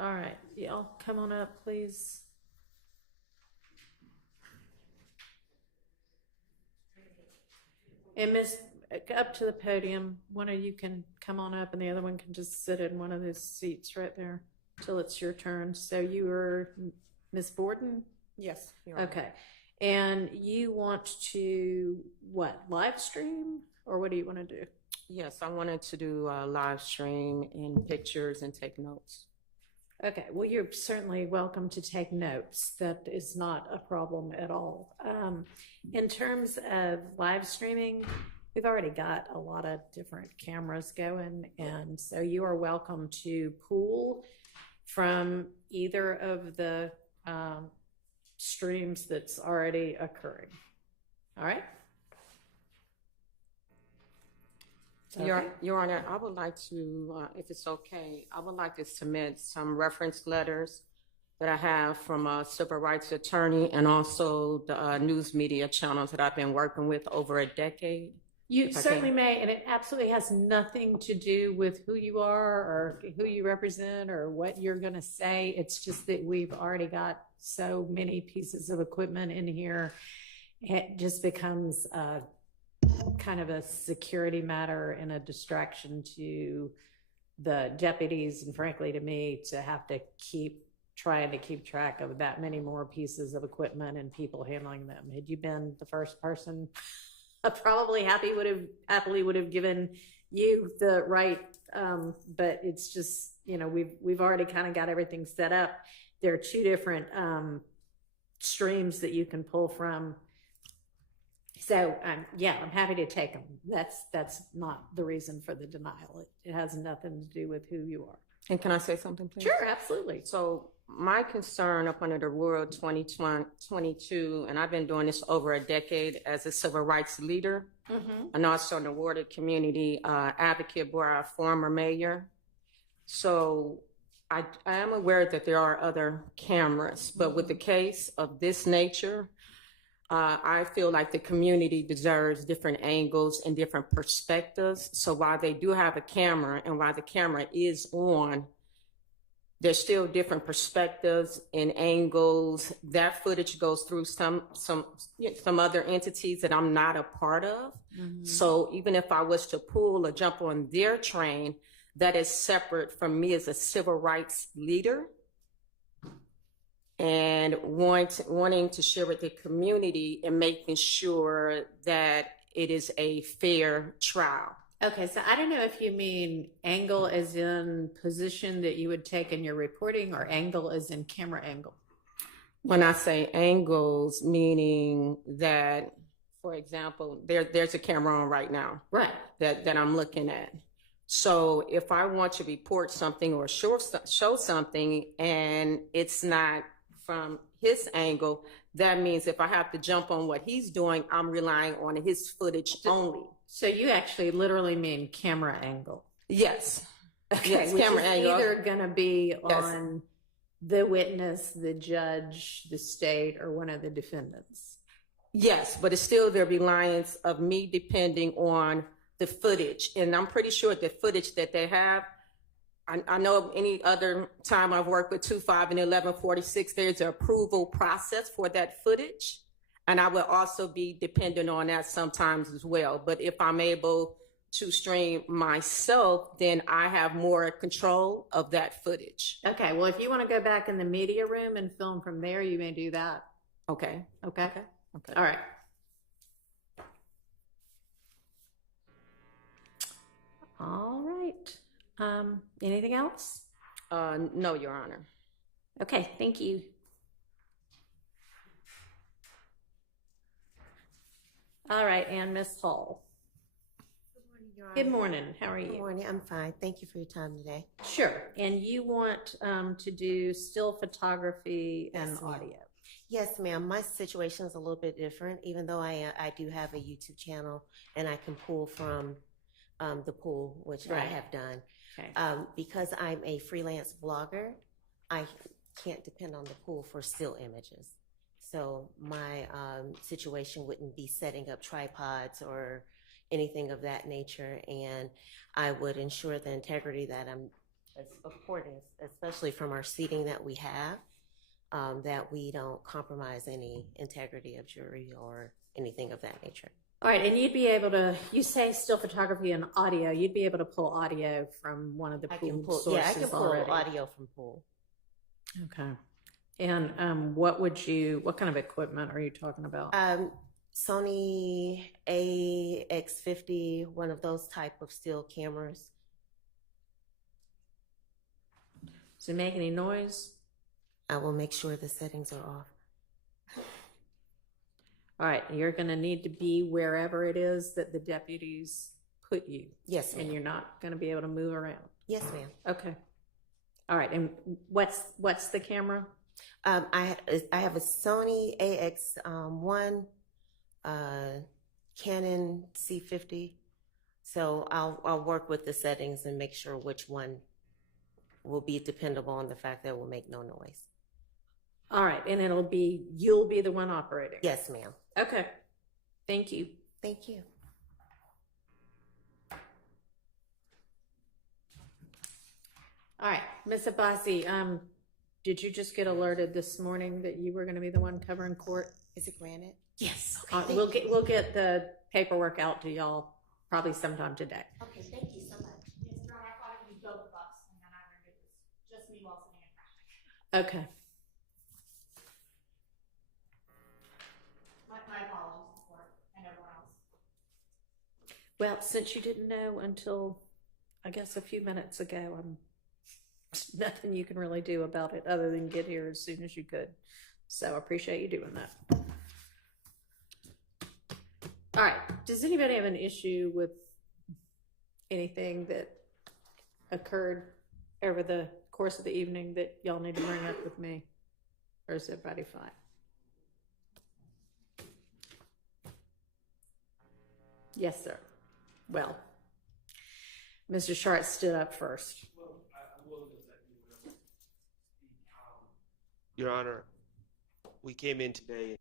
All right, y'all come on up, please. And Miss, up to the podium. One of you can come on up, and the other one can just sit in one of those seats right there till it's your turn. So you were Miss Borden? Yes. Okay. And you want to, what, live stream? Or what do you want to do? Yes, I wanted to do a live stream in pictures and take notes. Okay, well, you're certainly welcome to take notes. That is not a problem at all. In terms of live streaming, we've already got a lot of different cameras going, and so you are welcome to pull from either of the streams that's already occurring. All right? Okay. Your Honor, I would like to, if it's okay, I would like to submit some reference letters that I have from a civil rights attorney and also the news media channels that I've been working with over a decade. You certainly may, and it absolutely has nothing to do with who you are or who you represent or what you're going to say. It's just that we've already got so many pieces of equipment in here. It just becomes kind of a security matter and a distraction to the deputies and frankly to me to have to keep trying to keep track of that many more pieces of equipment and people handling them. Had you been the first person, I probably happily would have given you the right, but it's just, you know, we've already kind of got everything set up. There are two different streams that you can pull from. So yeah, I'm happy to take them. That's not the reason for the denial. It has nothing to do with who you are. And can I say something, please? Sure, absolutely. So my concern up under the Rule 2022, and I've been doing this over a decade as a civil rights leader, and also an awarded community advocate where a former mayor. So I am aware that there are other cameras, but with the case of this nature, I feel like the community deserves different angles and different perspectives. So while they do have a camera and while the camera is on, there's still different perspectives and angles. That footage goes through some other entities that I'm not a part of. So even if I was to pull or jump on their train, that is separate from me as a civil rights leader. And wanting to share with the community and making sure that it is a fair trial. Okay, so I don't know if you mean angle as in position that you would take in your reporting or angle as in camera angle. When I say angles, meaning that, for example, there's a camera on right now. Right. That I'm looking at. So if I want to report something or show something and it's not from his angle, that means if I have to jump on what he's doing, I'm relying on his footage only. So you actually literally mean camera angle? Yes. Okay, yes, which camera is angle. Either going to be on the witness, the judge, the state, or one of the defendants. Yes, but it's still the reliance of me depending on the footage. And I'm pretty sure the footage that they have, I know any other time I've worked with 2-5 and 1146, there's an approval process for that footage. And I will also be dependent on that sometimes as well. But if I'm able to stream myself, then I have more control of that footage. Okay, well, if you want to go back in the media room and film from there, you may do that. Okay. Okay. Okay. Okay. All right. All right. Anything else? No, Your Honor. Okay, thank you. All right, and Miss Hall. Good morning, Your Honor. Good morning. How are you? Good morning. I'm fine. Thank you for your time today. Sure. And you want to do still photography and audio? Yes, ma'am. My situation is a little bit different, even though I do have a YouTube channel and I can pull from the pool, which I have done. Okay. Because I'm a freelance blogger, I can't depend on the pool for still images. So my situation wouldn't be setting up tripods or anything of that nature, and I would ensure the integrity that I'm accordance, especially from our seating that we have, that we don't compromise any integrity of jury or anything of that nature. All right, and you'd be able to, you say still photography and audio, you'd be able to pull audio from one of the pooled sources Yeah, I can pull already. audio from pool. Okay. And what kind of equipment are you talking about? Sony AX50, one of those type of still cameras. Does it make any noise? I will make sure the settings are off. All right, you're going to need to be wherever it is that the deputies put you. Yes, ma'am. And you're not going to be able to move around. Yes, ma'am. Okay. All right, and what's the camera? I have a Sony AX1, Canon C50. So I'll work with the settings and make sure which one will be dependable on the fact that it will make no noise. All right, and you'll be the one operating? Yes, ma'am. Okay. Thank you. Thank you. All right, Ms. Abbasi, did you just get alerted this morning that you were going to be the one covering court? Is it granted? Yes. Okay, We'll get the paperwork out to y'all probably sometime today. Okay, thank you so much. Yes, Your Honor, I thought it would be both of us, and then I learned it was just me while sitting in traffic. Okay. My apologies to the court and everyone else. Well, since you didn't know until, I guess, a few minutes ago, there's nothing you can really do about it other than get here as soon as you could. So I appreciate you doing that. All right. Does anybody have an issue with anything that occurred over the course of the evening that y'all need to bring up with me? Or is everybody fine? Yes, sir. Well, Mr. Sharp stood up first. Your Honor, we came in today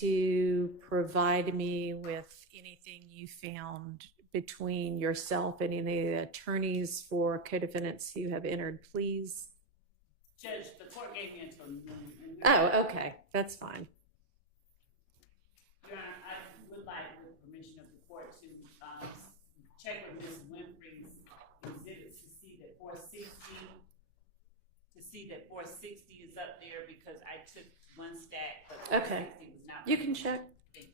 to provide me with anything you found between yourself and any of the attorneys for co-defendants who have entered pleas? Judge, the court gave me until noon. And Oh, okay, that's fine. Your Honor, I would like, with permission of the court, to check with Ms. Winfrey's exhibits to see that 460 is up there, because I took one stack, but 460 was not. You can check. Thank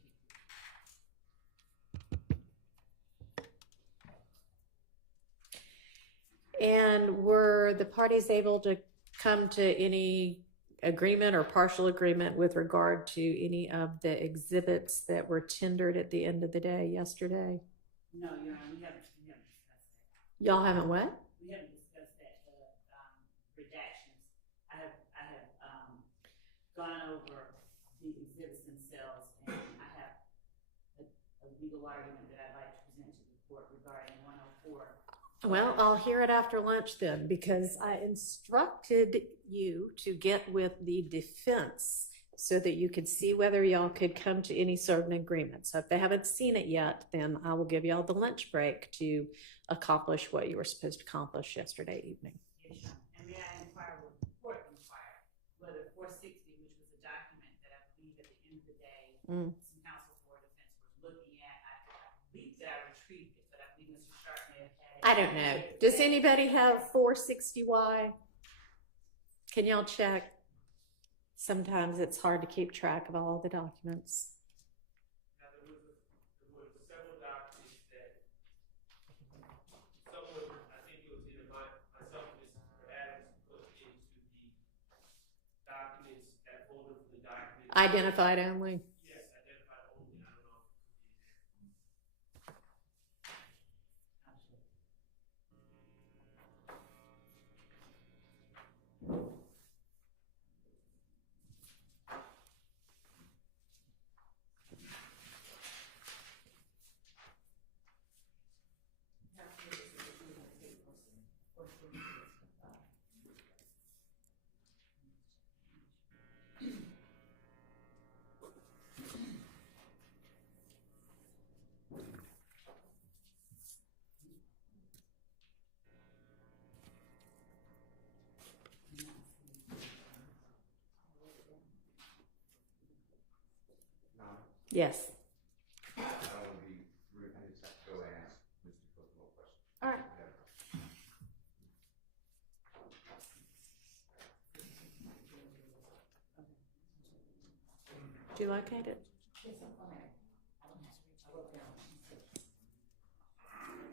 you. And were the parties able to come to any agreement or partial agreement with regard to any of the exhibits that were tendered at the end of the day yesterday? No, Your Honor, we haven't discussed that. Y'all haven't what? We haven't discussed that, redactions. I have gone over the exhibits themselves, and I have a legal argument that I'd like to present to the court regarding 104. Well, I'll hear it after lunch then, because I instructed you to get with the defense so that you could see whether y'all could come to any sort of an agreement. So if they haven't seen it yet, then I will give y'all the lunch break to accomplish what you were supposed to accomplish yesterday evening. Yes, Your Honor. And may I inquire what the court inquired, whether 460, which was a document that I believe at the end of the day, some counsel for defense was looking at, I believe that I retrieved it, but I think Mr. Sharp may have had it. I don't know. Does anybody have 460Y? Can y'all check? Sometimes it's hard to keep track of all the documents. Now, there were several documents that someone, I think it was either myself or Mr. Adams, put into the documents, that folder for the documents. Identified only. Yes, identified only. I don't know if it could be there. Yes. I don't want to be rude. I just have to go and ask Mr. Cook more questions. All right. Did you locate it?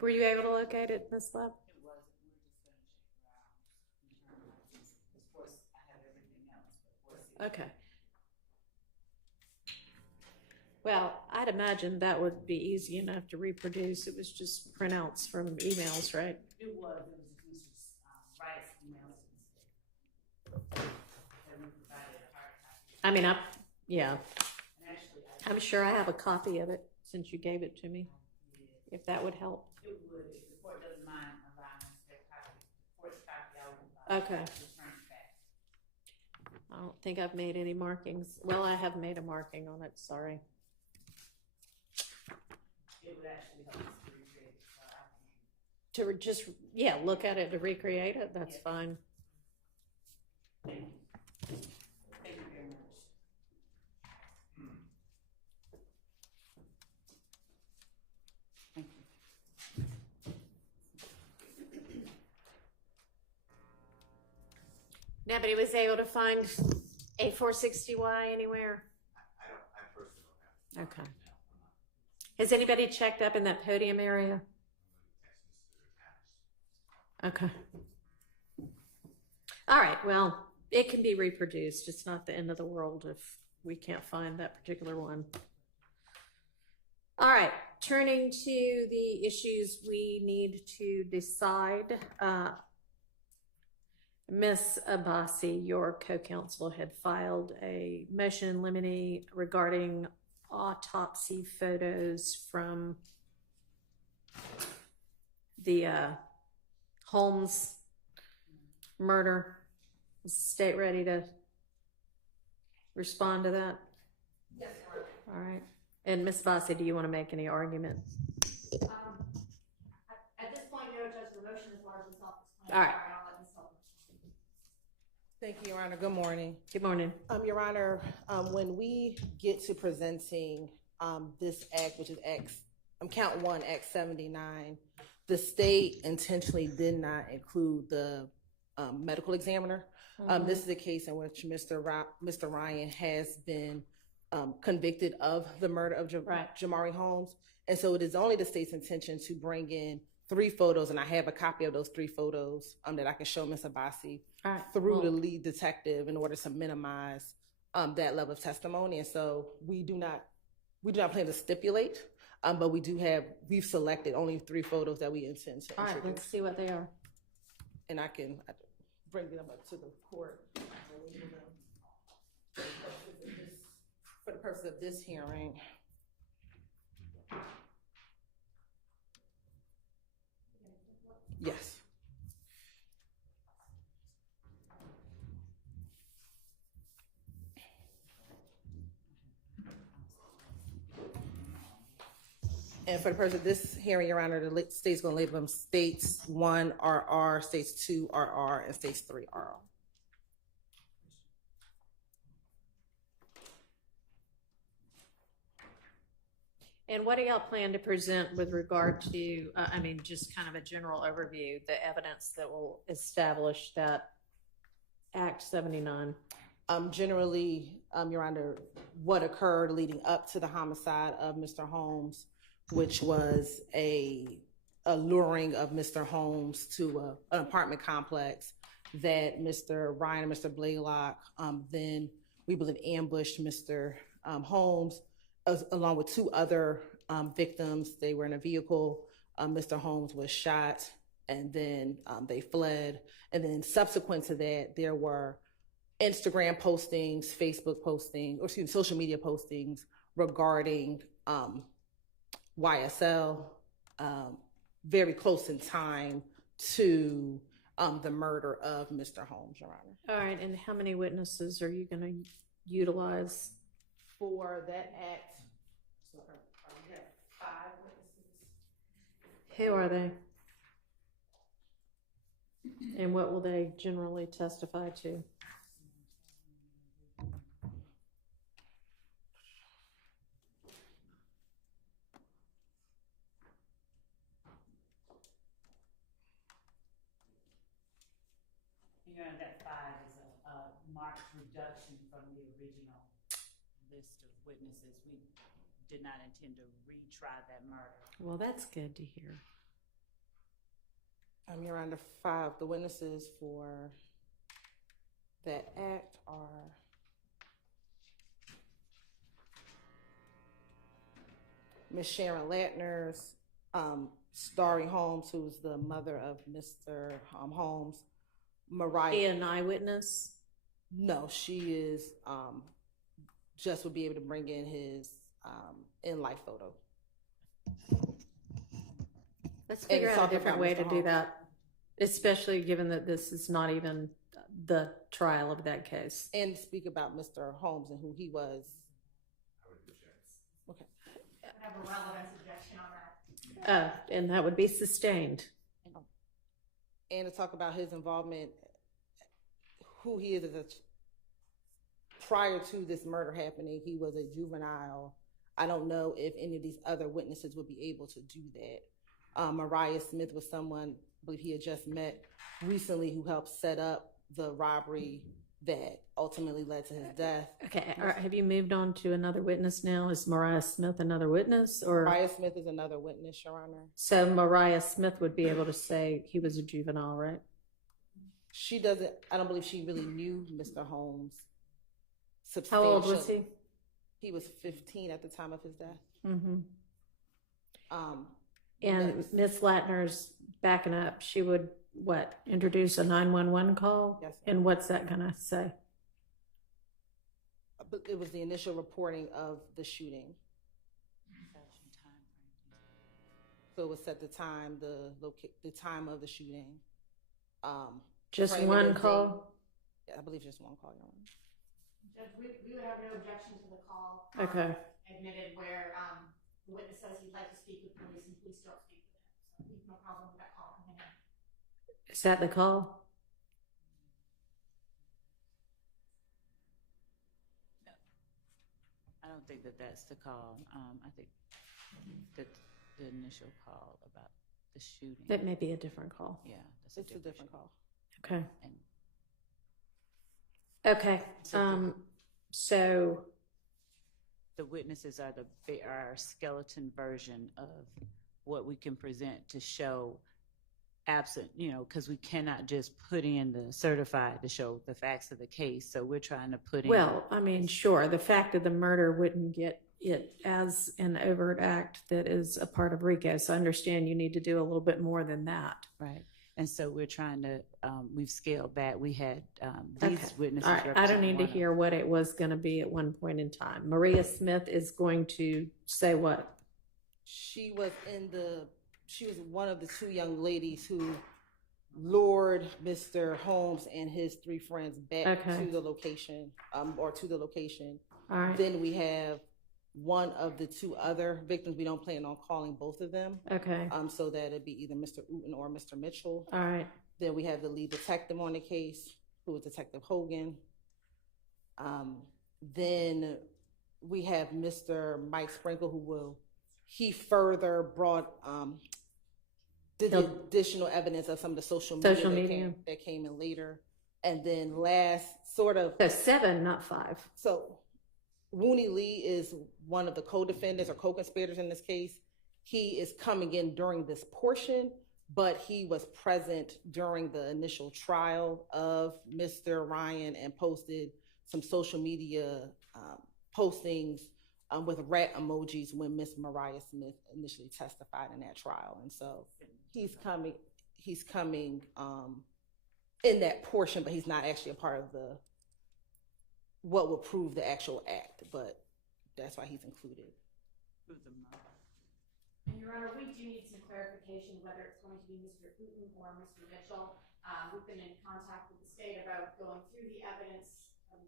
Were you able to locate it, Ms. Love? It was, we were just going to check around in terms of, of course, I have everything else, but 460. Okay. Well, I'd imagine that would be easy enough to reproduce. It was just printouts from emails, right? It was just Mr. Wright's emails instead. That we provided a hard copy. I mean, yeah. And actually, I'm sure I have a copy of it since you gave it to me, if that would help. it would, if the court doesn't mind allowing us that copy, the court's copy, I will Okay. return it back. I don't think I've made any markings. Well, I have made a marking on it, sorry. It would actually help us to recreate it, so I can. To just, yeah, look at it to recreate it, that's fine. Thank you. Thank you very much. Thank you. Nobody was able to find a 460Y anywhere? I personally don't have. Okay. Has anybody checked up in that podium area? Okay. All right, well, it can be reproduced. It's not the end of the world if we can't find that particular one. All right, turning to the issues we need to decide. Ms. Abbasi, your co-counsel, had filed a motion in limine regarding autopsy photos from the Holmes murder. Is the state ready to respond to that? Yes, Your Honor. All right. And Ms. Bossy, do you want to make any argument? At this point, no, Judge, the motion is largely self-explanatory. All right. I'll let Ms. Sullivan. Thank you, Your Honor. Good morning. Good morning. Your Honor, when we get to presenting this act, which is count one, Act 79, the state intentionally did not include the medical examiner. This is a case in which Mr. Ryan has been convicted of the murder of Jamari Holmes. And so it is only the state's intention to bring in 3 photos, and I have a copy of those 3 photos that I can show Ms. Abbasi through the lead detective in order to minimize that level of testimony. And so we do not plan to stipulate, but we've selected only 3 photos that we intend to All right, introduce. let's see what they are. And I can bring them up to the court for the purpose of this hearing. Yes. And for the purpose of this hearing, Your Honor, the state's going to label them States 1 RR, States 2 RR, and States 3 RR. And what do y'all plan to present with regard to, just kind of a general overview, the evidence that will establish that Act 79? Generally, Your Honor, what occurred leading up to the homicide of Mr. Holmes, which was a luring of Mr. Holmes to an apartment complex that Mr. Ryan and Mr. Blaylock then, we believe, ambushed Mr. Holmes along with 2 other victims. They were in a vehicle. Mr. Holmes was shot, and then they fled. And then subsequent to that, there were Instagram postings, Facebook postings, social media postings regarding YSL, very close in time to the murder of Mr. Holmes, Your Honor. All right, and how many witnesses are you going to utilize? For that act, so we have 5 witnesses. Who are they? And what will they generally testify to? You know, that 5 is a marked reduction from the original list of witnesses. We did not intend to retry that murder. Well, that's good to hear. Your Honor, 5. The witnesses for that act are Ms. Sharon Latner's, Starry Holmes, who's the mother of Mr. Holmes. Mariah. An eyewitness? No, she is just would be able to bring in his in-life photo. Let's figure And out a talk different about way Mr. to do Holmes. that, especially given that this is not even the trial of that case. And speak about Mr. Holmes and who he was. I would object. Okay. I have a relevance objection on that. And that would be sustained. And to talk about his involvement, who he is prior to this murder happening. He was a juvenile. I don't know if any of these other witnesses would be able to do that. Mariah Smith was someone, I believe he had just met recently, who helped set up the robbery that ultimately led to his death. Okay, all right. Have you moved on to another witness now? Is Mariah Smith another witness, or? Mariah Smith is another witness, Your Honor. So Mariah Smith would be able to say he was a juvenile, right? She doesn't, I don't believe she really knew Mr. Holmes. How old was he? He was 15 at the time of his death. Mm-hmm. Yes. And Miss Latner's backing up. She would, introduce a 911 call? Yes, And what's that gonna say? But it was the initial reporting of the shooting. So it was at the time, the time of the shooting. Just framing one the call? date. Yeah, I believe just one call, Your Honor. Judge, we would have no objection to the call. Okay. admitted where the witness says he'd like to speak with police and police don't speak with him. So he's no problem with that call coming in. Is that the call? I don't think that that's the call. I think that the initial call about the shooting. That may be a different call. Yeah, It's a different call. Okay. And Okay. So the witnesses are our skeleton version of what we can present to show absent, because we cannot just put in the certified to show the facts of the case. So we're trying to put in. well, I mean, sure, the fact of the murder wouldn't get it as an overt act that is a part of RICO. So I understand you need to do a little bit more than that. Right. And so we're trying to, we've scaled back. We had these Okay. witnesses. All right. I don't represent need to one of- hear what it was going to be at one point in time. Maria Smith is going to say what? She was one of the two young ladies who lured Mr. Holmes and his three friends back Okay. to the location, to the location. All right. Then we have one of the two other victims. We don't plan on calling both of them. Okay. So that it'd be either Mr. Uten or Mr. Mitchell. All right. Then we have the lead detective on the case, who was Detective Hogan. Then we have Mr. Mike Sprinkle, he further brought the additional evidence of some of the social media, that came in later. And then last, So 7, not 5. so Rooney Lee is one of the co-defendants or co-conspirators in this case. He is coming in during this portion, but he was present during the initial trial of Mr. Ryan and posted some social media postings with rat emojis when Miss Mariah Smith initially testified in that trial. And so he's coming in that portion, but he's not actually a part of what will prove the actual act, but that's why he's included. And Your Honor, we do need some clarification whether it's going to be Mr. Uten or Mr. Mitchell. We've been in contact with the state about going through the evidence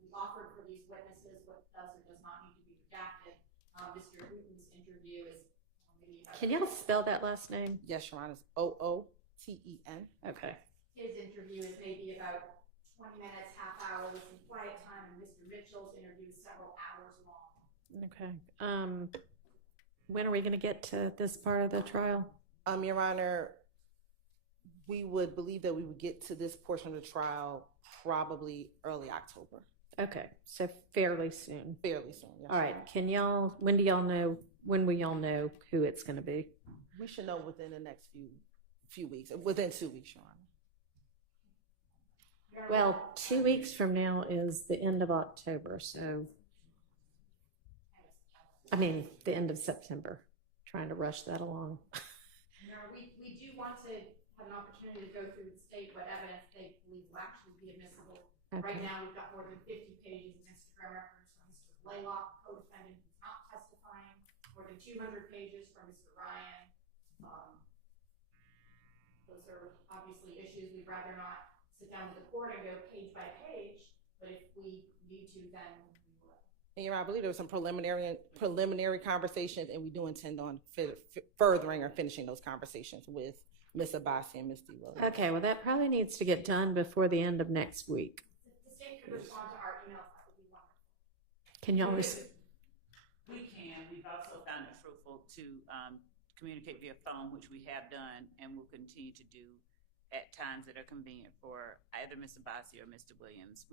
we offered for these witnesses, what does or does not need to be redacted. Mr. Uten's interview is maybe Can y'all spell that last name? Yes, Your Honor, it's Ooten. Okay. his interview is maybe about 20 minutes, half hour with some quiet time, and Mr. Mitchell's interview is several hours long. Okay. When are we going to get to this part of the trial? Your Honor, we would believe that we would get to this portion of the trial probably early October. Okay, so fairly soon. Fairly soon, yes. All right. When will y'all know who it's going to be? We should know within the next few weeks, within 2 weeks, Your Honor. Well, 2 weeks from now is the end of October, so the end of September. Trying to rush that along. We do want to have an opportunity to go through the state what evidence they believe will actually be admissible. Okay. Right now, we've got more than 50 pages of Instagram records from Mr. Blaylock, co-defendant who's not testifying, more than 200 pages from Mr. Ryan. Those are obviously issues we'd rather not sit down with the court and go page by page, but if we need to, then we will. And Your Honor, I believe there was some preliminary conversations, and we do intend on furthering or finishing those conversations with Ms. Abbasi and Ms. D. Williams. Okay, well, that probably needs to get done before the end of next week. If the state could respond to our emails, that would be wonderful. Can y'all We can. We've also found it fruitful to communicate via phone, which we have done and will continue to do at times that are convenient for either Ms. Abbasi or Mr. Williams.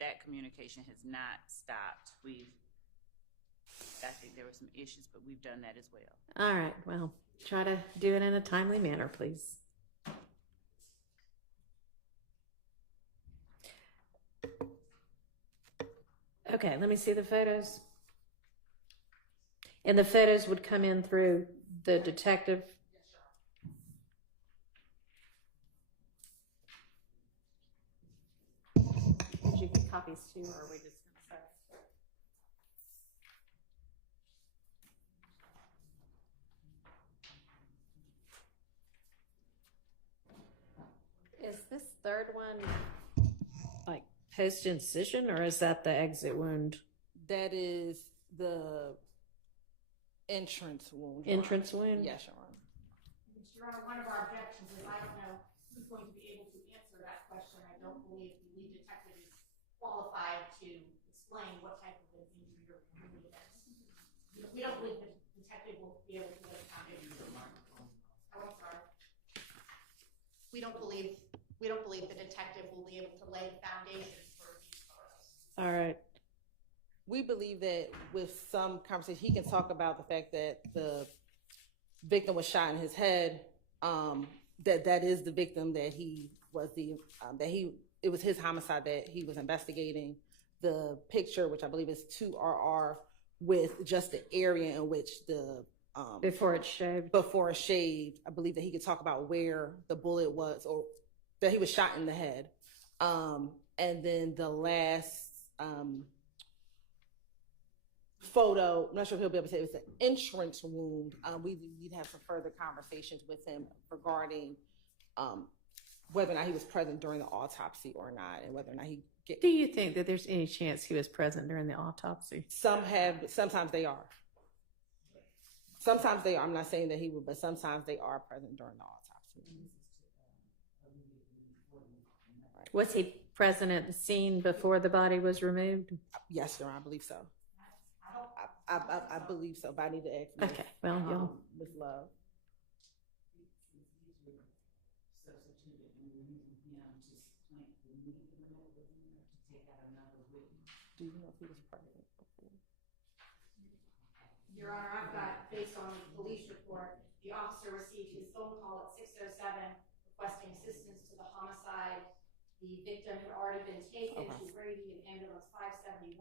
That communication has not stopped. I think there were some issues, but we've done that as well. All right, well, try to do it in a timely manner, please. Okay, let me see the photos. And the photos would come in through the detective. Did you get copies too, or are we just going to start? Is this third one like post-incision, or is that the exit wound? That is the Entrance wound. Entrance wound? Yes, Your Honor. Your Honor, one of our objections is I don't know who's going to be able to answer that question. I don't believe the lead detective is qualified to explain what type of an injury or wound it is. We don't believe the detective will be able to lay the foundation. Oh, I'm sorry. We don't believe the detective will be able to lay the foundation for these photos. All right. We believe that with some conversation, he can talk about the fact that the victim was shot in his head, that is the victim, that he was it was his homicide that he was investigating. The picture, which I believe is 2RR, with just the area in which the Before it's shaved. before it's shaved, I believe that he could talk about where the bullet was, or that he was shot in the head. And then the last photo, I'm not sure if he'll be able to say it was an entrance wound. We'd have some further conversations with him regarding whether or not he was present during the autopsy or not, and whether or not he Do you think that there's any chance he was present during the autopsy? sometimes they are. Sometimes they are. I'm not saying that he would, but sometimes they are present during the autopsy. Was he present at the scene before the body was removed? Yes, Your Honor, I believe so. I believe so, but I need to ask Ms. Okay, well, y'all. Ms. Love. Substituted and using him to plant the need to take out another witness. Do you know if he was present before? Your Honor, I've got, based on the police report, the officer received his phone call at 6:07 requesting assistance to the homicide. The victim had already been taken to Grady in ambulance 571.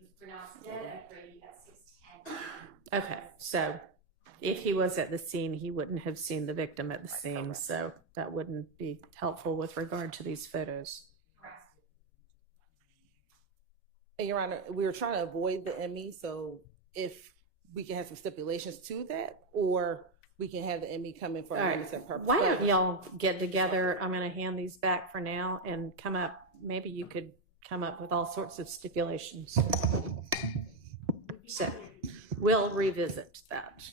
Was pronounced dead at Grady at 6:10. Okay, so if he was at the scene, he wouldn't have seen the victim at the scene, correct. so that wouldn't be helpful with regard to these photos. Correct. And Your Honor, we were trying to avoid the ME, so if we can have some stipulations to that, or we can have the ME come in for All a right. limited purpose. Why don't y'all get together? I'm going to hand these back for now and come up. Maybe you could come up with all sorts of stipulations. So we'll revisit that.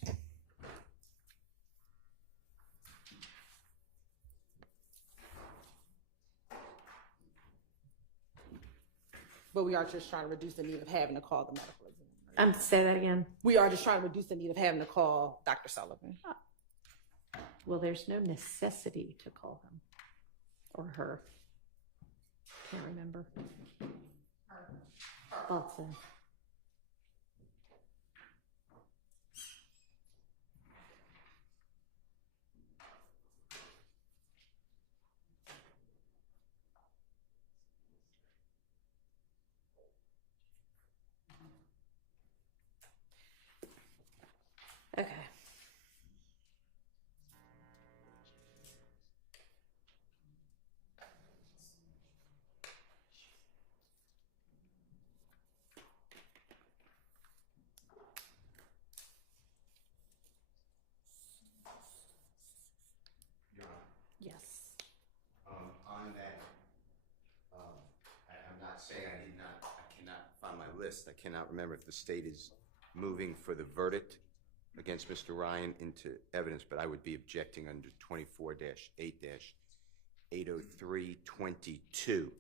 But we are just trying to reduce the need of having to call the medical examiner. Say that again. We are just trying to reduce the need of having to call Dr. Sullivan. Well, there's no necessity to call him or her. Can't remember. Thought so. Okay. Your Honor, Yes. on that, I'm not saying I cannot find my list. I cannot remember if the state is moving for the verdict against Mr. Ryan into evidence, but I would be objecting under 24-8-80322.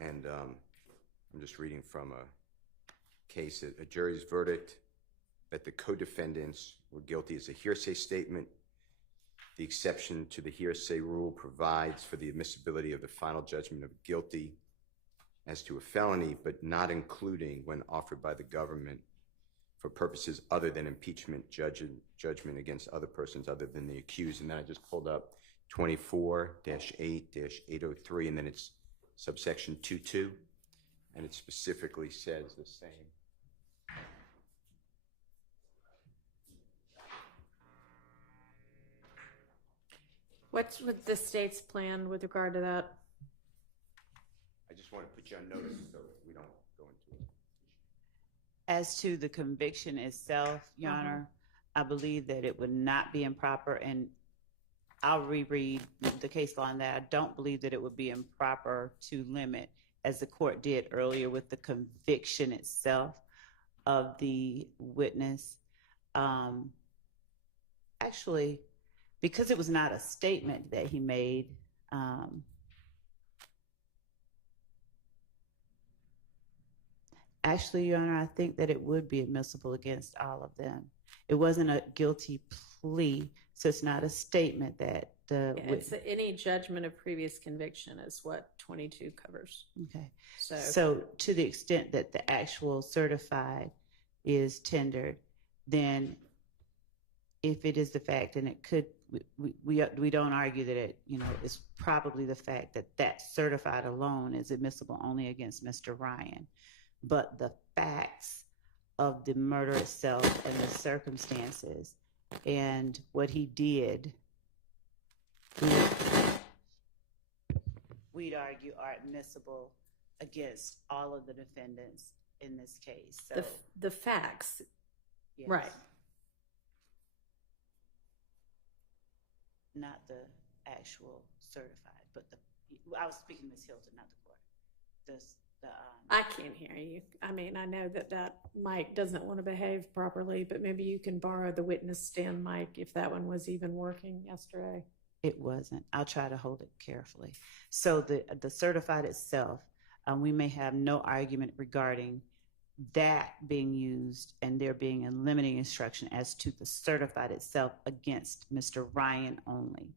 And I'm just reading from a case, a jury's verdict that the co-defendants were guilty as a hearsay statement. The exception to the hearsay rule provides for the admissibility of the final judgment of guilty as to a felony, but not including when offered by the government for purposes other than impeachment judgment against other persons other than the accused. And then I just pulled up 24-8-803, and then it's subsection 2.2, and it specifically says the same. What's with the state's plan with regard to that? I just want to put you on notice so we don't go into it. As to the conviction itself, Your Honor, I believe that it would not be improper, and I'll reread the case law on that. I don't believe that it would be improper to limit, as the court did earlier with the conviction itself, of the witness. Actually, because it was not a statement that he made, actually, Your Honor, I think that it would be admissible against all of them. It wasn't a guilty plea, so it's not a statement that the It's any judgment of previous conviction is what 22 covers. Okay. So to the extent that the actual certified is tendered, then if it is the fact, and it could, we don't argue that it, it's probably the fact that that certified alone is admissible only against Mr. Ryan. But the facts of the murder itself and the circumstances and what he did, we'd argue are admissible against all of the defendants in this case. So, the facts, yes. right. Not the actual certified, but I was speaking Ms. Hilton, not the court. I can't hear you. I mean, I know that mic doesn't want to behave properly, but maybe you can borrow the witness stand mic if that one was even working yesterday. It wasn't. I'll try to hold it carefully. So the certified itself, we may have no argument regarding that being used and there being a limiting instruction as to the certified itself against Mr. Ryan only.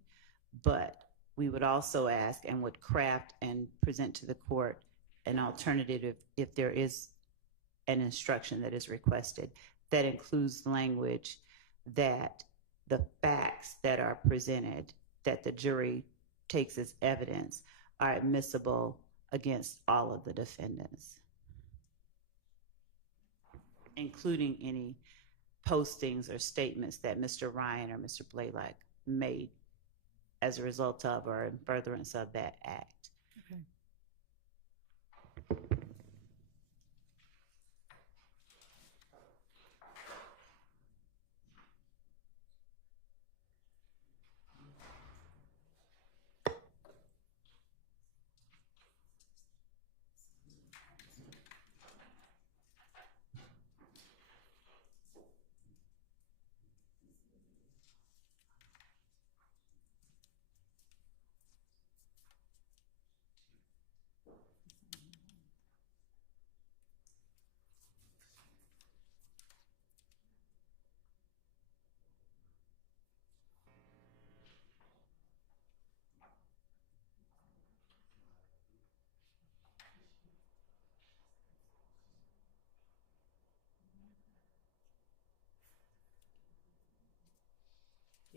But we would also ask and would craft and present to the court an alternative if there is an instruction that is requested that includes language that the facts that are presented that the jury takes as evidence are admissible against all of the defendants, including any postings or statements that Mr. Ryan or Mr. Blaylock made as a result of or in furtherance of that act. Okay.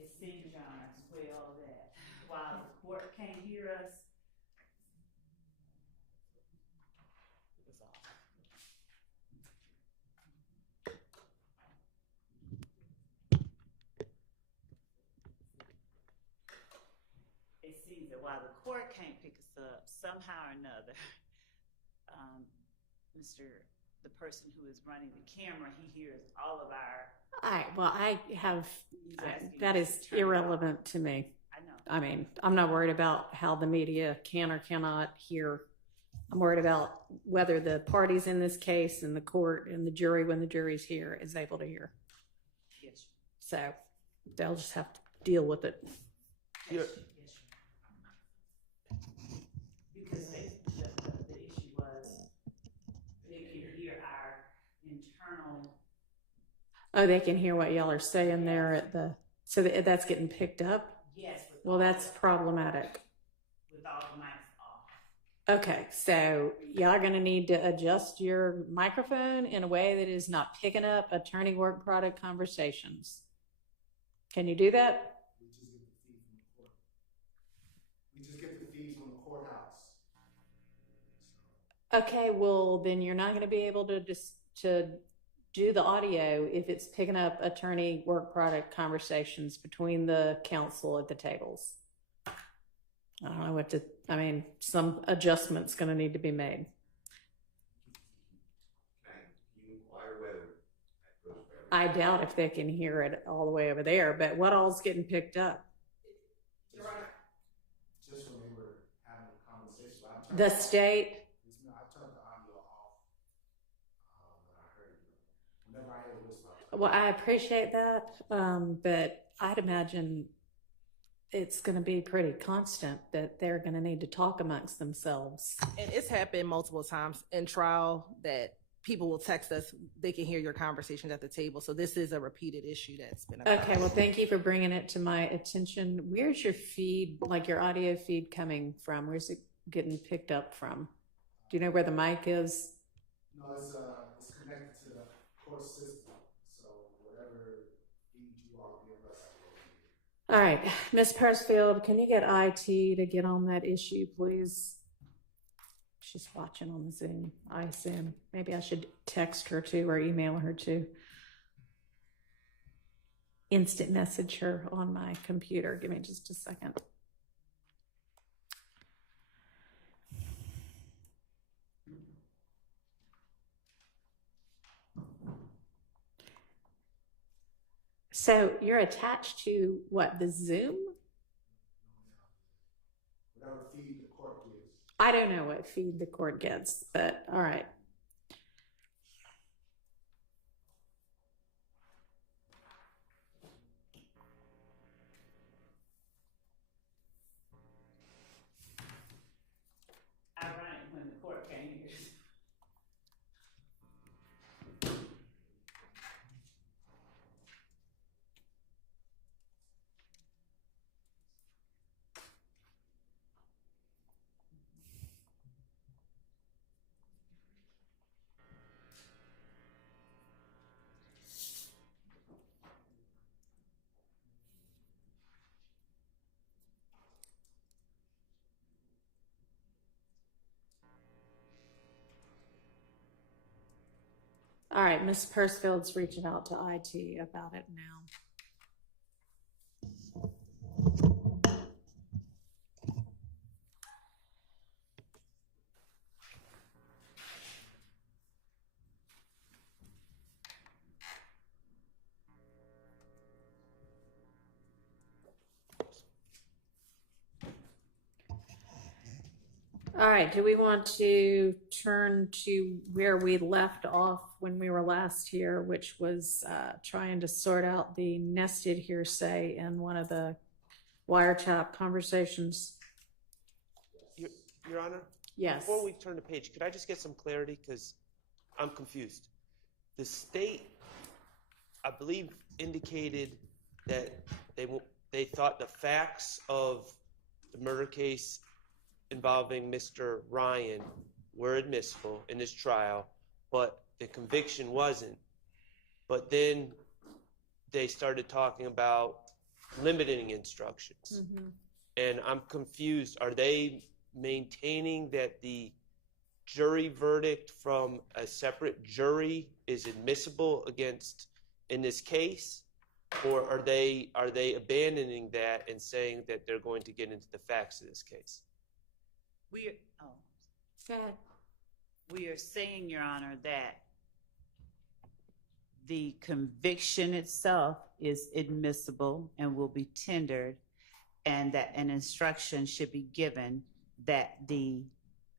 It seems, Your Honor, as well that while the court can't hear us, it seems that while the court can't pick us up, somehow or another, the person who is running the camera, he hears all of our. That is irrelevant to me. I know. I mean, I'm not worried about how the media can or cannot hear. I'm worried about whether the parties in this case and the court and the jury, when the jury's here, is able to hear. Yes. So they'll just have to deal with it. Yes. Because the issue was they could hear our internal. Oh, they can hear what y'all are saying there at the. So that's getting picked up. Yes. Well, that's problematic. With all the mics off. Okay, so y'all are going to need to adjust your microphone in a way that is not picking up attorney work product conversations. Can you do that? We just get the feed from the courthouse. Okay, well then you're not going to be able to do the audio if it's picking up attorney work product conversations between the counsel at the tables. I don't know what to. I mean, some adjustment's going to need to be made. I doubt if they can hear it all the way over there, but what all's getting picked up? Just when they were having a conversation. The state? I turned the audio off when I heard you. Well, I appreciate that, but I'd imagine it's going to be pretty constant that they're going to need to talk amongst themselves. And it's happened multiple times in trial that people will text us, they can hear your conversations at the table. So this is a repeated issue that's been occurring. Okay, well, thank you for bringing it to my attention. Where's your feed, like your audio feed coming from? Where's it getting picked up from? Do you know where the mic is? No, it's connected to the court system. So whatever feed you all give us. All right, Ms. Persfield, can you get IT to get on that issue, please? She's watching on the Zoom, I assume. Maybe I should text her too or email her too. Instant message her on my computer. Give me just a second. So you're attached to what, the Zoom? Whatever feed the court gives. I don't know what feed the court gets, but all right. Ironic when the court came here. All right, Ms. Persfield's reaching out to IT about it now. All right, do we want to turn to where we left off when we were last here, which was trying to sort out the nested hearsay in one of the wiretap conversations? Your Honor? Yes. Before we turn the page, could I just get some clarity? Because I'm confused. The state, I believe, indicated that they thought the facts of the murder case involving Mr. Ryan were admissible in this trial, but the conviction wasn't. But then they started talking about limiting instructions. Mm-hmm. And I'm confused. Are they maintaining that the jury verdict from a separate jury is admissible against in this case? Or are they abandoning that and saying that they're going to get into the facts of this case? Go ahead. We are saying, Your Honor, that the conviction itself is admissible and will be tendered, and that an instruction should be given that the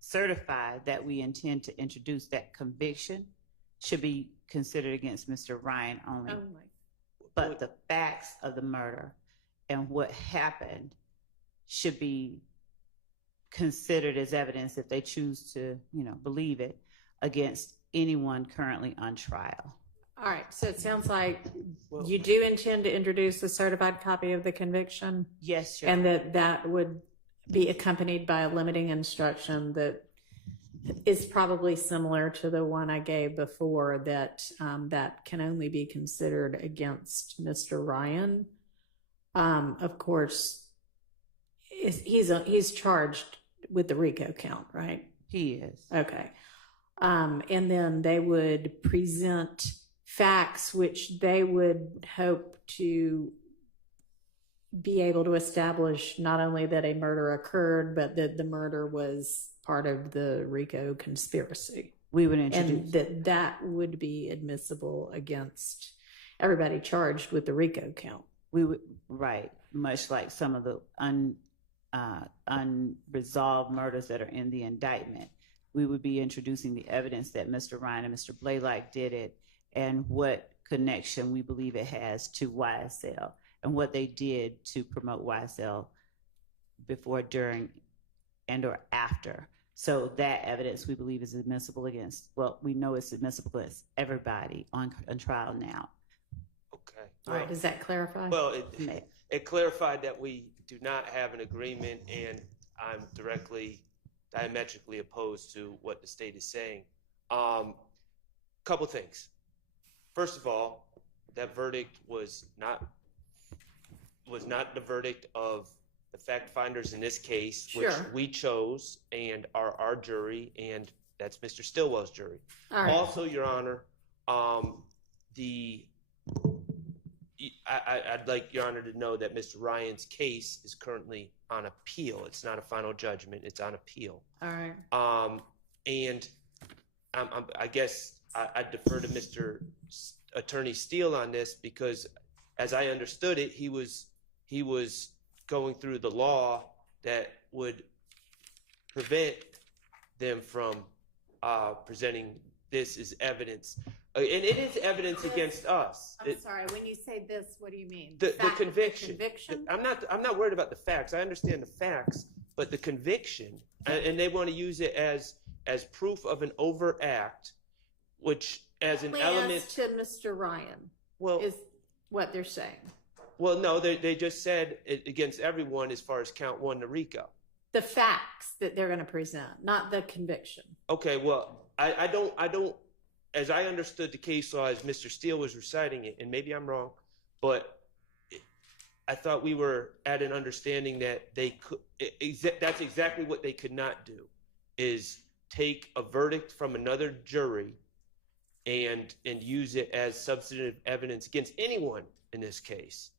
certified that we intend to introduce that conviction should be considered against Mr. Ryan only. But the facts of the murder and what happened should be considered as evidence if they choose to, believe it, against anyone currently on trial. All right, so it sounds like you do intend to introduce a certified copy of the conviction? Yes, Your And that would be accompanied by a limiting instruction that is probably similar to the one I gave before, that that can only be considered against Mr. Ryan. Of course, he's charged with the RICO count, right? He is. Okay. And then they would present facts which they would hope to be able to establish not only that a murder occurred, but that the murder was part of the RICO conspiracy. We would introduce. And that would be admissible against everybody charged with the RICO count. We would, right, much like some of the unresolved murders that are in the indictment. We would be introducing the evidence that Mr. Ryan and Mr. Blaylock did it, and what connection we believe it has to YSL and what they did to promote YSL before, during, and or after. So that evidence we believe is admissible against, well, we know it's admissible against everybody on trial now. Okay. All right, does that clarify? Well, it clarified that we do not have an agreement, and I'm diametrically opposed to what the state is saying. Couple things. First of all, that verdict was not the verdict of the fact finders in this case, which we chose and are our jury, and that's Mr. Stillwell's jury. All right. Also, Your Honor, I'd like Your Honor to know that Mr. Ryan's case is currently on appeal. It's not a final judgment. It's on appeal. All right. And I guess I defer to Mr. Attorney Steele on this, because as I understood it, he was going through the law that would prevent them from presenting this as evidence. And it is evidence against us. I'm sorry, when you say this, what do you mean? The conviction. The conviction? I'm not worried about the facts. I understand the facts, but the conviction, and they want to use it as proof of an overt act, which as an element to Mr. Ryan. Well, is what they're saying. Well, no, they just said it against everyone as far as count 1 to RICO. The facts that they're going to present, not the conviction. Okay, well, I don't, as I understood the case law as Mr. Steele was reciting it, and maybe I'm wrong, but I thought we were at an understanding that they could, that's exactly what they could not do, is take a verdict from another jury and use it as substantive evidence against anyone in this case.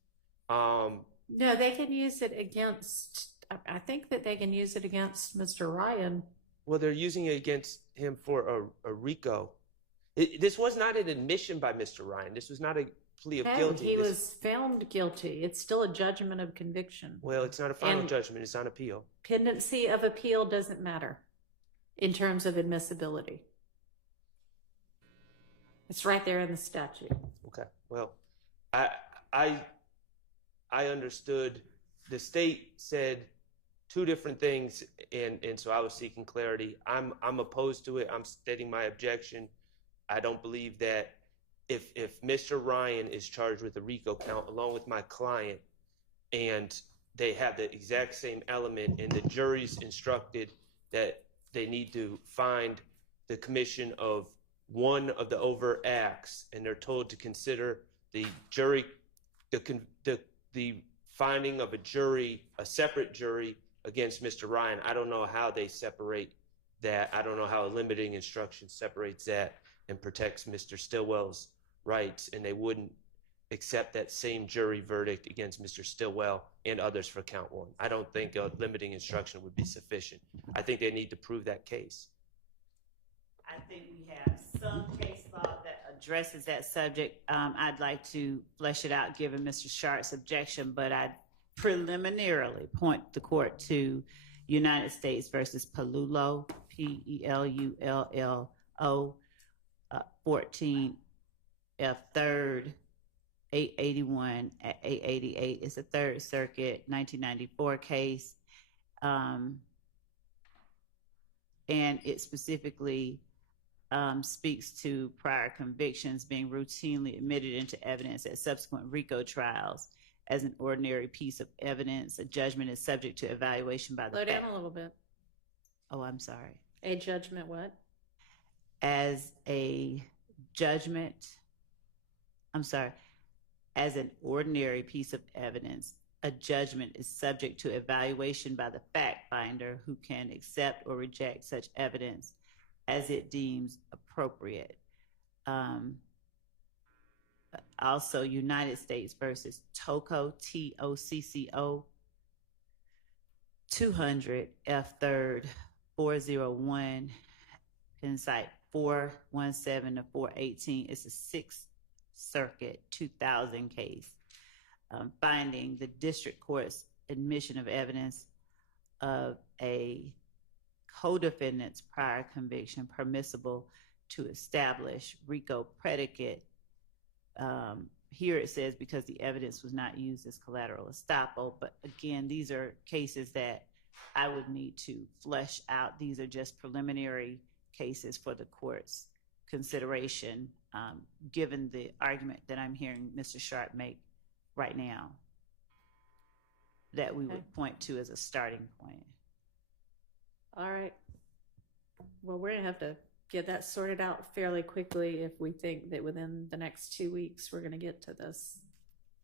No, they can use it against, I think that they can use it against Mr. Ryan. Well, they're using it against him for a RICO. This was not an admission by Mr. Ryan. This was not a plea of guilty. He was found guilty. It's still a judgment of conviction. Well, it's not a final judgment. It's on appeal. Pendency of appeal doesn't matter in terms of admissibility. It's right there in the statute. Okay. Well, I understood the state said two different things, and so I was seeking clarity. I'm opposed to it. I'm stating my objection. I don't believe that if Mr. Ryan is charged with a RICO count along with my client, and they have the exact same element, and the jury's instructed that they need to find the commission of one of the overt acts, and they're told to consider the jury, the finding of a separate jury against Mr. Ryan. I don't know how they separate that. I don't know how a limiting instruction separates that and protects Mr. Stillwell's rights, and they wouldn't accept that same jury verdict against Mr. Stillwell and others for count 1. I don't think a limiting instruction would be sufficient. I think they need to prove that case. I think we have some case law that addresses that subject. I'd like to flesh it out given Mr. Sharp's objection, but I'd preliminarily point the court to United States versus Pelullo, P-E-L-U-L-L-O, 14 F 3rd 881 at 888. It's a Third Circuit 1994 case, and it specifically speaks to prior convictions being routinely admitted into evidence at subsequent RICO trials as an ordinary piece of evidence. A judgment is subject to evaluation by the Slow down a little bit. Oh, I'm sorry. A judgment what? As a judgment, I'm sorry, as an ordinary piece of evidence, a judgment is subject to evaluation by the fact finder, who can accept or reject such evidence as it deems appropriate. Also, United States versus Tocco, T-O-C-C-O, 200 F 3rd 401, Penn site 417 to 418. It's a Sixth Circuit 2000 case, finding the district court's admission of evidence of a co-defendant's prior conviction permissible to establish RICO predicate Here it says because the evidence was not used as collateral estoppel, but again, these are cases that I would need to flesh out. These are just preliminary cases for the court's consideration, given the argument that I'm hearing Mr. Sharp make right now, that we would point to as a starting point. All right. Well, we're gonna have to get that sorted out fairly quickly if we think that within the next 2 weeks we're gonna get to this,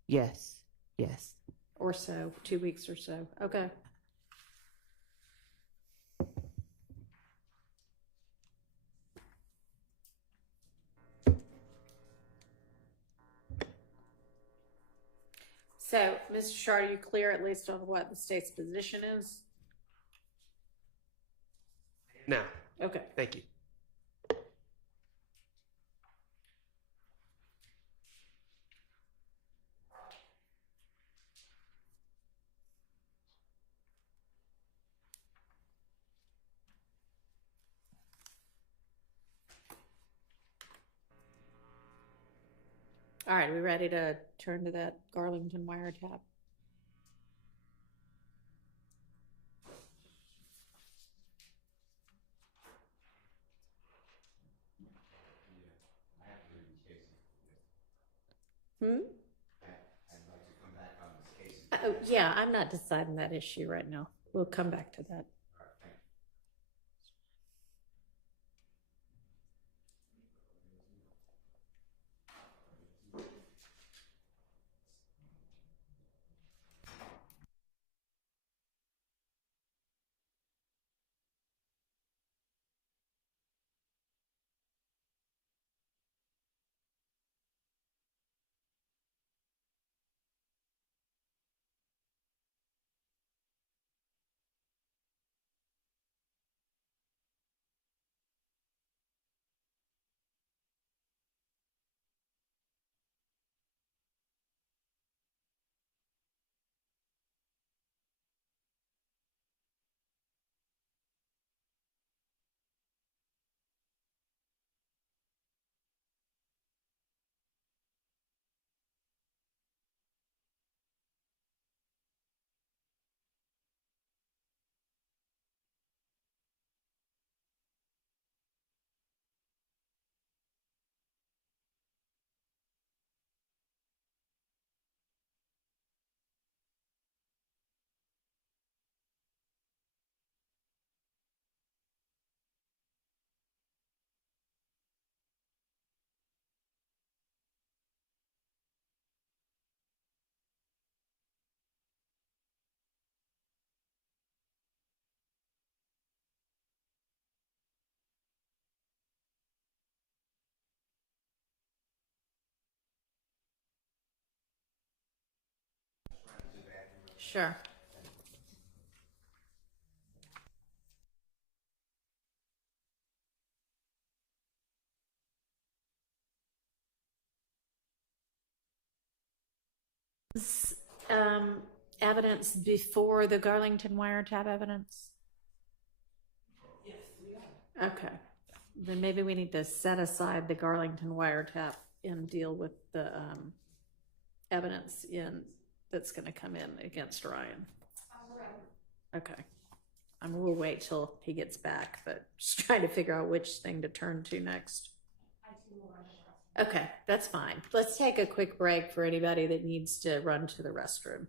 Yes, yes. or so, 2 weeks or so. Okay. So, Mr. Shard, are you clear at least on what the state's position is? Now, Okay. thank you. All right, we ready to turn to that Garlington wiretap? Hmm? I'd like to come back on this case. Oh, yeah, I'm not deciding that issue right now. We'll come back to that. All right, thank you. Sure. Evidence before the Garlington wiretap evidence? Yes, we are. Okay. Then maybe we need to set aside the Garlington wiretap and deal with the evidence that's going to come in against Ryan. Okay. We'll wait till he gets back, but just trying to figure out which thing to turn to next. Okay, that's fine. Let's take a quick break for anybody that needs to run to the restroom.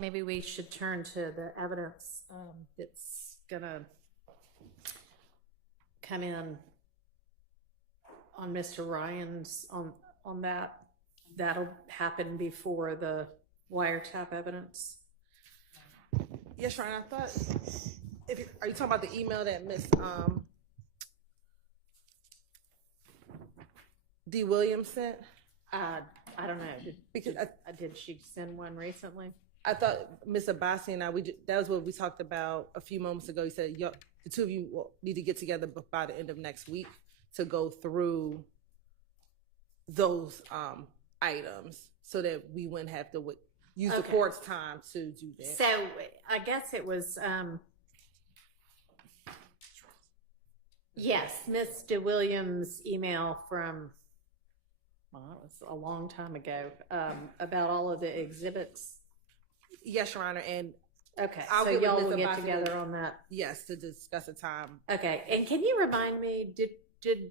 Maybe we should turn to the evidence that's gonna come in on Mr. Ryan's on that. That'll happen before the wiretap evidence. Yes, Ryan, I thought, are you talking about the email that Miss D. Williams sent? I don't know. Because did she send one recently? I thought Miss Abbasi and I, that was what we talked about a few moments ago. You said the two of you need to get together by the end of next week to go through those items so that we wouldn't have to use the court's time to do that. So I guess it was, yes, Ms. DeWilliams' email from, well, it was a long time ago, about all of the exhibits. Yes, Your Honor, and okay, I'll so get y'all with will Ms. get Abbasi together on that. Yes, to discuss a time. Okay, and can you remind me, did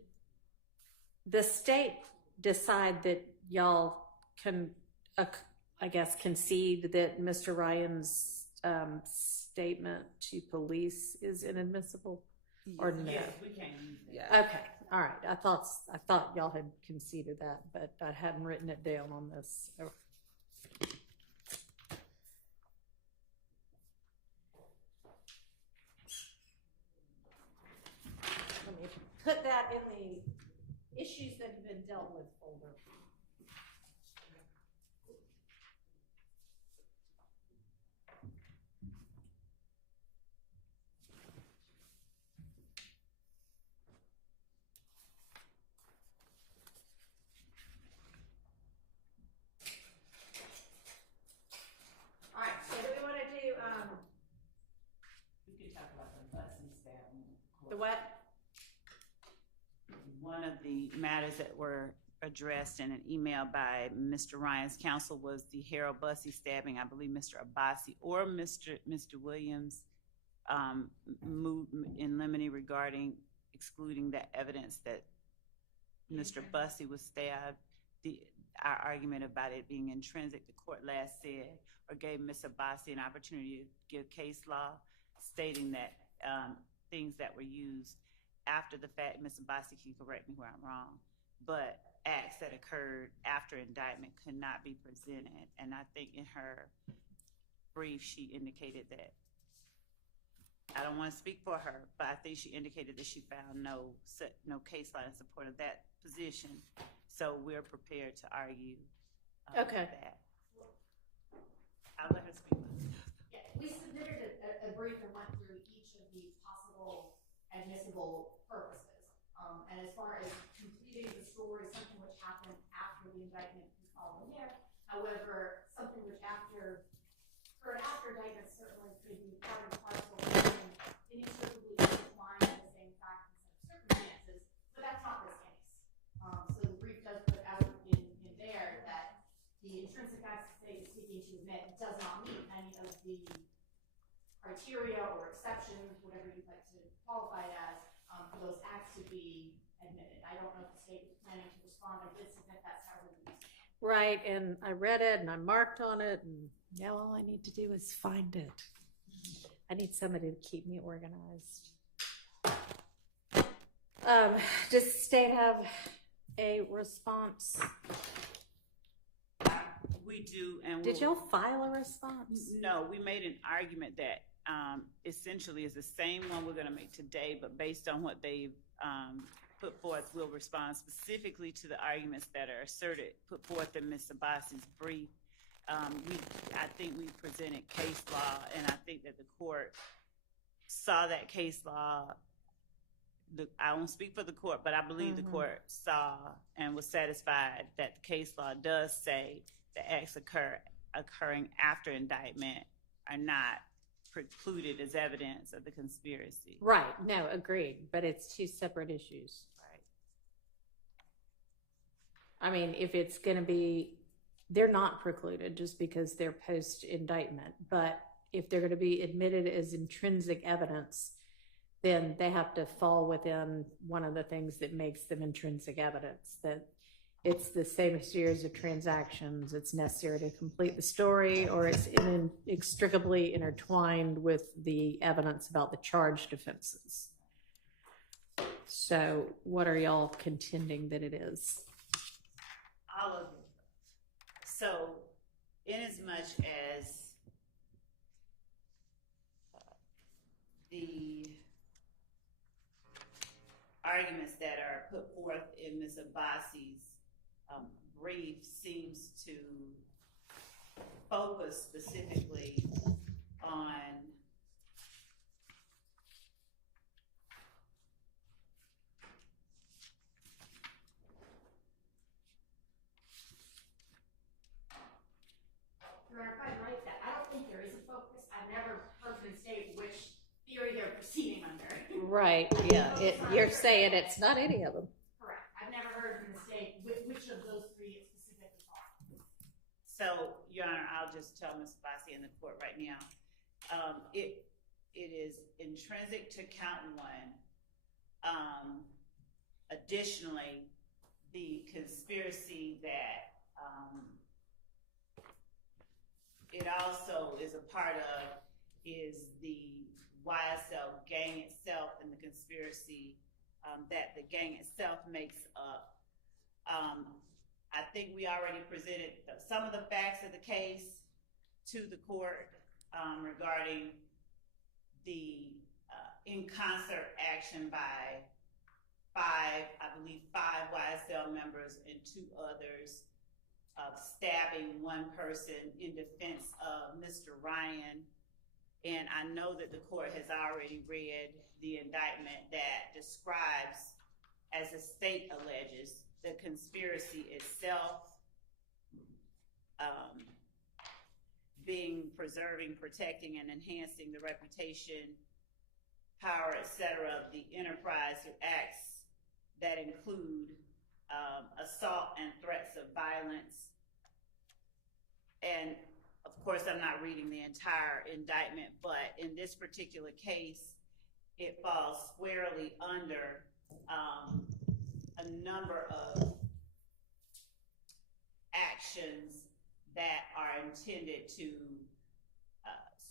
the state decide that y'all can, I guess, concede that Mr. Ryan's statement to police is inadmissible, or no? Yes, we can't use that. Yeah. Okay, all right. I thought y'all had conceded that, but I hadn't written it down on this. So. Let me put that in the issues that have been dealt with folder. All right, so do we want to do, We could talk about the bus and stabbing. the what? One of the matters that were addressed in an email by Mr. Ryan's counsel was the Harold Bussey stabbing. I believe Mr. Abbasi or Mr. Williams moved in limine regarding excluding the evidence that Mr. Bussey was stabbed. Our argument about it being intrinsic, the court last said, or gave Ms. Abbasi an opportunity to give case law stating that things that were used after the fact, Ms. Abbasi can correct me where I'm wrong, but acts that occurred after indictment could not be presented. And I think in her brief, she indicated that, I don't want to speak for her, but I think she indicated that she found no case law in support of that position. So we're prepared to argue that. I'll let her speak. Yeah, we submitted a brief and went through each of the possible admissible purposes. And as far as completing the story, something which happened after the indictment is all in there. However, something which occurred after indictment certainly could be part and parcel and inextricably intertwined in the same facts and circumstances, but that's not this case. So the brief does put out in there that the intrinsic facts the state is seeking to admit does not meet any of the criteria or exceptions, whatever you'd like to qualify it as, for those acts to be admitted. I don't know if the state is planning to respond. I did submit that several weeks ago. Right, and I read it and I marked on it, and now all I need to do is find it. I need somebody to keep me organized. Does the state have a response? We do, and Did y'all file a response? No, we made an argument that essentially is the same one we're going to make today, but based on what they've put forth, we'll respond specifically to the arguments that are put forth in Ms. Abbasi's brief. I think we presented case law, and I think that the court saw that case law. I won't speak for the court, but I believe the court saw and was satisfied that the case law does say the acts occurring after indictment are not precluded as evidence of the conspiracy. Right, no, agreed, but it's two separate issues. Right. I mean, if it's going to be, they're not precluded just because they're post-indictment, but if they're going to be admitted as intrinsic evidence, then they have to fall within one of the things that makes them intrinsic evidence, that it's the same series of transactions, it's necessary to complete the story, or it's inextricably intertwined with the evidence about the charged offenses. So what are y'all contending that it is? All of it. So, inasmuch as the arguments that are put forth in Ms. Abbasi's brief seems to focus specifically on Your Honor, if I write that, I don't think there is a focus. I've never heard them state which theory they're proceeding under. Right, yeah, you're saying it's not any of them. Correct. I've never heard them state which of those three it specifically are. So, Your Honor, I'll just tell Ms. Abbasi in the court right now. It is intrinsic to count one. Additionally, the conspiracy that it also is a part of is the YSL gang itself and the conspiracy that the gang itself makes up. I think we already presented some of the facts of the case to the court regarding the in concert action by five YSL members and two others of stabbing one person in defense of Mr. Ryan. And I know that the court has already read the indictment that describes, as the state alleges, the conspiracy itself being preserving, protecting, and enhancing the reputation, power, etc. of the enterprise through acts that include assault and threats of violence. And of course, I'm not reading the entire indictment, but in this particular case, it falls squarely under a number of actions that are intended to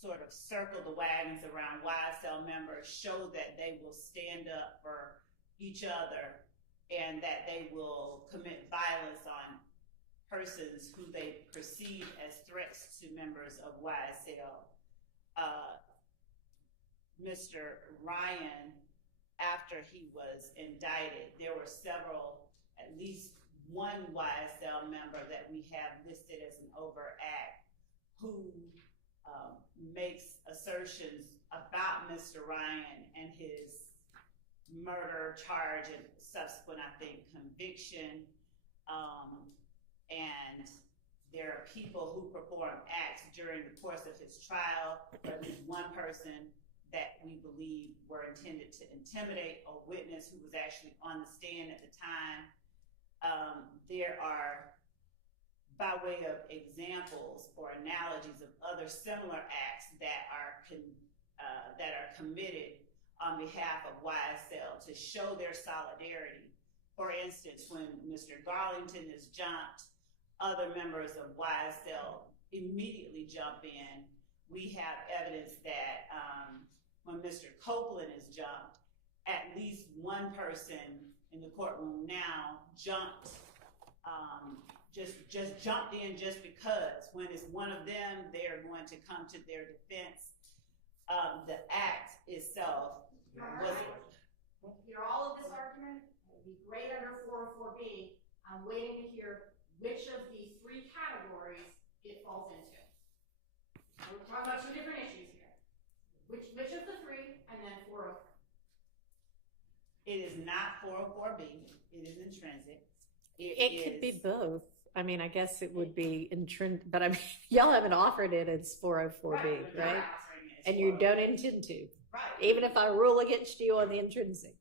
sort of circle the wagons around YSL members, show that they will stand up for each other and that they will commit violence on persons who they perceive as threats to members of YSL. Mr. Ryan, after he was indicted, there were several, at least one YSL member that we have listed as an overt act who makes assertions about Mr. Ryan and his murder charge and subsequent, I think, conviction. And there are people who perform acts during the course of his trial, at least one person that we believe were intended to intimidate a witness who was actually on the stand at the time. There are, by way of examples or analogies of other similar acts that are committed on behalf of YSL to show their solidarity. For instance, when Mr. Garlington is jumped, other members of YSL immediately jump in. We have evidence that when Mr. Copeland is jumped, at least one person in the courtroom now jumped, just jumped in just because. When it's one of them, they're going to come to their defense. The act itself was. Hear all of this argument. It would be great under 404B. I'm waiting to hear which of the three categories it falls into. We're talking about two different issues here. Which of the three, and then 404. It is not 404B. It is intrinsic. It could be both. I mean, I guess it would be intrinsic, but I mean, y'all haven't offered it as 404B, right? And you don't intend to. Right. Even if I rule against you on the intrinsic.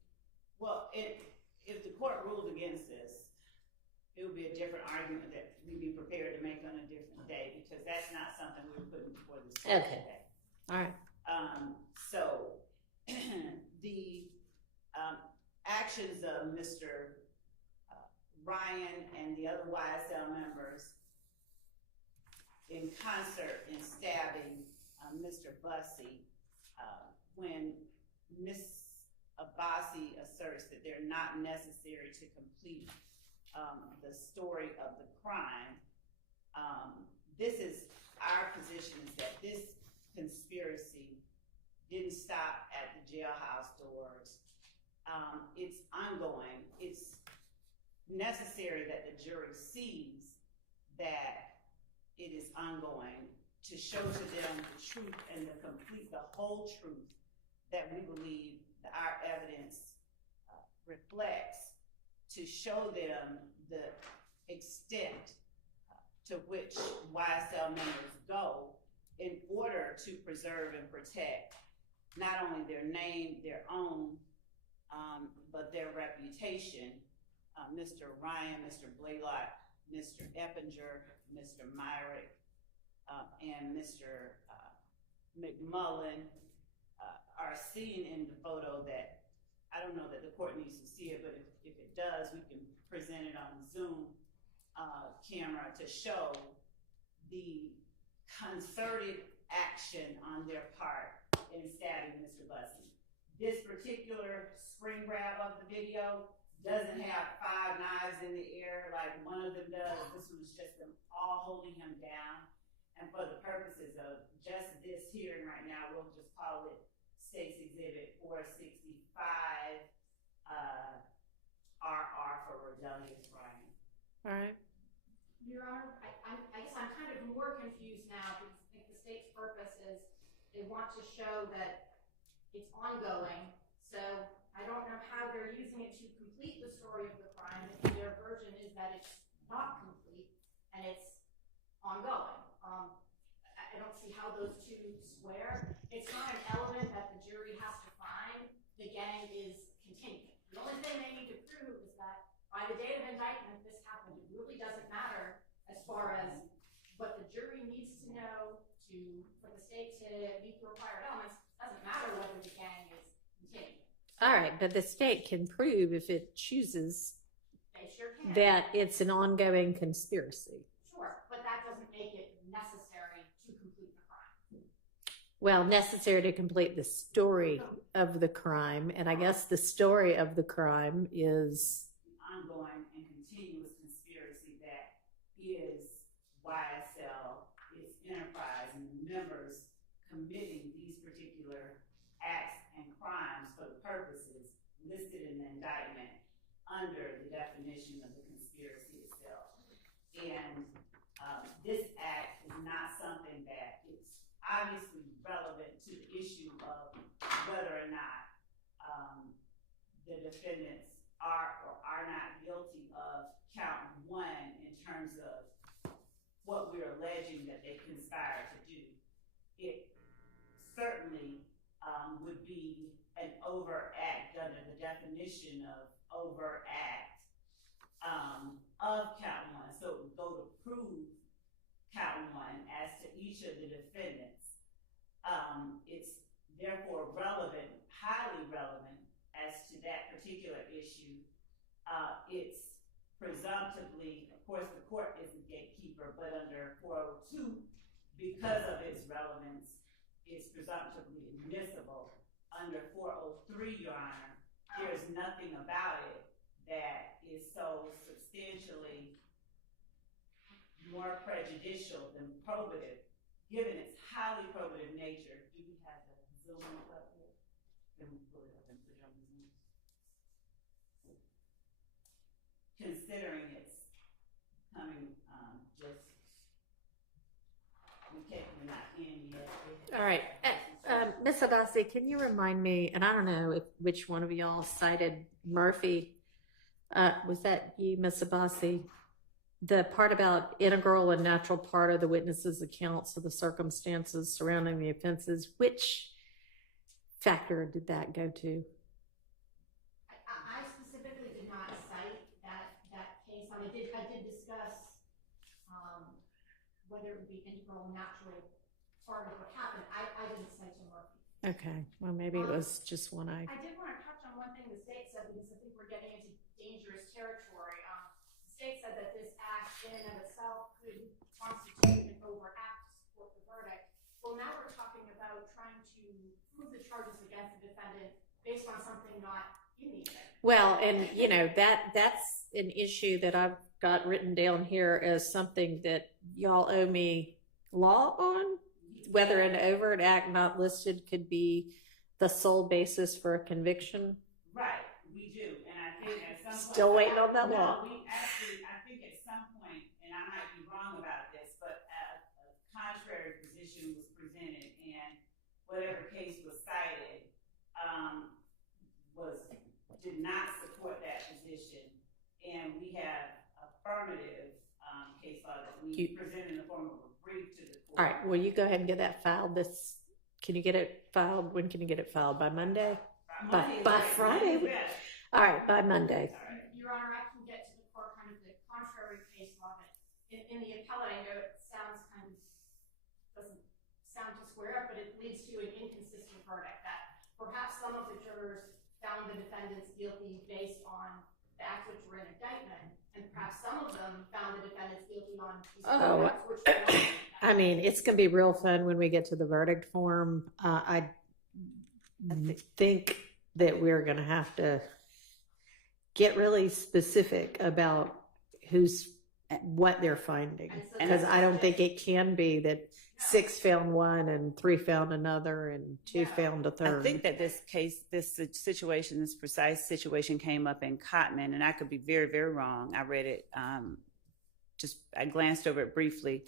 Well, if the court ruled against us, it would be a different argument that we'd be prepared to make on a different day, because that's not something we were putting before this court today. All right. So the actions of Mr. Ryan and the other YSL members in concert in stabbing Mr. Bussey when Ms. Abbasi asserts that they're not necessary to complete the story of the crime. This is our position, is that this conspiracy didn't stop at the jailhouse doors. It's ongoing. It's necessary that the jury sees that it is ongoing to show to them the truth and the whole truth that we believe that our evidence reflects, to show them the extent to which YSL members go in order to preserve and protect not only their name, their own, but their reputation. Mr. Ryan, Mr. Blaylock, Mr. Eppinger, Mr. Myrick, and Mr. McMullen are seen in the photo that, I don't know that the court needs to see it, but if it does, we can present it on Zoom camera to show the concerted action on their part in stabbing Mr. Bussey. This particular screen grab of the video doesn't have 5 knives in the air like one of them does. This was just them all holding him down. And for the purposes of just this hearing right now, we'll just call it State's Exhibit 465, RR for rebellious Ryan. All right. Your Honor, I guess I'm kind of more confused now because I think the state's purpose is they want to show that it's ongoing. So I don't know how they're using it to complete the story of the crime if their version is that it's not complete and it's ongoing. I don't see how those two square. It's not an element that the jury has to find. The gang is continuing. The only thing they need to prove is that by the date of indictment, this happened. It really doesn't matter as far as what the jury needs to know for the state to meet the required elements. It doesn't matter whether the gang is continuing. All right, but the state can prove if it chooses They sure can. that it's an ongoing conspiracy. Sure, but that doesn't make it necessary to complete the crime. Well, necessary to complete the story of the crime, and I guess the story of the crime is Ongoing and continuous conspiracy that is YSL, its enterprise, and the members committing these particular acts and crimes for the purposes listed in the indictment under the definition of the conspiracy itself. And this act is not something that is obviously relevant to the issue of whether or not the defendants are or are not guilty of count 1 in terms of what we're alleging that they conspired to do. It certainly would be an overt act under the definition of overt act of count 1. So it would go to prove count 1 as to each of the defendants. It's therefore relevant, highly relevant as to that particular issue. It's presumptively, of course, the court is the gatekeeper, but under 402, because of its relevance, it's presumptively admissible. Under 403, Your Honor, there's nothing about it that is so substantially more prejudicial than probative, given its highly probative nature. Do we have the Zoom up here? Let me pull it up and put it on the Zoom. Considering it's coming just, we can't, we're not in yet. all right. Ms. Abbasi, can you remind me, and I don't know which one of y'all cited Murphy. Was that you, Ms. Abbasi? The part about integral and natural part of the witness's accounts of the circumstances surrounding the offenses, which factor did that go to? I specifically did not cite that case. I did discuss whether it would be integral and natural part of what happened. I didn't cite to Murphy. Okay, well, maybe it was just one I did want to touch on one thing the state said because I think we're getting into dangerous territory. state said that this act in and of itself could constitute an overt act to support the verdict. Well, now we're talking about trying to prove the charges against the defendant based on something not in the indictment. Well, and you know, that's an issue that I've got written down here as something that y'all owe me law on, whether an overt act not listed could be the sole basis for a conviction. Right, we do, and I think at some point. Still waiting on that no, law. we actually, I think at some point, and I might be wrong about this, but a contrary position was presented, and whatever case was cited, did not support that position, and we have affirmative case law that we present in the form of a brief to the court. All right, well, you go ahead and get that filed. Can you get it filed? When can you get it filed? By Monday? By Friday? All right, by Monday. Your Honor, I can get to the court kind of the contrary case law that in the appellate, I know it sounds kind of, doesn't sound to square up, but it leads to an inconsistent verdict that perhaps some of the jurors found the defendants guilty based on the acts which were in indictment, and perhaps some of them found the defendants guilty on these acts which were not in indictment. I mean, it's going to be real fun when we get to the verdict form. I think that we're going to have to get really specific about what they're finding, because I don't think it can be that 6 found one and 3 found another and 2 found a third. I think that this situation, this precise situation came up in Cotman, and I could be very, very wrong. I read it, I glanced over it briefly,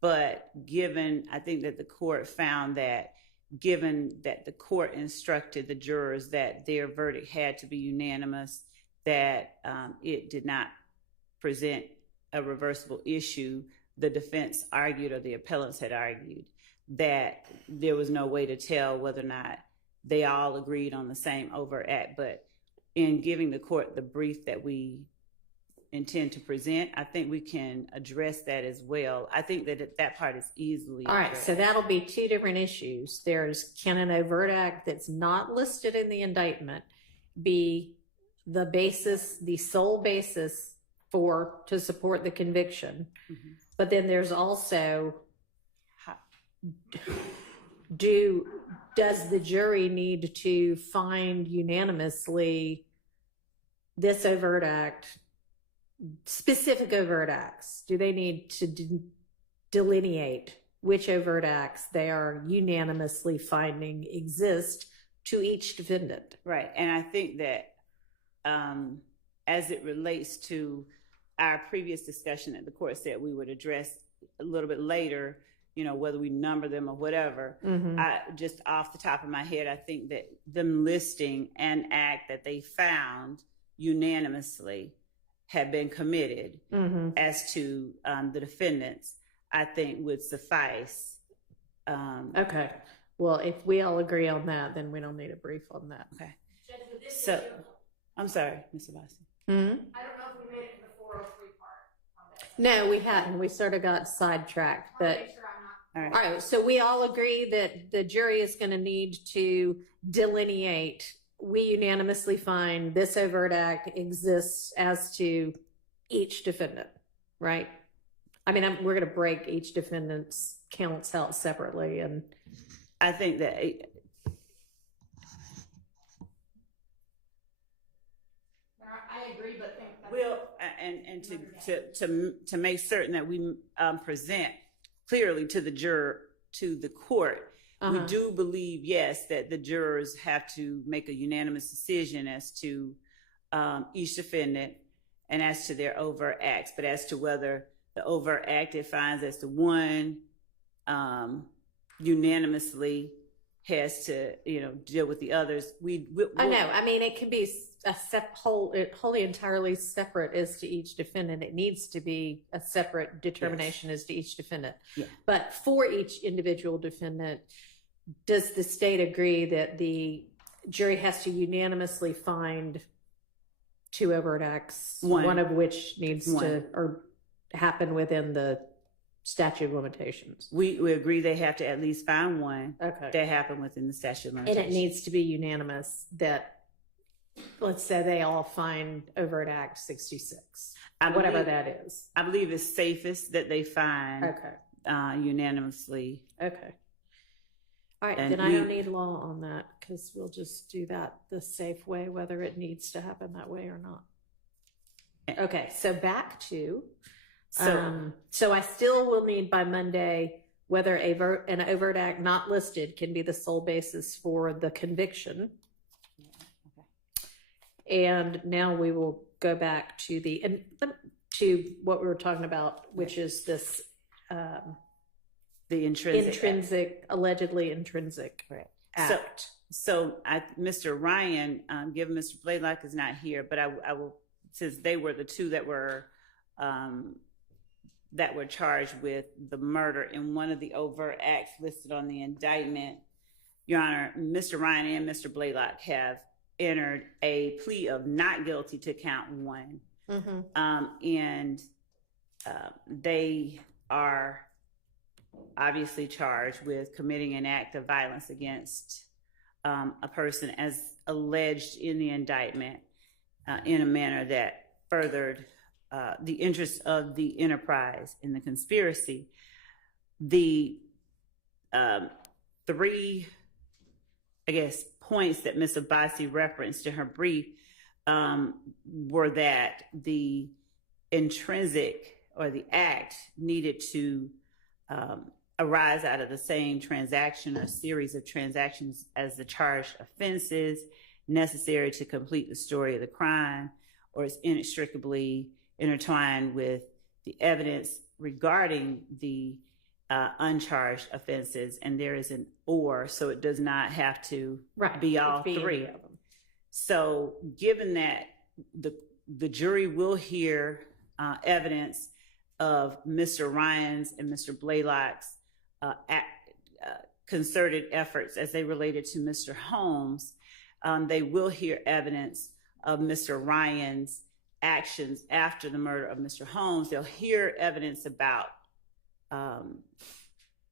but I think that the court found that given that the court instructed the jurors that their verdict had to be unanimous, that it did not present a reversible issue. The defense argued, or the appellants had argued, that there was no way to tell whether or not they all agreed on the same overt act. But in giving the court the brief that we intend to present, I think we can address that as well. I think that part is easily All right, addressed. so that'll be 2 different issues. There's, can an overt act that's not listed in the indictment be the basis, the sole basis to support the conviction? Mm-hmm. But then there's also, does the jury need to find unanimously this overt act, specific overt acts? Do they need to delineate which overt acts they are unanimously finding exist to each defendant? Right, and I think that as it relates to our previous discussion that the court said we would address a little bit later, whether we number them or whatever, I just off the top of my head, I think that them listing an act that they found unanimously had been committed as to the defendants, I think would suffice. Okay. Well, if we all agree on that, then we don't need a brief on that. Okay. Judge, with this So, issue, I'm sorry, Ms. Abbasi. Mm-hmm. I don't know if we made it to the 403 part on this. No, we hadn't. We sort of got sidetracked. I wanna But make sure I'm not. All right. all right, so we all agree that the jury is going to need to delineate. We unanimously find this overt act exists as to each defendant, right? I mean, we're going to break each defendant's counts out separately, and I think that I agree, but think that's. will, and to make certain that we present clearly to the juror, to the court, we do believe, yes, that the jurors have to make a unanimous decision as to each defendant and as to their overt acts, but as to whether the overt act it finds as to one unanimously has to, deal with the others. I know. I mean, it can be wholly entirely separate as to each defendant. It needs to be a separate determination as to each defendant. Yeah. But for each individual defendant, does the state agree that the jury has to unanimously find 2 overt acts, one of which needs to or happen within the statute of limitations? We agree they have to at least find one Okay. that happened within the statute of And limitations. it needs to be unanimous that let's say they all find overt act 66, I whatever believe- that is. I believe it's safest that they find Okay. Unanimously. Okay. All right, And then I don't need law on that because we'll just do that the safe way, whether it needs to happen that way or not. Okay, so back to, so I still will need by Monday whether an overt act not listed can be the sole basis for the conviction. And now we will go back to to what we were talking about, which is this the allegedly intrinsic act. So Mr. Ryan, given Mr. Blaylock is not here, but I will, since they were the two that were charged with the murder in one of the overt acts listed on the indictment, Your Honor, Mr. Ryan and Mr. Blaylock have entered a plea of not guilty to count one. And they are obviously charged with committing an act of violence against a person as alleged in the indictment in a manner that furthered the interests of the enterprise in the conspiracy. The three, I guess, points that Ms. Abbasi referenced in her brief were that the intrinsic or the act needed to arise out of the same transaction or series of transactions as the charged offenses necessary to complete the story of the crime, or is inextricably intertwined with the evidence regarding the uncharged offenses, and there is an or, so it does not have to be all three of them. So given that the jury will hear evidence of Mr. Ryan's and Mr. Blaylock's concerted efforts as they related to Mr. Holmes, they will hear evidence of Mr. Ryan's actions after the murder of Mr. Holmes. They'll hear evidence about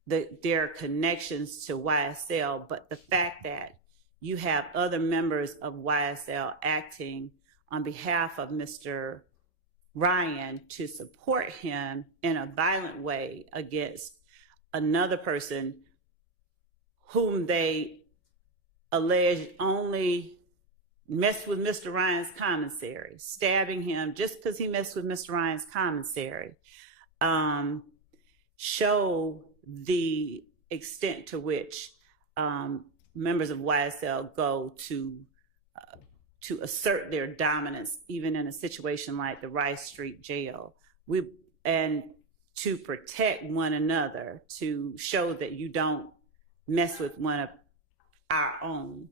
their connections to YSL, but the fact that you have other members of YSL acting on behalf of Mr. Ryan to support him in a violent way against another person whom they allege only messed with Mr. Ryan's commissary, stabbing him just because he messed with Mr. Ryan's commissary, show the extent to which members of YSL go to assert their dominance, even in a situation like the Rice Street jail, and to protect one another, to show that you don't mess with one of our own.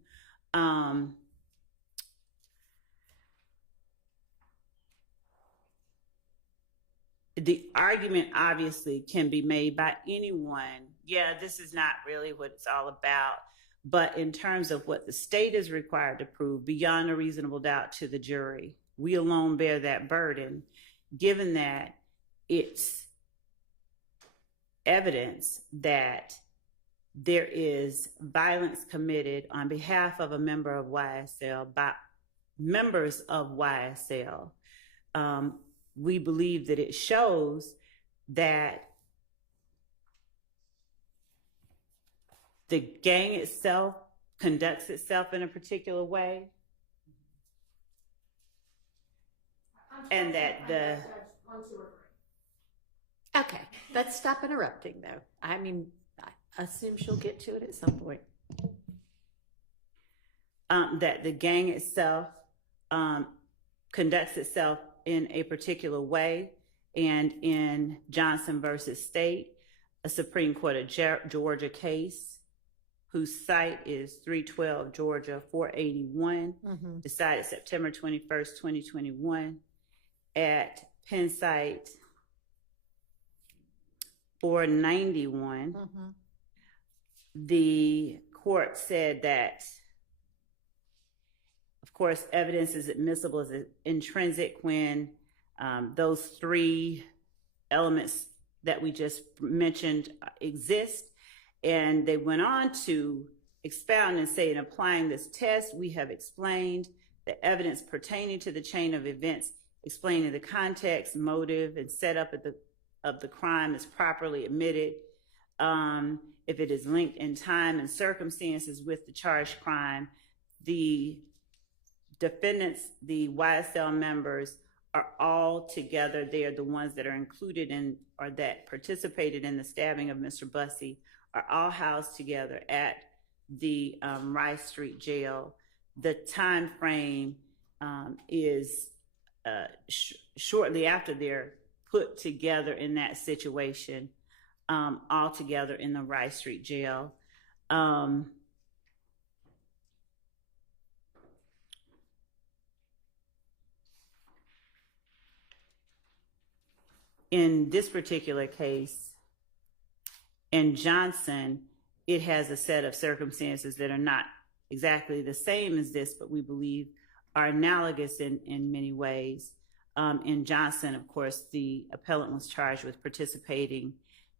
The argument obviously can be made by anyone. Yeah, this is not really what it's all about. But in terms of what the state is required to prove beyond a reasonable doubt to the jury, we alone bear that burden, given that it's evidence that there is violence committed on behalf of a member of YSL by members of YSL. We believe that it shows that the gang itself conducts itself in a particular way, and that the... Okay, let's stop interrupting, though. I mean, I assume she'll get to it at some point. That the gang itself conducts itself in a particular way, and in Johnson versus State, a Supreme Court of Georgia case, whose site is 312 Georgia 481, decided September 21st, 2021, at Penn site 491. The court said that, of course, evidence is admissible as intrinsic when those three elements that we just mentioned exist. And they went on to expound and say, in applying this test, we have explained The evidence pertaining to the chain of events explaining the context, motive, and setup of the crime is properly admitted. If it is linked in time and circumstances with the charged crime, the defendants, the YSL members, are all together. They are the ones that are included in or that participated in the stabbing of Mr. Bussey, are all housed together at the Rice Street Jail. The time frame is shortly after they're put together in that situation, all together in the Rice Street Jail. In this particular case, in Johnson, it has a set of circumstances that are not exactly the same as this, but we believe are analogous in many ways. In Johnson, of course, the appellant was charged with participating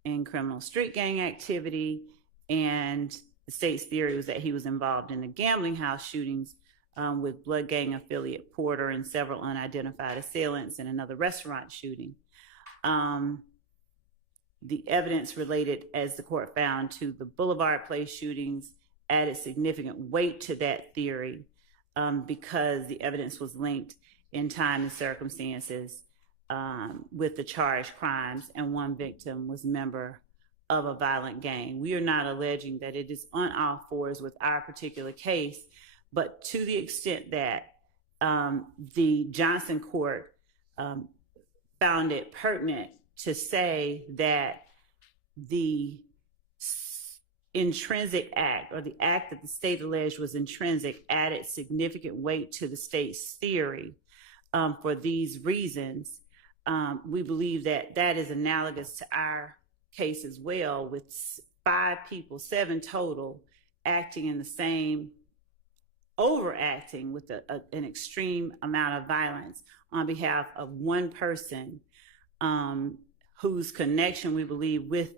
in criminal street gang activity, and the state's theory was that he was involved in the gambling house shootings with Blood Gang affiliate Porter and several unidentified assailants in another restaurant shooting. The evidence related, as the court found, to the Boulevard Place shootings added significant weight to that theory because the evidence was linked in time and circumstances with the charged crimes, and one victim was a member of a violent gang. We are not alleging that it is on all fours with our particular case, but to the extent that the Johnson court found it pertinent to say that the intrinsic act, or the act that the state alleged was intrinsic, added significant weight to the state's theory for these reasons. We believe that that is analogous to our case as well, with 5 people, 7 total, acting in the same, overacting with an extreme amount of violence on behalf of one person whose connection, we believe, with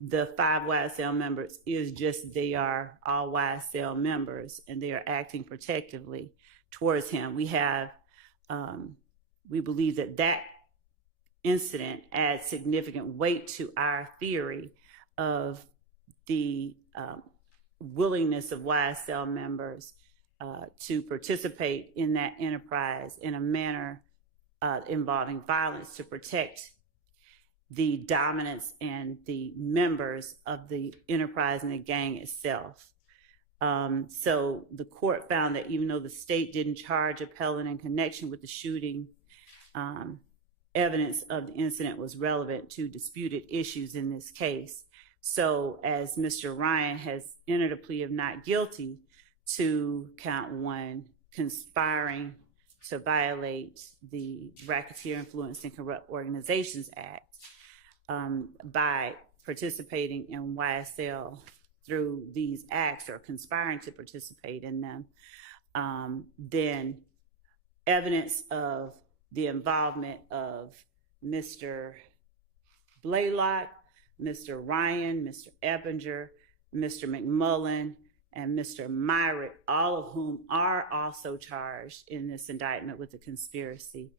the 5 YSL members is just they are all YSL members and they are acting protectively towards him. We have, we believe that that incident adds significant weight to our theory of the willingness of YSL members to participate in that enterprise in a manner involving violence to protect the dominance and the members of the enterprise and the gang itself. So the court found that even though the state didn't charge appellant in connection with the shooting, evidence of the incident was relevant to disputed issues in this case. So as Mr. Ryan has entered a plea of not guilty to count 1, conspiring to violate the Racketeer Influenced and Corrupt Organizations Act by participating in YSL through these acts or conspiring to participate in them, then evidence of the involvement of Mr. Blaylock, Mr. Ryan, Mr. Eppinger, Mr. McMullen, and Mr. Myrick, all of whom are also charged in this indictment with the conspiracy.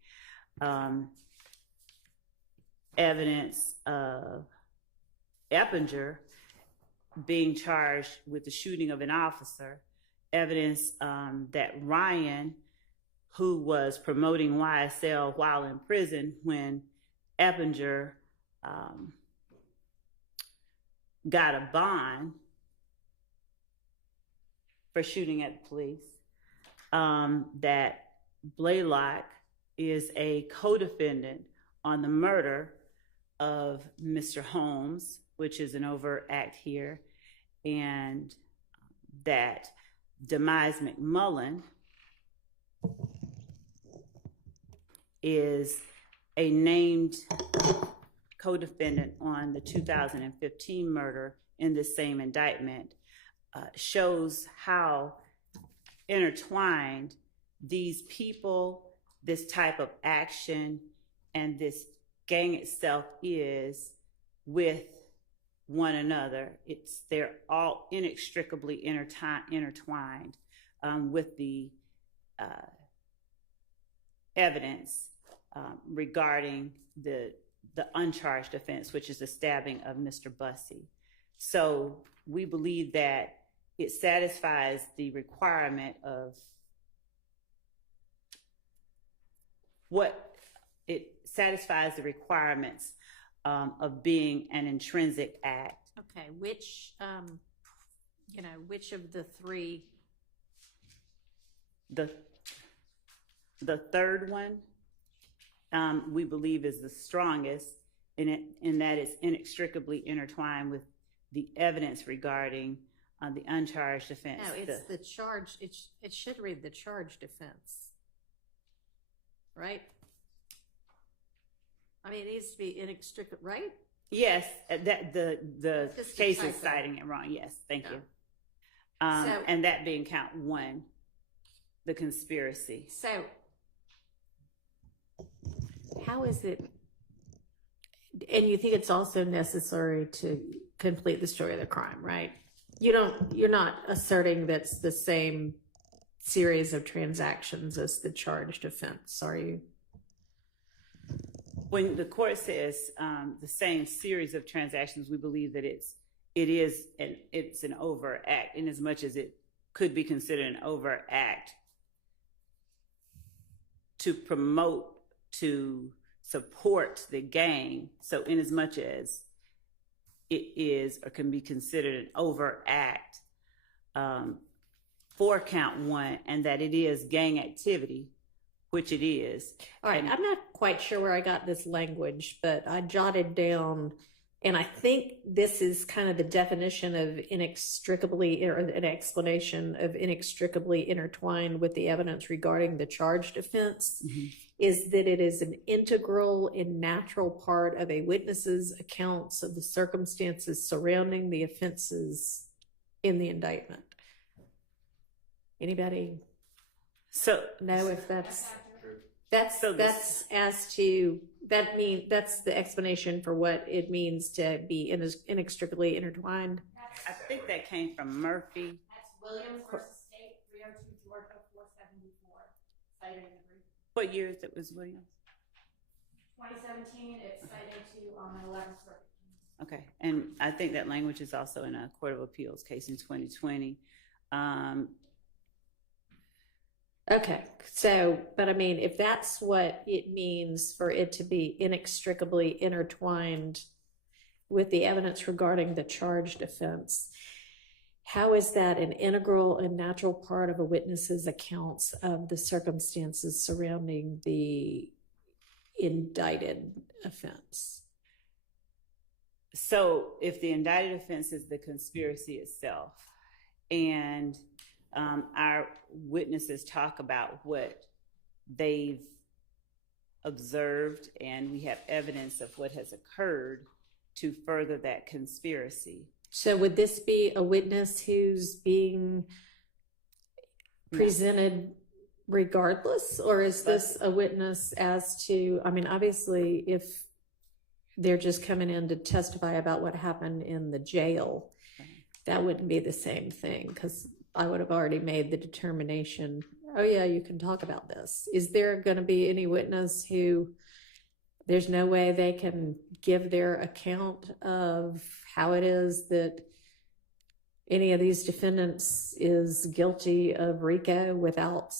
Evidence of Eppinger being charged with the shooting of an officer, evidence that Ryan, who was promoting YSL while in prison when Eppinger got a bond for shooting at the police, that Blaylock is a co-defendant on the murder of Mr. Holmes, which is an overt act here, and that Demise McMullen is a named co-defendant on the 2015 murder in the same indictment, shows how intertwined these people, this type of action, and this gang itself is with one another. They're all inextricably intertwined with the evidence regarding the uncharged offense, which is the stabbing of Mr. Bussey. So we believe that it satisfies the requirement of the requirements of being an intrinsic act. Okay, which of the three? The third one, we believe, is the strongest in that it's inextricably intertwined with the evidence regarding the uncharged offense. No, it's the charge. It should read the charged offense, right? I mean, it needs to be inextricable, right? Yes, that the Just a case is typo. citing it wrong. Yes, thank you. So- And that being count one, the conspiracy. So, how is it? And you think it's also necessary to complete the story of the crime, right? You're not asserting that's the same series of transactions as the charged offense, are you? When the court says the same series of transactions, we believe that it's an overt act, in as much as it could be considered an overt act to promote, to support the gang. So in as much as it is or can be considered an overt act for count one, and that it is gang activity, which it is. All right, And- I'm not quite sure where I got this language, but I jotted down, and I think this is kind of the definition of inextricably, or an explanation of inextricably intertwined with the evidence regarding the charged offense, is that it is an integral and natural part of a witness's accounts of the circumstances surrounding the offenses in the indictment. Anybody So know if that's So that's as to that's the explanation for what it means to be inextricably intertwined. I think that came from Murphy. That's Williams versus State, 302 Georgia 474, cited in the brief. What year is it was Williams? 2017, it's cited to on the 11th circuit. Okay, and I think that language is also in a Court of Appeals case in 2020. Okay, so, but I mean, if that's what it means for it to be inextricably intertwined with the evidence regarding the charged offense, how is that an integral and natural part of a witness's accounts of the circumstances surrounding the indicted offense? So if the indicted offense is the conspiracy itself, and our witnesses talk about what they've observed, and we have evidence of what has occurred to further that conspiracy. So would this be a witness who's being presented regardless, or is this a witness as to, I mean, obviously, if they're just coming in to testify about what happened in the jail, that wouldn't be the same thing, because I would have already made the determination, oh yeah, you can talk about this. Is there going to be any witness who there's no way they can give their account of how it is that any of these defendants is guilty of RICO without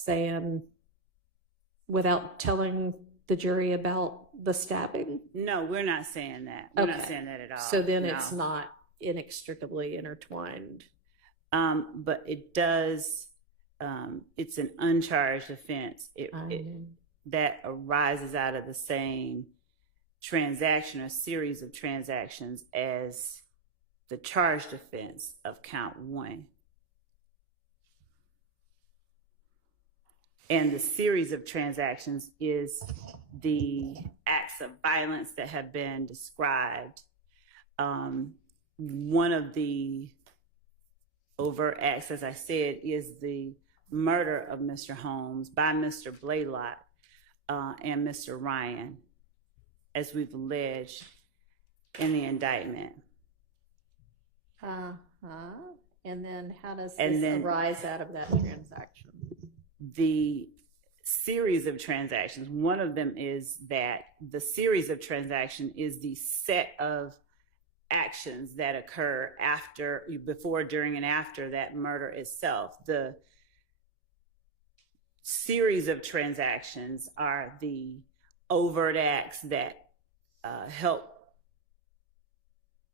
telling the jury about the stabbing? No, we're not saying that. We're not saying that at all. So then No. it's not inextricably intertwined. But it does, it's an uncharged offense. That arises out of the same transaction or series of transactions as the charged offense of count one. And the series of transactions is the acts of violence that have been described. One of the overt acts, as I said, is the murder of Mr. Holmes by Mr. Blaylock and Mr. Ryan, as we've alleged in the indictment. And then how does this arise out of that transaction? The series of transactions. One of them is that the series of transaction is the set of actions that occur after, before, during, and after that murder itself. The series of transactions are the overt acts that help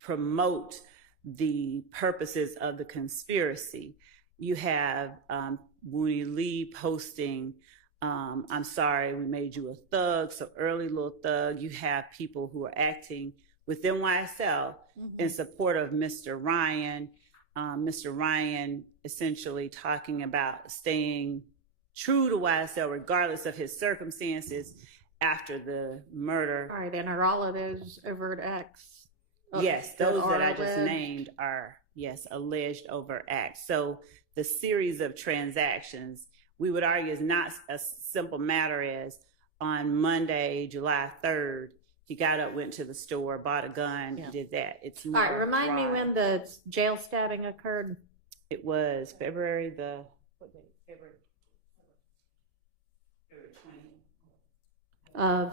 promote the purposes of the conspiracy. You have Woody Lee posting, I'm sorry, we made you a thug, so early little thug. You have people who are acting within YSL in support of Mr. Ryan. Mr. Ryan essentially talking about staying true to YSL regardless of his circumstances after the murder. All right, and are all of those overt acts? Yes, those that I just alleged? named are, yes, alleged overt acts. So the series of transactions, we would argue, is not a simple matter as on Monday, July 3rd, he got up, went to the store, bought a gun, did that. It's All more right, remind me broad. when the jail stabbing occurred. It was February the, what date? February 20. Of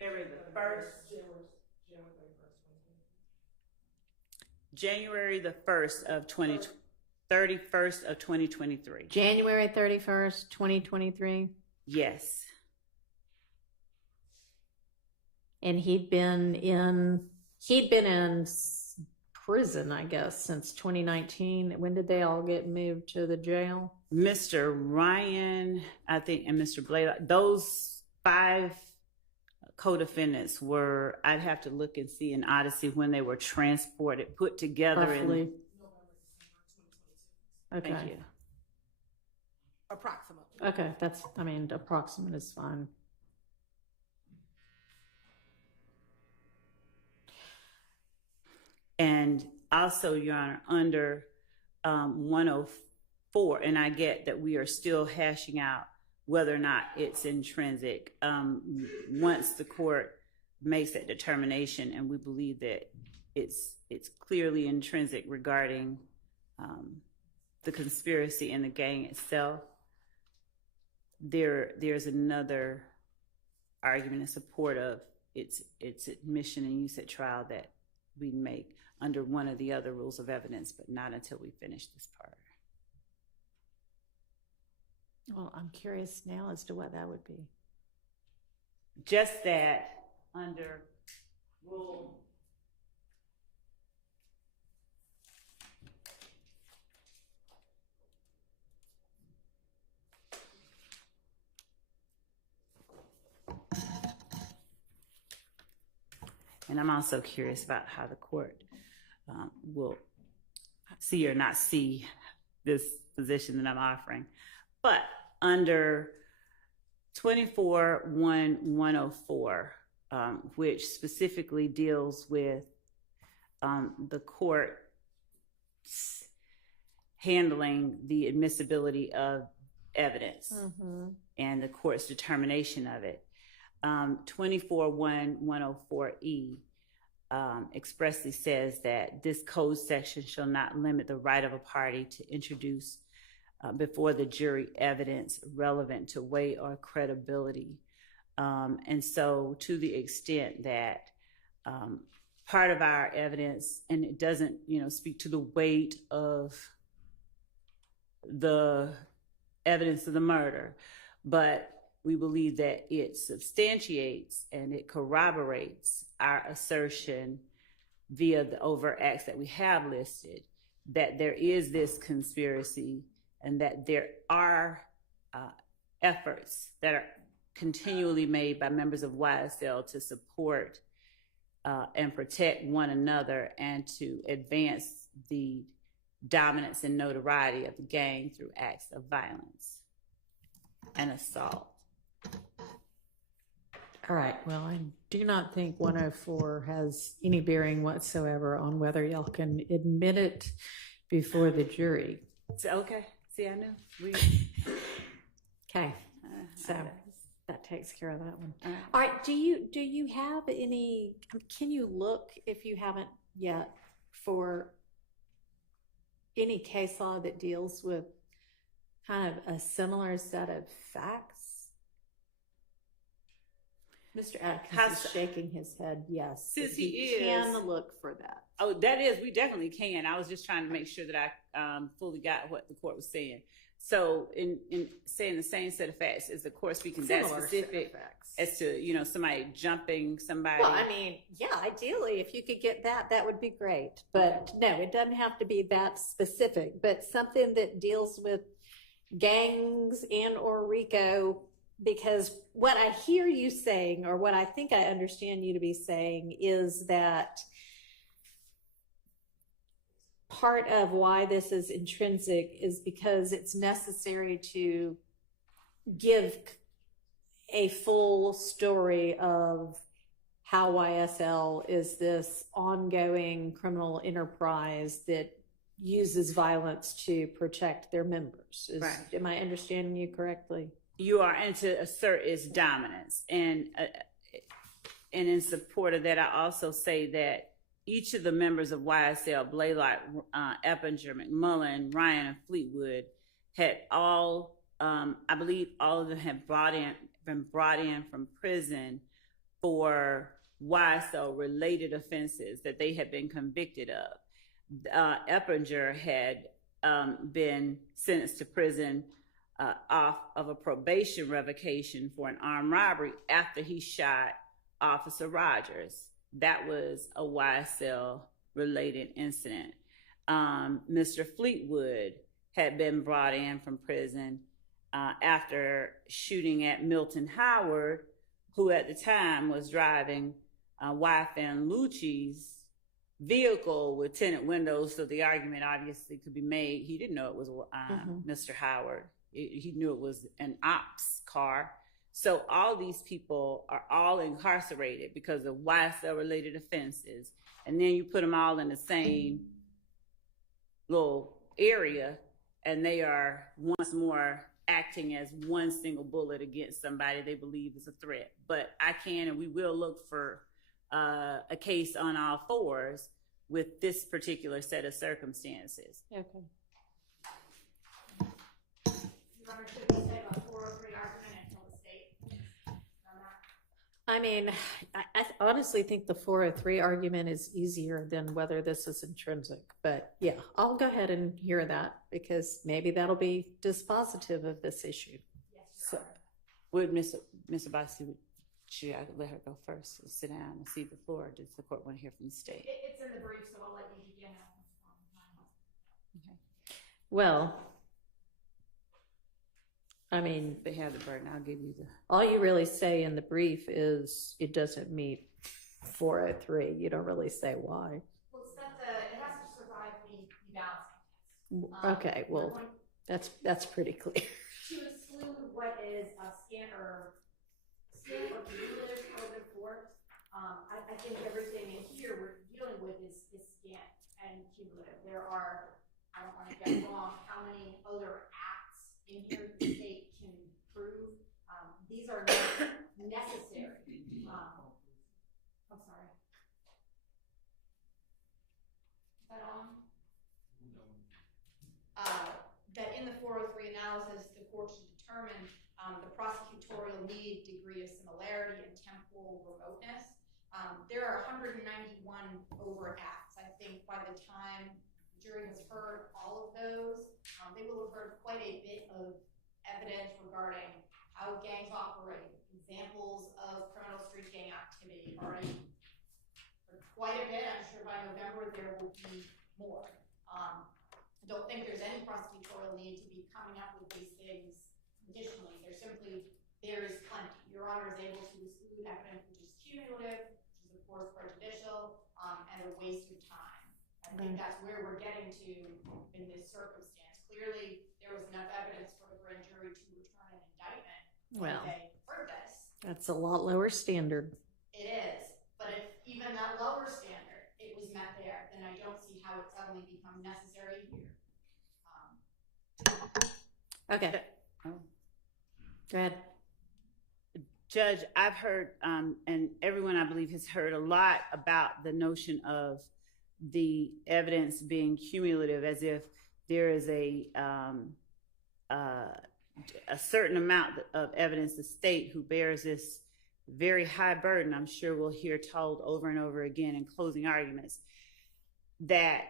February the 1st. January the 1st of 31st of 2023. January 31st, 2023. Yes. And he'd been in prison, I guess, since 2019. When did they all get moved to the jail? Mr. Ryan, I think, and Mr. Blaylock, those 5 co-defendants were, I'd have to look and see in Odyssey when they were transported, put together. Roughly. Okay. Thank you. Approximately. Okay, that's, I mean, approximate is fine. And also, Your Honor, under 104, and I get that we are still hashing out whether or not it's intrinsic. Once the court makes that determination, and we believe that it's clearly intrinsic regarding the conspiracy and the gang itself, there's another argument in support of its admission and use at trial that we make under one of the other rules of evidence, but not until we finish this part. Well, I'm curious now as to what that would be. Just that under rule and I'm also curious about how the court will see or not see this position that I'm offering. But under 24-104, which specifically deals with the court handling the admissibility of evidence and the court's determination of it, 24-104E expressly says that this code section shall not limit the right of a party to introduce before the jury evidence relevant to weight or credibility. And so to the extent that part of our evidence, and it doesn't, speak to the weight of the evidence of the murder, but we believe that it substantiates and it corroborates our assertion via the overt acts that we have listed, that there is this conspiracy and that there are efforts that are continually made by members of YSL to support and protect one another and to advance the dominance and notoriety of the gang through acts of violence and assault. All right, well, I do not think 104 has any bearing whatsoever on whether y'all can admit it before the jury. So, okay, see, I knew. Okay, so that takes care of that one. All right. All right, do you have any, can you look, if you haven't yet, for any case law that deals with kind of a similar set of facts? Mr. Atkins is shaking his head yes. Since he he can is- look for that. Oh, that is, we definitely can. I was just trying to make sure that I fully got what the court was saying. So in saying the same set of facts, is the court speaking that Similar set of specific facts. as to, you know, somebody jumping somebody? Well, I mean, yeah, ideally, if you could get that, that would be great. But no, it doesn't have to be that specific, but something that deals with gangs and or RICO, because what I hear you saying, or what I think I understand you to be saying, is that part of why this is intrinsic is because it's necessary to give a full story of how YSL is this ongoing criminal enterprise that uses violence to protect their members. Right. Am I understanding you correctly? You are, and to assert its dominance. And in support of that, I also say that each of the members of YSL, Blaylock, Eppinger, McMullen, Ryan, and Fleetwood, had all, I believe all of them have been brought in from prison for YSL-related offenses that they had been convicted of. Eppinger had been sentenced to prison off of a probation revocation for an armed robbery after he shot Officer Rogers. That was a YSL-related incident. Mr. Fleetwood had been brought in from prison after shooting at Milton Howard, who at the time was driving YFN Lucci's vehicle with tinted windows, so the argument obviously could be made. He didn't know it was Mr. Howard. He knew it was an ops car. So all these people are all incarcerated because of YSL-related offenses. And then you put them all in the same little area, and they are once more acting as one single bullet against somebody they believe is a threat. But I can and we will look for a case on all fours with this particular set of circumstances. Okay. Your Honor, should we say about 403 argument until the state on that? I mean, I honestly think the 403 argument is easier than whether this is intrinsic. But yeah, I'll go ahead and hear that because maybe that'll be dispositive of this issue. Yes, So, Your Honor. Would Ms. Abbasi, should I let her go first and sit down and see the floor? Does the court want to hear from the state? It's in the brief, so I'll let you begin. well, I mean, They have the burden. I'll give you the. all you really say in the brief is it doesn't meet 403. You don't really say why. Well, it's that it has to survive the balancing test. Okay, We're well, going that's pretty clear. to exclude what is a scant or cumulative over force. I think everything in here we're dealing with is scant and cumulative. There are, I don't want to get wrong, how many other acts in here the state can prove. These are not necessary. I'm sorry. Is that on? That in the 403 analysis, the court should determine the prosecutorial need, degree of similarity, and temporal remoteness. There are 191 overt acts. I think by the time the jury has heard all of those, they will have heard quite a bit of evidence regarding how gangs operate, examples of criminal street gang activity already heard quite a bit. I'm sure by November there will be more. I don't think there's any prosecutorial need to be coming up with these things additionally. There is plenty. Your Honor is able to exclude evidence which is cumulative, which is of course prejudicial, and a waste of time. I think that's where we're getting to in this circumstance. Clearly, there was enough evidence for the grand jury to return an indictment when Well, they heard this. that's a lot lower standard. It is, but if even that lower standard, it was met there, then I don't see how it suddenly becomes necessary here. Okay, Oh. go ahead. Judge, I've heard, and everyone I believe has heard a lot about the notion of the evidence being cumulative, as if there is a a certain amount of evidence, the state who bears this very high burden, I'm sure we'll hear told over and over again in closing arguments, that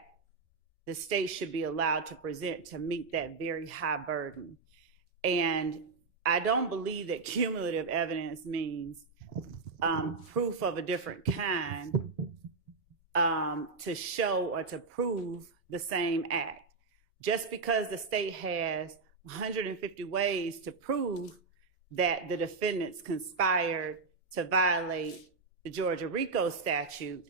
the state should be allowed to present to meet that very high burden. And I don't believe that cumulative evidence means proof of a different kind to show or to prove the same act. Just because the state has 150 ways to prove that the defendants conspired to violate the Georgia RICO statute,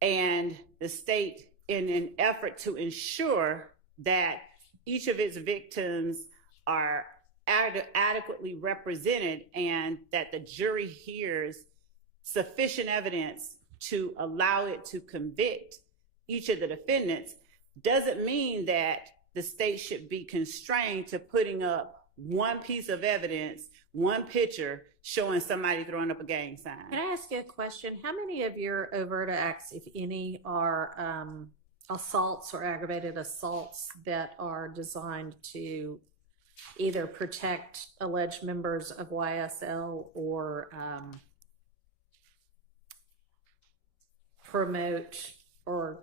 and the state, in an effort to ensure that each of its victims are adequately represented and that the jury hears sufficient evidence to allow it to convict each of the defendants, doesn't mean that the state should be constrained to putting up one piece of evidence, one picture showing somebody throwing up a gang sign. Can I ask you a question? How many of your overt acts, if any, are assaults or aggravated assaults that are designed to either protect alleged members of YSL or promote or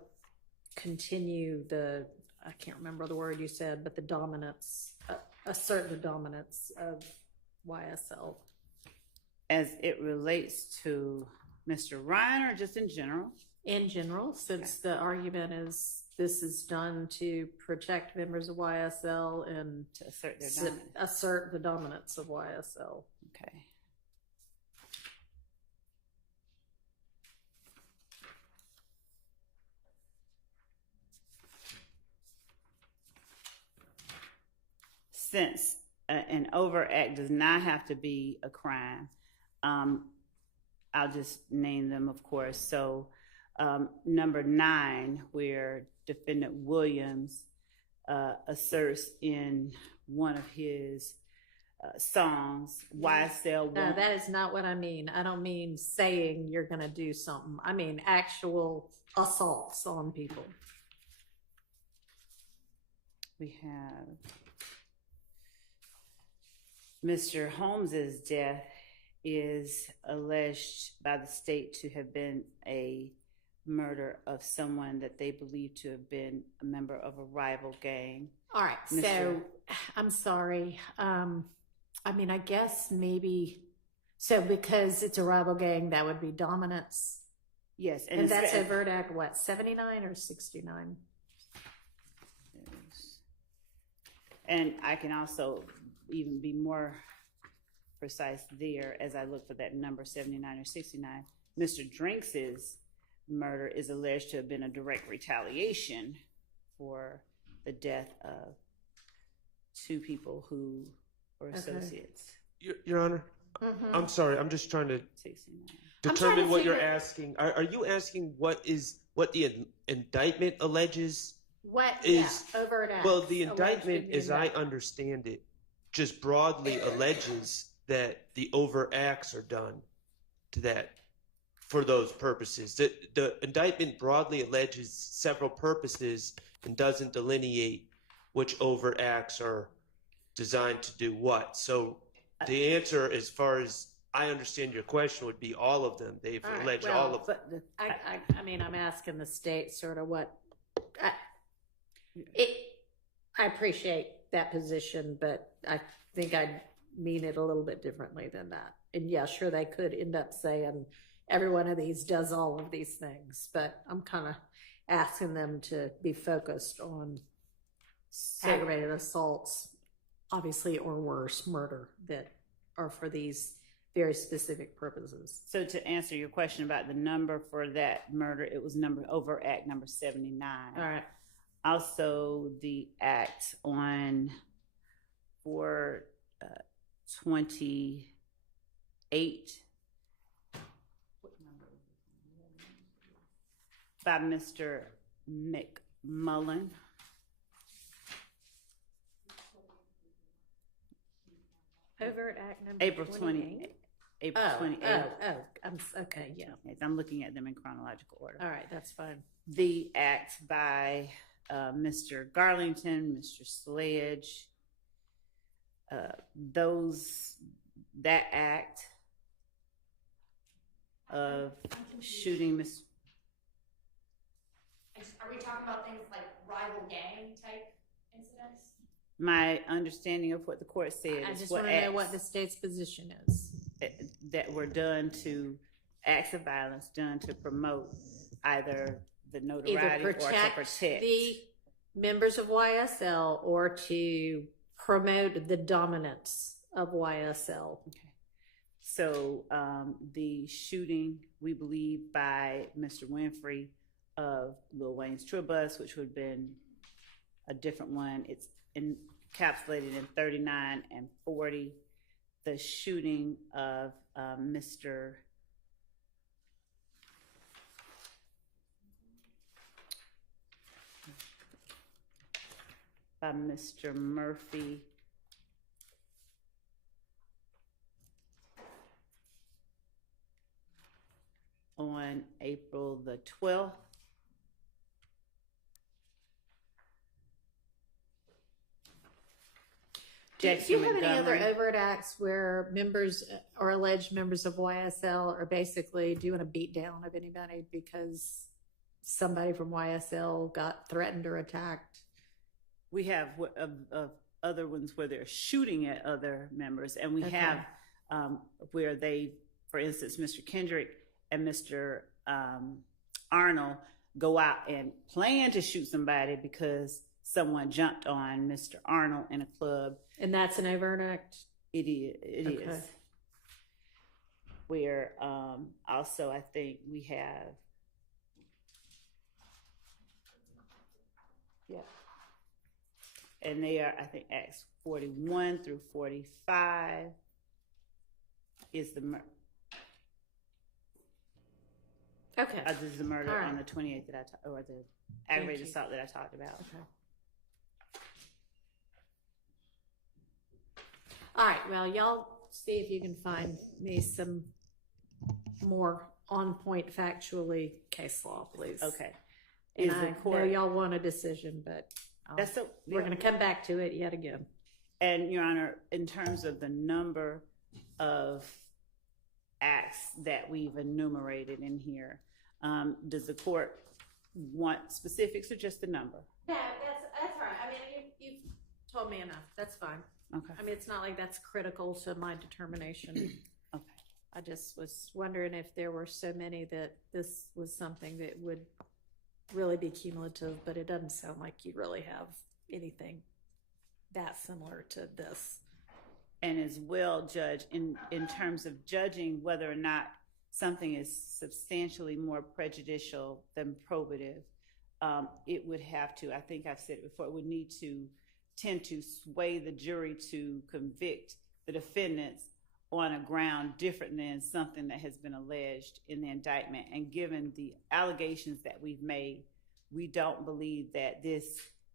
continue the, I can't remember the word you said, but the dominance, assert the dominance of YSL? As it relates to Mr. Ryan, or just in general? In general, since the argument is this is done to protect members of YSL and To assert their dominance. assert the dominance of YSL. Okay. Since an overt act does not have to be a crime, I'll just name them, of course. So number 9, where defendant Williams asserts in one of his songs, YSL. No, that is not what I mean. I don't mean saying you're going to do something. I mean actual assaults on people. We have Mr. Holmes's death is alleged by the state to have been a murder of someone that they believe to have been a member of a rival gang. All right. So I'm sorry. I mean, I guess maybe, so because it's a rival gang, that would be dominance. Yes. And that's overt act, what, 79 or 69? And I can also even be more precise there as I look for that number 79 or 69. Mr. Drinks's murder is alleged to have been a direct retaliation for the death of 2 people who were associates. Your Honor, I'm sorry. I'm just trying to 69. determine what you're asking. Are you asking what the indictment alleges? What is overt acts? Well, the indictment, as I understand it, just broadly alleges that the overt acts are done to that for those purposes. The indictment broadly alleges several purposes and doesn't delineate which overt acts are designed to do what. So the answer, as far as I understand your question, would be all of them. They've alleged all of them. I mean, I'm asking the state sort of what. I appreciate that position, but I think I mean it a little bit differently than that. And yeah, sure, they could end up saying every one of these does all of these things, but I'm kind of asking them to be focused on aggravated assaults, obviously, or worse, murder, that are for these very specific purposes. So to answer your question about the number for that murder, it was overt act number 79. All right. Also, the act on 4/28 by Mr. McMullen. Overt act number April 28. April 28th. Okay, yeah. I'm looking at them in chronological order. All right, that's fine. The act by Mr. Garlington, Mr. Sledge, that act of shooting Miss. Are we talking about things like rival gang type incidents? My understanding of what the court said I is just what want to know what acts the state's position is. that were done to acts of violence done to promote either the notoriety or to protect the members of YSL or to promote the dominance of YSL. Okay. So the shooting, we believe, by Mr. Winfrey of Lil Wayne's tour bus, which would have been a different one. It's encapsulated in 39 and 40. The shooting of Mr. Murphy on April the 12th. Do you have any other overt acts where members or alleged members of YSL are basically doing a beatdown of anybody because somebody from YSL got threatened or attacked? We have other ones where they're shooting at other members, and we have where they, for instance, Mr. Kendrick and Mr. Arnold go out and plan to shoot somebody because someone jumped on Mr. Arnold in a club. And that's an overt act? It is. Where also I think we have, and they are, I think, Acts 41 through 45 is the murder. Okay. This is the murder All right. on the 28th or the aggravated assault that I talked about. Okay. All right, well, y'all see if you can find me some more on-point factually case law, please. Okay. And I know y'all want a decision, but we're going to come back to it yet again. And, Your Honor, in terms of the number of acts that we've enumerated in here, does the court want specifics or just the number? No, that's right. I mean, you've told me enough. That's fine. Okay. I mean, it's not like that's critical to my determination. Okay. I just was wondering if there were so many that this was something that would really be cumulative, but it doesn't sound like you really have anything that similar to this. And as well, Judge, in terms of judging whether or not something is substantially more prejudicial than probative, it would have to, I think I've said it before, it would need to tend to sway the jury to convict the defendants on a ground different than something that has been alleged in the indictment. And given the allegations that we've made, we don't believe that this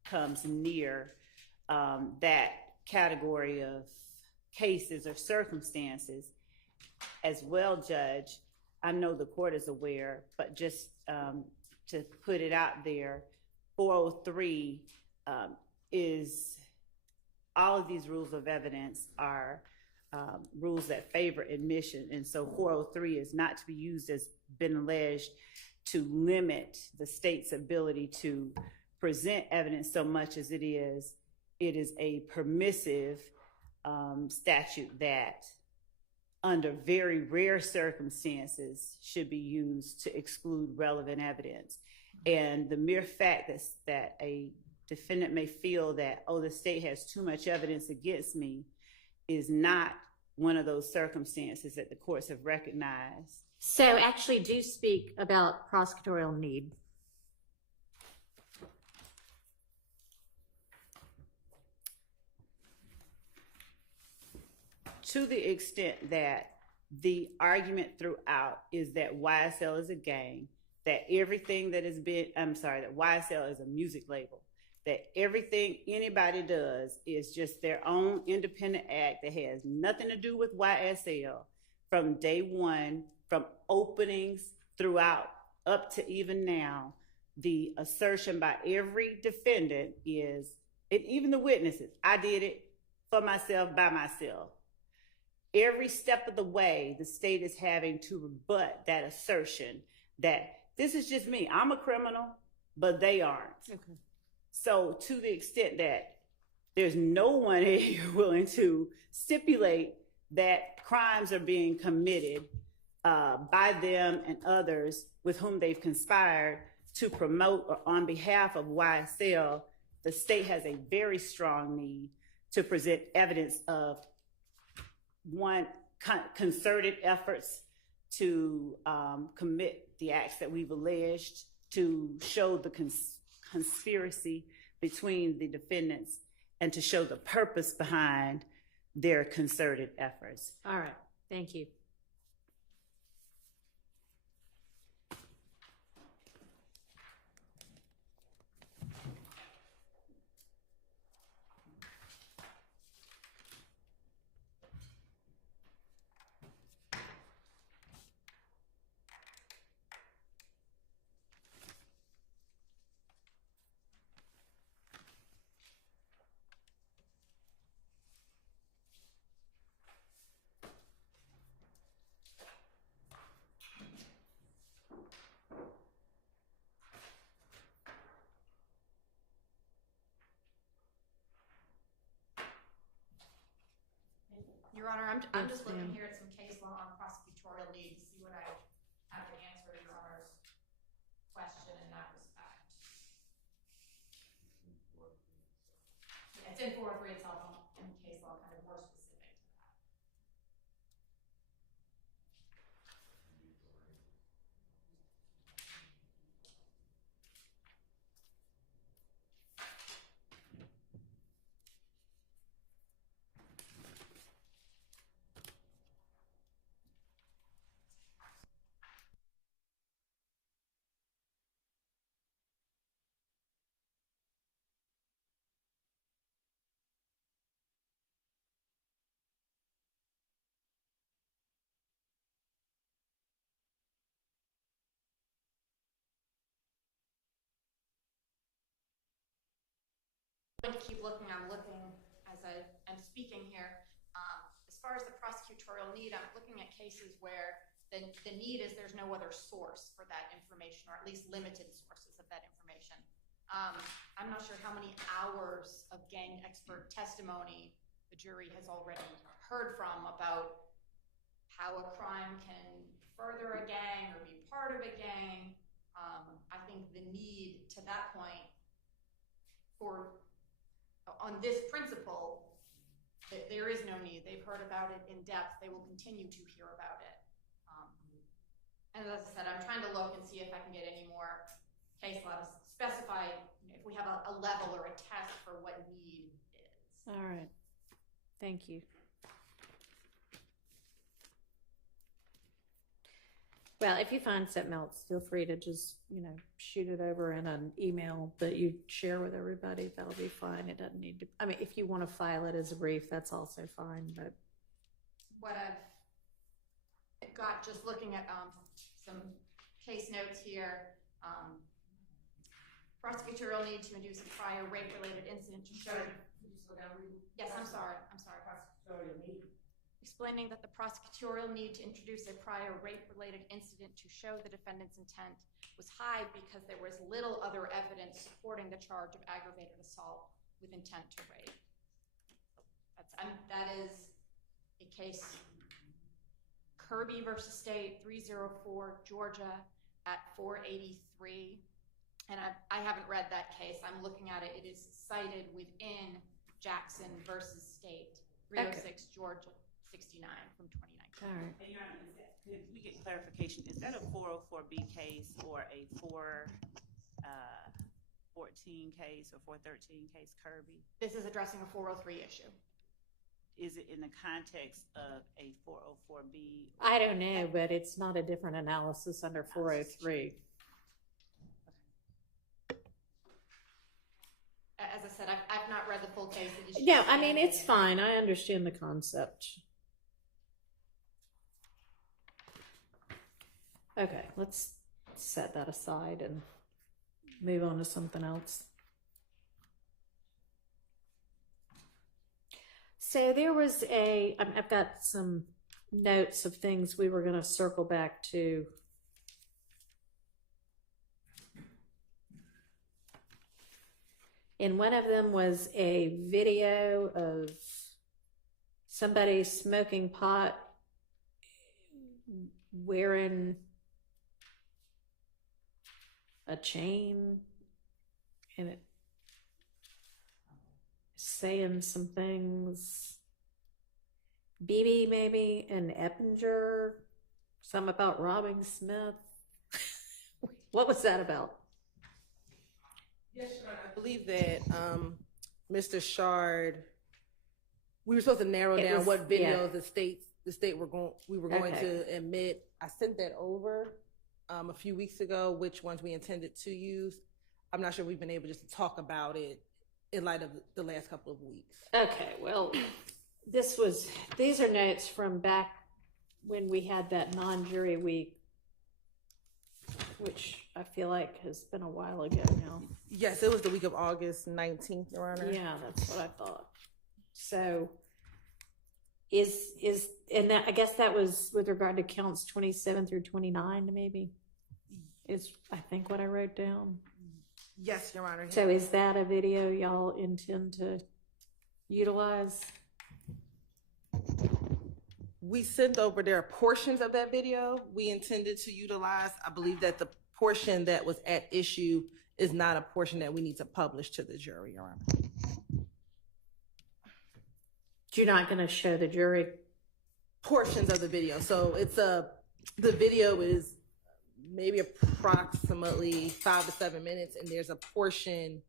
comes near that category of cases or circumstances. As well, Judge, I know the court is aware, but just to put it out there, 403 is, all of these rules of evidence are rules that favor admission. And so 403 is not to be used as been alleged to limit the state's ability to present evidence so much as it is a permissive statute that under very rare circumstances should be used to exclude relevant evidence. And the mere fact that a defendant may feel that, oh, the state has too much evidence against me, is not one of those circumstances that the courts have recognized. So actually do speak about prosecutorial need. To the extent that the argument throughout is that YSL is a gang, that everything that has been, that YSL is a music label, that everything anybody does is just their own independent act that has nothing to do with YSL from day one, from openings throughout up to even now. The assertion by every defendant is, and even the witnesses, I did it for myself by myself. Every step of the way, the state is having to rebut that assertion that this is just me. I'm a criminal, but they aren't. Okay. So to the extent that there's no one here willing to stipulate that crimes are being committed by them and others with whom they've conspired to promote or on behalf of YSL, the state has a very strong need to present evidence of one, concerted efforts to commit the acts that we've alleged, to show the conspiracy between the defendants, and to show the purpose behind their concerted efforts. All right. Thank you. Your Honor, I'm just Yes, looking ma'am. here at some case law on prosecutorial need to see what I have to answer Your Honor's question in that respect. Yeah, it's in 403 itself in case law, kind of more specific to that. I'm going to keep looking. I'm looking as I'm speaking here. As far as the prosecutorial need, I'm looking at cases where the need is there's no other source for that information, or at least limited sources of that information. I'm not sure how many hours of gang expert testimony the jury has already heard from about how a crime can further a gang or be part of a gang. I think the need to that point on this principle, that there is no need. They've heard about it in depth. They will continue to hear about it. And as I said, I'm trying to look and see if I can get any more case law to specify if we have a level or a test for what need is. All right. Thank you. Well, if you find something else, feel free to just, shoot it over in an email that you share with everybody. That'll be fine. It doesn't need to, if you want to file it as a brief, that's also fine, but. What I've got, just looking at some case notes here, prosecutorial need to induce a prior rape-related incident to show. Yes, I'm sorry. Prosecutorial need. Explaining that the prosecutorial need to introduce a prior rape-related incident to show the defendant's intent was high because there was little other evidence supporting the charge of aggravated assault with intent to rape. That is a case, Kirby versus State, 304, Georgia, at 483. And I haven't read that case. I'm looking at it. It is cited within Jackson versus State, 306, Georgia. 69 from 2019. All right. And Your Honor, could we get clarification? Is that a 404B case or a 414 case or 413 case, Kirby? This is addressing a 403 issue. Is it in the context of a 404B? I don't know, but it's not a different analysis under 403. As I said, I've not read the full case. No, it's fine. I understand the concept. Okay, let's set that aside and move on to something else. So there was I've got some notes of things we were going to circle back to. And one of them was a video of somebody smoking pot wearing a chain and it saying some things. BB maybe and Eppinger, some about robbing Smith. What was that about? Yes, Your Honor, I believe that Mr. Shard, we were supposed to narrow It down was- what video yeah. the state we were going Okay. to admit. I sent that over a few weeks ago, which ones we intended to use. I'm not sure we've been able just to talk about it in light of the last couple of weeks. Okay, well, these are notes from back when we had that non-jury week, which I feel like has been a while ago now. Yes, it was the week of August 19th, Your Honor. Yeah, that's what I thought. So and that, I guess that was with regard to counts 27 through 29, maybe, is I think what I wrote down. Yes, Your Honor. So is that a video y'all intend to utilize? We sent over, there are portions of that video we intended to utilize. I believe that the portion that was at issue is not a portion that we need to publish to the jury, Your Honor. You're not going to show the jury? Portions of the video. So the video is maybe approximately 5 to 7 minutes, and there's a portion,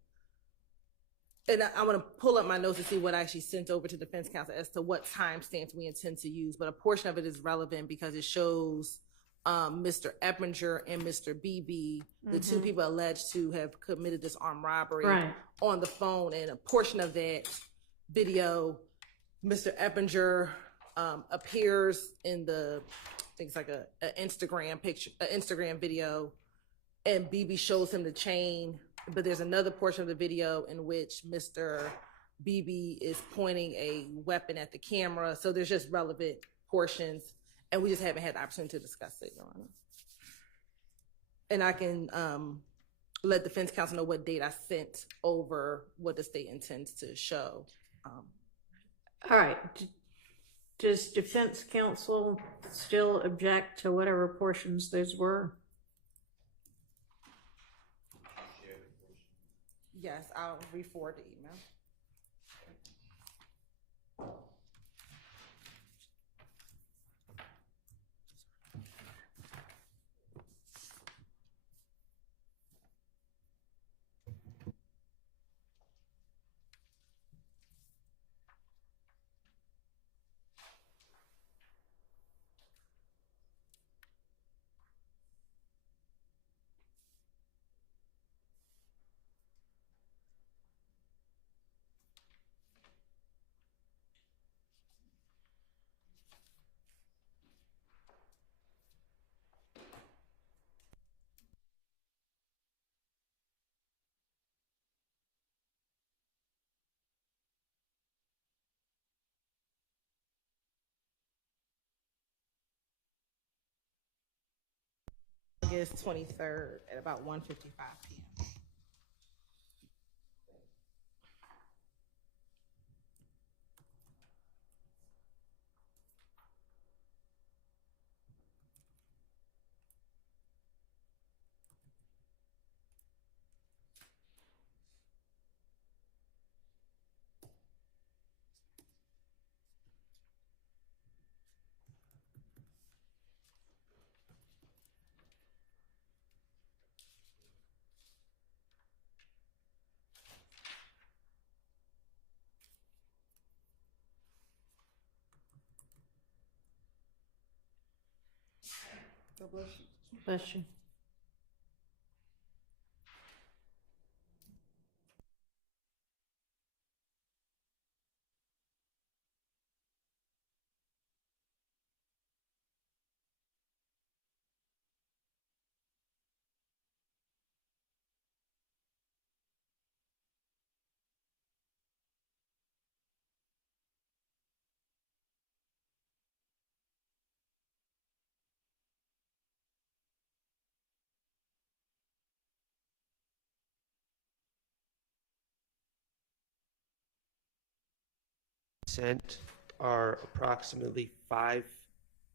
and I want to pull up my notes to see what I actually sent over to defense counsel as to what timestamps we intend to use, but a portion of it is relevant because it shows Mr. Eppinger and Mr. BB, the two people alleged to have committed this armed robbery, Right. on the phone, and a portion of that video, Mr. Eppinger appears in the, I think it's like a Instagram picture, an Instagram video, and BB shows him the chain. But there's another portion of the video in which Mr. BB is pointing a weapon at the camera. So there's just relevant portions, and we just haven't had the opportunity to discuss it, Your Honor. And I can let defense counsel know what date I sent over what the state intends to show. All right. Does defense counsel still object to whatever portions those were? Yes, I'll re-forward the email. August 23rd at about 1:55 p.m. God bless you. Bless you. sent are approximately 5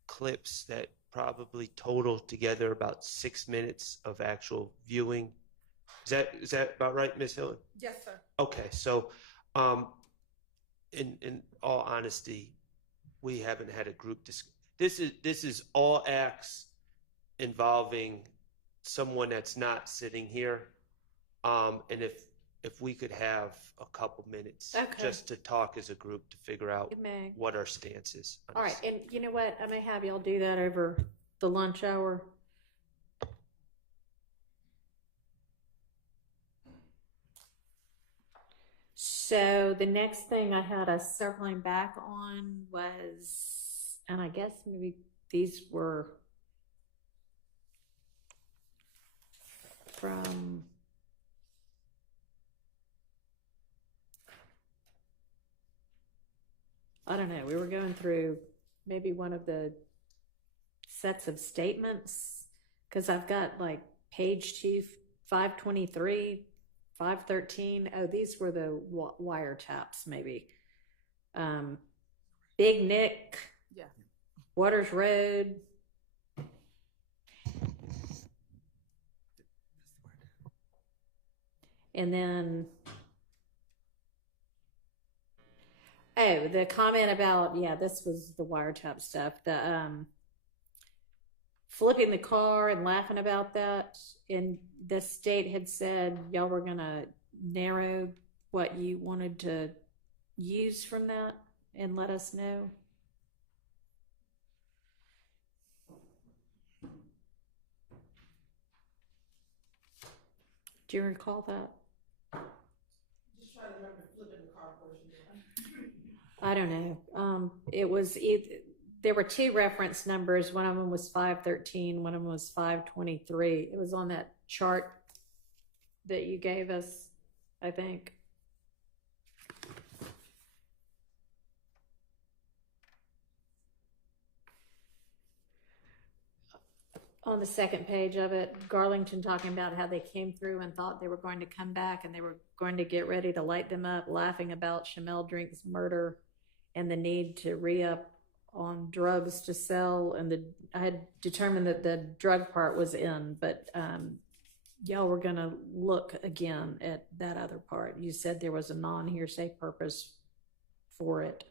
clips that probably total together about 6 minutes of actual viewing. Is that about right, Ms. Hill? Yes, sir. Okay, so in all honesty, we haven't had a group this is all acts involving someone that's not sitting here. And if we could have a couple minutes just to talk as a group to figure out what our stance is. All right, and you know what? I may have y'all do that over the lunch hour. So the next thing I had us circling back on was, and I guess maybe these were from I don't know, we were going through maybe one of the sets of statements, because I've got like page 2, 523, 513. Oh, these were the wiretaps, maybe. Big Nick, Yeah. Waters Road. And then, oh, the comment about, yeah, this was the wiretap stuff. The flipping the car and laughing about that. And the state had said y'all were gonna narrow what you wanted to use from that and let us know. Do you recall that? Just trying to remember flipping the car portion. I don't know. There were 2 reference numbers. One of them was 513. One of them was 523. It was on that chart that you gave us, I think. On the second page of it, Garlington talking about how they came through and thought they were going to come back and they were going to get ready to light them up, laughing about Shamel Drink's murder and the need to re-up on drugs to sell. And I had determined that the drug part was in, but y'all were going to look again at that other part. You said there was a non-hearsay purpose for it.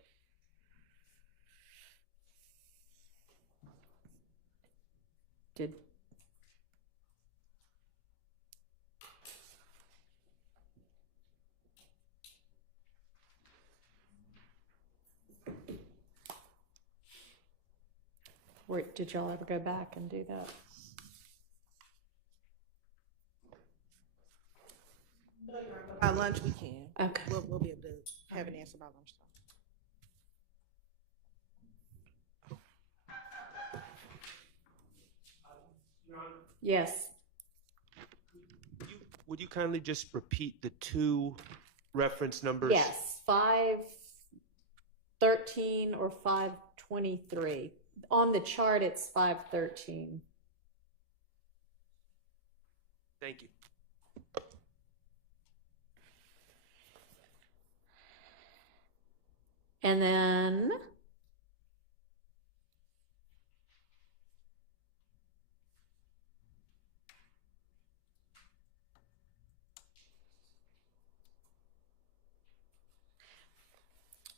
Did y'all ever go back and do that? By lunch, we can. Okay. We'll be able to have an answer by lunchtime. Yes. Would you kindly just repeat the 2 reference numbers? Yes, 513 or 523. On the chart, it's 513. Thank you. And then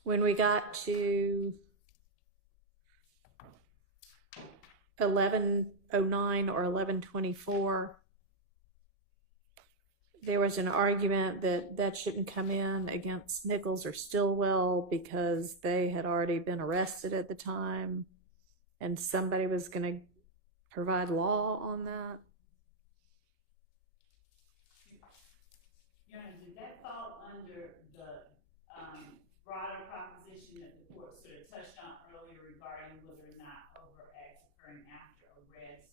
when we got to 1109 or 1124, there was an argument that shouldn't come in against Nichols or Stillwell because they had already been arrested at the time and somebody was going to provide law on that. Your Honor, did that fall under the broader proposition that the court sort of touched on earlier regarding whether or not overt acts occurring after arrest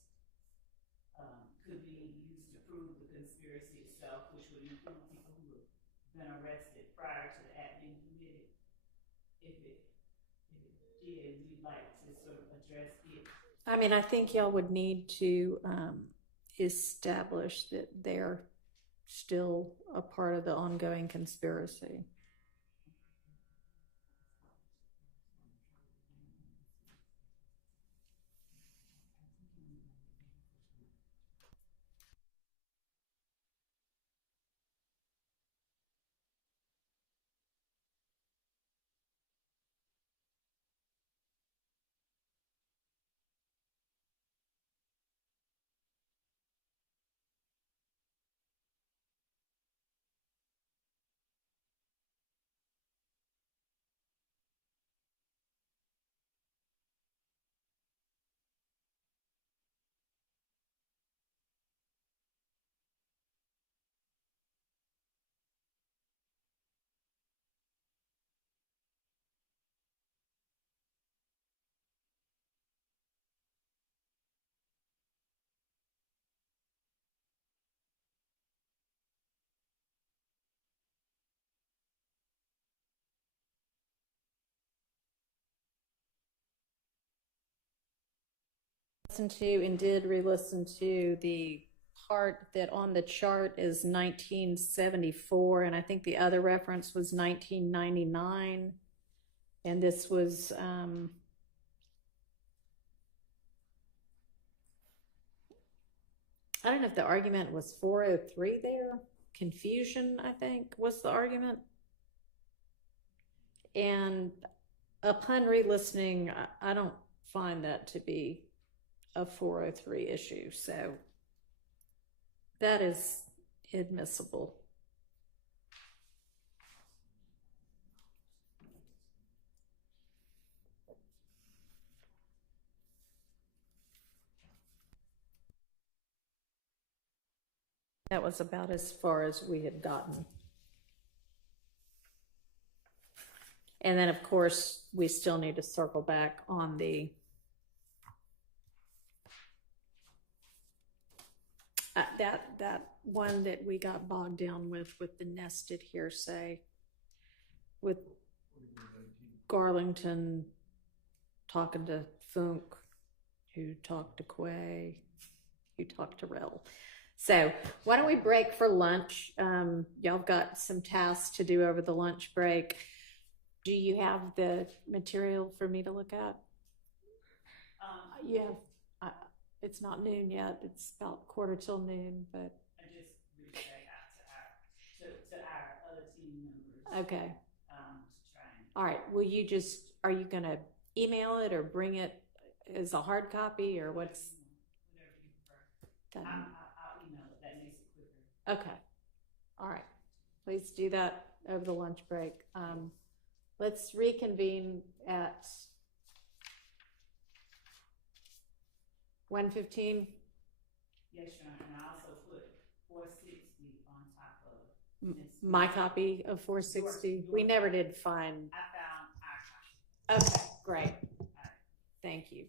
could be used to prove the conspiracy itself, which would include people who have been arrested prior to the act being committed? If it did, we'd like to sort of address it. I mean, I think y'all would need to establish that they're still a part of the ongoing conspiracy. re-listened to and did re-listen to the part that on the chart is 1974, and I think the other reference was 1999. And this was, I don't know if the argument was 403 there. Confusion, I think, was the argument. And upon re-listening, I don't find that to be a 403 issue. So that is admissible. That was about as far as we had gotten. And then, of course, we still need to circle back on the that one that we got bogged down with the nested hearsay, with Garlington talking to Funk, who talked to Quay, who talked to Rel. So why don't we break for lunch? Y'all got some tasks to do over the lunch break. Do you have the material for me to look at? You have, it's not noon yet. It's about 1:45, but. I just reached back out to our other team members. Okay. To try and. All right. Will you just, are you going to email it or bring it as a hard copy or what's? Whatever you prefer. I'll email it. That makes it quicker. Okay. All right. Please do that over the lunch break. Let's reconvene at 1:15. Yes, Your Honor. And I also put 460 on top of this. My copy of 460. We never did find. I found our copy. Okay, great. All right. Thank you.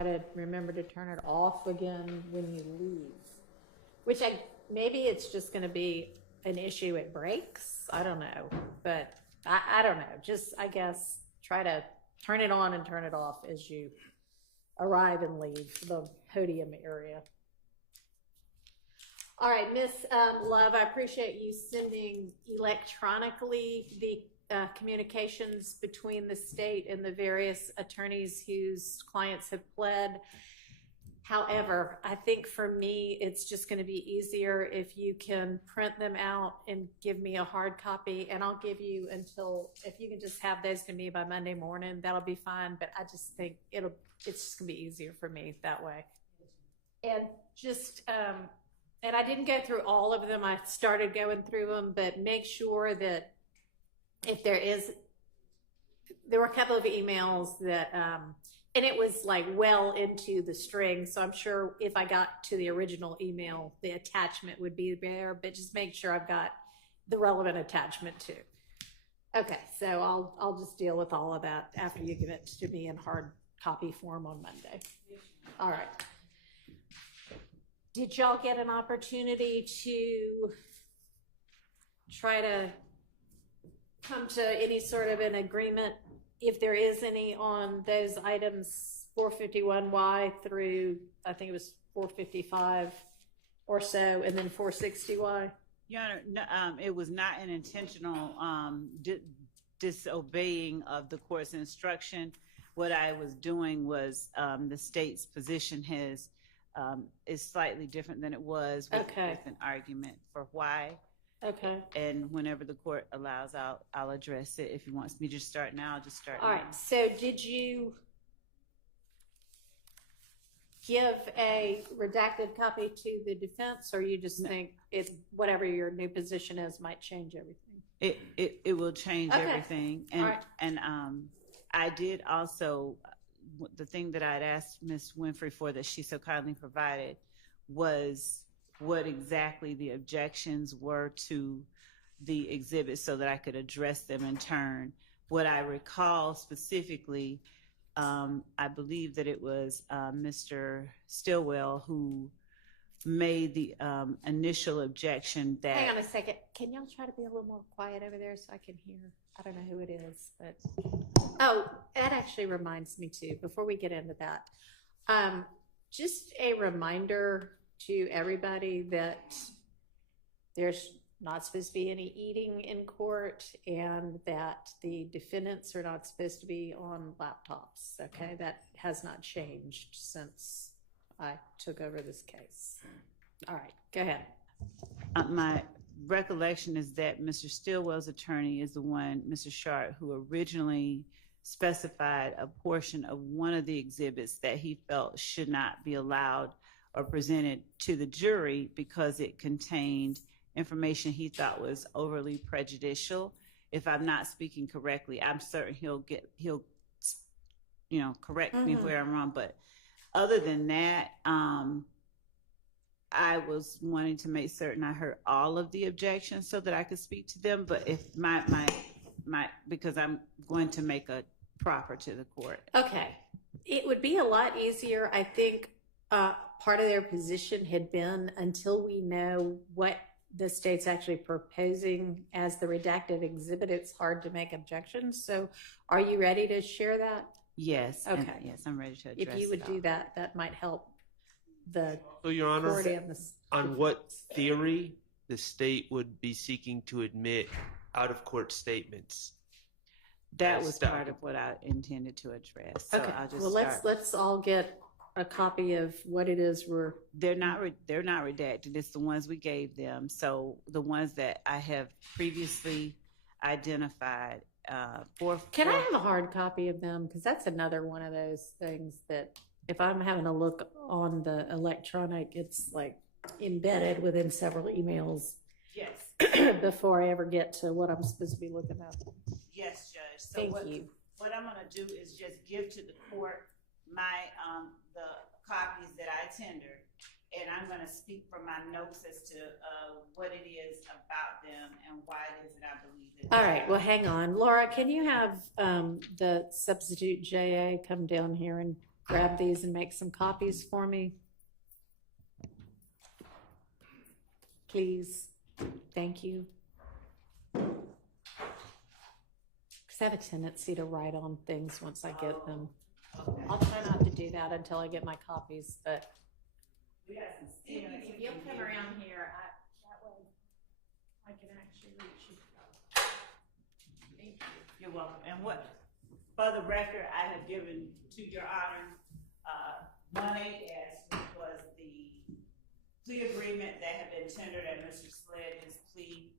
to remember to turn it off again when you leave. Which maybe it's just going to be an issue at breaks. I don't know, but I don't know. Just I guess try to turn it on and turn it off as you arrive and leave the podium area. All right, Miss Love, I appreciate you sending electronically the communications between the state and the various attorneys whose clients have pled. However, I think for me, it's just going to be easier if you can print them out and give me a hard copy, and I'll give you until, if you can just have those to me by Monday morning, that'll be fine. But I just think it's just going to be easier for me that way. And just, and I didn't go through all of them. I started going through them, but make sure that if there were a couple of emails that, and it was like well into the string. So I'm sure if I got to the original email, the attachment would be there, but just make sure I've got the relevant attachment too. Okay, so I'll just deal with all of that after you give it to me in hard copy form on Monday. All right. Did y'all get an opportunity to try to come to any sort of an agreement, if there is any, on those items 451Y through, I think it was 455 or so, and then 460Y? Your Honor, no, it was not an intentional disobeying of the court's instruction. What I was doing was the state's position is slightly different than it was with an argument for why. Okay. And whenever the court allows, I'll address it. If he wants me to start now, I'll just start now. All right. So did you give a redacted copy to the defense, or you just think it's whatever your new position is might change everything? It will change everything. And right. and I did also, the thing that I'd asked Ms. Winfrey for that she so kindly provided was what exactly the objections were to the exhibit so that I could address them in turn. What I recall specifically, I believe that it was Mr. Stillwell who made the initial objection that... Hang on a second. Can y'all try to be a little more quiet over there so I can hear? I don't know who it is, but... Oh, that actually reminds me too, before we get into that. Just a reminder to everybody that there's not supposed to be any eating in court and that the defendants are not supposed to be on laptops, okay? That has not changed since I took over this case. All right, go ahead. My recollection is that Mr. Stillwell's attorney is the one, Mr. Sharp, who originally specified a portion of one of the exhibits that he felt should not be allowed or presented to the jury because it contained information he thought was overly prejudicial. If I'm not speaking correctly, I'm certain he'll correct me where I'm wrong. But other than that, I was wanting to make certain I heard all of the objections so that I could speak to them. But if because I'm going to make a proper to the court. Okay. It would be a lot easier, I think, part of their position had been until we know what the state's actually proposing as the redacted exhibit, it's hard to make objections. So are you ready to share that? Yes. Okay. Yes, I'm ready to address If you would it do all. that, that might help the So, Your Honor, court and the... on what theory the state would be seeking to admit out-of-court statements? That was part of what I intended to address. So Okay. I'll just Well, let's all get a copy of what it is They're not redacted. It's the ones we gave them. So the ones that I have previously identified. Can I have a hard copy of them? Because that's another one of those things that if I'm having a look on the electronic, it's like embedded within several emails. Yes. Before I ever get to what I'm supposed to be looking at. Yes, Judge. So Thank what, you. What I'm going to do is just give to the court my the copies that I tendered, and I'm going to speak from my notes as to what it is about them and why it is that I believe it. All right. Well, hang on. Laura, can you have the substitute JA come down here and grab these and make some copies for me? Please. Thank you. Because I have a tendency to write on things once I get them. I'll try not to do that until I get my copies, but We got some stimulus. If you'll come around here, that way I can actually reach you. Thank you. You're welcome. And what, for the record, I have given to your honor, 1AS, which was the plea agreement that had been tendered at Mr. Sledge's plea.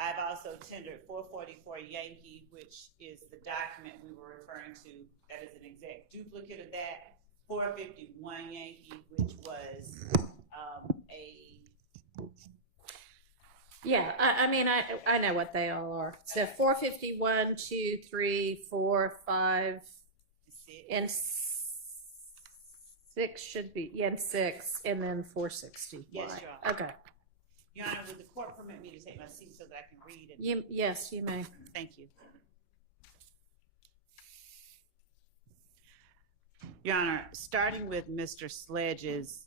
I've also tendered 444 Yankee, which is the document we were referring to. That is an exact duplicate of that. 451 Yankee, which was yeah, I mean, I know what they all are. So 451, 2, 3, 4, 5, and 6 should be, yeah, and 6, and then 460. Yes, Your Honor. Okay. Your Honor, would the court permit me to take my seat so that I can read it? Yes, you may. Thank you. Your Honor, starting with Mr. Sledge's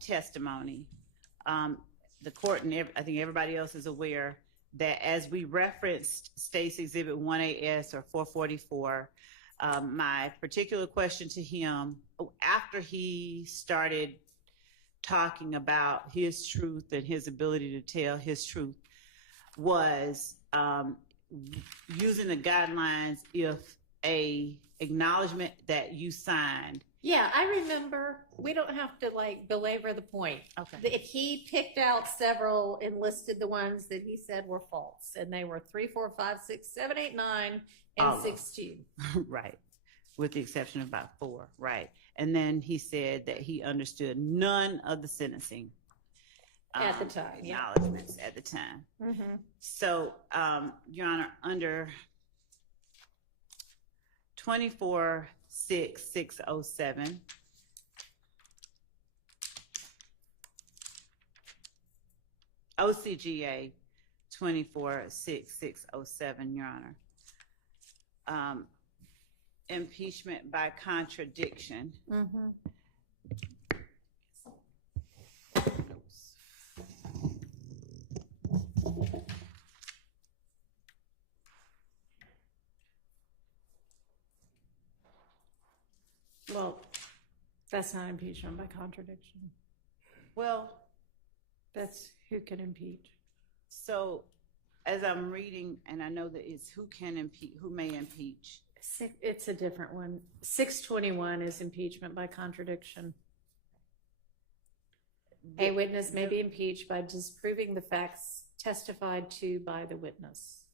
testimony, the court and I think everybody else is aware that as we referenced State's Exhibit 1AS or 444, my particular question to him after he started talking about his truth and his ability to tell his truth was using the guidelines if a acknowledgement that you signed. Yeah, I remember. We don't have to like belabor the point. Okay. He picked out several and listed the ones that he said were false, and they were 3, 4, 5, 6, 7, 8, 9, and 16. Right. With the exception of about 4. Right. And then he said that he understood none of the sentencing At the time, yeah. acknowledgments at the time. So, Your Honor, under 24-6-607, OCGA 24-6-607, Your Honor, impeachment by contradiction. Well, that's not impeachment by contradiction. Well, That's who can impeach. so as I'm reading, and I know that it's who can impeach, who may impeach. It's a different one. 621 is impeachment by contradiction. A witness may be impeached by disproving the facts testified to by the witness.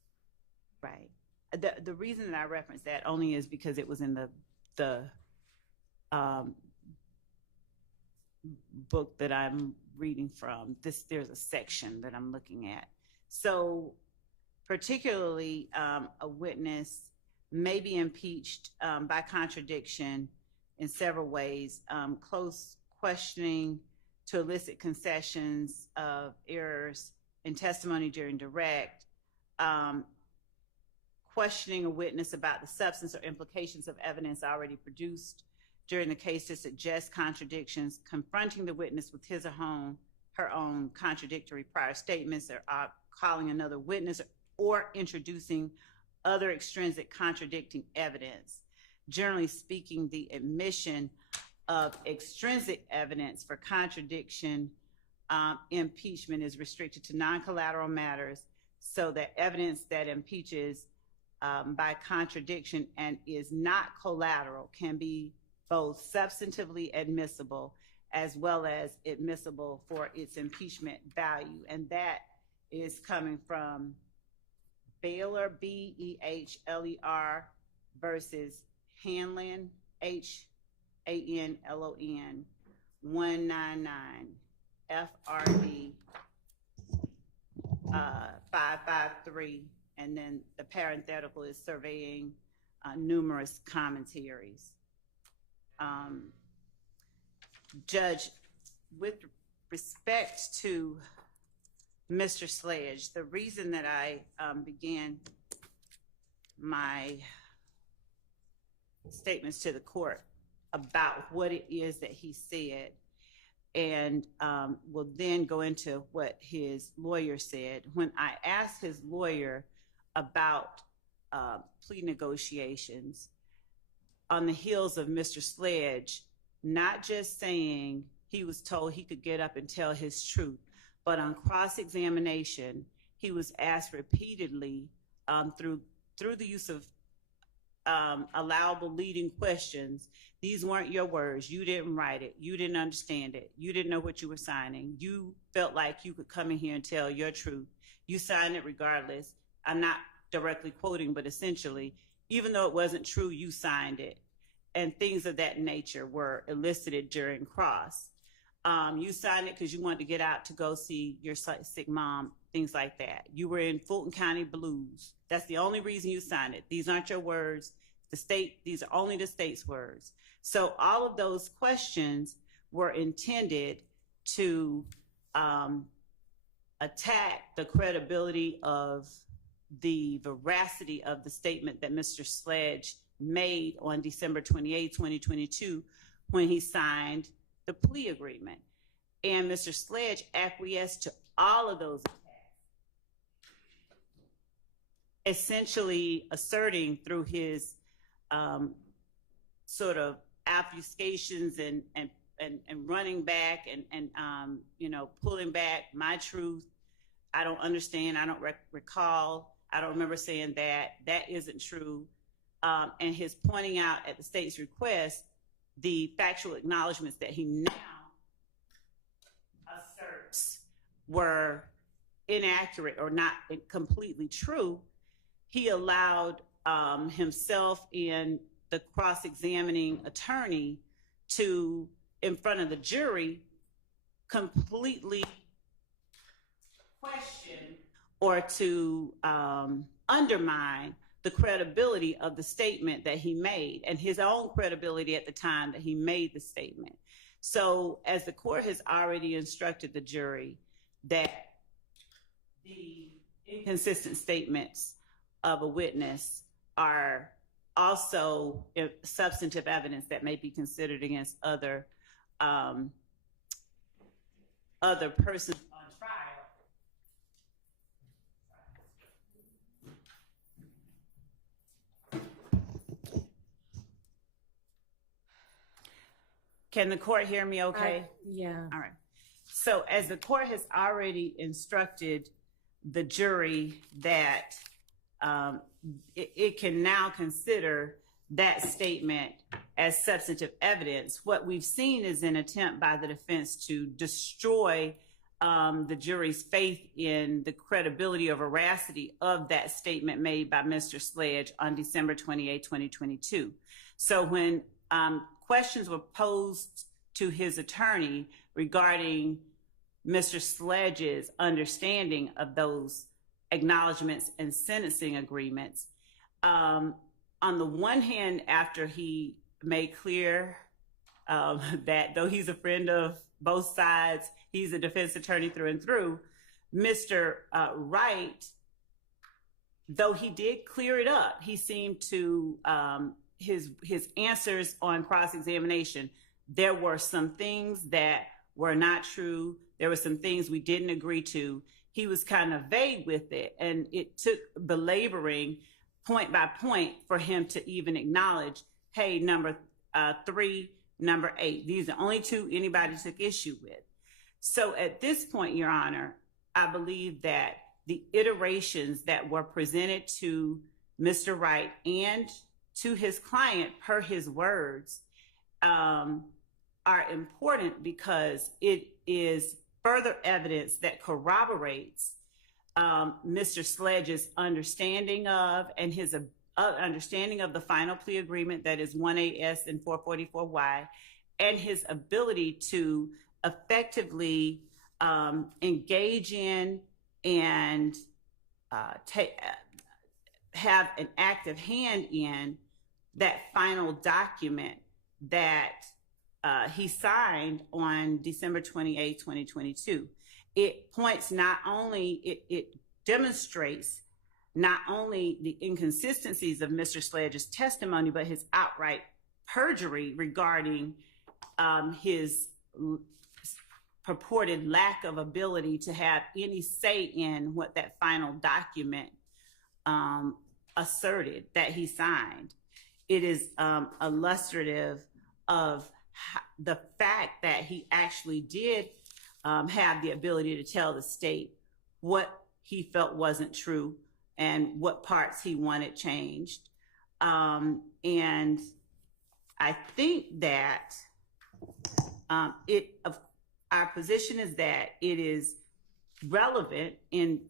Right. The reason that I referenced that only is because it was in the book that I'm reading from. There's a section that I'm looking at. So particularly a witness may be impeached by contradiction in several ways. Close questioning to elicit concessions of errors in testimony during direct, questioning a witness about the substance or implications of evidence already produced during the case to suggest contradictions, confronting the witness with his or her own contradictory prior statements, or calling another witness, or introducing other extrinsic contradicting evidence. Generally speaking, the admission of extrinsic evidence for contradiction impeachment is restricted to non-collateral matters, so that evidence that impeaches by contradiction and is not collateral can be both substantively admissible as well as admissible for its impeachment value. And that is coming from Baylor, B-E-H-L-E-R, versus Hanlon, H-A-N-L-O-N, 199 FRD 553. And then the parenthetical is surveying numerous commentaries. Judge, with respect to Mr. Sledge, the reason that I began my statements to the court about what it is that he said, and will then go into what his lawyer said. When I asked his lawyer about plea negotiations on the heels of Mr. Sledge, not just saying he was told he could get up and tell his truth, but on cross-examination, he was asked repeatedly through the use of allowable leading questions. These weren't your words. You didn't write it. You didn't understand it. You didn't know what you were signing. You felt like you could come in here and tell your truth. You signed it regardless. I'm not directly quoting, but essentially, even though it wasn't true, you signed it. And things of that nature were elicited during cross. You signed it because you wanted to get out to go see your sick mom, things like that. You were in Fulton County Blues. That's the only reason you signed it. These aren't your words. These are only the state's words. So all of those questions were intended to attack the credibility of the veracity of the statement that Mr. Sledge made on December 28, 2022, when he signed the plea agreement. And Mr. Sledge acquiesced to all of those attacks, essentially asserting through his sort of obfuscations and running back and pulling back my truth. I don't understand. I don't recall. I don't remember saying that. That isn't true. And his pointing out at the state's request the factual acknowledgments that he now asserts were inaccurate or not completely true. He allowed himself and the cross-examining attorney to, in front of the jury, completely question or to undermine the credibility of the statement that he made and his own credibility at the time that he made the statement. So as the court has already instructed the jury that the inconsistent statements of a witness are also substantive evidence that may be considered against other persons on trial. Can the court hear me okay? Yeah. All right. So as the court has already instructed the jury that it can now consider that statement as substantive evidence, what we've seen is an attempt by the defense to destroy the jury's faith in the credibility or veracity of that statement made by Mr. Sledge on December 28, 2022. So when questions were posed to his attorney regarding Mr. Sledge's understanding of those acknowledgments and sentencing agreements, on the one hand, after he made clear that though he's a friend of both sides, he's a defense attorney through and through, Mr. Wright, though he did clear it up, he seemed to, his answers on cross-examination, there were some things that were not true. There were some things we didn't agree to. He was kind of vague with it, and it took belaboring point by point for him to even acknowledge, hey, number 3, number 8, these are the only 2 anybody took issue with. So at this point, Your Honor, I believe that the iterations that were presented to Mr. Wright and to his client per his words are important because it is further evidence that corroborates Mr. Sledge's understanding of and his understanding of the final plea agreement that is 1AS and 444Y, and his ability to effectively engage in and have an active hand in that final document that he signed on December 28, 2022. It points not only, it demonstrates not only the inconsistencies of Mr. Sledge's testimony, but his outright perjury regarding his purported lack of ability to have any say in what that final document asserted that he signed. It is illustrative of the fact that he actually did have the ability to tell the state what he felt wasn't true and what parts he wanted changed. And I think that our position is that it is relevant in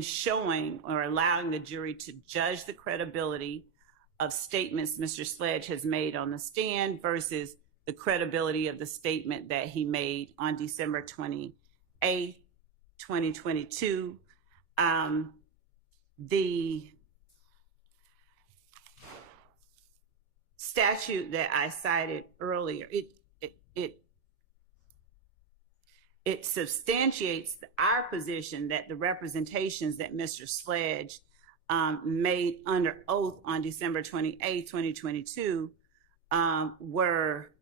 showing or allowing the jury to judge the credibility of statements Mr. Sledge has made on the stand versus the credibility of the statement that he made on December 28th, 2022. The statute that I cited earlier, it substantiates our position that the representations that Mr. Sledge made under oath on December 28, 2022, were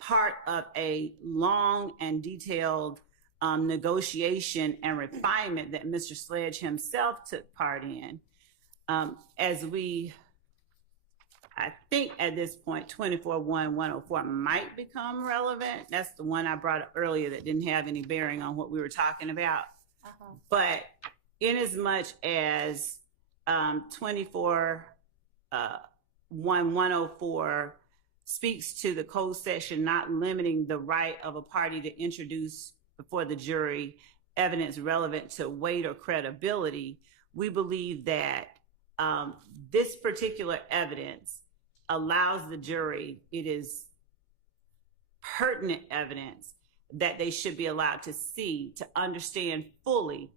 part of a long and detailed negotiation and refinement that Mr. Sledge himself took part in. I think at this point, 24-1-104 might become relevant. That's the one I brought up earlier that didn't have any bearing on what we were talking about. But inasmuch as 24-1-104 speaks to the code section not limiting the right of a party to introduce before the jury evidence relevant to weight or credibility, we believe that this particular evidence allows the jury, it is pertinent evidence that they should be allowed to see, to understand fully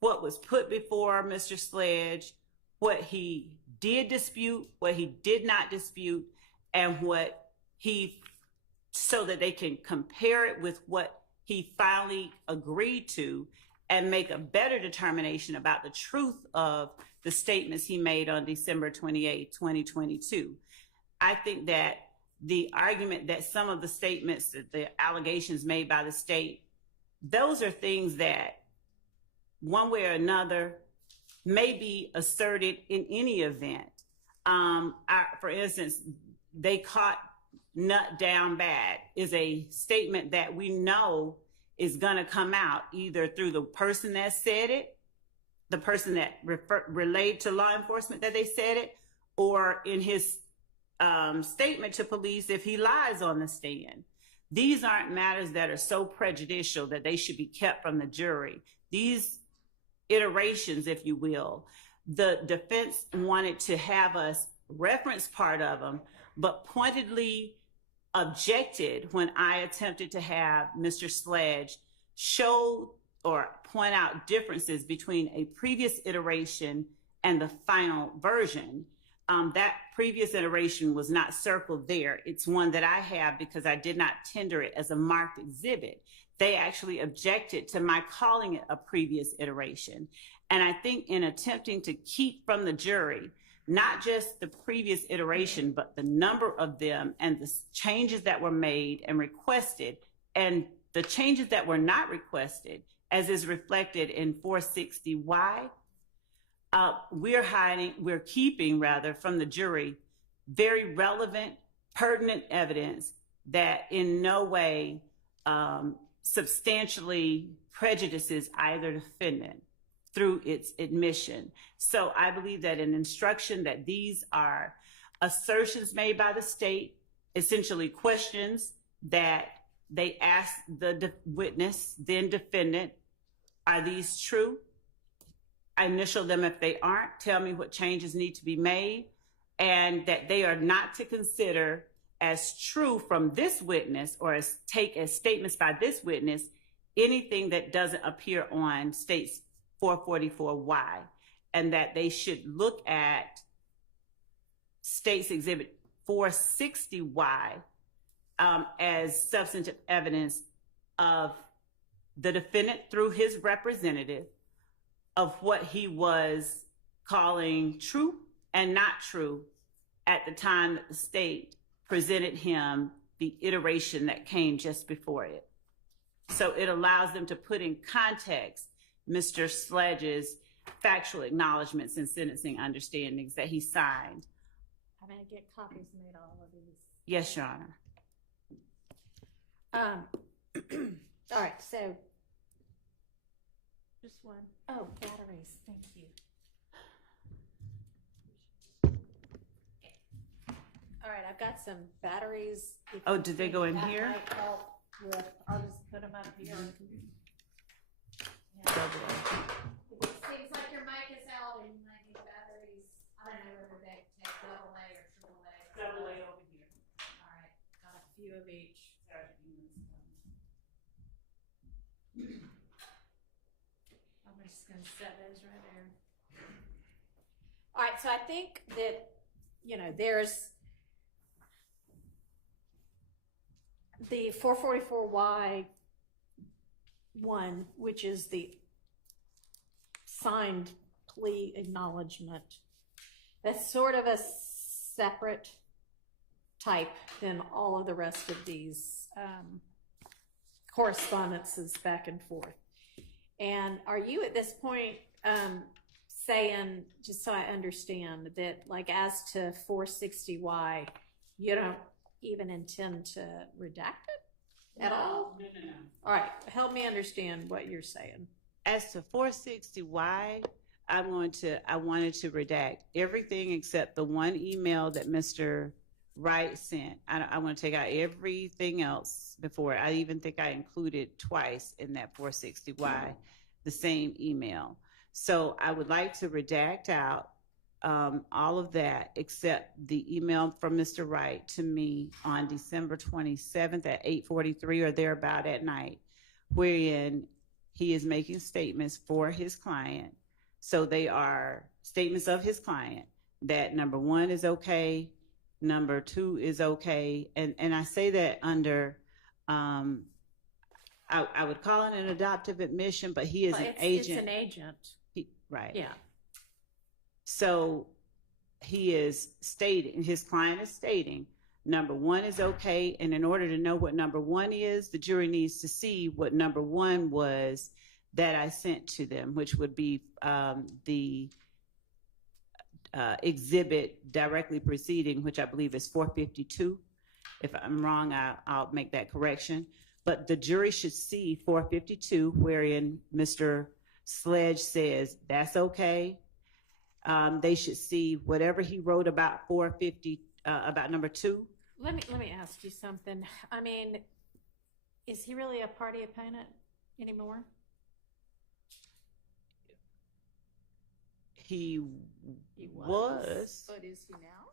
what was put before Mr. Sledge, what he did dispute, what he did not dispute, and so that they can compare it with what he finally agreed to and make a better determination about the truth of the statements he made on December 28, 2022. I think that the argument that some of the statements, the allegations made by the state, those are things that one way or another may be asserted in any event. For instance, they caught nut down bad is a statement that we know is going to come out either through the person that said it, the person that relayed to law enforcement that they said it, or in his statement to police if he lies on the stand. These aren't matters that are so prejudicial that they should be kept from the jury. These iterations, if you will, the defense wanted to have us reference part of them, but pointedly objected when I attempted to have Mr. Sledge show or point out differences between a previous iteration and the final version. That previous iteration was not circled there. It's one that I have because I did not tender it as a marked exhibit. They actually objected to my calling it a previous iteration. And I think in attempting to keep from the jury, not just the previous iteration, but the number of them and the changes that were made and requested, and the changes that were not requested, as is reflected in 460Y, we're keeping from the jury very relevant, pertinent evidence that in no way substantially prejudices either defendant through its admission. So I believe that an instruction that these are assertions made by the state, essentially questions that they ask the witness, then defendant, are these true? I initial them if they aren't, tell me what changes need to be made, and that they are not to consider as true from this witness or take as statements by this witness anything that doesn't appear on state's 444Y, and that they should look at state's exhibit 460Y as substantive evidence of the defendant through his representative of what he was calling true and not true at the time that the state presented him the iteration that came just before it. So it allows them to put in context Mr. Sledge's factual acknowledgments and sentencing understandings that he signed. I'm gonna get copies made of all of these. Yes, Your Honor. All right, so just one. Oh, batteries. Thank you. All right, I've got some batteries. If Oh, you did they think go in that here? might help with, I'll just put them up here. If it seems like your mic is out and you might need batteries, I don't know whether they take double A or triple A. Double A over here. All right, got a few of each. I'm just gonna set those right there. All right, so I think that, there's the 444Y one, which is the signed plea acknowledgement. That's sort of a separate type than all of the rest of these correspondences back and forth. And are you at this point saying, just so I understand, that like as to 460Y, you don't even intend to redact it at all? No. All right, help me understand what you're saying. As to 460Y, I wanted to redact everything except the one email that Mr. Wright sent. I want to take out everything else before. I even think I included twice in that 460Y the same email. So I would like to redact out all of that except the email from Mr. Wright to me on December 27th at 8:43 or thereabout at night, wherein he is making statements for his client. So they are statements of his client that number one is okay, number two is okay. And I say that under, I would call it an adoptive admission, but he is Well, an agent. It's an agent. Right. Yeah. So he is stating, his client is stating, number one is okay. And in order to know what number one is, the jury needs to see what number one was that I sent to them, which would be the exhibit directly preceding, which I believe is 452. If I'm wrong, I'll make that correction. But the jury should see 452, wherein Mr. Sledge says that's okay. They should see whatever he wrote about 450, about number two. Let me ask you something. I mean, is he really a party opponent anymore? He was. But is he now?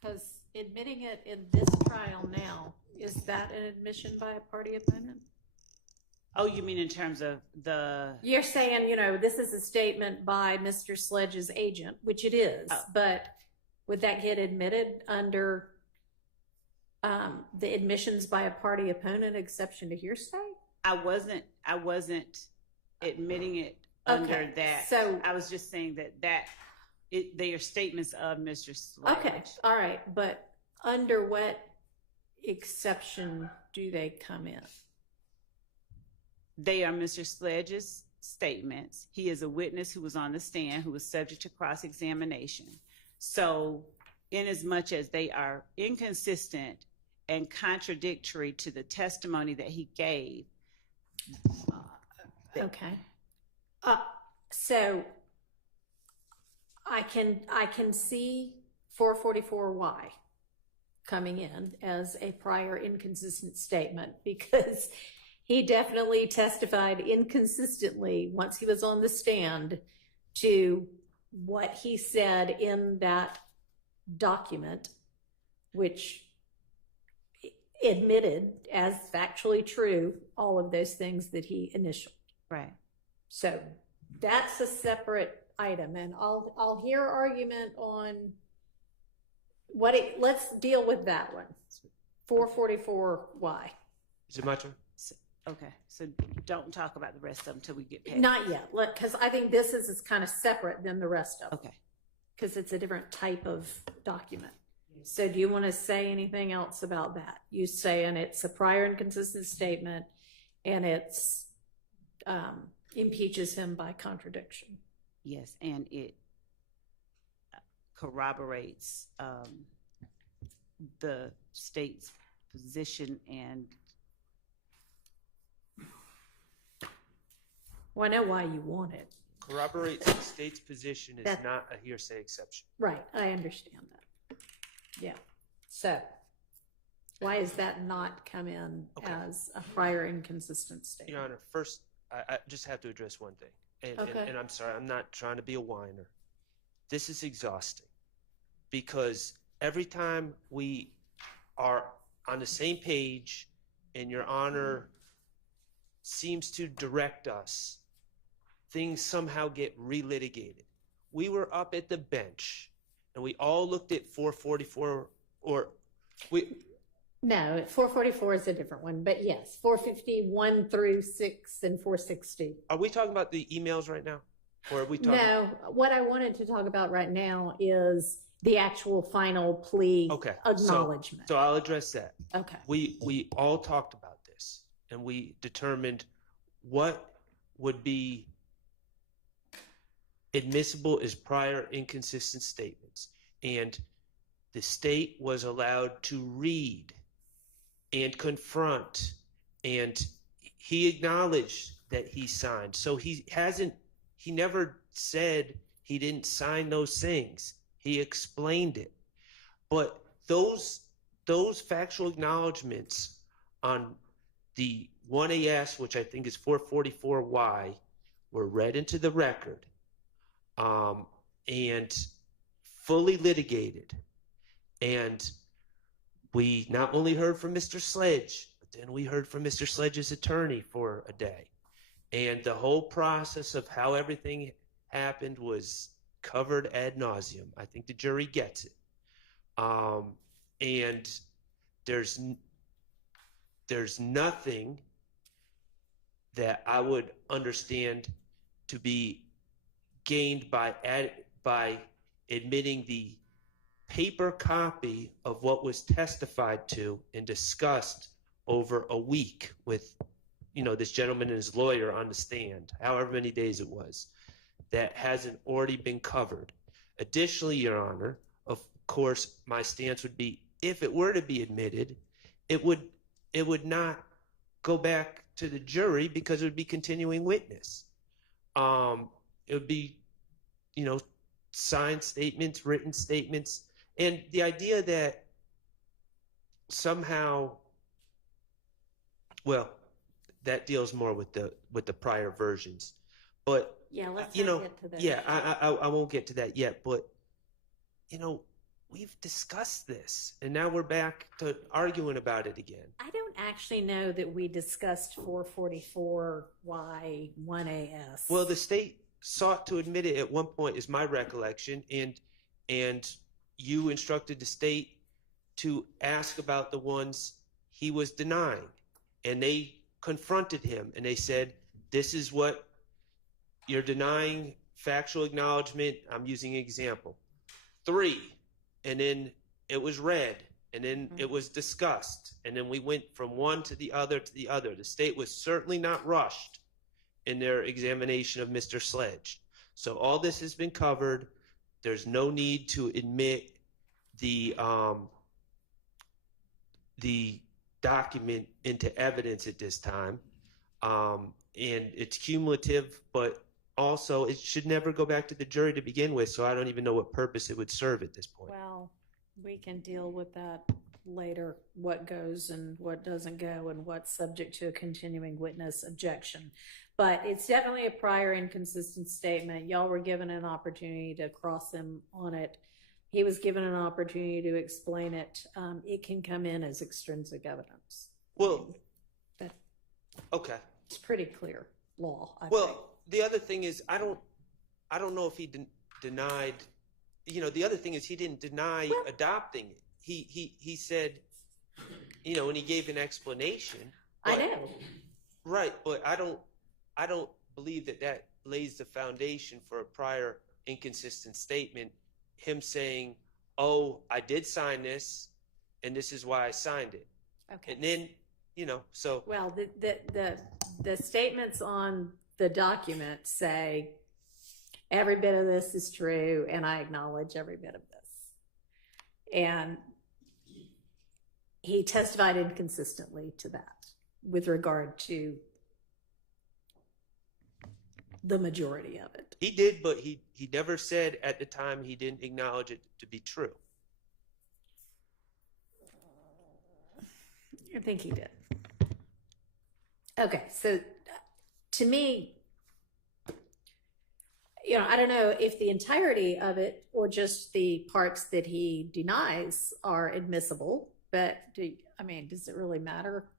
Because admitting it in this trial now, is that an admission by a party opponent? Oh, you mean in terms of the... You're saying, this is a statement by Mr. Sledge's agent, which it is, but would that get admitted under the admissions by a party opponent exception to hearsay? I wasn't admitting it under that. So I was just saying that they are statements of Mr. Sledge. okay, all right, but under what exception do they come in? They are Mr. Sledge's statements. He is a witness who was on the stand, who was subject to cross-examination. So inasmuch as they are inconsistent and contradictory to the testimony that he gave. Okay. So I can see 444Y coming in as a prior inconsistent statement because he definitely testified inconsistently once he was on the stand to what he said in that document, which admitted as factually true all of those things that he initialed. Right. So that's a separate item, and I'll hear argument on let's deal with that one. 444Y. Is it my turn? Okay, so don't talk about the rest of them until we get past. Not yet, because I think this is kind of separate than the rest of them. Okay. because it's a different type of document. So do you want to say anything else about that? You saying it's a prior inconsistent statement and it's impeaches him by contradiction. Yes, and it corroborates the state's position and. Well, I know why you want it. Corroborates the state's position is not a hearsay exception. Right, I understand that. Yeah. So why does that not come in as a prior inconsistent statement? Your Honor, first, I just have to address one thing. And I'm sorry, I'm not trying to be a whiner. This is exhausting because every time we are on the same page and Your Honor seems to direct us, things somehow get relitigated. We were up at the bench and we all looked at 444 No, 444 is a different one, but yes, 451 through 6 and 460. Are we talking about the emails right now? Or are we talking? No, what I wanted to talk about right now is the actual final plea acknowledgement. So I'll address that. Okay. We all talked about this and we determined what would be admissible as prior inconsistent statements. And the state was allowed to read and confront, and he acknowledged that he signed. So he never said he didn't sign those things. He explained it. But those factual acknowledgments on the 1AS, which I think is 444Y, were read into the record and fully litigated. And we not only heard from Mr. Sledge, but then we heard from Mr. Sledge's attorney for a day. And the whole process of how everything happened was covered ad nauseum. I think the jury gets it. And there's nothing that I would understand to be gained by admitting the paper copy of what was testified to and discussed over a week with, this gentleman and his lawyer on the stand, however many days it was, that hasn't already been covered. Additionally, Your Honor, of course, my stance would be, if it were to be admitted, it would not go back to the jury because it would be continuing witness. It would be, signed statements, written statements. And the idea that somehow, well, that deals more with the prior versions. But yeah, let's not get to that. Yeah, I won't get to that yet. But we've discussed this, and now we're back to arguing about it again. I don't actually know that we discussed 444Y 1AS. Well, the state sought to admit it at one point, is my recollection, and you instructed the state to ask about the ones he was denying, and they confronted him, and they said, "This is what you're denying." Factual acknowledgement. I'm using an example. 3, and then it was read, and then it was discussed, and then we went from one to the other to the other. The state was certainly not rushed in their examination of Mr. Sledge. So all this has been covered. There's no need to admit the document into evidence at this time. And it's cumulative, but also it should never go back to the jury to begin with, so I don't even know what purpose it would serve at this point. Well, we can deal with that later, what goes and what doesn't go and what's subject to a continuing witness objection. But it's definitely a prior inconsistent statement. Y'all were given an opportunity to cross him on it. He was given an opportunity to explain it. It can come in as extrinsic evidence. Well, okay. It's pretty clear law, I Well, think. the other thing is, I don't know if he denied, the other thing is he didn't deny adopting it. He said, and he gave an explanation. I know. Right, but I don't believe that lays the foundation for a prior inconsistent statement him saying, "Oh, I did sign this, and this is why I signed it." Okay. And then, so Well, the statements on the document say every bit of this is true, and I acknowledge every bit of this. And he testified inconsistently to that with regard to the majority of it. he did, but he never said at the time he didn't acknowledge it to be true. I think he did. Okay, so to me, I don't know if the entirety of it or just the parts that he denies are admissible, but does it really matter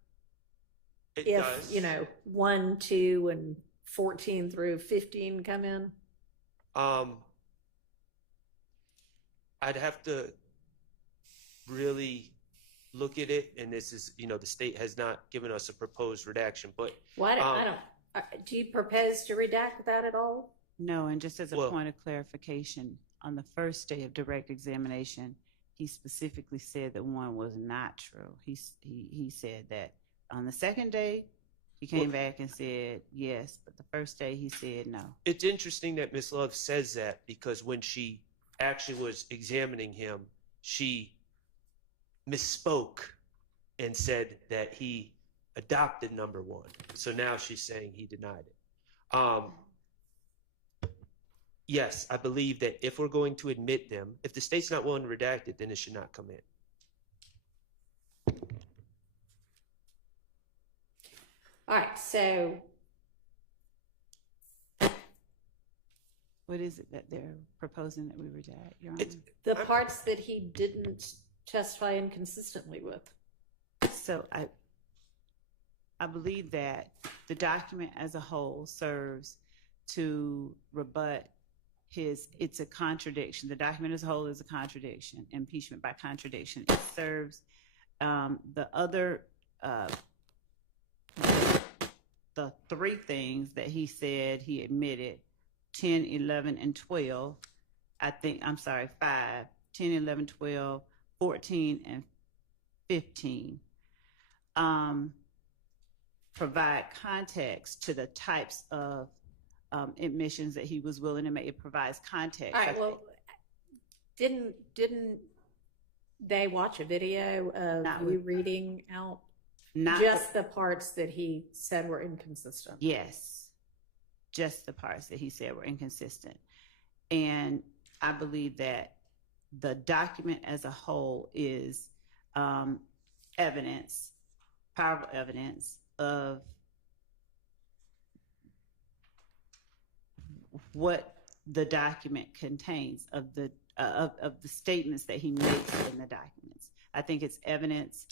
It if, does. 1, 2, and 14 through 15 come in? I'd have to really look at it, and this is, the state has not given us a proposed redaction, but Do you propose to redact that at all? No, and just as a Well- point of clarification, on the first day of direct examination, he specifically said that one was not true. He said that on the second day, he came back and said yes, but the first day he said no. It's interesting that Ms. Love says that, because when she actually was examining him, she misspoke and said that he adopted number 1. So now she's saying he denied it. Yes, I believe that if we're going to admit them, if the state's not willing to redact it, then it should not come in. All right, so What is it that they're proposing that we redact, Your Honor? the parts that he didn't testify inconsistently with. So I believe that the document as a whole serves to rebut it's a contradiction. The document as a whole is a contradiction, impeachment by contradiction. It serves the other, the 3 things that he said he admitted, 10, 11, and 12. 5, 10, 11, 12, 14, and 15. Provide context to the types of admissions that he was willing to make. It provides context. All right, well, didn't they watch a video of you reading out just the parts that he said were inconsistent? Yes, just the parts that he said were inconsistent. And I believe that the document as a whole is evidence, powerful evidence of what the document contains, of the statements that he makes in the documents. I think it's evidence.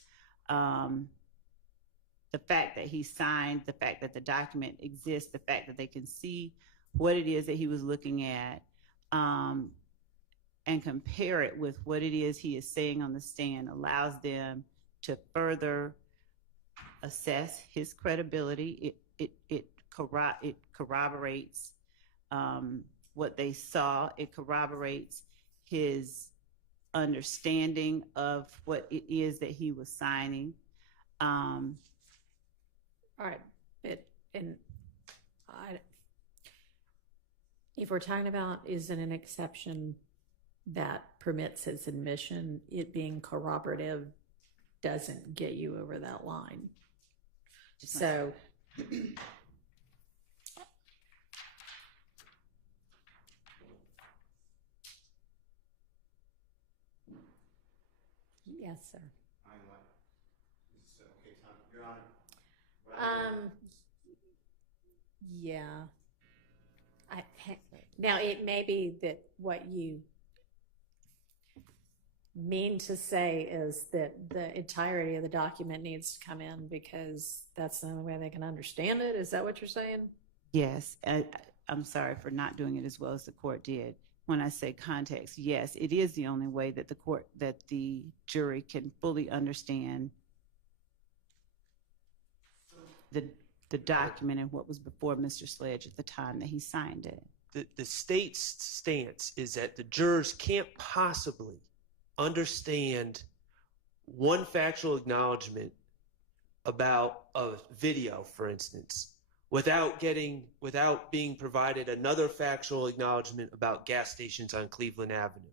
The fact that he signed, the fact that the document exists, the fact that they can see what it is that he was looking at, and compare it with what it is he is saying on the stand allows them to further assess his credibility. It corroborates what they saw. It corroborates his understanding of what it is that he was signing. All right, if we're talking about is it an exception that permits his admission, it being corroborative doesn't get you over that line. So yes, sir. Okay, Tom, Your Honor. Yeah. Now it may be that what you mean to say is that the entirety of the document needs to come in because that's the only way they can understand it. Is that what you're saying? Yes. I'm sorry for not doing it as well as the court did. When I say context, yes, it is the only way that the jury can fully understand the document and what was before Mr. Sledge at the time that he signed it. the state's stance is that the jurors can't possibly understand one factual acknowledgement about a video, for instance, without being provided another factual acknowledgement about gas stations on Cleveland Avenue.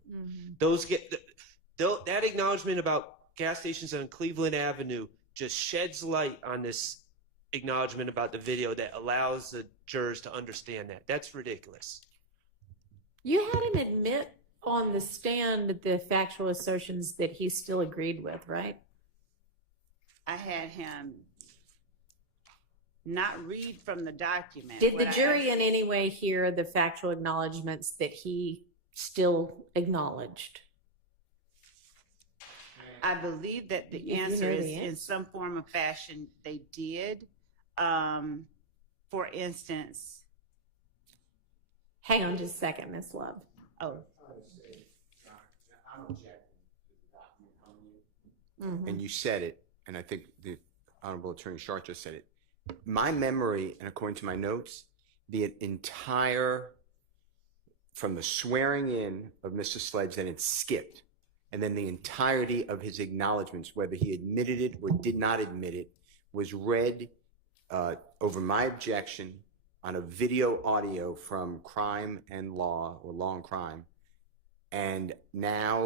That acknowledgement about gas stations on Cleveland Avenue just sheds light on this acknowledgement about the video that allows the jurors to understand that. That's ridiculous. You had him admit on the stand the factual assertions that he still agreed with, right? I had him not read from the document. Did the jury in any way hear the factual acknowledgments that he still acknowledged? I believe that the answer is in some form or fashion they did. For instance, hang on just a second, Miss Love. Oh. I'm objecting to the document coming in. And you said it, and I think the Honorable Attorney Sharp just said it. My memory, and according to my notes, the entire, from the swearing in of Mr. Sledge, then it skipped, and then the entirety of his acknowledgments, whether he admitted it or did not admit it, was read over my objection on a video audio from Crime and Law, or Law and Crime, and now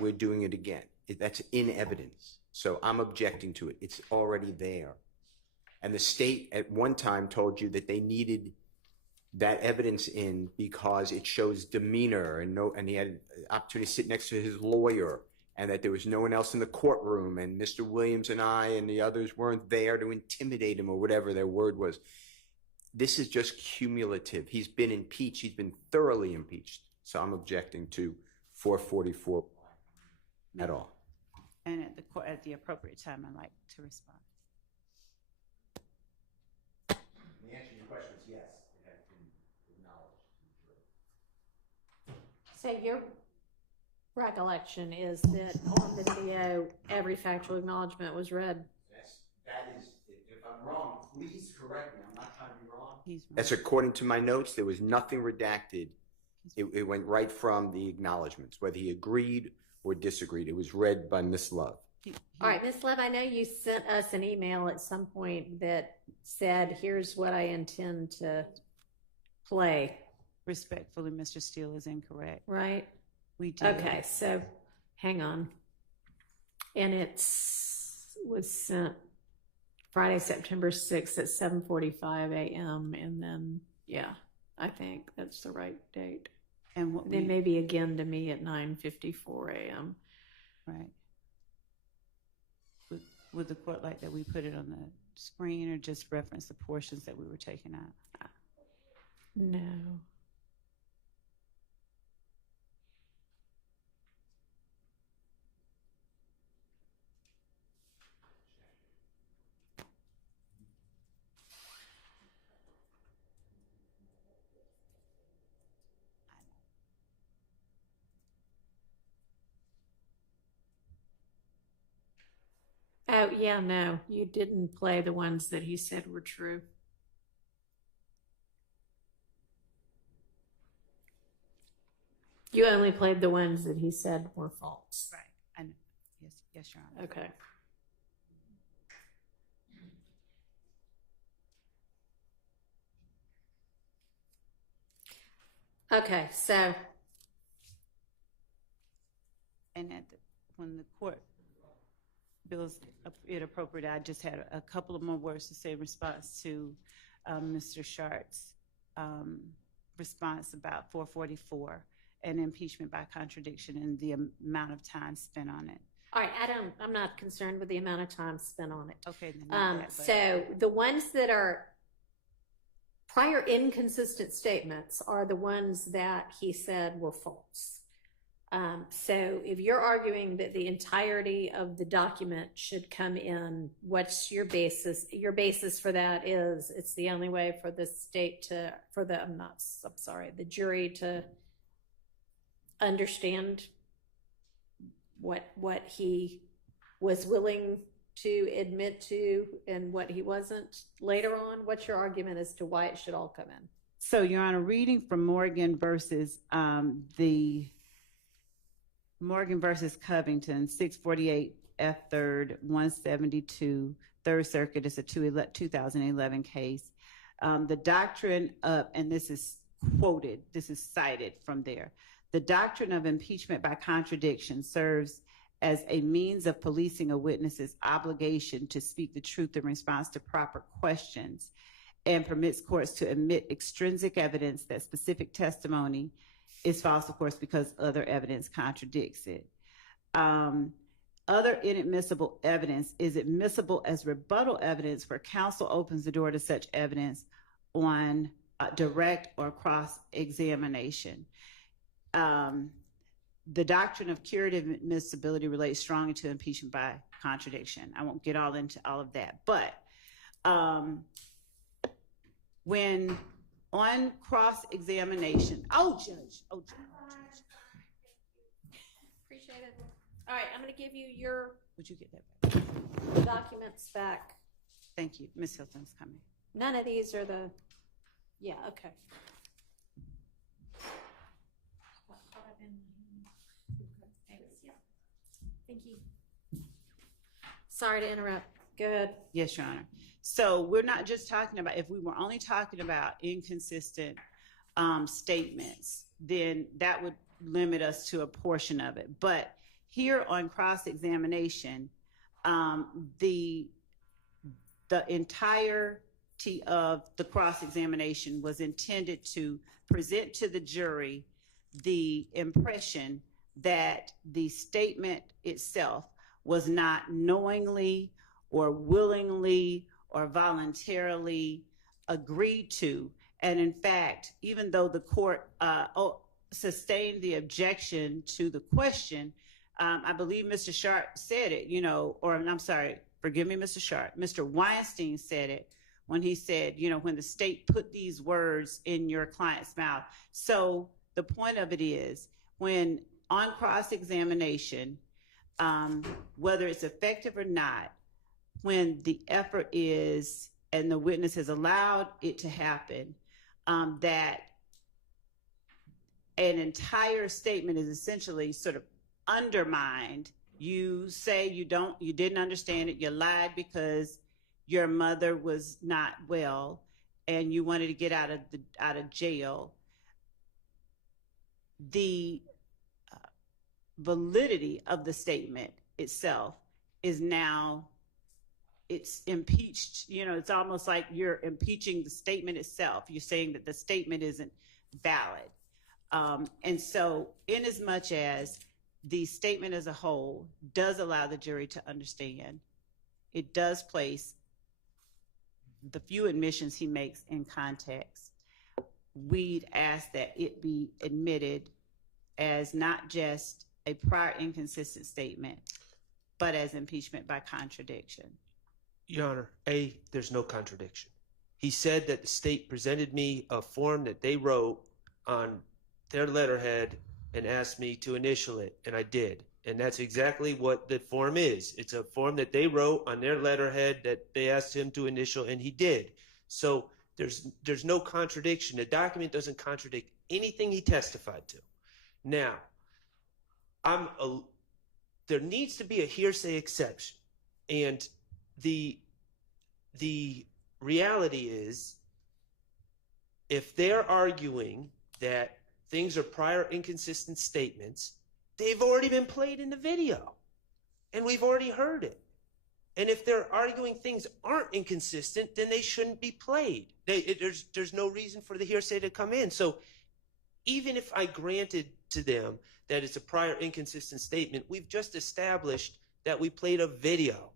we're doing it again. That's in evidence. So I'm objecting to it. It's already there. And the state at one time told you that they needed that evidence in because it shows demeanor, and he had an opportunity to sit next to his lawyer, and that there was no one else in the courtroom, and Mr. Williams and I and the others weren't there to intimidate him or whatever their word was. This is just cumulative. He's been impeached. He's been thoroughly impeached. So I'm objecting to 444 at all. And at the appropriate time, I'd like to respond. The answer to your question is yes. It has been acknowledged. So your recollection is that on the video, every factual acknowledgement was read? Yes, that is, if I'm wrong, please correct me. I'm not trying to be wrong. He's wrong. That's according to my notes. There was nothing redacted. It went right from the acknowledgments, whether he agreed or disagreed. It was read by Miss Love. All right, Miss Love, I know you sent us an email at some point that said, here's what I intend to play. Respectfully, Mr. Steele is incorrect. Right? We did. Okay, so hang on. And was sent Friday, September 6th at 7:45 a.m. And then, yeah, I think that's the right date. And what then maybe again to me at 9:54 a.m. Right. Would the court like that we put it on the screen or just reference the portions that we were taking out? No. Oh, yeah, no, you didn't play the ones that he said were true. You only played the ones that he said were false. Right. I know. Yes, Your Honor. Okay. Okay, so. And when the court feels it appropriate, I just had a couple of more words to say in response to Mr. Sharp's response about 444 and impeachment by contradiction and the amount of time spent on it. All right, I'm not concerned with the amount of time spent on it. Okay. Then so the ones that are prior inconsistent statements are the ones that he said were false. So if you're arguing that the entirety of the document should come in, what's your basis? Your basis for that is it's the only way for the state the jury to understand what he was willing to admit to and what he wasn't later on. What's your argument as to why it should all come in? So, Your Honor, reading from Morgan versus Covington, 648 F. 3rd, 172, 3rd Circuit. It's a 2011 case. The doctrine of, and this is quoted, this is cited from there. The doctrine of impeachment by contradiction serves as a means of policing a witness's obligation to speak the truth in response to proper questions, and permits courts to admit extrinsic evidence that specific testimony is false, of course, because other evidence contradicts it. Other inadmissible evidence is admissible as rebuttal evidence where counsel opens the door to such evidence on direct or cross-examination. The doctrine of curative admissibility relates strongly to impeachment by contradiction. I won't get all into all of that, but when on cross-examination, Judge. Appreciate it. All right, I'm going to give you your Would you get that back? documents back. Thank you. Ms. Hilton's coming. None of these are the, yeah, okay. Thank you. Sorry to interrupt. Go ahead. Yes, Your Honor. So we're not just talking about, if we were only talking about inconsistent statements, then that would limit us to a portion of it. But here on cross-examination, the entirety of the cross-examination was intended to present to the jury the impression that the statement itself was not knowingly or willingly or voluntarily agreed to. And in fact, even though the court sustained the objection to the question, I believe Mr. Sharp said it, or I'm sorry, forgive me, Mr. Sharp. Mr. Weinstein said it when he said, when the state put these words in your client's mouth. So the point of it is, when on cross-examination, whether it's effective or not, when the effort is, and the witness has allowed it to happen, that an entire statement is essentially sort of undermined. You say you didn't understand it, you lied because your mother was not well and you wanted to get out of jail. The validity of the statement itself is now, it's impeached. It's almost like you're impeaching the statement itself. You're saying that the statement isn't valid. And so inasmuch as the statement as a whole does allow the jury to understand, it does place the few admissions he makes in context, we'd ask that it be admitted as not just a prior inconsistent statement, but as impeachment by contradiction. Your Honor, there's no contradiction. He said that the state presented me a form that they wrote on their letterhead and asked me to initial it, and I did. And that's exactly what the form is. It's a form that they wrote on their letterhead that they asked him to initial, and he did. So there's no contradiction. The document doesn't contradict anything he testified to. Now, there needs to be a hearsay exception, and the reality is, if they're arguing that things are prior inconsistent statements, they've already been played in the video, and we've already heard it. And if they're arguing things aren't inconsistent, then they shouldn't be played. There's no reason for the hearsay to come in. So even if I granted to them that it's a prior inconsistent statement, we've just established that we played a video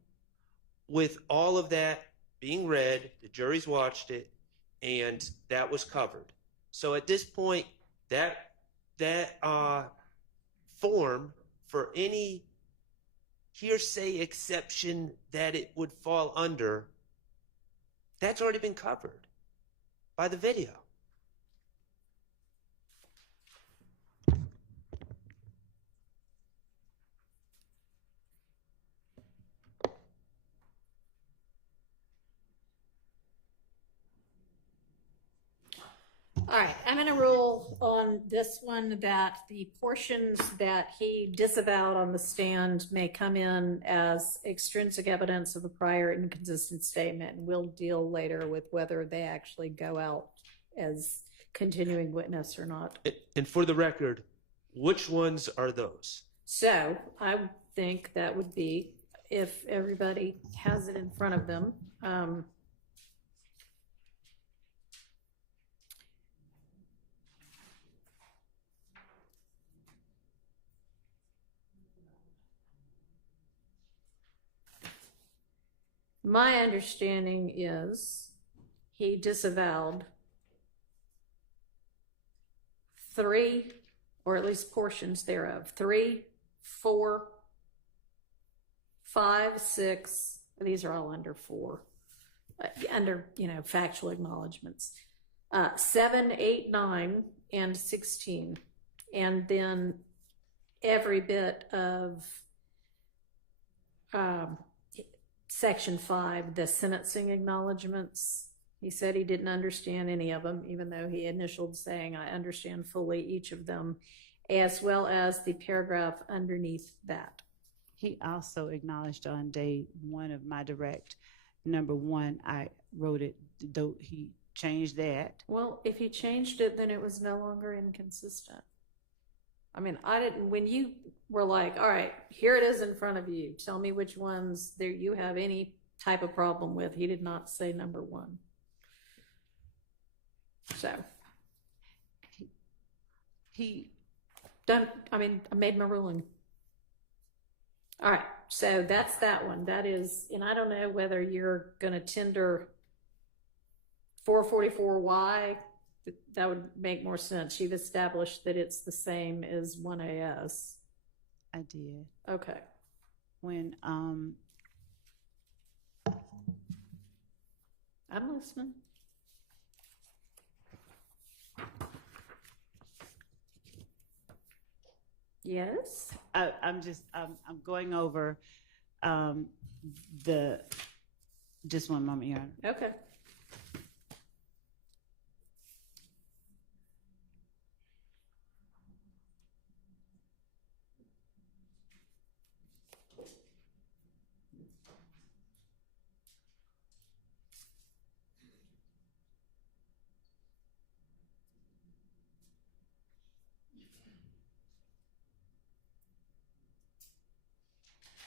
with all of that being read, the jury's watched it, and that was covered. So at this point, that form for any hearsay exception that it would fall under, that's already been covered by the video. All right, I'm going to rule on this one that the portions that he disavowed on the stand may come in as extrinsic evidence of a prior inconsistent statement. And we'll deal later with whether they actually go out as continuing witness or not. And for the record, which ones are those? So I think that would be, if everybody has it in front of them, my understanding is he disavowed 3, or at least portions thereof, 3, 4, 5, 6. These are all under 4, under, factual acknowledgments. 7, 8, 9, and 16. And then every bit of Section 5, the sentencing acknowledgments. He said he didn't understand any of them, even though he initialed saying, I understand fully each of them, as well as the paragraph underneath that. He also acknowledged on day 1 of my direct, number 1, I wrote it, though he changed that. Well, if he changed it, then it was no longer inconsistent. I mean, I didn't, when you were like, all right, here it is in front of you, tell me which ones there you have any type of problem with. He did not say number 1. So he done, I made my ruling. All right, so that's that one. That is, and I don't know whether you're going to tender 444Y. That would make more sense. You've established that it's the same as 1AS. I did. Okay. When I'm listening. Yes. I'm going over just one moment, Your Honor. Okay.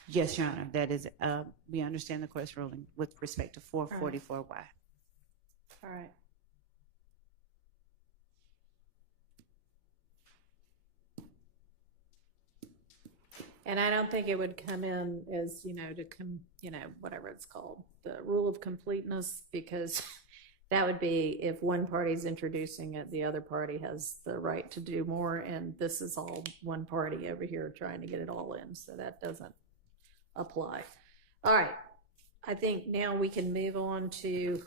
Yes, Your Honor, that is, we understand the court's ruling with respect to 444Y. All right. And I don't think it would come in as, whatever it's called, the rule of completeness, because that would be if one party's introducing it, the other party has the right to do more, and this is all one party over here trying to get it all in, so that doesn't apply. All right. I think now we can move on to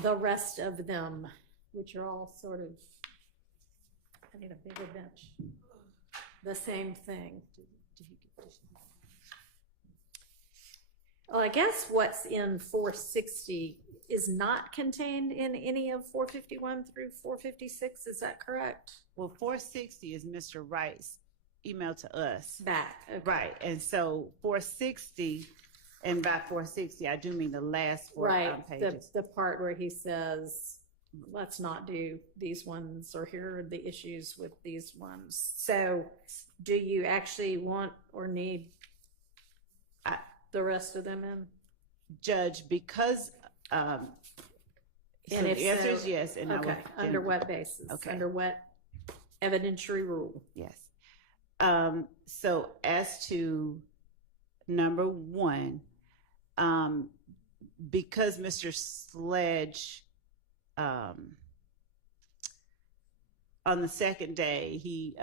the rest of them, which are all sort of, I need a bigger bench. The same thing. Well, I guess what's in 460 is not contained in any of 451 through 456. Is that correct? Well, 460 is Mr. Wright's email to us. Back. Okay. Right. And so 460, and by 460, I do mean the last 4 pages. The part where he says, let's not do these ones, or here are the issues with these ones. So do you actually want or need the rest of them in? Judge, because, so and the answer is yes. And okay. Under what basis? Okay. Under what evidentiary rule? Yes. So as to number 1, because Mr. Sledge, on the second day, he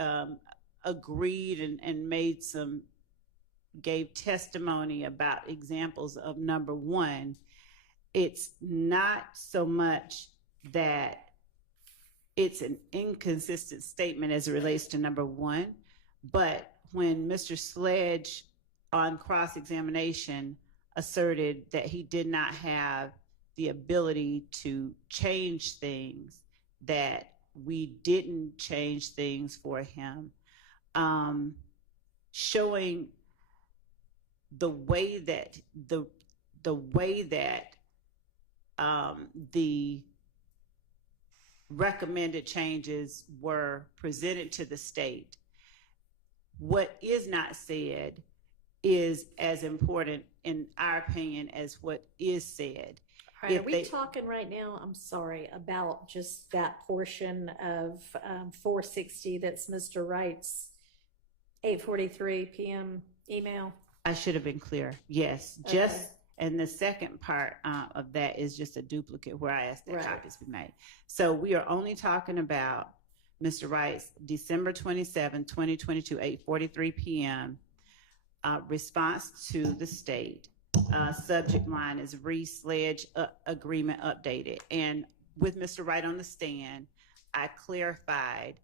agreed and gave testimony about examples of number 1. It's not so much that it's an inconsistent statement as it relates to number 1, but when Mr. Sledge on cross-examination asserted that he did not have the ability to change things, that we didn't change things for him. Showing the way that the recommended changes were presented to the state. What is not said is as important, in our opinion, as what is said. All right, are we talking right now, I'm sorry, about just that portion of 460 that's Mr. Wright's 8:43 p.m. email? I should have been clear. Yes, Okay. just, and the second part of that is just a duplicate where I asked that Right. copies be made. So we are only talking about Mr. Wright's December 27, 2022, 8:43 p.m. Response to the state. Subject line is Reese-Sledge agreement updated. And with Mr. Wright on the stand, I clarified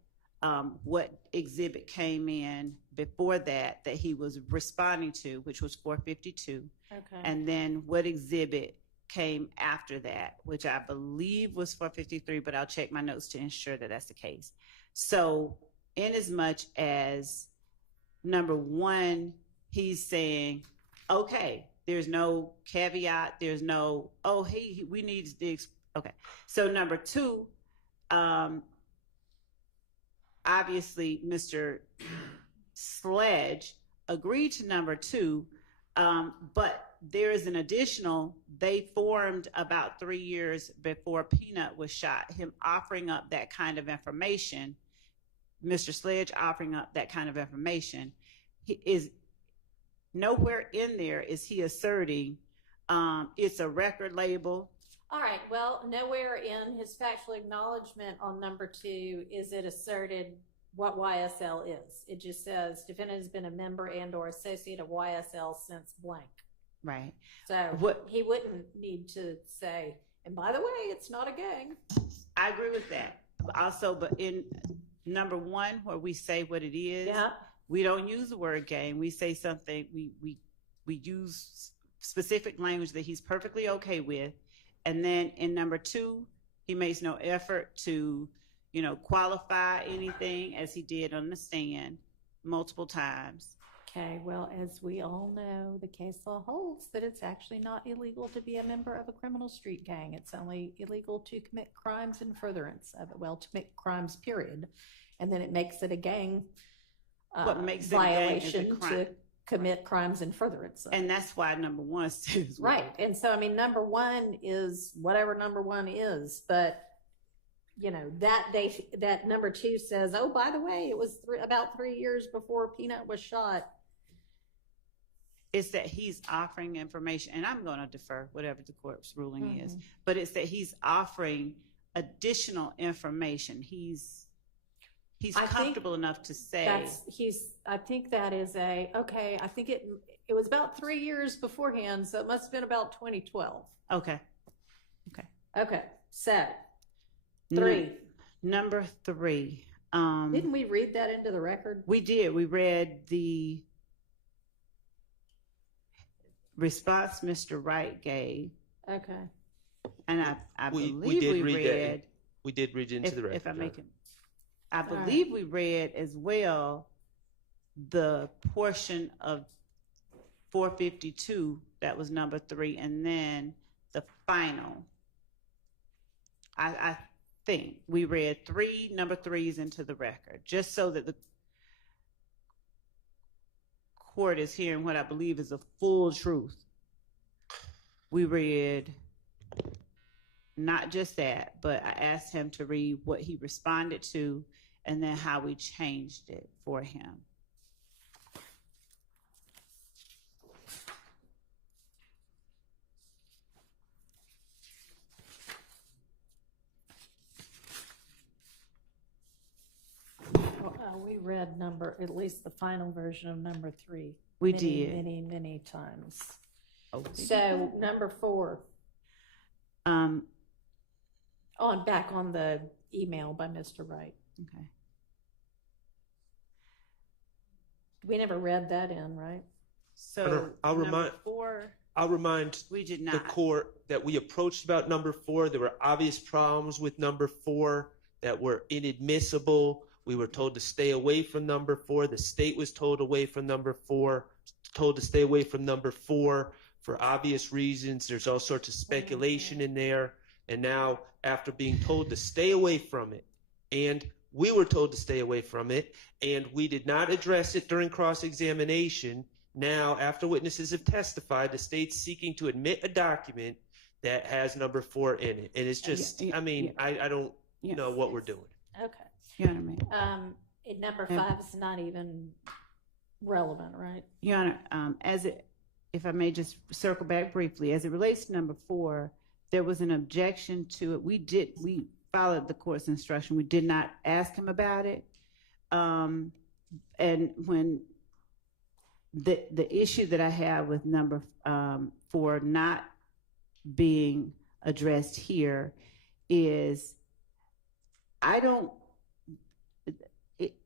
what exhibit came in before that he was responding to, which was 452. Okay. And then what exhibit came after that, which I believe was 453, but I'll check my notes to ensure that that's the case. So in as much as number one, he's saying, okay, there's no caveat, there's no, oh, hey, we need this. Okay. So number two, obviously Mr. Sledge agreed to number two, but there is an additional, they formed about 3 years before Peanut was shot, him offering up that kind of information, Mr. Sledge offering up that kind of information. He is nowhere in there is he asserting it's a record label. All right, well, nowhere in his factual acknowledgement on number two is it asserted what YSL is. It just says defendant has been a member and or associate of YSL since blank. Right. So he wouldn't need to say, and by the way, it's not a gang. I agree with that. Also, but in number one, where we say what it is, yeah, we don't use the word gang. We say something, we use specific language that he's perfectly okay with. And then in number two, he makes no effort to, qualify anything, as he did on the stand multiple times. Okay, well, as we all know, the case law holds that it's actually not illegal to be a member of a criminal street gang. It's only illegal to commit crimes in furtherance of it. Well, to commit crimes, period. And then it makes it a gang What makes violation it a crime? to commit crimes in furtherance of it. And that's why number one says Right. And so, number one is whatever number one is, but that number two says, oh, by the way, it was about 3 years before Peanut was shot. It's that he's offering information, and I'm going to defer whatever the court's ruling is, but it's that he's offering additional information. He's comfortable enough to say I think that is okay. I think it was about 3 years beforehand, so it must have been about 2012. Okay. So 3. Number 3. Didn't we read that into the record? We did. We read the response Mr. Wright gave. Okay. And I believe we did we read read that. We did read into the record. If I make it, I believe we read as well the portion of 452 that was number 3, and then the final. I think we read 3 number 3s into the record, just so that the court is hearing what I believe is the full truth. We read not just that, but I asked him to read what he responded to and then how we changed it for him. We read at least the final version of number 3. We many, did. many times. Okay. So number 4. Back on the email by Mr. Wright. Okay. We never read that in, right? So I'll number remind- 4. I'll remind We did the not. court that we approached about number 4. There were obvious problems with number 4 that were inadmissible. We were told to stay away from number 4. The state was told away from number 4, told to stay away from number 4 for obvious reasons. There's all sorts of speculation in there. And now, after being told to stay away from it, and we were told to stay away from it, and we did not address it during cross-examination, now, after witnesses have testified, the state's seeking to admit a document that has number 4 in it. And it's just, I mean, I don't know what we're doing. Okay. Your Honor, ma'am. Number 5 is not even relevant, right? Your Honor, if I may just circle back briefly, as it relates to number 4, there was an objection to it. We followed the court's instruction. We did not ask him about it. And when the issue that I have with number 4 not being addressed here is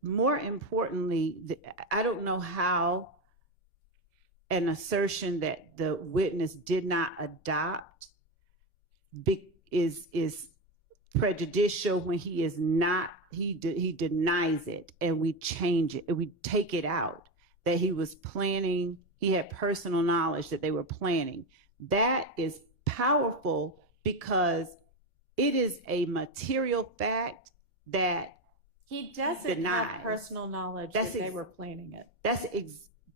more importantly, I don't know how an assertion that the witness did not adopt is prejudicial when he is not, he denies it, and we change it, and we take it out, that he was planning, he had personal knowledge that they were planning. That is powerful because it is a material fact that He doesn't denies. have personal knowledge That's that they were planning it.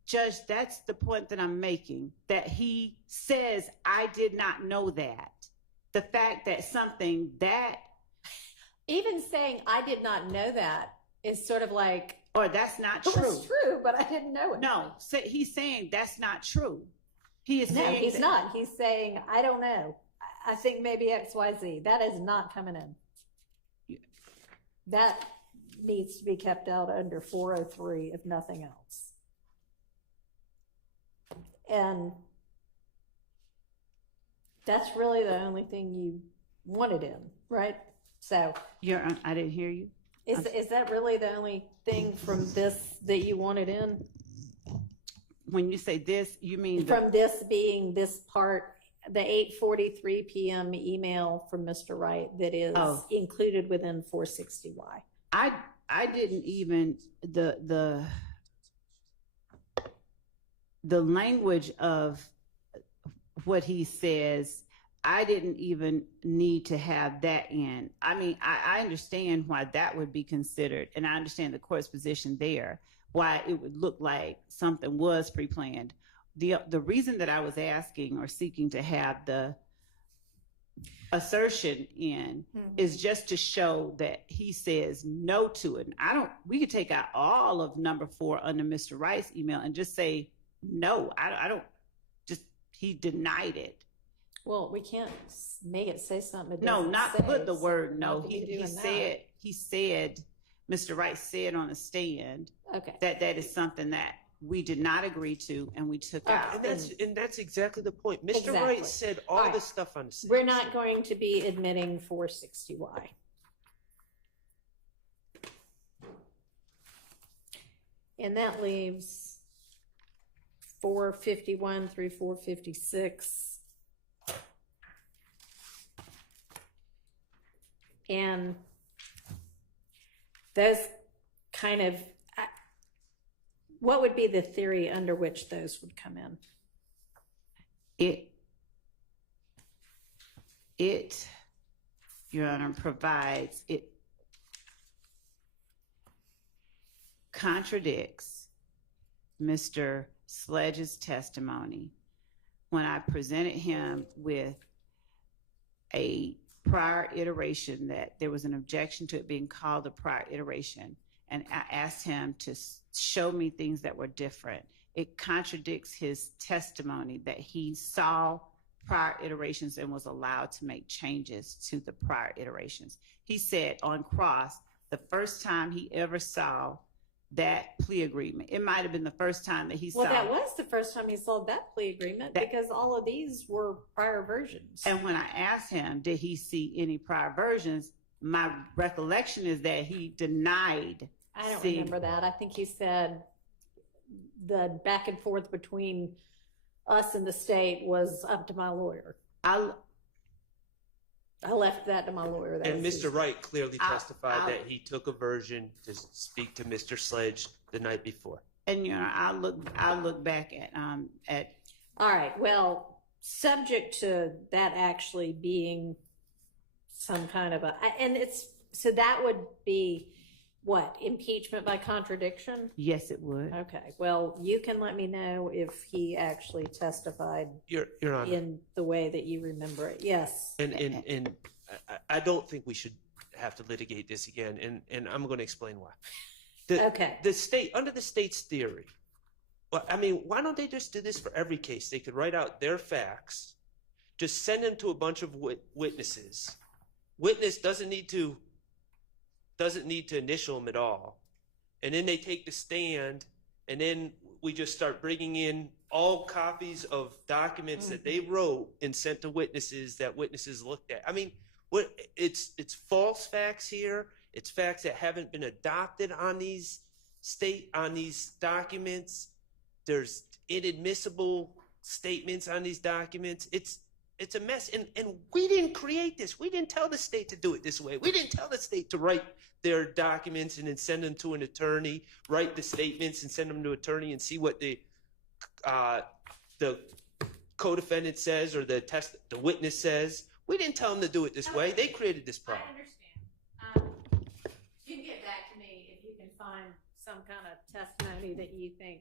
Judge, that's the point that I'm making, that he says, I did not know that. The fact that something that... Even saying, I did not know that is sort of like, or that's not it true. was true, but I didn't know it. No, he's saying that's not true. He is No, saying he's not. He's saying, I don't know. I think maybe XYZ. That is not coming in. That needs to be kept out under 403, if nothing else. And that's really the only thing you wanted in, right? So I didn't hear you. is that really the only thing from this that you wanted in? When you say this, you mean From this being this part, the 8:43 p.m. email from Mr. Wright that is included within 460Y. I didn't even the language of what he says, I didn't even need to have that in. I mean, I understand why that would be considered, and I understand the court's position there, why it would look like something was pre-planned. The reason that I was asking or seeking to have the assertion in is just to show that he says no to it. We could take out all of number 4 under Mr. Wright's email and just say no. He denied it. Well, we can't make it say something. No, not put the word no. He said, Mr. Wright said on the stand that is something that we did not agree to and we took out. And that's exactly the point. Mr. Wright said all this stuff on the stand. We're not going to be admitting 460Y. And that leaves 451 through 456. And those kind of, what would be the theory under which those would come in? It, Your Honor, it contradicts Mr. Sledge's testimony when I presented him with a prior iteration, that there was an objection to it being called a prior iteration, and I asked him to show me things that were different. It contradicts his testimony that he saw prior iterations and was allowed to make changes to the prior iterations. He said on cross, the first time he ever saw that plea agreement, it might have been the first time that he saw. Well, that was the first time he saw that plea agreement, because all of these were prior versions. And when I asked him, did he see any prior versions, my recollection is that he denied. I don't remember that. I think he said the back and forth between us in the state was up to my lawyer. I left that to my lawyer. That And was his- Mr. Wright clearly testified that he took a version to speak to Mr. Sledge the night before. And I'll look back at All right. Well, subject to that actually being some kind of so that would be what, impeachment by contradiction? yes, it would. Okay. Well, you can let me know if he actually testified Your Honor. in the way that you remember it. Yes. And I don't think we should have to litigate this again, and I'm going to explain why. Okay. The state, under the state's theory, well, I mean, why don't they just do this for every case? They could write out their facts, just send them to a bunch of witnesses. Witness doesn't need to initial them at all, and then they take the stand, and then we just start bringing in all copies of documents that they wrote and sent to witnesses that witnesses looked at. I mean, it's false facts here. It's facts that haven't been adopted on these documents. There's inadmissible statements on these documents. It's a mess. And we didn't create this. We didn't tell the state to do it this way. We didn't tell the state to write their documents and then send them to an attorney, write the statements and send them to an attorney and see what the co-defendant says or the witness says. We didn't tell them to do it this way. They created this problem. I understand. You can get back to me if you can find some kind of testimony that you think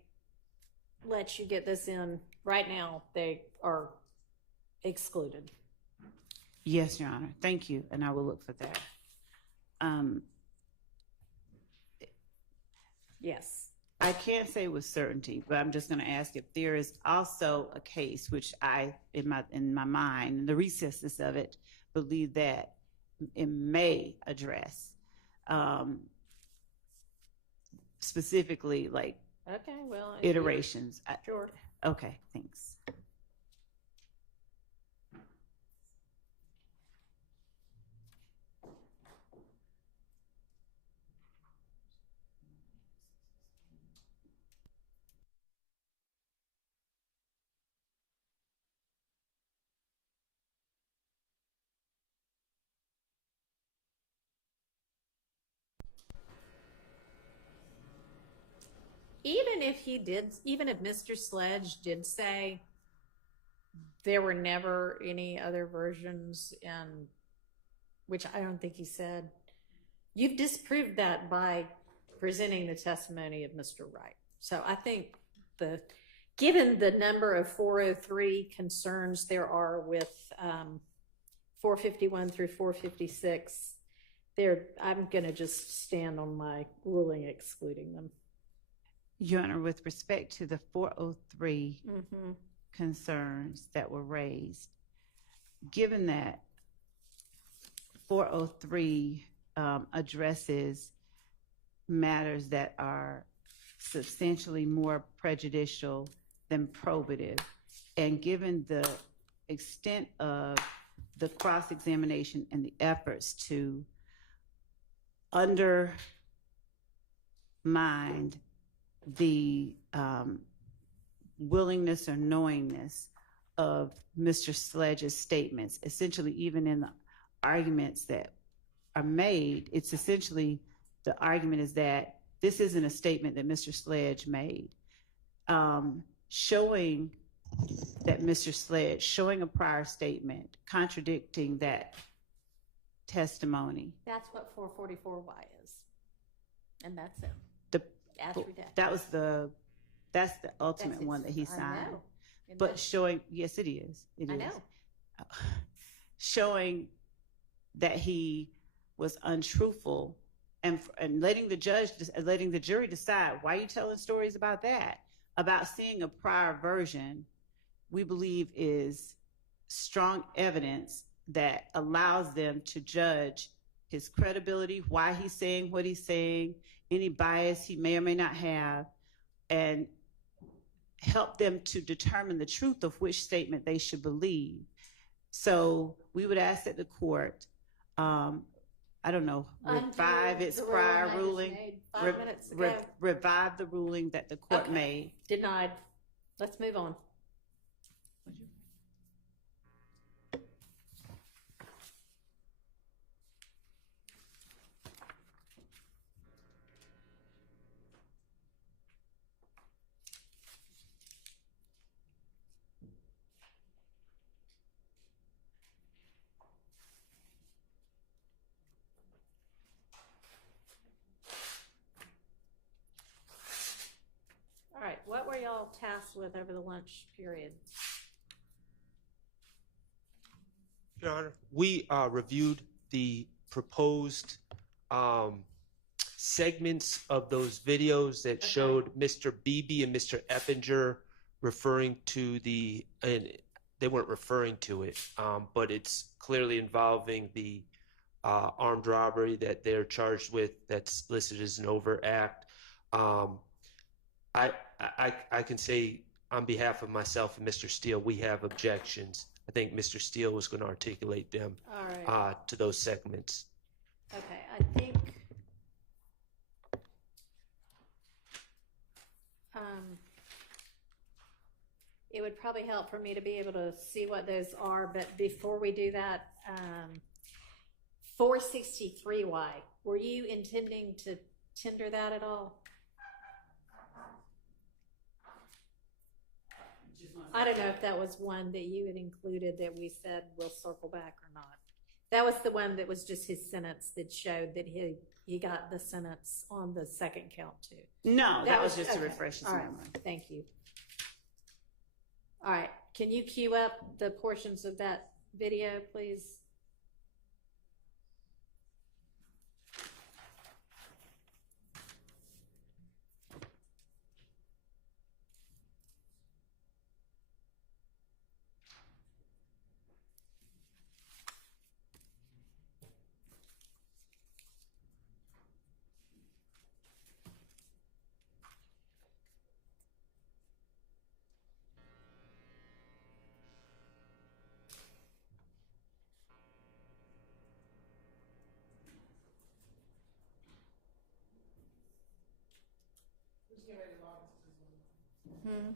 lets you get this in. Right now, they are excluded. Yes, Your Honor. Thank you, and I will look for that. Yes. I can't say with certainty, but I'm just going to ask if there is also a case which I, in my mind, in the recesses of it, believe that it may address specifically like Okay, well. iterations. Sure. Okay, thanks. Even if Mr. Sledge did say there were never any other versions, and which I don't think he said, you've disproved that by presenting the testimony of Mr. Wright. So I think given the number of 403 concerns there are with 451 through 456, I'm going to just stand on my ruling excluding them. Your Honor, with respect to the 403 concerns that were raised, given that 403 addresses matters that are substantially more prejudicial than probative, and given the extent of the cross-examination and the efforts to undermine the willingness or knowingness of Mr. Sledge's statements, essentially even in the arguments that are made, it's essentially the argument is that this isn't a statement that Mr. Sledge made. Showing that Mr. Sledge, showing a prior statement, contradicting that testimony. That's what 444Y is. And that's it. That's the ultimate one that he signed. But showing, yes, it is. I know. Showing that he was untruthful and letting the jury decide, why are you telling stories about that? About seeing a prior version, we believe is strong evidence that allows them to judge his credibility, why he's saying what he's saying, any bias he may or may not have, and help them to determine the truth of which statement they should believe. So we would ask that the court, revive its prior ruling, revive the ruling that the court made. Denied. Let's move on. y'all tasked with over the lunch period? Your Honor, we reviewed the proposed segments of those videos that showed Mr. Beebe and Mr. Eppinger referring to and they weren't referring to it, but it's clearly involving the armed robbery that they're charged with that's listed as an overt act. I can say on behalf of myself and Mr. Steele, we have objections. I think Mr. Steele was going to articulate them All right. to those segments. Okay, I think it would probably help for me to be able to see what those are, but before we do that, 463Y, were you intending to tender that at all? I don't know if that was one that you had included that we said we'll circle back or not. That was the one that was just his sentence that showed that he got the sentence on the second count too. No, that was just to okay. refresh his All right. memory. Thank you. All right, can you queue up the portions of that video, please? Hmm.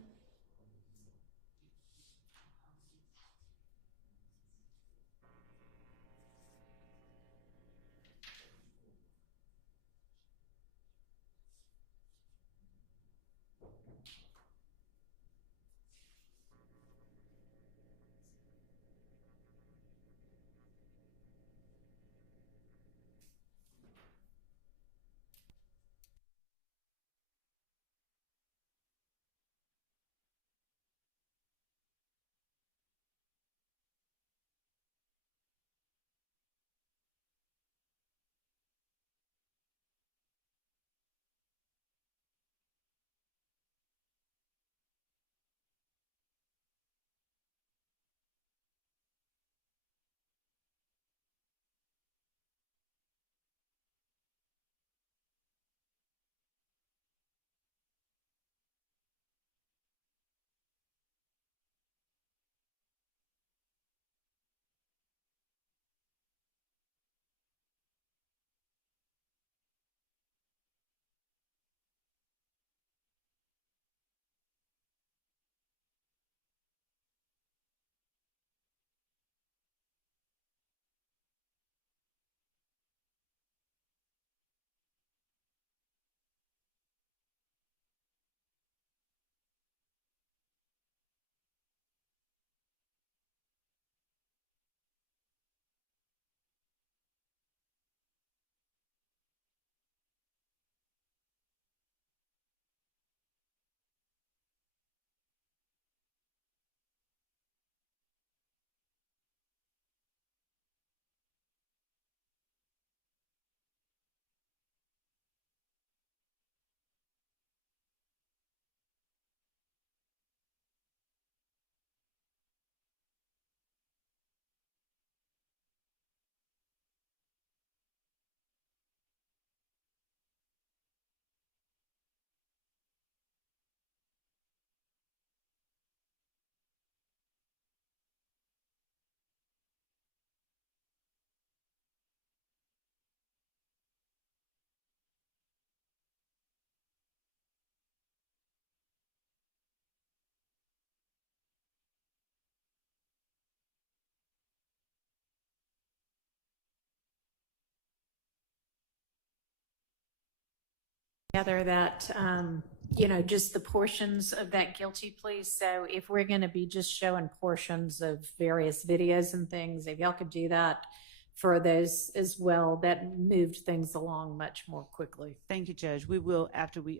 Together that, just the portions of that guilty plea. So if we're going to be just showing portions of various videos and things, if y'all could do that for those as well, that moved things along much more quickly. Thank you, Judge. We will, after we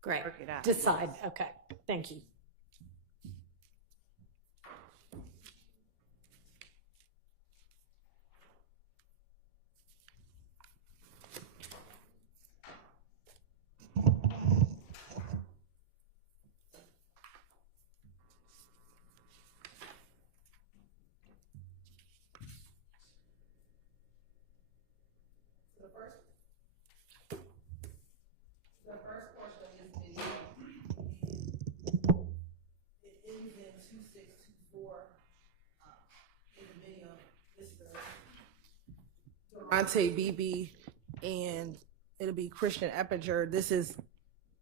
Great. Work it out. Decide. Okay. Thank you. The first portion of this video, it ends in 2624. In the video, Mr. Durante Beebe, and it'll be Christian Eppinger. This is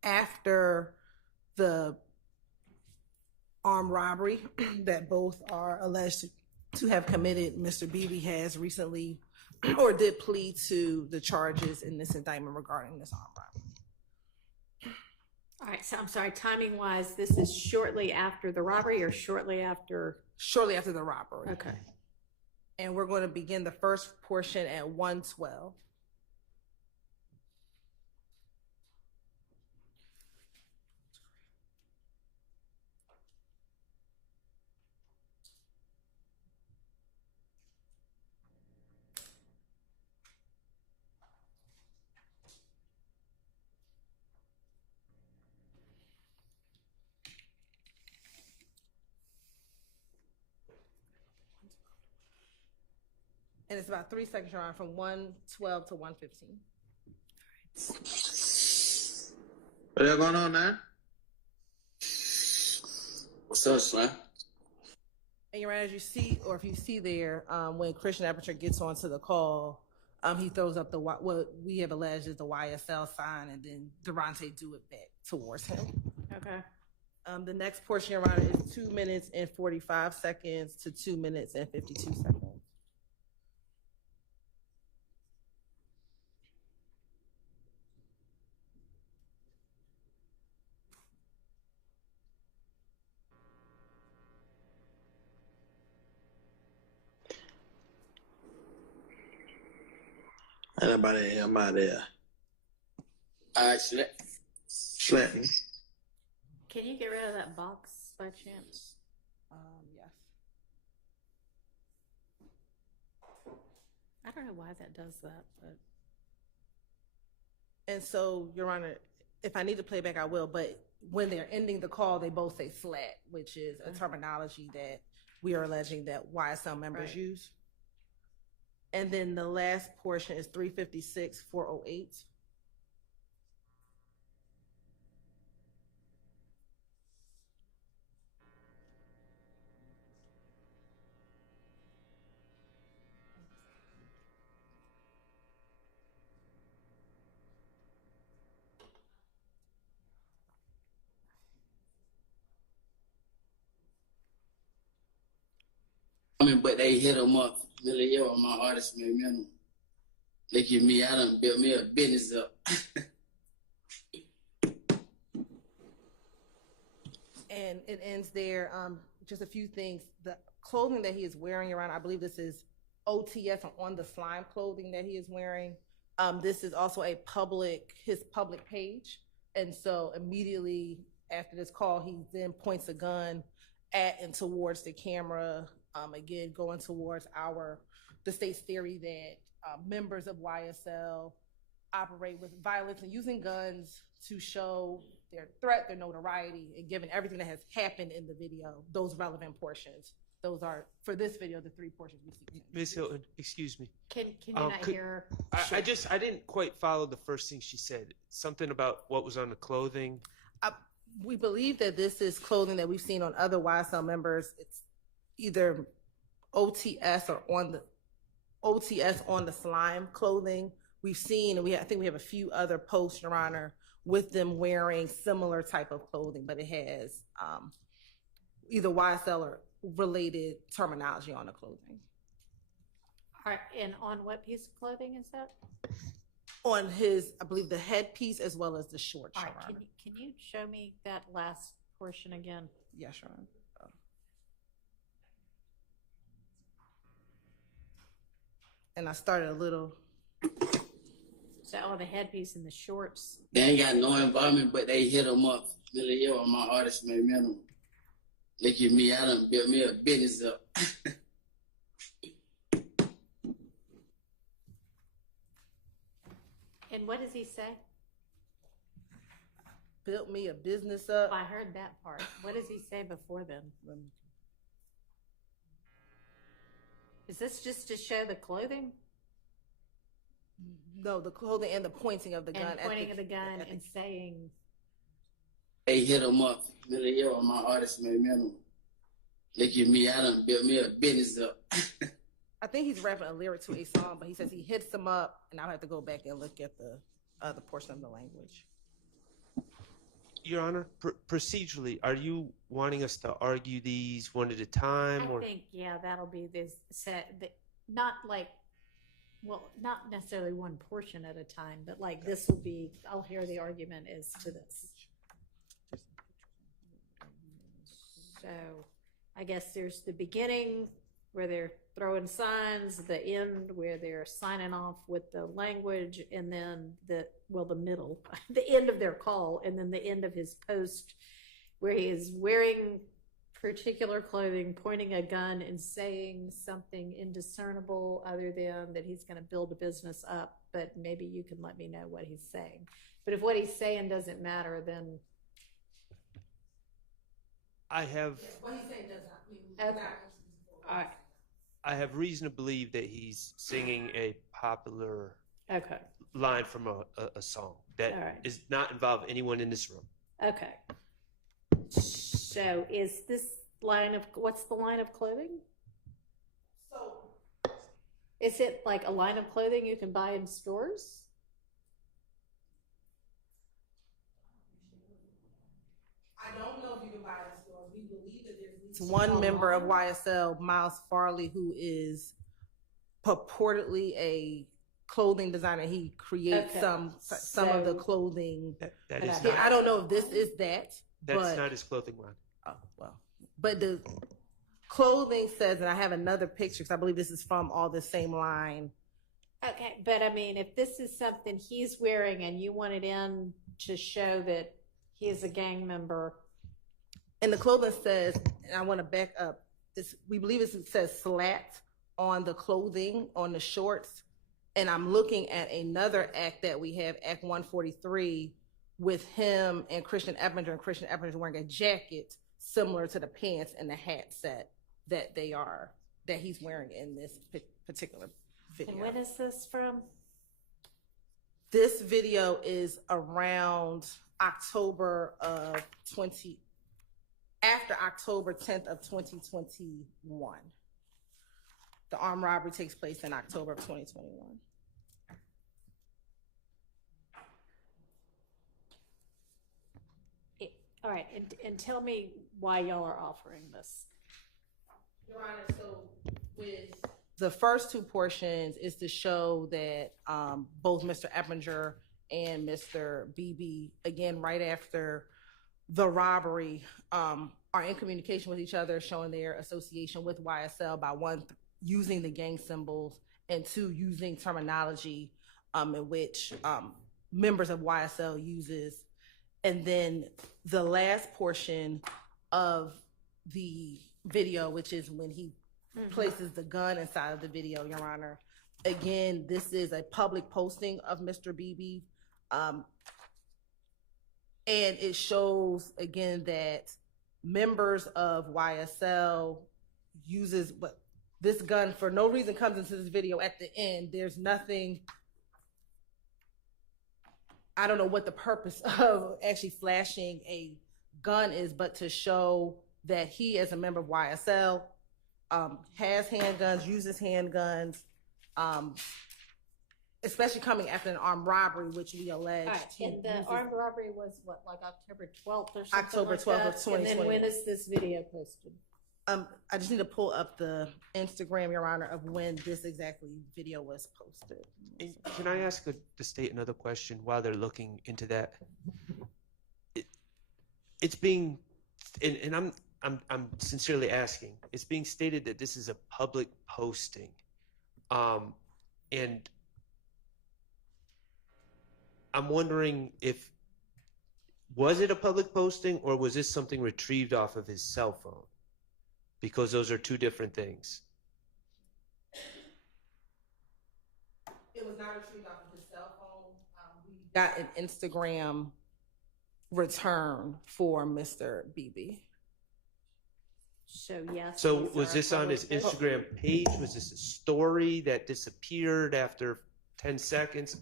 after the armed robbery that both are alleged to have committed. Mr. Beebe has recently or did plead to the charges in this indictment regarding this armed robbery. All right. So I'm sorry, timing wise, this is shortly after the robbery or shortly after? Shortly after the robbery. Okay. And we're going to begin the first portion at 1:12. And it's about 3 seconds, Your Honor, from 1:12 to 1:15. What you going on now? What's up, Slim? And Your Honor, as you see, or if you see there, when Christian Eppinger gets onto the call, he throws up what we have alleged is the YSL sign, and then Durante do it back towards him. Okay. The next portion, Your Honor, is 2 minutes and 45 seconds to 2 minutes and 52 seconds. Anybody am out there? All right, Slatton. Can you get rid of that box by chance? Yes. I don't know why that does that, but. And so, Your Honor, if I need to play back, I will. But when they're ending the call, they both say slat, which is a terminology that we are alleging that YSL members use. And then the last portion is 356, 408. But they hit them up. Really, yo, my artist, man. They give me, I done built me a business up. And it ends there. Just a few things. The clothing that he is wearing, Your Honor, I believe this is OTS on the slime clothing that he is wearing. This is also his public page. And so immediately after this call, he then points a gun at and towards the camera. Again, going towards the state's theory that members of YSL operate with violence and using guns to show their threat, their notoriety, and given everything that has happened in the video, those relevant portions. Those are, for this video, the 3 portions we see. Ms. Hilton, excuse me. Can you not hear? I didn't quite follow the first thing she said. Something about what was on the clothing. We believe that this is clothing that we've seen on other YSL members. It's either OTS or on the slime clothing. We've seen, and I think we have a few other posts, Your Honor, with them wearing similar type of clothing, but it has either YSL or related terminology on the clothing. All right, and on what piece of clothing is that? On his, I believe, the headpiece as well as the shorts. All right, can you show me that last portion again? Yes, Your Honor. And I started a little So, oh, the headpiece and the shorts. They ain't got no involvement, but they hit them up. Really, yo, my artist made minimum. Look at me, I done built me a business up. And what does he say? Built me a business up. I heard that part. What does he say before then? Is this just to show the clothing? No, the clothing and the pointing of the gun. And pointing of the gun and saying. They hit them up. Really, yo, my artist made minimum. Look at me, I done built me a business up. I think he's rapping a lyric to a song, but he says he hits them up, and I'll have to go back and look at the other portion of the language. Your Honor, procedurally, are you wanting us to argue these one at a time? I think, yeah, that'll be this set. Not like, well, not necessarily one portion at a time, but like this will be, I'll hear the argument as to this. So I guess there's the beginning where they're throwing signs, the end where they're signing off with the language, and then the middle, the end of their call, and then the end of his post where he is wearing particular clothing, pointing a gun and saying something indiscernible other than that he's going to build a business up, but maybe you can let me know what he's saying. But if what he's saying doesn't matter, then I have What he's saying does not mean. okay. All right. I have reason to believe that he's singing a popular Okay. line from a song that All right. is not involve anyone in this room. Okay. So is this what's the line of clothing? So Is it like a line of clothing you can buy in stores? I don't know if you can buy it in stores. We believe that there's at least one member of YSL, Miles Farley, who is purportedly a clothing designer. He creates Okay. some of the clothing. That is Yeah, not, I don't know if this is that. that's but, not his clothing line. Oh, well. But the clothing says, and I have another picture because I believe this is from all the same line. Okay, but I mean, if this is something he's wearing and you want it in to show that he is a gang member. And the clothing says, and I want to back up, we believe it says slat on the clothing, on the shorts. And I'm looking at another act that we have, Act 143, with him and Christian Eppinger, and Christian Eppinger wearing a jacket similar to the pants and the hat set that he's wearing in this particular video. And when is this from? This video is around October 10th of 2021. The armed robbery takes place in October of 2021. All right, and tell me why y'all are offering this. Your Honor, so with the first two portions is to show that both Mr. Eppinger and Mr. Beebe, again, right after the robbery, are in communication with each other, showing their association with YSL by one, using the gang symbols, and two, using terminology in which members of YSL uses. And then the last portion of the video, which is when he places the gun inside of the video, Your Honor. Again, this is a public posting of Mr. Beebe. And it shows, again, that members of YSL uses this gun for no reason comes into this video at the end. There's nothing, I don't know what the purpose of actually flashing a gun is, but to show that he, as a member of YSL, has handguns, uses handguns, especially coming after an armed robbery, which we allege. All right, and the armed robbery was what, like October 12th or something? October like 12th that? of 2021. And then when is this video posted? I just need to pull up the Instagram, Your Honor, of when this exactly video was posted. And can I ask the state another question while they're looking into that? It's being, and I'm sincerely asking. It's being stated that this is a public posting, and I'm wondering if, was it a public posting or was this something retrieved off of his cell phone? Because those are two different things. It was not retrieved off of his cell phone. We got an Instagram return for Mr. Beebe. So yes. So these was are this on his public posts. Instagram page? Was this a story that disappeared after 10 seconds?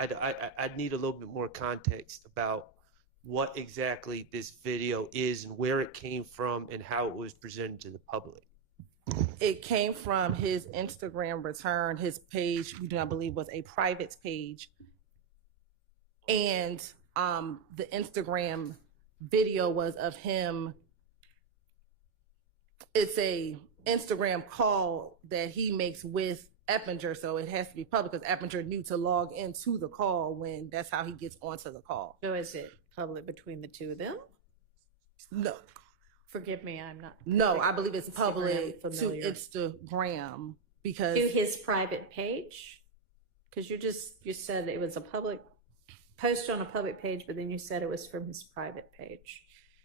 I'd need a little bit more context about what exactly this video is and where it came from and how it was presented to the public. It came from his Instagram return. His page, we do not believe, was a private page. And the Instagram video was of him. It's a Instagram call that he makes with Eppinger, so it has to be public because Eppinger knew to log into the call when that's how he gets onto the call. So is it public between the two of them? No. Forgive me, I'm not. No, I believe it's public to familiar. Instagram because To his private page? Because you said it was a public post on a public page, but then you said it was from his private page.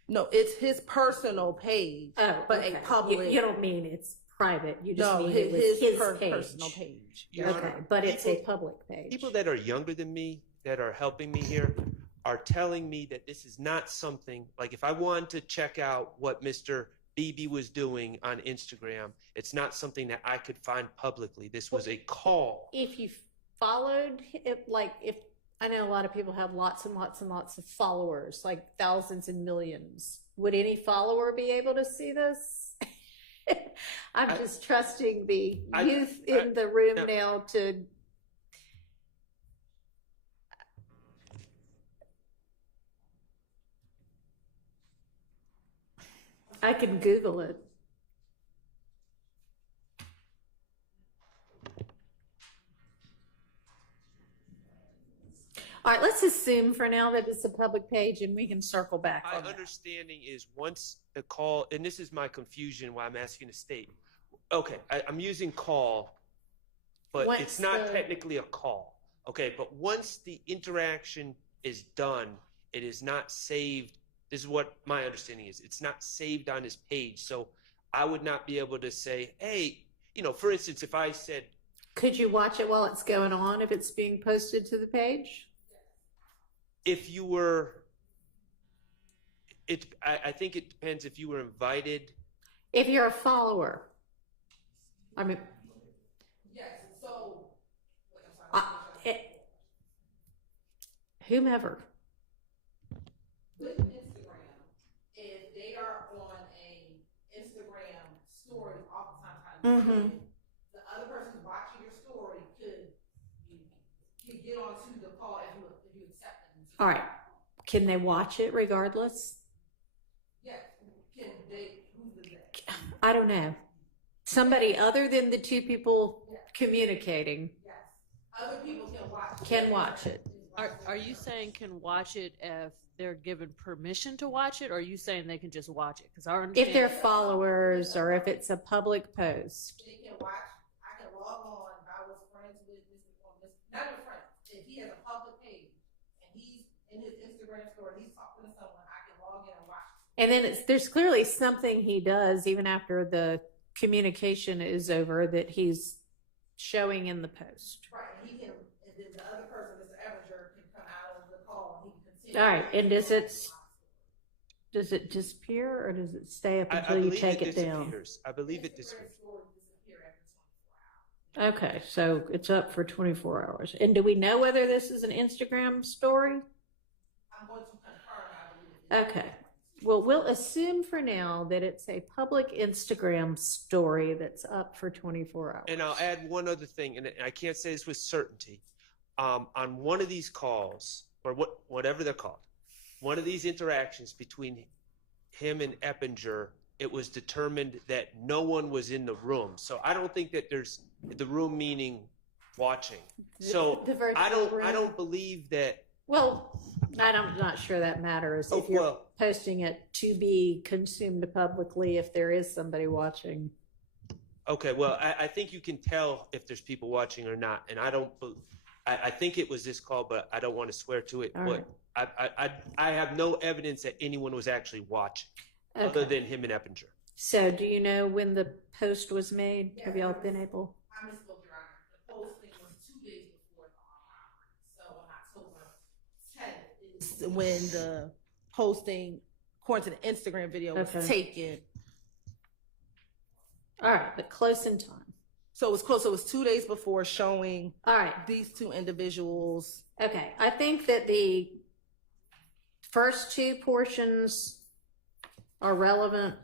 no, it's his personal page. Oh, but okay. a public. You don't mean it's private. You just No, mean it was his page. personal page. Your Okay, Honor, but it's a public page. People that are younger than me that are helping me here are telling me that this is not something, like if I wanted to check out what Mr. Beebe was doing on Instagram, it's not something that I could find publicly. This was a call. If you followed it, like if I know a lot of people have lots and lots and lots of followers, like thousands and millions. Would any follower be able to see this? I'm just trusting the youth in the room now to. I can Google it. All right, let's assume for now that it's a public page and we can circle back My on that. understanding is once the call, and this is my confusion why I'm asking the state. Okay, I'm using call, but Once it's not the- technically a call. Okay, but once the interaction is done, it is not saved. This is what my understanding is. It's not saved on his page. So I would not be able to say, hey, for instance, if I said, Could you watch it while it's going on if it's being posted to the page? if you were, I think it depends if you were invited. If you're a follower. I mean, Yes, so. whomever. With Instagram, if they are on a Instagram story, oftentimes the other person watching your story could get onto the call if you accept them. All right. Can they watch it regardless? Yes. Can they? Who's the they? I don't know. Somebody other than the two people communicating Yes. Other people can watch. can watch it. Are you saying can watch it if they're given permission to watch it, or are you saying they can just watch it? Because our If they're followers or if it's a public post. They can watch. I can log on. If I was friends with not even friends. If he has a public page and he's in his Instagram story, he's talking to someone, I can log in and watch. And then there's clearly something he does even after the communication is over that he's showing in the post. Right, and he can, and then the other person, Mr. Everger, can come out of the call and he can continue. All right, and does it disappear or does it stay up I until you believe take it it down? disappears. I believe it disappears. Okay, so it's up for 24 hours. And do we know whether this is an Instagram story? I'm going to confirm, I believe. Okay. Well, we'll assume for now that it's a public Instagram story that's up for 24 hours. And I'll add one other thing, and I can't say this with certainty. On one of these calls, or whatever they're called, one of these interactions between him and Eppinger, it was determined that no one was in the room. So I don't think that there's the room meaning watching. So The virtual I room. don't believe that. Well, I'm not sure that matters. Oh, If you're well. posting it to be consumed publicly, if there is somebody watching. Okay, well, I think you can tell if there's people watching or not, and I think it was this call, but I don't want to swear to it. All But I have no evidence that anyone was actually watching, other than him and Eppinger. So do you know when the post was made? Have y'all been able? I misspoke, Your Honor. The posting was 2 days before the armed robbery. So on October 10th is when the posting, according to the Instagram video, was taken. All right, but close in time. So it was close. So it was 2 days before showing All right. these two individuals. Okay, I think that the first two portions are relevant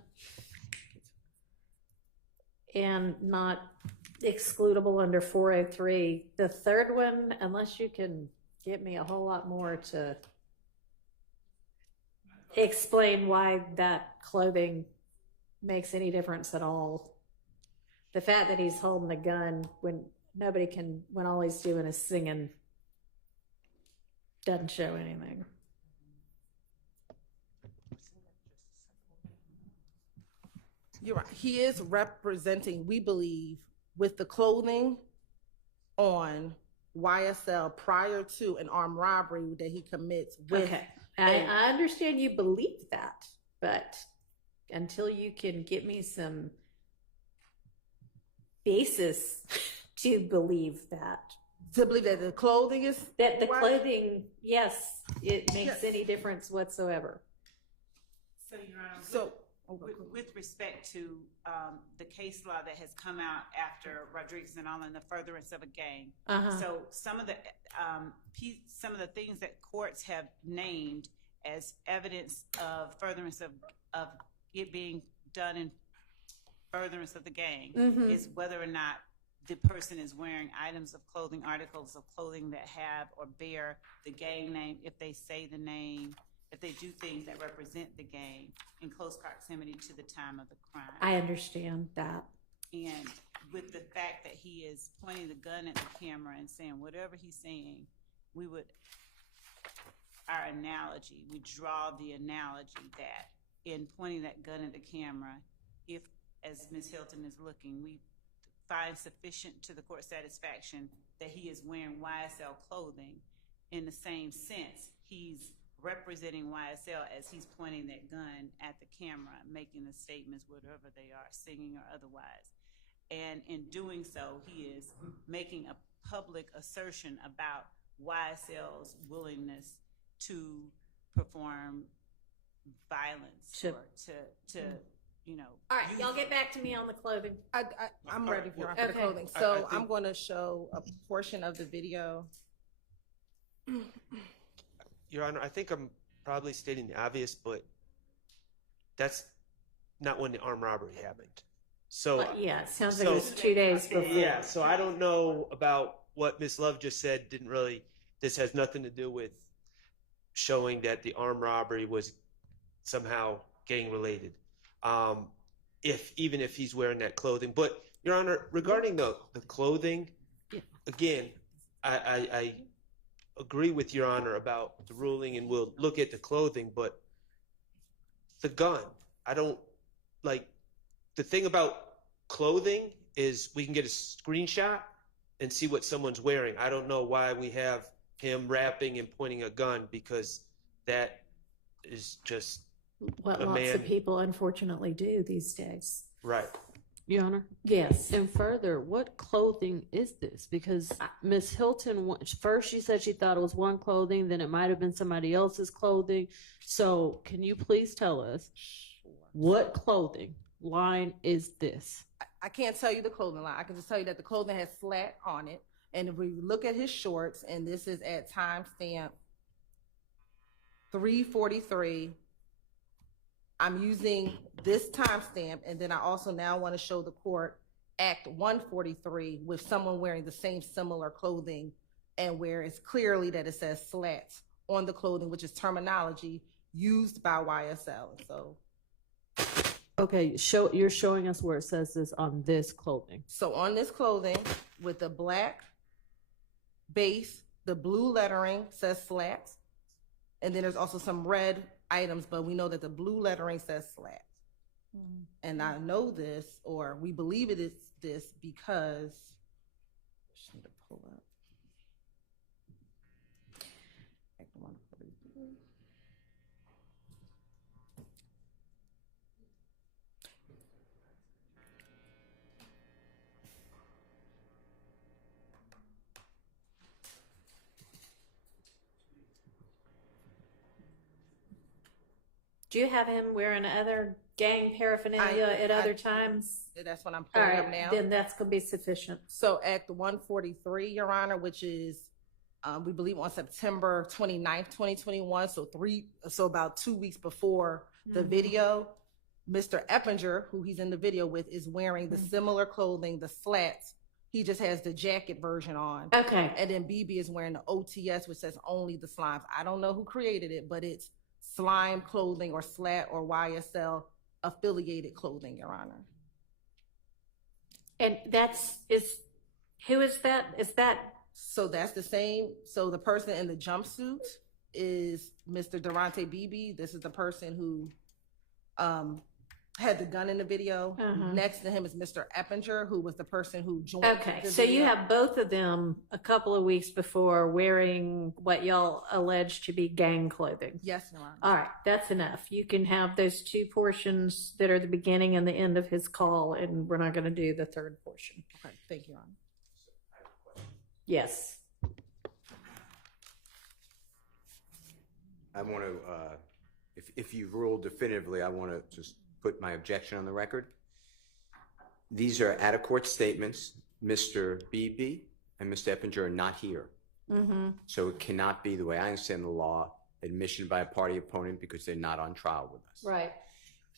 and not excludable under 403. The third one, unless you can get me a whole lot more to explain why that clothing makes any difference at all. The fact that he's holding a gun when nobody can, when all he's doing is singing, doesn't show anything. You're right. He is representing, we believe, with the clothing on YSL prior to an armed robbery that he commits with. Okay. I understand you believe that, but until you can get me some basis to believe that. To believe that the clothing is? That the clothing, yes, it makes any difference whatsoever. So, Your Honor, with respect to the case law that has come out after Rodriguez and all in the furtherance of a gang, so some of the things that courts have named as evidence of furtherance of it being done in furtherance of the gang is whether or not the person is wearing items of clothing, articles of clothing that have or bear the gang name, if they say the name, if they do things that represent the gang in close proximity to the time of the crime. I understand that. And with the fact that he is pointing the gun at the camera and saying whatever he's saying, we draw the analogy that in pointing that gun at the camera, if, as Ms. Hilton is looking, we find sufficient to the court's satisfaction that he is wearing YSL clothing, in the same sense, he's representing YSL as he's pointing that gun at the camera, making the statements, whatever they are, singing or otherwise. And in doing so, he is making a public assertion about YSL's willingness to perform violence or to you know. All right, y'all get back to me on the clothing. I'm ready for the clothing. So I'm going to show a portion of the video. Your Honor, I think I'm probably stating the obvious, but that's not when the armed robbery happened. So yeah, it sounds like it was 2 days before. Yeah, so I don't know about what Ms. Love just said. This has nothing to do with showing that the armed robbery was somehow gang related. Even if he's wearing that clothing. But Your Honor, regarding the clothing, again, I agree with Your Honor about the ruling, and we'll look at the clothing, but the gun, the thing about clothing is we can get a screenshot and see what someone's wearing. I don't know why we have him rapping and pointing a gun, because that is just what lots of people unfortunately do these days. Right. Your Honor? Yes. And further, what clothing is this? Because Ms. Hilton, first she said she thought it was one clothing, then it might have been somebody else's clothing. So can you please tell us what clothing line is this? I can't tell you the clothing line. I can just tell you that the clothing has slat on it. And if we look at his shorts, and this is at timestamp 3:43, I'm using this timestamp, and then I also now want to show the court Act 143 with someone wearing the same similar clothing, and where it's clearly that it says slats on the clothing, which is terminology used by YSL. So, okay, you're showing us where it says this on this clothing. So on this clothing with the black base, the blue lettering says slats, and then there's also some red items, but we know that the blue lettering says slats. And I know this, or we believe it is this, because I just need to pull up. Do you have him wearing other gang paraphernalia at other times? That's what I'm All pulling right, up now. then that's gonna be sufficient. So Act 143, Your Honor, which is, we believe on September 29th, 2021, so about 2 weeks before the video, Mr. Eppinger, who he's in the video with, is wearing the similar clothing, the slats. He just has the jacket version on. Okay. And then BB is wearing the OTS, which says only the slimes. I don't know who created it, but it's slime clothing or slat or YSL affiliated clothing, Your Honor. And who is that? Is that? So that's the same. So the person in the jumpsuit is Mr. Durante Beebe. This is the person who had the gun in the video. Next to him is Mr. Eppinger, who was the person who joined. Okay, the so video. you have both of them a couple of weeks before wearing what y'all allege to be gang clothing. Yes, Your Honor. All right, that's enough. You can have those two portions that are the beginning and the end of his call, and we're not going to do the third portion. Okay, thank you, Your Honor. Yes. I want to, if you rule definitively, I want to just put my objection on the record. These are out-of-court statements. Mr. Beebe and Mr. Eppinger are not here. So it cannot be, the way I understand the law, admission by a party opponent because they're not on trial with us. Right.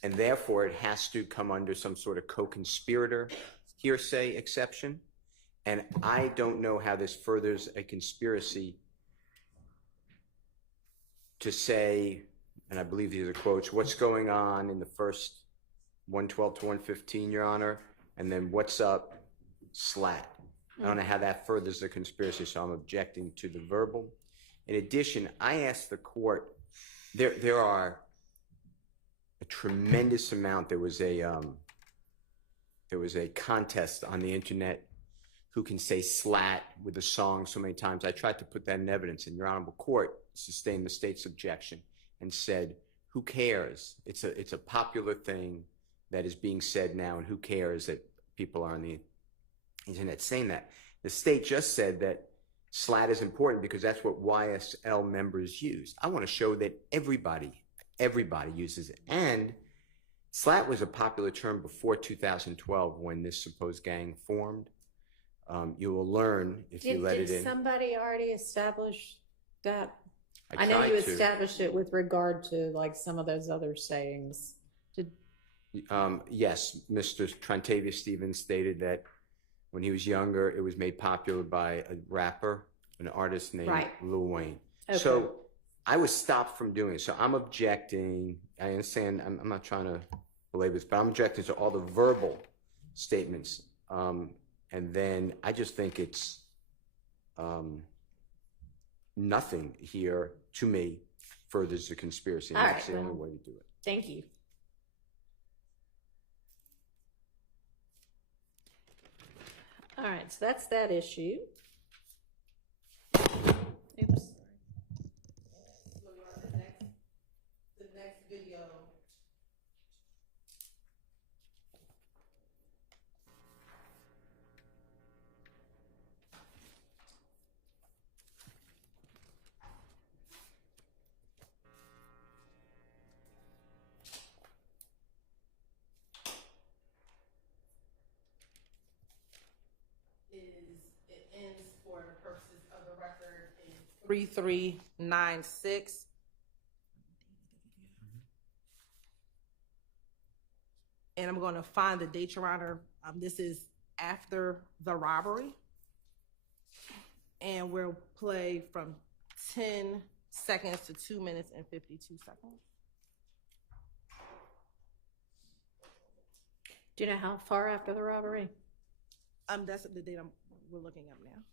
And therefore, it has to come under some sort of co-conspirator hearsay exception. And I don't know how this furthers a conspiracy to say, and I believe these are quotes, what's going on in the first 112 to 115, Your Honor, and then what's up, slat. I don't know how that furthers the conspiracy, so I'm objecting to the verbal. In addition, I asked the court, there are a tremendous amount, there was a contest on the internet who can say slat with a song so many times. I tried to put that in evidence, and Your Honorable Court sustained the state's objection and said, who cares? It's a popular thing that is being said now, and who cares that people are on the internet saying that? The state just said that slat is important because that's what YSL members use. I want to show that everybody uses it. And slat was a popular term before 2012 when this supposed gang formed. You will learn if you let it in. Did somebody already establish that? I I know tried you to. established it with regard to like some of those other sayings. Yes, Mr. Trontavious Stevens stated that when he was younger, it was made popular by a rapper, an artist named Lil Wayne. Okay. So I was stopped from doing it. So I'm objecting. I understand. I'm not trying to belabor this, but I'm objecting to all the verbal statements. And then I just think it's nothing here to me furthers the conspiracy. And All that's right, the only well, way to do it. Thank you. All right, so that's that issue. Oops. The next video. It ends for the purposes of the record in 3396. And I'm going to find the date, Your Honor. This is after the robbery. And we'll play from 10 seconds to 2 minutes and 52 seconds. Do you know how far after the robbery? That's the date we're looking up now.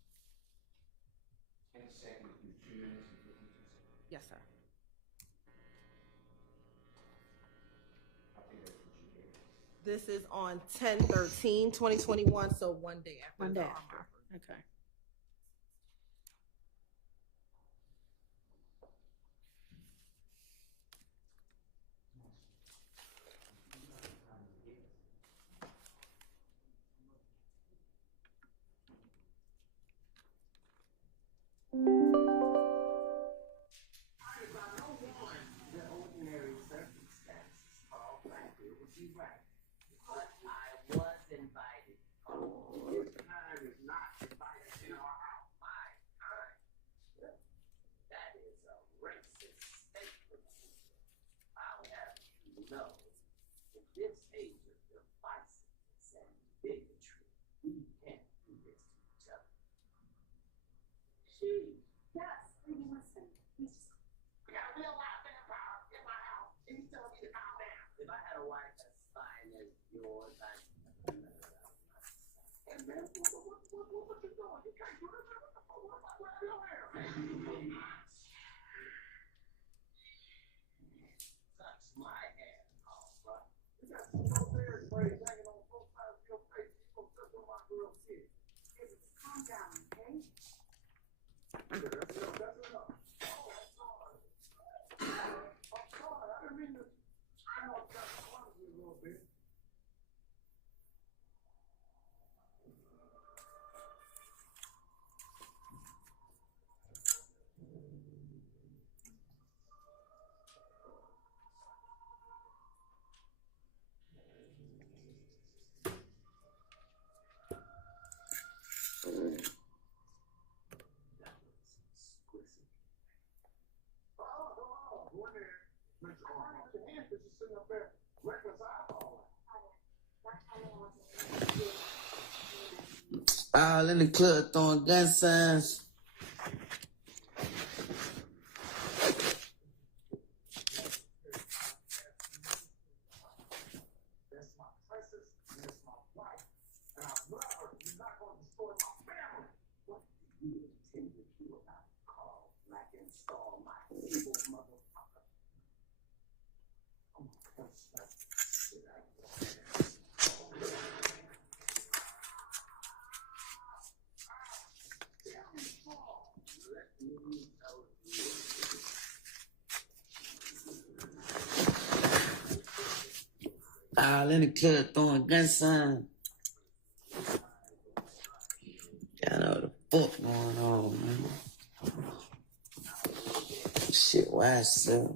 10 seconds to 2 minutes and 52 seconds. Yes, sir. I think that's what you gave us. This is on 10/13/2021, so one day after. One day the after. robbery. Okay. know, in this age of divisiveness and bigotry, we can't do this to each other. Yes, you listen. I got a real live vampire in my house, and he's telling me to calm down. If I had a wife as fine as yours, I'd. Hey man, what you doing? You can't do this. Where are your hair? Touch my hair, all right. You got some hair braids hanging on both sides of your face. You gonna touch on my girl's head. Hey, calm down, okay? That's enough. Oh, I'm sorry. I'm sorry. I didn't mean to. I know I got to clumsy a little bit. All in the club throwing gun signs. That's my precious, and that's my wife. And I love her. You're not going to destroy my family. What do you intend to do about Carl Black install my evil motherfucker? I'm gonna punch that shit out of your ass. Let me tell you. All in the club throwing gun signs. Y'all know the fuck going on, man. Shit, YSL.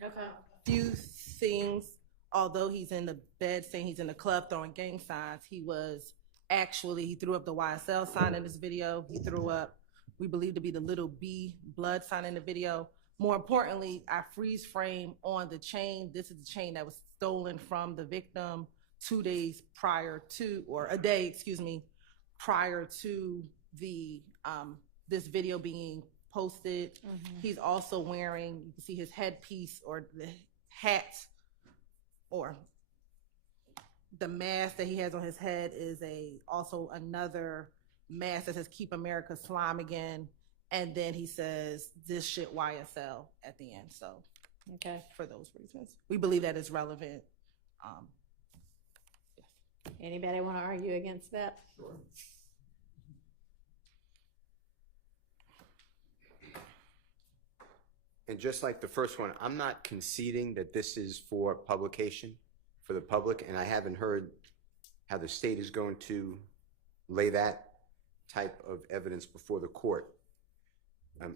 Okay. Few things, although he's in the bed saying he's in the club throwing gang signs, he threw up the YSL sign in this video. He threw up, we believe to be the little B blood sign in the video. More importantly, I freeze frame on the chain. This is the chain that was stolen from the victim 2 days prior to, or a day, excuse me, prior to the this video being posted. Mm-hmm. He's also wearing, you can see his headpiece or the hat or the mask that he has on his head is also another mask that says "Keep America Slime Again," and then he says "This shit YSL" at the end. So, Okay. for those reasons, we believe that is relevant. Anybody want to argue against that? Sure. And just like the first one, I'm not conceding that this is for publication for the public, and I haven't heard how the state is going to lay that type of evidence before the court.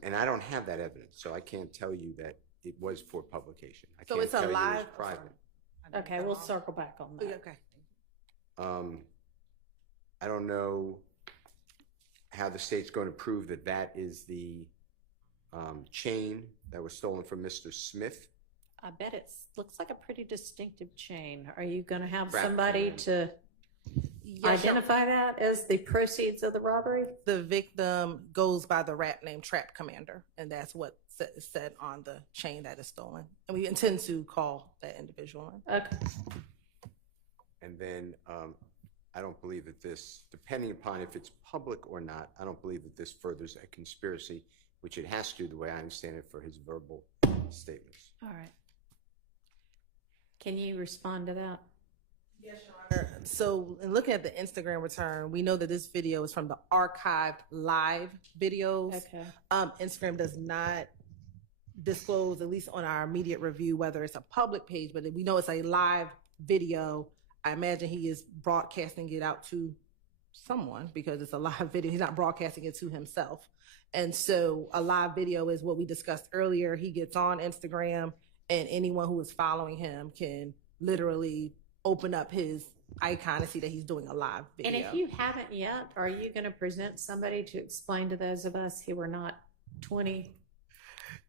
And I don't have that evidence, so I can't tell you that it was for publication. I So can't it's a tell you live- it was private. Okay, we'll circle back on that. Okay. I don't know how the state's going to prove that that is the chain that was stolen from Mr. Smith. I bet it looks like a pretty distinctive chain. Are you going to have Right. somebody to identify that as the proceeds of the robbery? The victim goes by the rap name Trap Commander, and that's what is said on the chain that is stolen. And we intend to call that individual in. Okay. And then I don't believe that this, depending upon if it's public or not, I don't believe that this furthers a conspiracy, which it has to, the way I understand it, for his verbal statements. All right. Can you respond to that? Yes, Your Honor. So, in looking at the Instagram return, we know that this video is from the archived live videos. Okay. Instagram does not disclose, at least on our immediate review, whether it's a public page, but we know it's a live video. I imagine he is broadcasting it out to someone because it's a live video. He's not broadcasting it to himself. And so a live video is what we discussed earlier. He gets on Instagram and anyone who is following him can literally open up his icon and see that he's doing a live video. And if you haven't yet, are you going to present somebody to explain to those of us who are not 20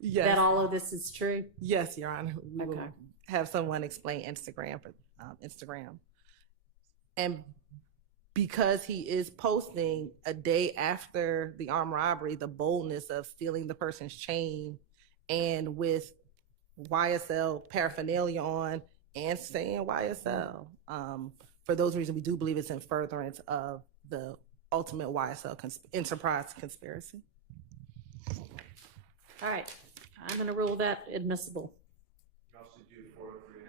that all of this is true? Yes, Your Honor. We will Okay. have someone explain Instagram for Instagram. And because he is posting a day after the armed robbery, the boldness of stealing the person's chain and with YSL paraphernalia on and saying YSL. For those reasons, we do believe it's in furtherance of the ultimate YSL enterprise conspiracy. All right. I'm going to rule that admissible. You also do 403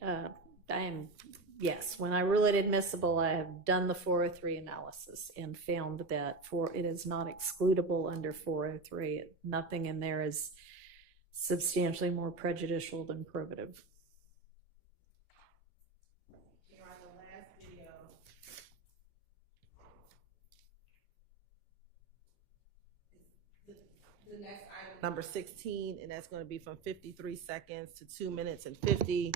analysis. Yes, when I rule it admissible, I have done the 403 analysis and found that it is not excludable under 403. Nothing in there is substantially more prejudicial than probative. Here are the last video. The next item, number 16, and that's going to be from 53 seconds to 2 minutes and 50.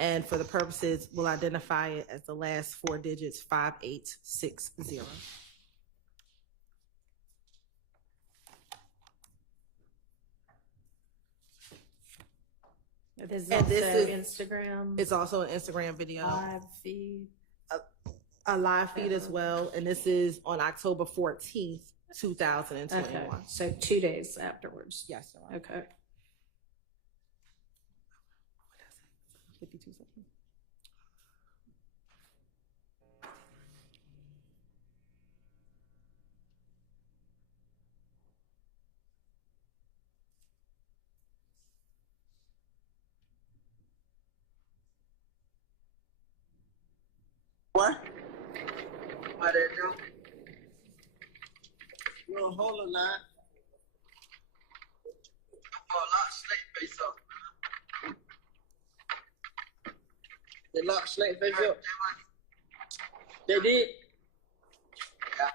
And for the purposes, we'll identify it as the last 4 digits, 5860. This is And also this is Instagram. It's also an Instagram video, live feed. a live feed as well. And this is on October 14th, 2021. Okay, so 2 days afterwards. Yes, Your Honor. Okay. 52 seconds. What? What they do? No, hold on now. Oh, a lot of snake face up. They locked snake face up. They did. Yeah.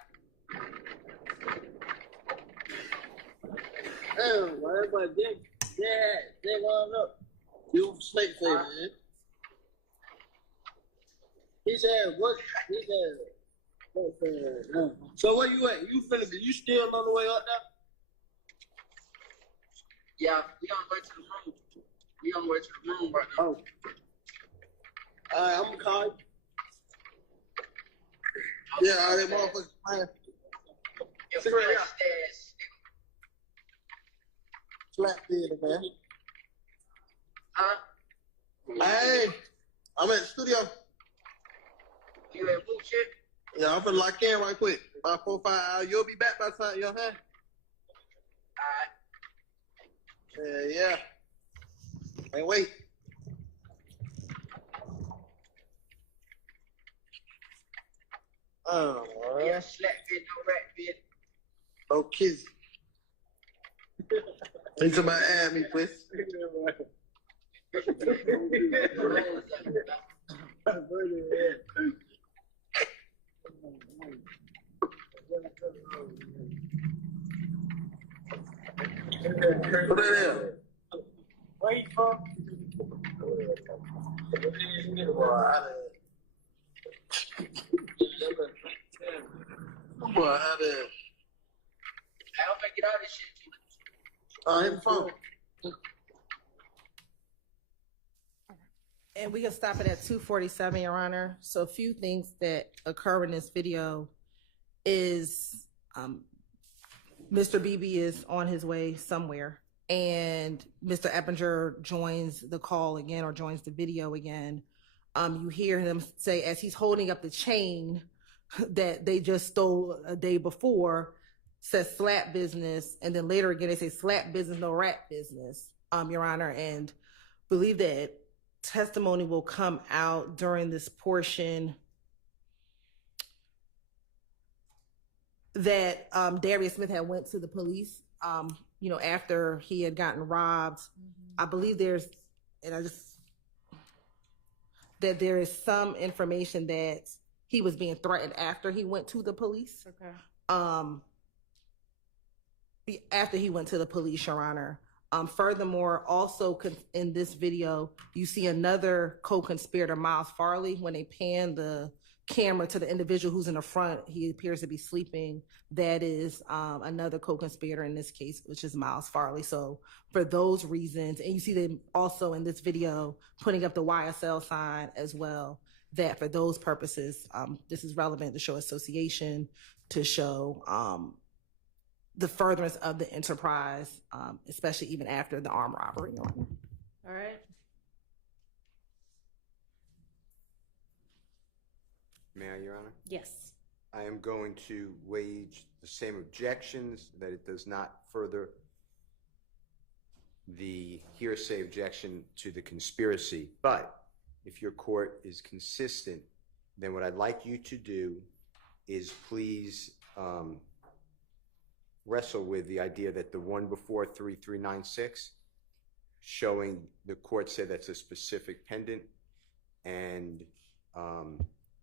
Oh, well, everybody did. They wound up. You snake face, man. He said, what? He said, so where you at? You still on the way up there? Yeah, we on the way to the room. We on the way to the room right now. Oh. Alright, I'm gonna call you. Yeah, all that motherfuckers playing. Cigarette, yeah. Slap theater, man. Huh? Hey, I'm at the studio. You at bullshit? Yeah, I'm finna lock in right quick. About 4 or 5 hours. You'll be back by the time, you know what I'm saying? Alright. Yeah. Hey, wait. Oh, yeah, slap bit, no rat bit. Oh, kids. Think about add me, please. What that is? Where you from? Boy, how the? I don't think it out of this shit. His phone. And we can stop it at 2:47, Your Honor. So a few things that occur in this video is Mr. Beebe is on his way somewhere, and Mr. Eppinger joins the call again or joins the video again. You hear him say, as he's holding up the chain that they just stole a day before, says slap business, and then later again they say slap business, no rat business, Your Honor, and believe that testimony will come out during this portion that Darius Smith had went to the police, after he had gotten robbed. I believe there is some information that he was being threatened after he went to the police. Okay. After he went to the police, Your Honor. Furthermore, also in this video, you see another co-conspirator, Miles Farley. When they pan the camera to the individual who's in the front, he appears to be sleeping. That is another co-conspirator in this case, which is Miles Farley. So for those reasons, and you see them also in this video putting up the YSL sign as well, that for those purposes, this is relevant to show association, to show the furtherance of the enterprise, especially even after the armed robbery. All right. May I, Your Honor? Yes. I am going to wage the same objections, that it does not further the hearsay objection to the conspiracy. But if your court is consistent, then what I'd like you to do is please wrestle with the idea that the one before 3396, showing the court said that's a specific pendant, and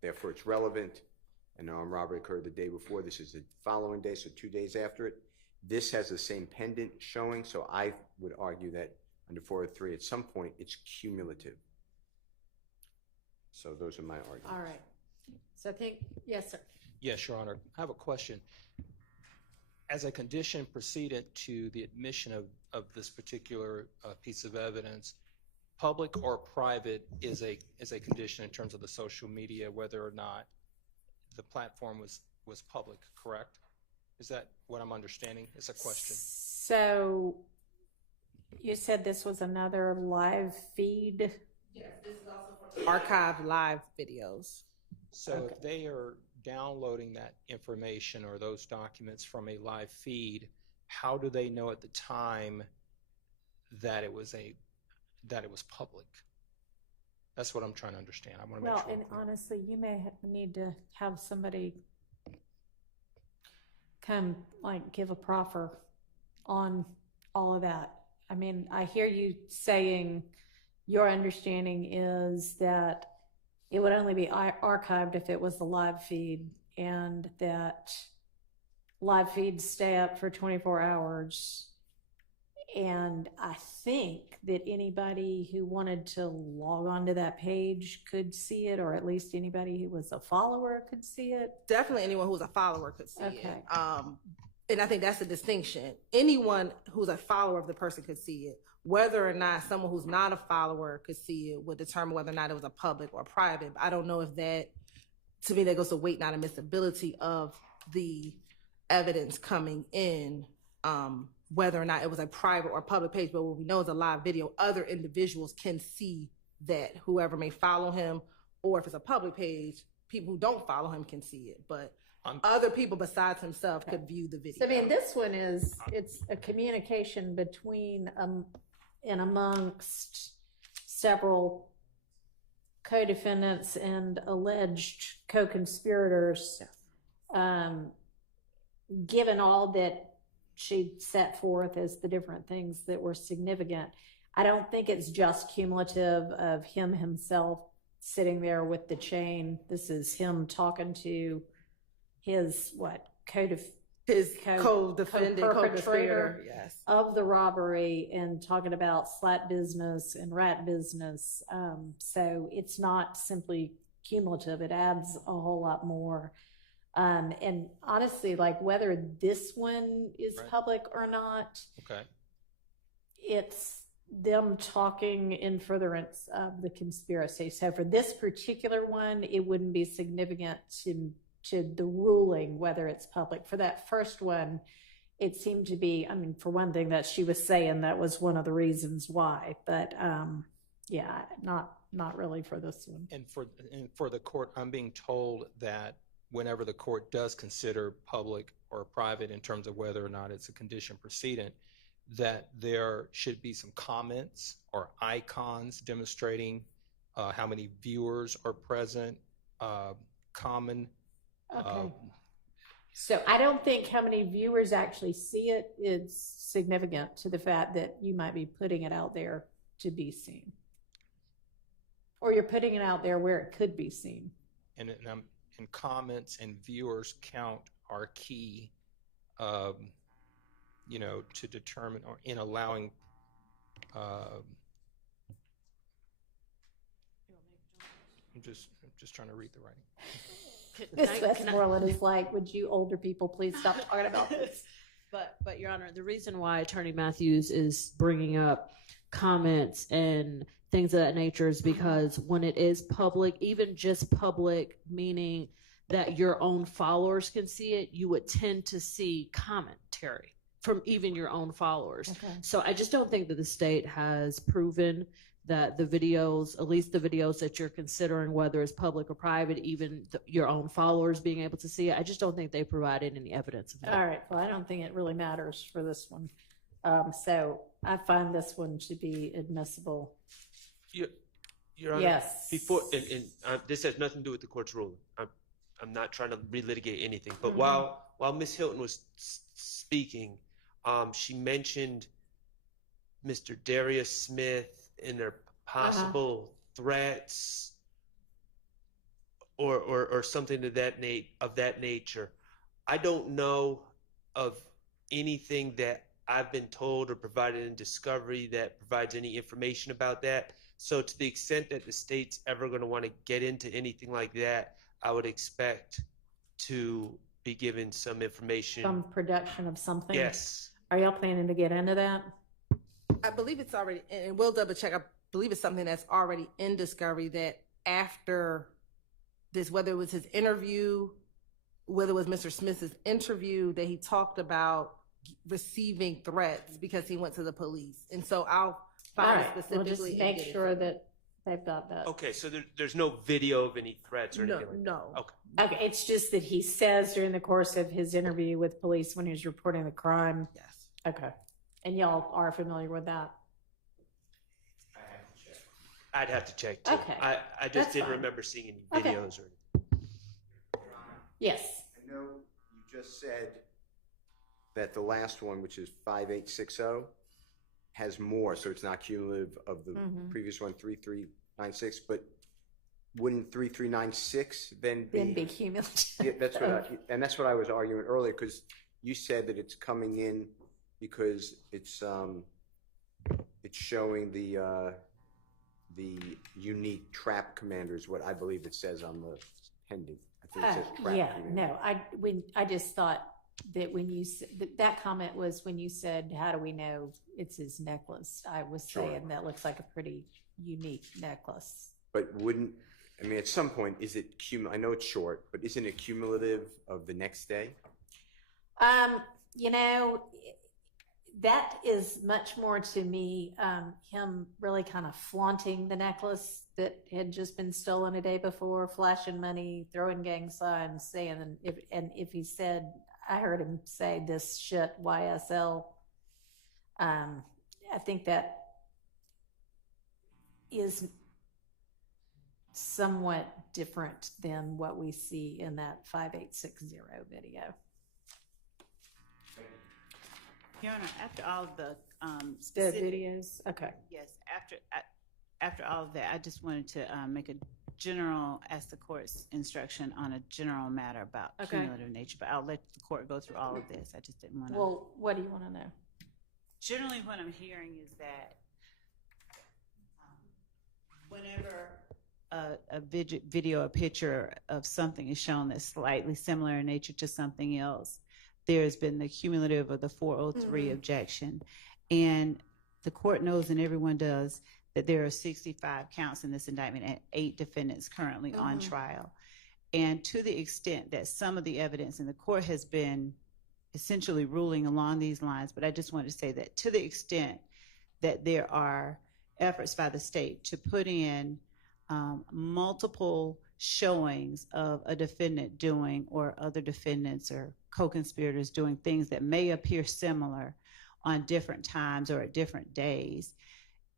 therefore it's relevant, and the armed robbery occurred the day before. This is the following day, so 2 days after it. This has the same pendant showing, so I would argue that under 403, at some point, it's cumulative. So those are my arguments. All right. So I think, yes, sir. Yes, Your Honor. I have a question. As a condition precedent to the admission of this particular piece of evidence, public or private is a condition in terms of the social media, whether or not the platform was public, correct? Is that what I'm understanding? Is a question. So you said this was another live feed? Yes, this is also for archive live videos. So Okay. if they are downloading that information or those documents from a live feed, how do they know at the time that it was public? That's what I'm trying to understand. I want to make Well, sure. and honestly, you may need to have somebody come, like, give a proffer on all of that. I mean, I hear you saying your understanding is that it would only be archived if it was the live feed, and that live feeds stay up for 24 hours. And I think that anybody who wanted to log onto that page could see it, or at least anybody who was a follower could see it. Definitely anyone who's a follower could see Okay. it. And I think that's the distinction. Anyone who's a follower of the person could see it. Whether or not someone who's not a follower could see it would determine whether or not it was a public or private. I don't know if that, to me, that goes to weight, not admissibility of the evidence coming in, whether or not it was a private or public page. But what we know is a live video. Other individuals can see that, whoever may follow him, or if it's a public page, people who don't follow him can see it. But other people besides himself could view the video. So, I mean, this one it's a communication between and amongst several co-defendants and alleged co-conspirators. Given all that she set forth as the different things that were significant, I don't think it's just cumulative of him himself sitting there with the chain. This is him talking to his co-defendant, co-perpetrator yes, of the robbery, and talking about slut business and rat business. So it's not simply cumulative. It adds a whole lot more. And honestly, like, whether this one is Right. public or not, Okay. it's them talking in furtherance of the conspiracy. So for this particular one, it wouldn't be significant to the ruling whether it's public. For that first one, it seemed to be, I mean, for one thing, that she was saying that was one of the reasons why. But yeah, not really for this one. And for the court, I'm being told that whenever the court does consider public or private in terms of whether or not it's a condition precedent, that there should be some comments or icons demonstrating how many viewers are present, common. Okay. So I don't think how many viewers actually see it is significant to the fact that you might be putting it out there to be seen, or you're putting it out there where it could be seen. And comments and viewers count are key, to determine, or in allowing I'm just trying to read the writing. Ms. Westmoreland is like, would you older people please stop talking about this? But Your Honor, the reason why Attorney Matthews is bringing up comments and things of that nature is because when it is public, even just public, meaning that your own followers can see it, you would tend to see commentary from even your own followers. Okay. So I just don't think that the state has proven that the videos, at least the videos that you're considering, whether it's public or private, even your own followers being able to see it, I just don't think they provided any evidence of that. All right. Well, I don't think it really matters for this one. So I find this one to be admissible. Your Honor, Yes. before, and this has nothing to do with the court's ruling. I'm not trying to relitigate anything. But Mhm. while Ms. Hilton was speaking, she mentioned Mr. Darius Smith and their possible threats or something of that nature. I don't know of anything that I've been told or provided in discovery that provides any information about that. So to the extent that the state's ever going to want to get into anything like that, I would expect to be given some information. Some production of something. Yes. Are y'all planning to get into that? I believe it's already, and we'll double check. I believe it's something that's already in discovery that after this, whether it was his interview, whether it was Mr. Smith's interview, that he talked about receiving threats because he went to the police. And so I'll All find right. it We'll specifically. just make sure that they've got that. Okay, so there's no video of any threats or anything like that? No. Okay. Okay, it's just that he says during the course of his interview with police when he was reporting the crime. Yes. Okay. And y'all are familiar with that? I'd have to check too. Okay. I just That's didn't fine. remember seeing any Okay. videos or anything. Yes. I know you just said that the last one, which is 5860, has more, so it's not cumulative of the previous one, 3396, but wouldn't 3396 then be? Then be cumulative. Yeah, that's what I was arguing earlier, because you said that it's coming in because it's showing the unique trap commander is what I believe it says on the pending. I think it says trap Yeah, commander. no, I just thought that when you that comment was when you said, how do we know it's his necklace? I was saying that looks like a pretty unique necklace. But at some point, is it I know it's short, but isn't it cumulative of the next day? That is much more to me, him really kind of flaunting the necklace that had just been stolen a day before, flashing money, throwing gang signs, saying, if he said, I heard him say this shit, YSL, I think that is somewhat different than what we see in that 5860 video. Your Honor, after all of the The videos, okay. Yes, after all of that, I just wanted to make a general, ask the court's instruction on a general matter about Okay. cumulative nature, but I'll let the court go through all of this. I just didn't want to. Well, what do you want to know? Generally, what I'm hearing is that whenever a video, a picture of something is shown that's slightly similar in nature to something else, there's been the cumulative of the 403 objection. And the court knows, and everyone does, that there are 65 counts in this indictment and 8 defendants currently on trial. And to the extent that some of the evidence in the court has been essentially ruling along these lines, but I just wanted to say that to the extent that there are efforts by the state to put in multiple showings of a defendant doing, or other defendants or co-conspirators doing things that may appear similar on different times or at different days,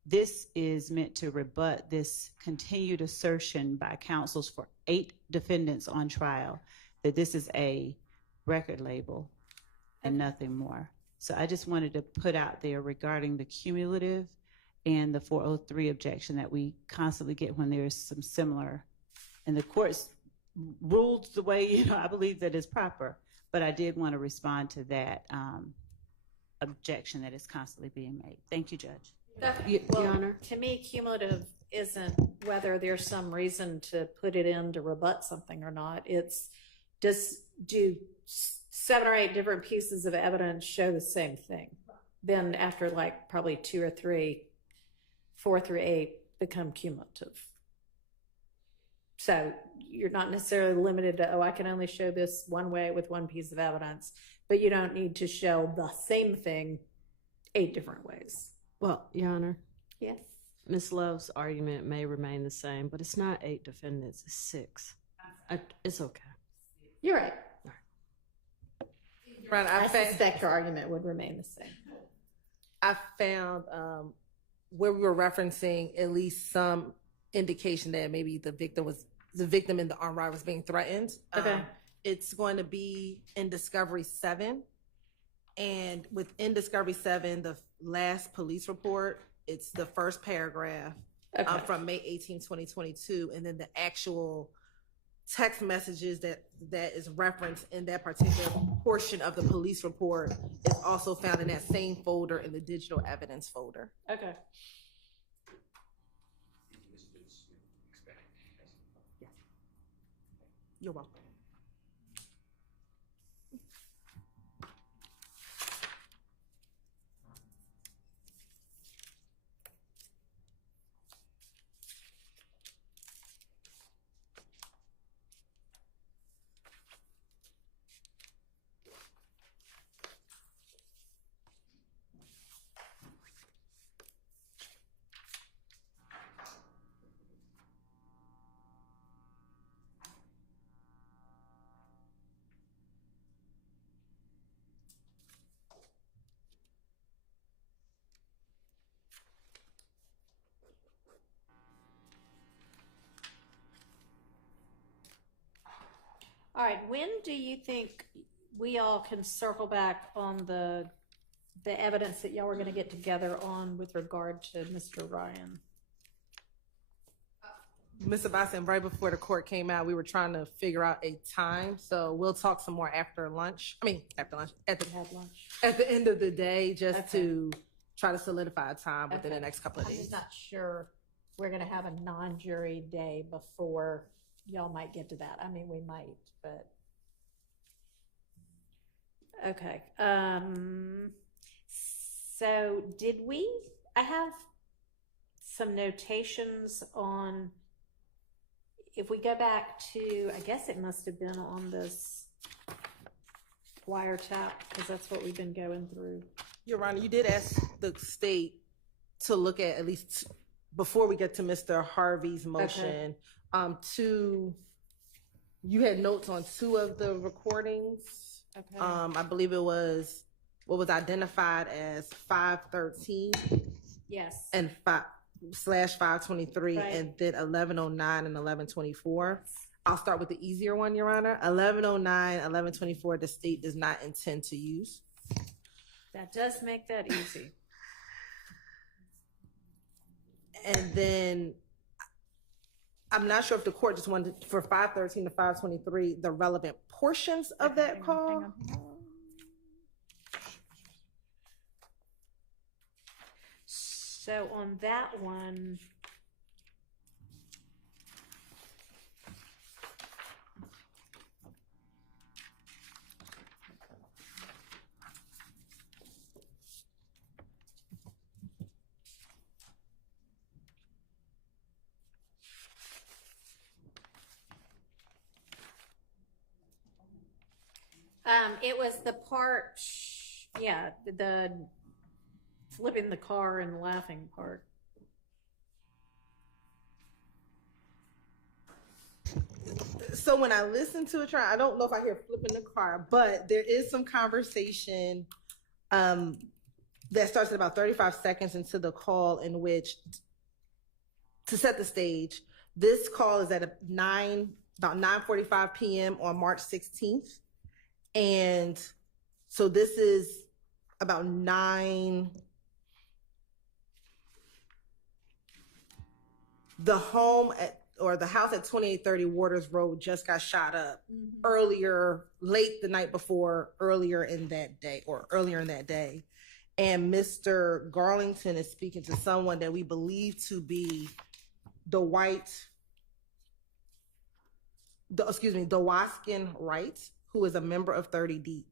this is meant to rebut this continued assertion by counsels for 8 defendants on trial that this is a record label and nothing more. So I just wanted to put out there regarding the cumulative and the 403 objection that we constantly get when there's some similar, and the court's ruled the way, I believe that is proper, but I did want to respond to that objection that is constantly being made. Thank you, Judge. Well, Your Honor? to me, cumulative isn't whether there's some reason to put it in to rebut something or not. It's do 7 or 8 different pieces of evidence show the same thing? Then after like probably 2 or 3, 4 through 8 become cumulative. So you're not necessarily limited to, I can only show this one way with one piece of evidence, but you don't need to show the same thing 8 different ways. Well, Your Honor. Yes. Ms. Love's argument may remain the same, but it's not 8 defendants, it's 6. It's okay. You're right. Right, I suspect your argument would remain the same. I found where we were referencing at least some indication that maybe the victim in the armed robbery was being threatened. Okay. It's going to be in Discovery 7. And within Discovery 7, the last police report, it's the first paragraph from May 18, 2022. And then the actual text messages that is referenced in that particular portion of the police report is also found in that same folder in the digital evidence folder. Okay. You're welcome. All right. When do you think we all can circle back on the evidence that y'all were going to get together on with regard to Mr. Ryan? Mr. Boston, right before the court came out, we were trying to figure out a time. So we'll talk some more after lunch. At the end of the day, just to try to solidify a time within the next couple of days. I'm just not sure we're going to have a non-jury day before y'all might get to that. I mean, we might, but okay. So I have some notations on, if we go back to, I guess it must have been on this wiretap, because that's what we've been going through. Your Honor, you did ask the state to look at least before we get to Mr. Harvey's motion, you had notes on 2 of the recordings. Okay. I believe it was what was identified as 513. Yes. And /523, Right. and then 1109 and 1124. I'll start with the easier one, Your Honor. 1109, 1124, the state does not intend to use. That does make that easy. And then I'm not sure if the court just wanted for 513 to 523 the relevant portions of that call. Hang on. So on that one, it was the part, the flipping the car and laughing part. So when I listen to it, I don't know if I hear flipping the car, but there is some conversation that starts at about 35 seconds into the call, in which, to set the stage, this call is at about 9:45 p.m. on March 16th. And so this is about 9. The home the house at 2830 Waters Road just got shot up earlier in that day. and Mr. Garlington is speaking to someone that we believe to be the Waskin Wright, who is a member of 30 Deep.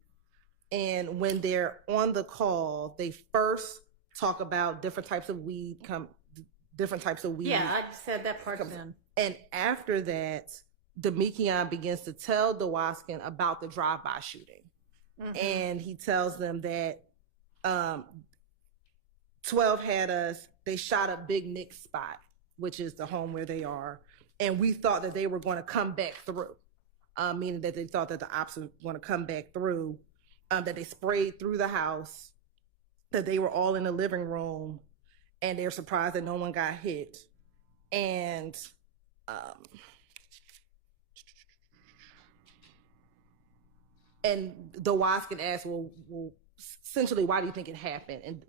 And when they're on the call, they first talk about different types of weed. Yeah, I said that part then. And after that, Demekion begins to tell Dewaskin about the drive-by shooting. Mm-hmm. And he tells them that 12 had us, they shot up Big Nick's spot, which is the home where they are. And we thought that they were going to come back through, meaning that they thought that the ops were going to come back through, that they sprayed through the house, that they were all in the living room, and they're surprised that no one got hit. And the Waskin asks, well, essentially, why do you think it happened? And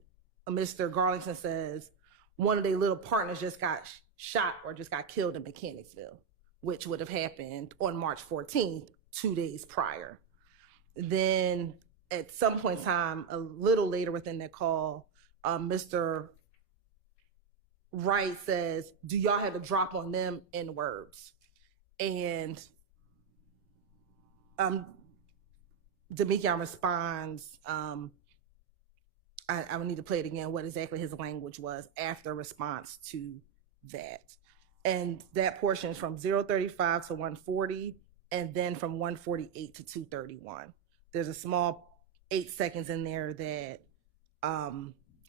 Mr. Garlington says, one of their little partners just got shot or just got killed in Mechanicsville, which would have happened on March 14th, 2 days prior. Then at some point in time, a little later within that call, Mr. Wright says, do y'all have to drop on them in words? And Demekion responds, I would need to play it again, what exactly his language was after response to that. And that portion is from 035 to 140, and then from 148 to 231. There's a small 8 seconds in there that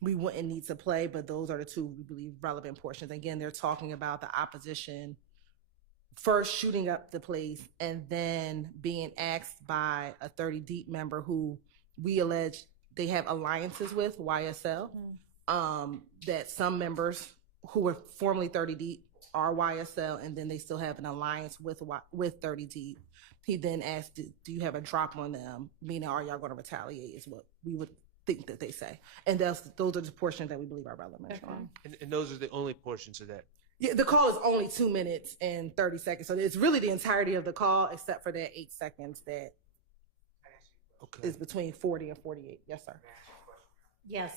we wouldn't need to play, but those are the two, we believe, relevant portions. Again, they're talking about the opposition first shooting up the place and then being asked by a 30 Deep member who we allege they have alliances with, YSL, that some members who were formerly 30 Deep are YSL, and then they still have an alliance with 30 Deep. He then asked, do you have a drop on them? Meaning, are y'all going to retaliate is what we would think that they say. And those are the portions that we believe are relevant. Okay. And those are the only portions of that? Yeah, the call is only 2 minutes and 30 seconds. So it's really the entirety of the call, except for that 8 seconds that is between 40 and 48. Yes, sir. Yes.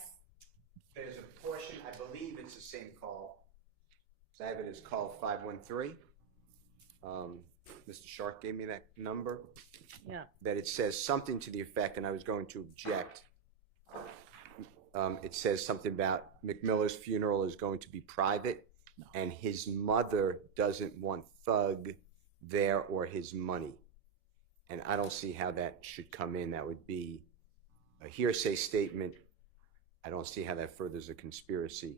There's a portion, I believe it's the same call. I have it as call 513. Mr. Shark gave me that number. Yeah. That it says something to the effect, and I was going to object. It says something about McMiller's funeral is going to be private, and his mother doesn't want Thug there or his money. And I don't see how that should come in. That would be a hearsay statement. I don't see how that furthers a conspiracy.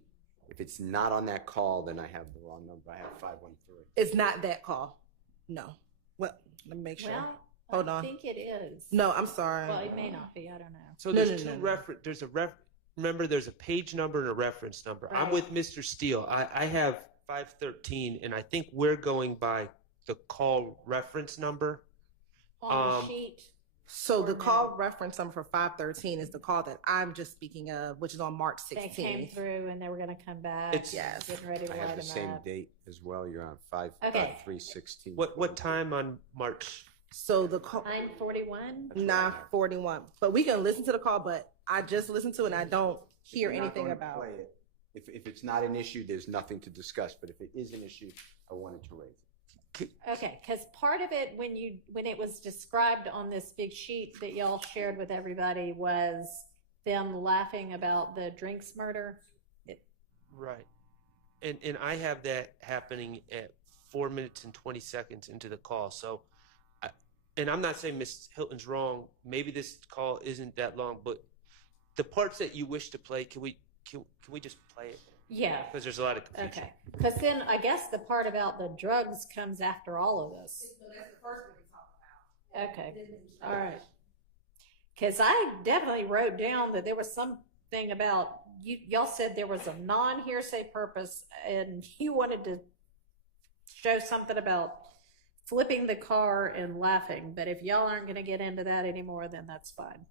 If it's not on that call, then I have the wrong number. I have 513. It's not that call. No. Well, let me make sure. Well, hold on. I think it is. No, I'm sorry. Well, it may not be. I don't know. So there's remember, there's a page number and a reference number. Right. I'm with Mr. Steele. I have 513, and I think we're going by the call reference number. On the sheet. So the call reference number for 513 is the call that I'm just speaking of, which is on March 16th. They came through and they were going to come back. Yes. Getting ready to I light have the them same up. date as well. You're on 316. What time on March? So the call 9:41. 9:41. But we can listen to the call. But I just listened to it and I don't hear We're not anything going to about play it. If it's not an issue, there's nothing to discuss. But if it is an issue, I wanted to raise it. Okay, because part of it when it was described on this big sheet that y'all shared with everybody was them laughing about the drinks murder. Right. And I have that happening at 4 minutes and 20 seconds into the call. So, and I'm not saying Ms. Hilton's wrong. Maybe this call isn't that long, but the parts that you wish to play, can we just play it? Yeah. Because there's a lot of confusion. Okay. Because then I guess the part about the drugs comes after all of this. So that's the first one we talk about. Okay. All right. Because I definitely wrote down that there was something about y'all said there was a non-hearsay purpose, and you wanted to show something about flipping the car and laughing. But if y'all aren't going to get into that anymore, then that's fine.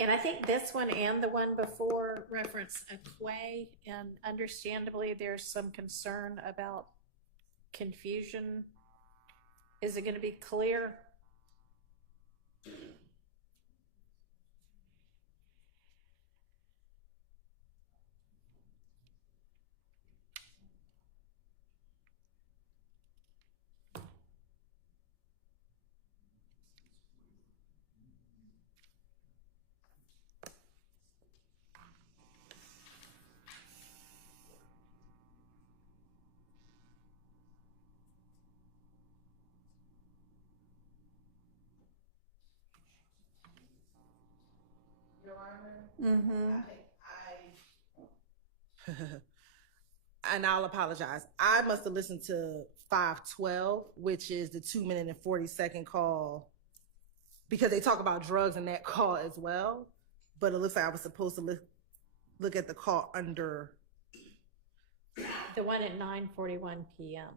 And I think this one and the one before reference a quay, and understandably, there's some concern about confusion. Is it going to be clear? Your Honor, Mm-hmm. and I'll apologize. I must have listened to 512, which is the 2 minute and 40-second call, because they talk about drugs in that call as well. But it looks like I was supposed to look at the call under The one at 9:41 p.m.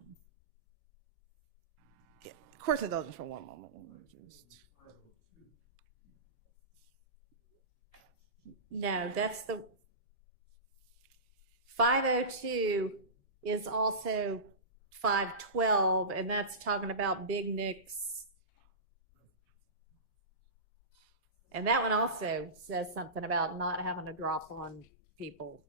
course indulgence for one moment. Let me just... No, that's the 502 is also 512, and that's talking about Big Nick's. And that one also says something about not having to drop on people.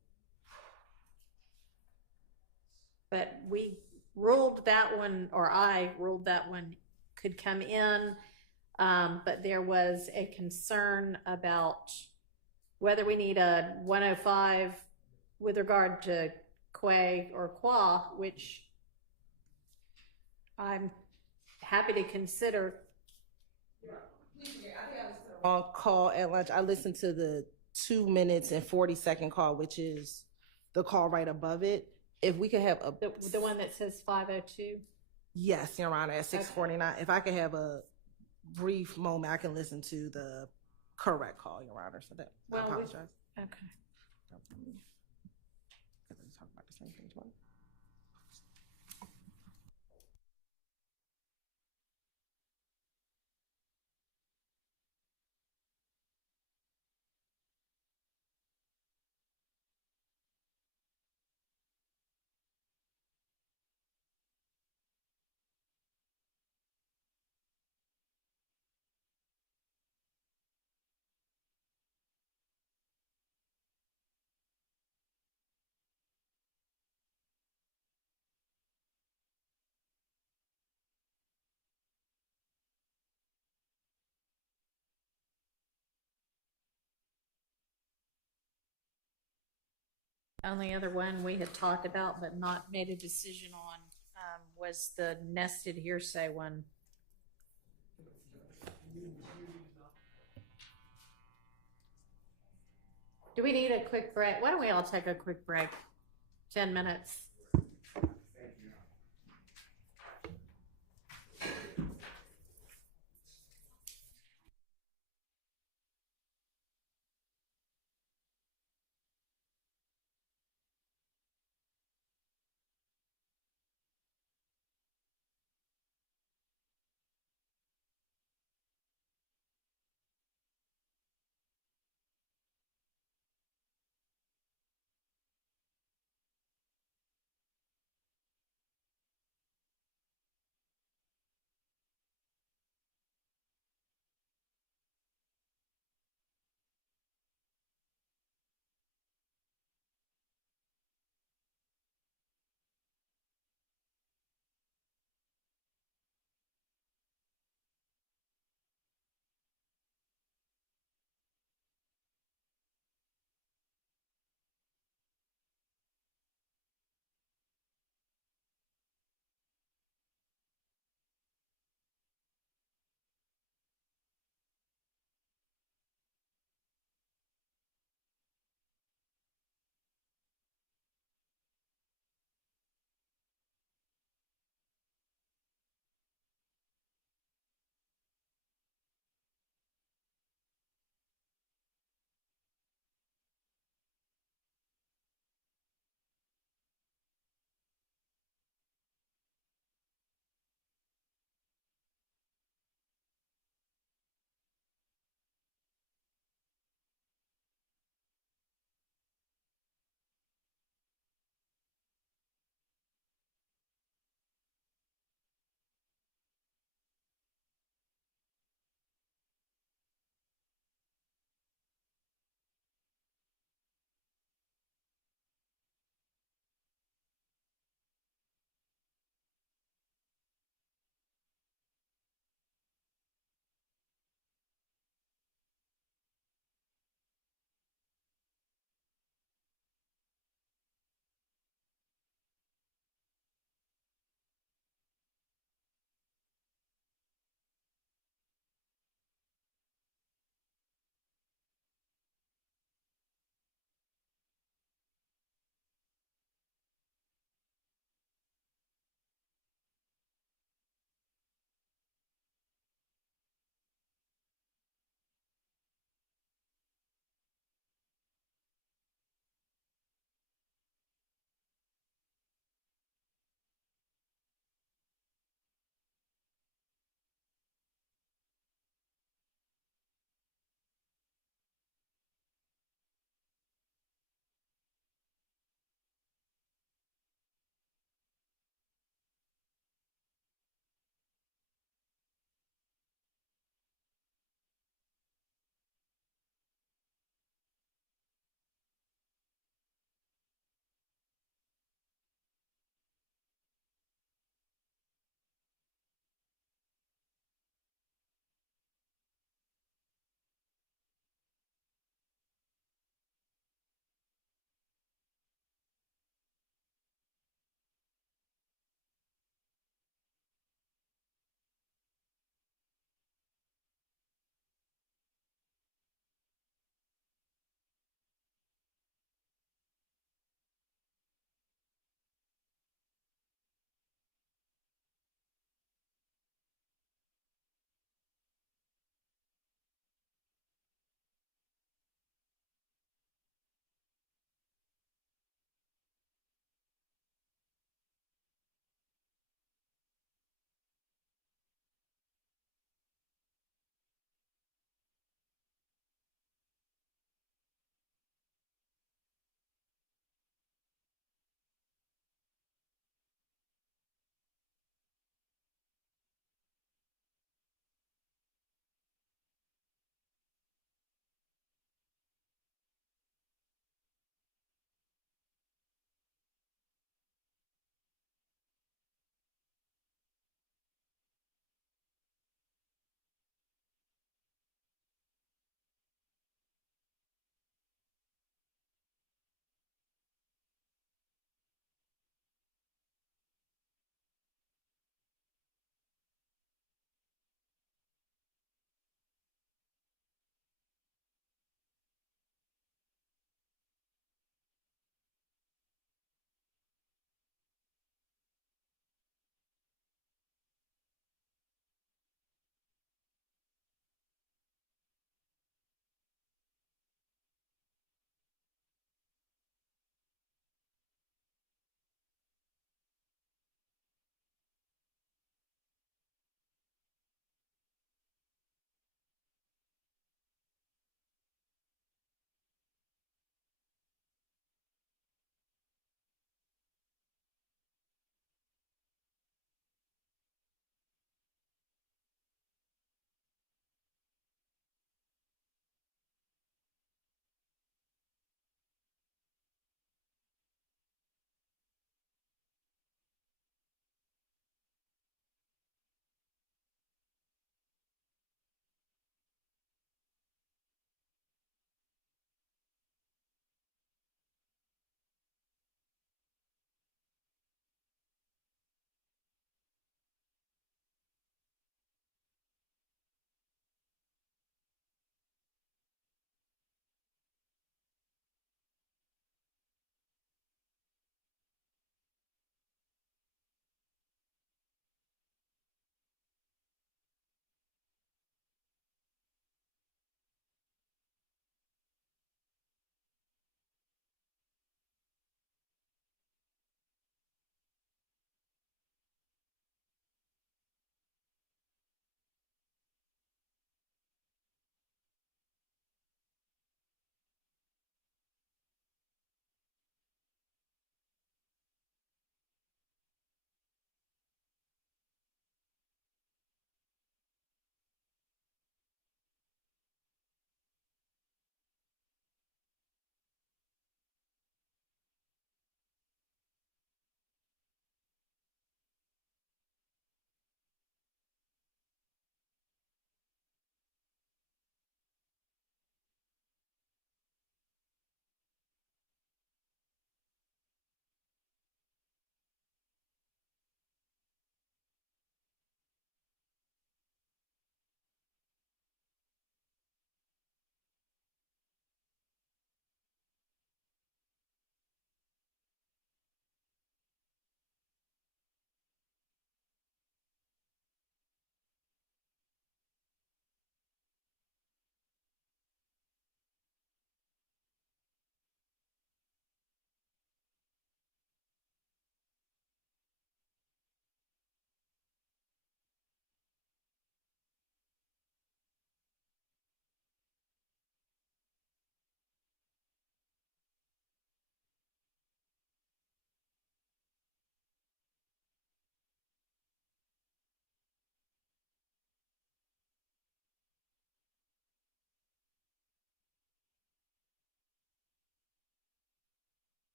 But we ruled that one, or I ruled that one could come in, but there was a concern about whether we need a 105 with regard to Quay or Qua, which I'm happy to consider. I think I listened to the wrong call at lunch. I listened to the 2 minutes and 40-second call, which is the call right above it. If we could have the one that says 502. Yes, Your Honor, at 6:49. If I could have a brief moment, I can listen to the correct call, Your Honor. So that I apologize. Okay. Talk about the same thing twice. Only other one we had talked about but not made a decision on was the nested hearsay one. Do we need a quick break? Why don't we all take a quick break? 10 minutes.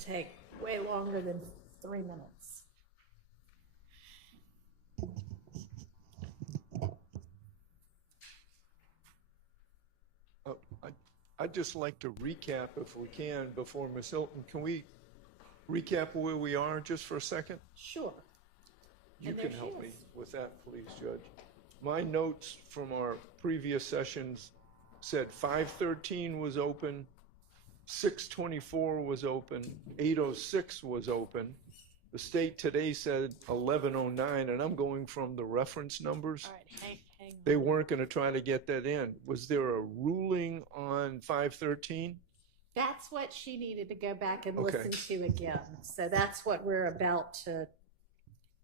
take way longer than 3 minutes. I'd just like to recap, if we can, before Ms. Hilton. Can we recap where we are just for a second? Sure. You And can there help she me is. with that, please, Judge. My notes from our previous sessions said 513 was open, 624 was open, 806 was open. The state today said 1109, and I'm going from the reference numbers. All right, hang on. They weren't going to try to get that in. Was there a ruling on 513? That's what she needed to go back and Okay. listen to again. So that's what we're about to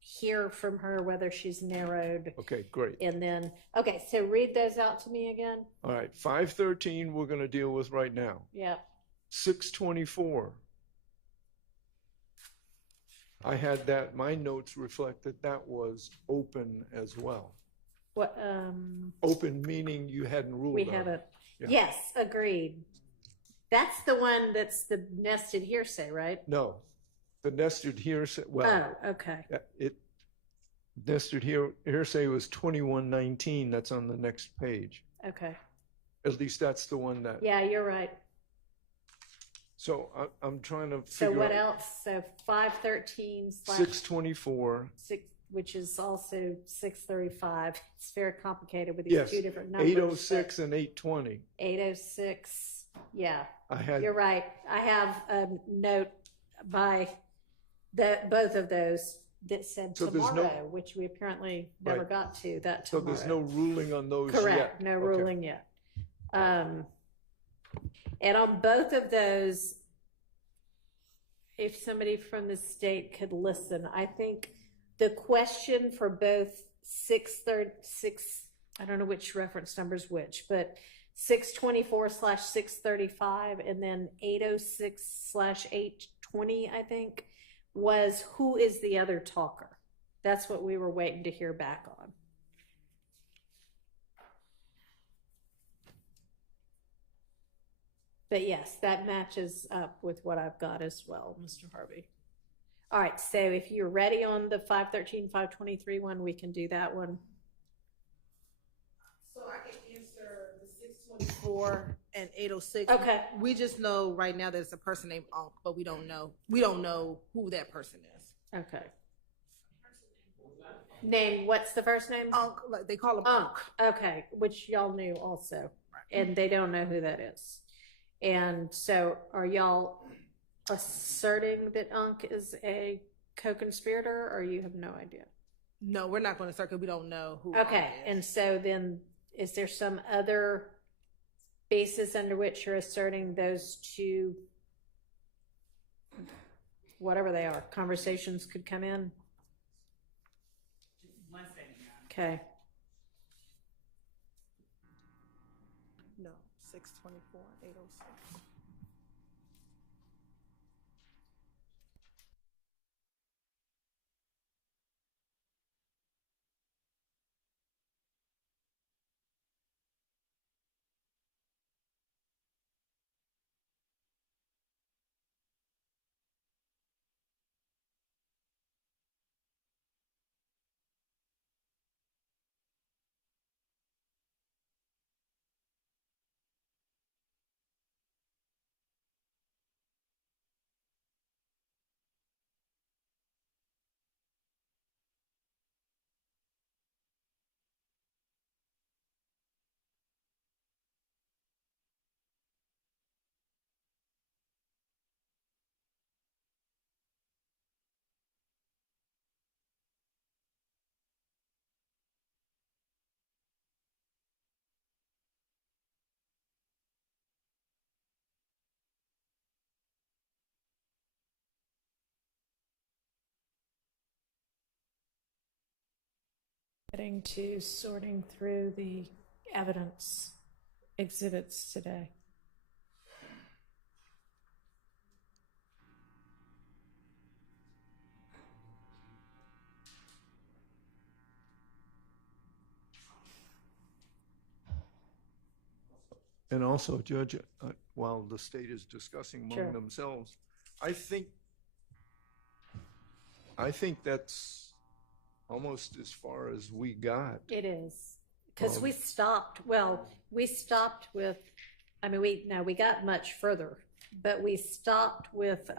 hear from her, whether she's narrowed. Okay, great. And then, okay, so read those out to me again. All right, 513 we're going to deal with right now. Yep. 624. I had that, my notes reflect that that was open as well. What, Open meaning you hadn't ruled we on. haven't, Yeah. yes, agreed. That's the one that's the nested hearsay, right? No, the nested hearsay, well, Oh, okay. it nested hearsay was 2119. That's on the next page. Okay. At least that's the one that. Yeah, you're right. So I'm trying to So figure what out else? So 513 slash 624. 6, which is also 635. It's very complicated with these Yes, two different numbers. 806 and 820. 806. Yeah, I had. you're right. I have a note by both of those that said So there's tomorrow, no- which we apparently never Right. got to that So tomorrow. there's no ruling on those yet? Correct, no Okay. ruling yet. And on both of those, if somebody from the state could listen, I think the question for both 6, I don't know which reference number's which, but 624/635 and then 806/820, I think, was who is the other talker? That's what we were waiting to hear back on. But yes, that matches up with what I've got as well, Mr. Harvey. All right, so if you're ready on the 513, 523 one, we can do that one. So I can answer the 624 and 806. Okay. We just know right now there's a person named Unc, but we don't know who that person is. Okay. Name, what's the first name? Unc, like they call him Unc. Okay, which y'all knew also, and they don't know who that is. And so are y'all asserting that Unc is a co-conspirator, or you have no idea? No, we're not going to start because we don't know who. Okay, Unc is. and so then is there some other basis under which you're asserting those two, whatever they are, conversations could come in? One second, Your Honor. Okay. No, 624, 806. Getting to sorting through the evidence exhibits today. And also, Judge, while the state is discussing among Sure. themselves, I think that's almost as far as we got. It is, because we stopped with, I mean, we got much further, but we stopped with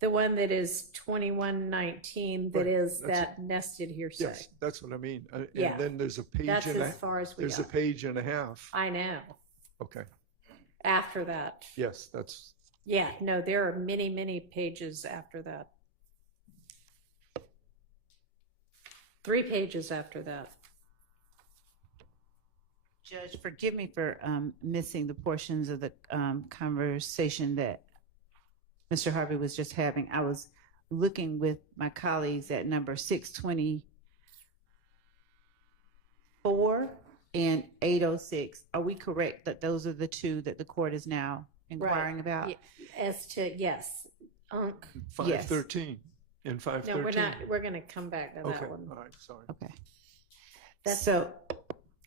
the one that is 2119, that Right, is that's- that nested hearsay. Yes, that's what I mean. And Yeah. then there's a page That's and as far as we there's a got. page and a half. I know. Okay. After that. Yes, that's, Yeah, no, there are many, many pages after that. 3 pages after that. Judge, forgive me for missing the portions of the conversation that Mr. Harvey was just having. I was looking with my colleagues at number 624 and 806. Are we correct that those are the two that the court is now inquiring about? Yeah, as to, yes. 513 and 513. No, we're not, we're going to come back to Okay, that one. all right, sorry. Okay. Go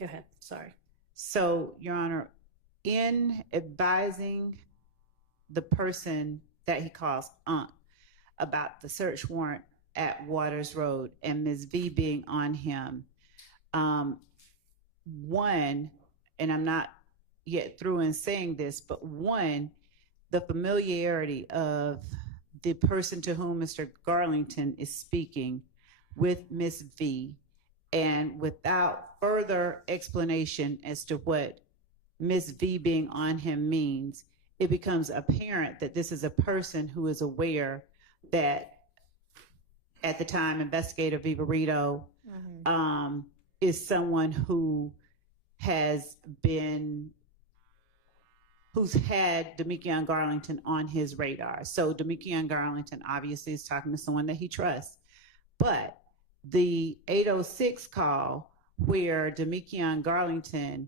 ahead, sorry. So, Your Honor, in advising the person that he calls Unc about the search warrant at Waters Road and Ms. V being on him, one, and I'm not yet through in saying this, but one, the familiarity of the person to whom Mr. Garlington is speaking with Ms. V, and without further explanation as to what Ms. V being on him means, it becomes apparent that this is a person who is aware that at the time Investigator Vivarito is someone who's had Demekion Garlington on his radar. So Demekion Garlington obviously is talking to someone that he trusts. But the 806 call where Demekion Garlington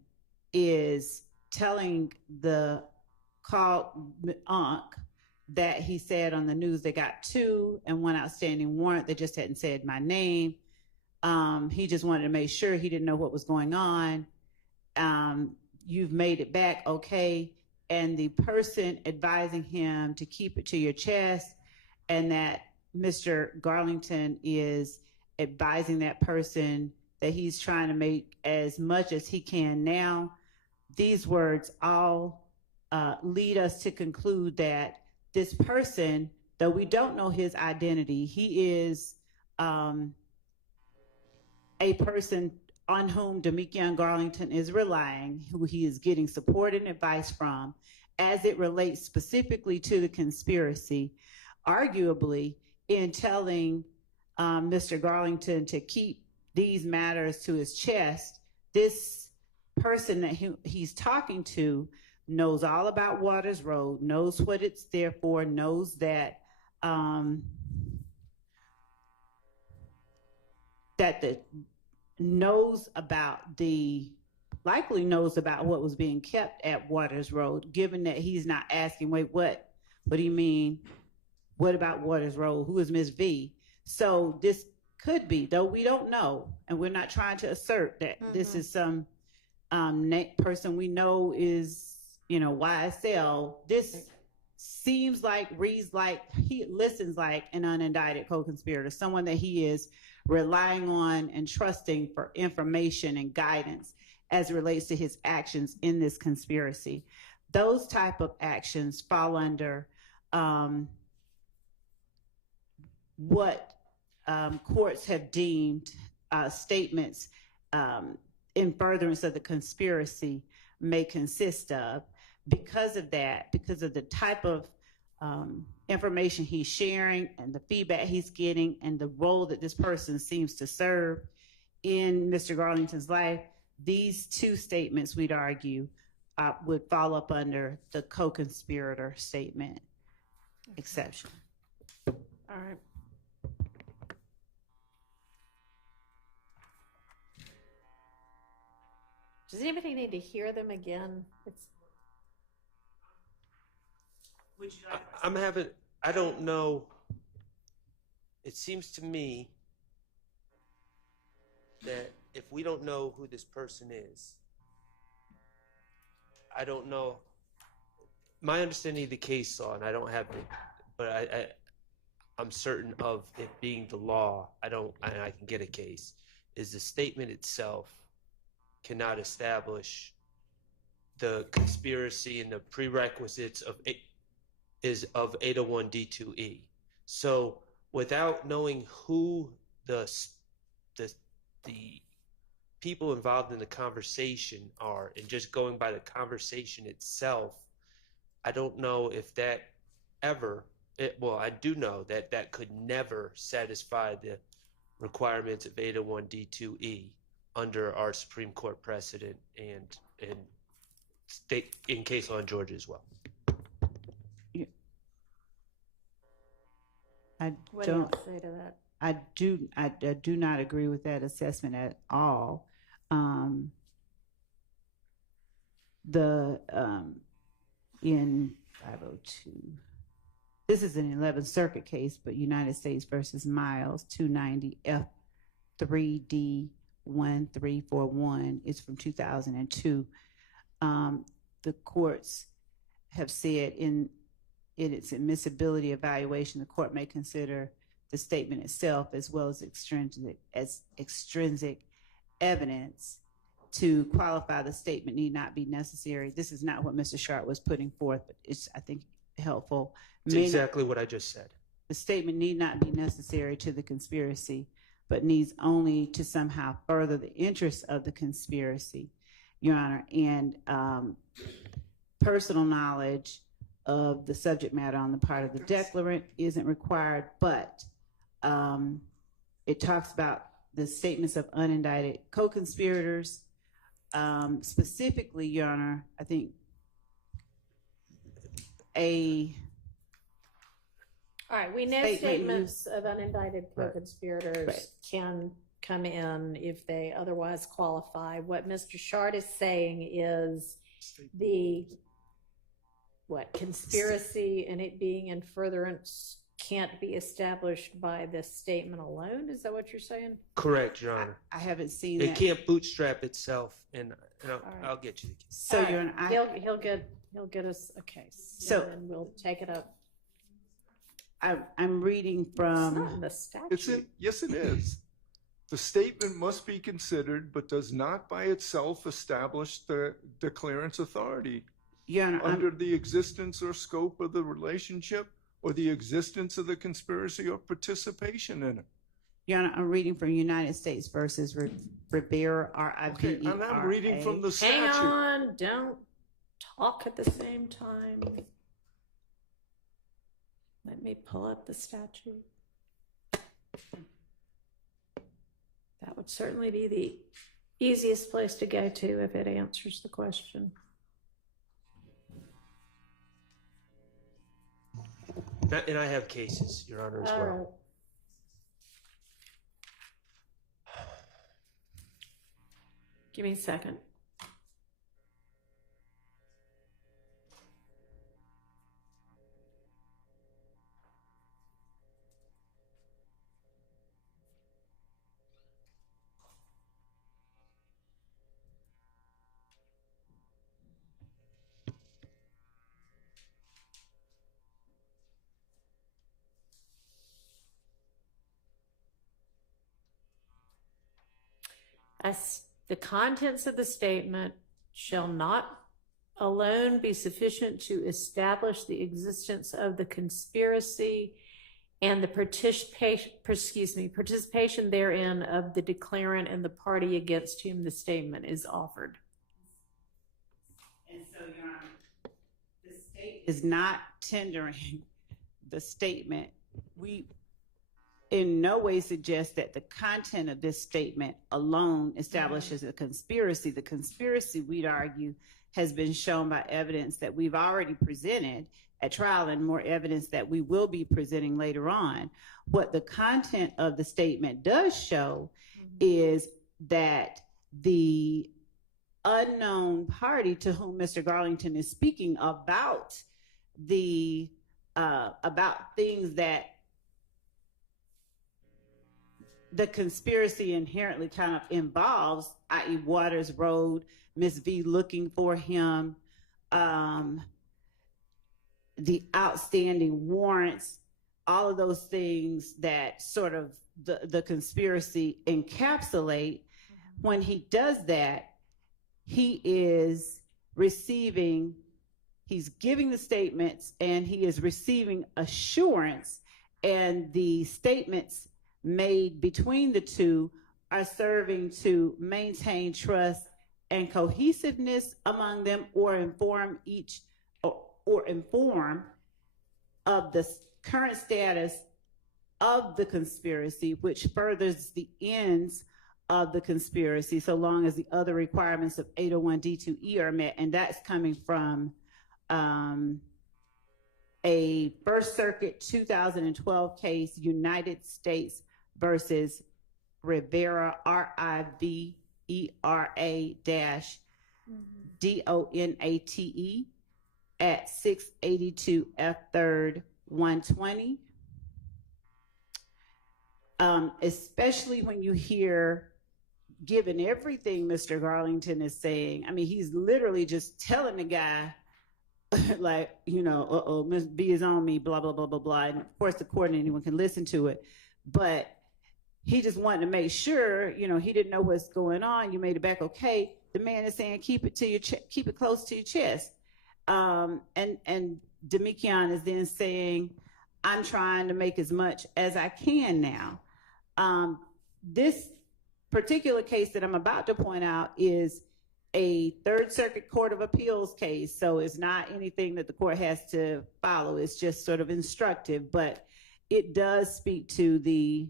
is telling the call Unc that he said on the news they got 2 and 1 outstanding warrant. They just hadn't said my name. He just wanted to make sure he didn't know what was going on. You've made it back, okay. And the person advising him to keep it to your chest, and that Mr. Garlington is advising that person that he's trying to make as much as he can now. These words all lead us to conclude that this person, though we don't know his identity, he is a person on whom Demekion Garlington is relying, who he is getting support and advice from, as it relates specifically to the conspiracy, arguably in telling Mr. Garlington to keep these matters to his chest. This person that he's talking to knows all about Waters Road, knows what it's there for, knows that likely knows about what was being kept at Waters Road, given that he's not asking, wait, what do you mean? What about Waters Road? Who is Ms. V? So this could be, though we don't know, and we're not trying to assert that this is some person we know is, YSL. This seems like, reads like, he listens like an unindicted co-conspirator, someone that he is relying on and trusting for information and guidance as it relates to his actions in this conspiracy. Those type of actions fall under what courts have deemed statements in furtherance of the conspiracy may consist of. Because of that, because of the type of information he's sharing and the feedback he's getting and the role that this person seems to serve in Mr. Garlington's life, these 2 statements, we'd argue, would fall up under the co-conspirator statement exception. All right. Does anybody need to hear them again? I don't know. It seems to me that if we don't know who this person is, I don't know. my understanding of the case law, and I don't have it, but I'm certain of it being the law. I can get a case. Is the statement itself cannot establish the conspiracy and the prerequisites of 801 D2E. So without knowing who the people involved in the conversation are, and just going by the conversation itself, I don't know if that well, I do know that that could never satisfy the requirements of 801 D2E under our Supreme Court precedent and state in case law in Georgia as well. What do you say to that? I do not agree with that assessment at all. In 502, this is an 11th Circuit case, but United States versus Miles 290 F3D1341 is from 2002. The courts have said in its admissibility evaluation, the court may consider the statement itself as well as extrinsic evidence to qualify. The statement need not be necessary. This is not what Mr. Sharp was putting forth, but it's, I think, helpful. It's exactly what I just said. The statement need not be necessary to the conspiracy, but needs only to somehow further the interests of the conspiracy, Your Honor. And personal knowledge of the subject matter on the part of the declarant isn't required, but it talks about the statements of unindicted co-conspirators. Specifically, Your Honor, I think all right, we know statements of unindicted co-conspirators can come in if they otherwise qualify. What Mr. Shard is saying is the conspiracy and it being in furtherance can't be established by this statement alone. Is that what you're saying? Correct, Your Honor. I haven't seen it. That. It can't bootstrap itself, and I'll get you the case. So right. Your Honor, he'll get us a case. So and we'll take it up. I'm reading from. It's not in the statute. Yes, it is. The statement must be considered, but does not by itself establish the declarant's authority. Your Honor, under the existence or scope of the relationship or the existence of the conspiracy or participation in it. Your Honor, I'm reading from United States versus Rivera, R-I-V-E-R-A. Okay, and I'm reading from the statute. Hang on, don't talk at the same time. Let me pull up the statute. That would certainly be the easiest place to go to if it answers the question. And I have cases, Your Honor, as well. Give me a second. As the contents of the statement shall not alone be sufficient to establish the existence of the conspiracy and the participation therein of the declarant and the party against whom the statement is offered. And so, Your Honor, the state is not tendering the statement. We in no way suggest that the content of this statement alone establishes a conspiracy. The conspiracy, we'd argue, has been shown by evidence that we've already presented at trial and more evidence that we will be presenting later on. What the content of the statement does show is that the unknown party to whom Mr. Garlington is speaking about things that the conspiracy inherently kind of involves, i.e. Waters Road, Miss V looking for him, the outstanding warrants, all of those things that sort of the conspiracy encapsulate. When he does that, he is receiving, he's giving the statements and he is receiving assurance, and the statements made between the two are serving to maintain trust and cohesiveness among them, or inform of the current status of the conspiracy, which furthers the ends of the conspiracy, so long as the other requirements of 801D2E are met. And that's coming from a First Circuit 2012 case, United States versus Rivera, RIVERA-DONATE at 682 F 3rd 120. Especially when you hear, given everything Mr. Garlington is saying, I mean, he's literally just telling the guy, like, you know, Miss B is on me, blah, blah, blah, blah, blah. And of course, the court and anyone can listen to it. But he just wanted to make sure, you know, he didn't know what's going on. You made it back okay. The man is saying, keep it to your keep it close to your chest. And Demikian is then saying, I'm trying to make as much as I can now. This particular case that I'm about to point out is a Third Circuit Court of Appeals case, so it's not anything that the court has to follow. It's just sort of instructive, but it does speak to the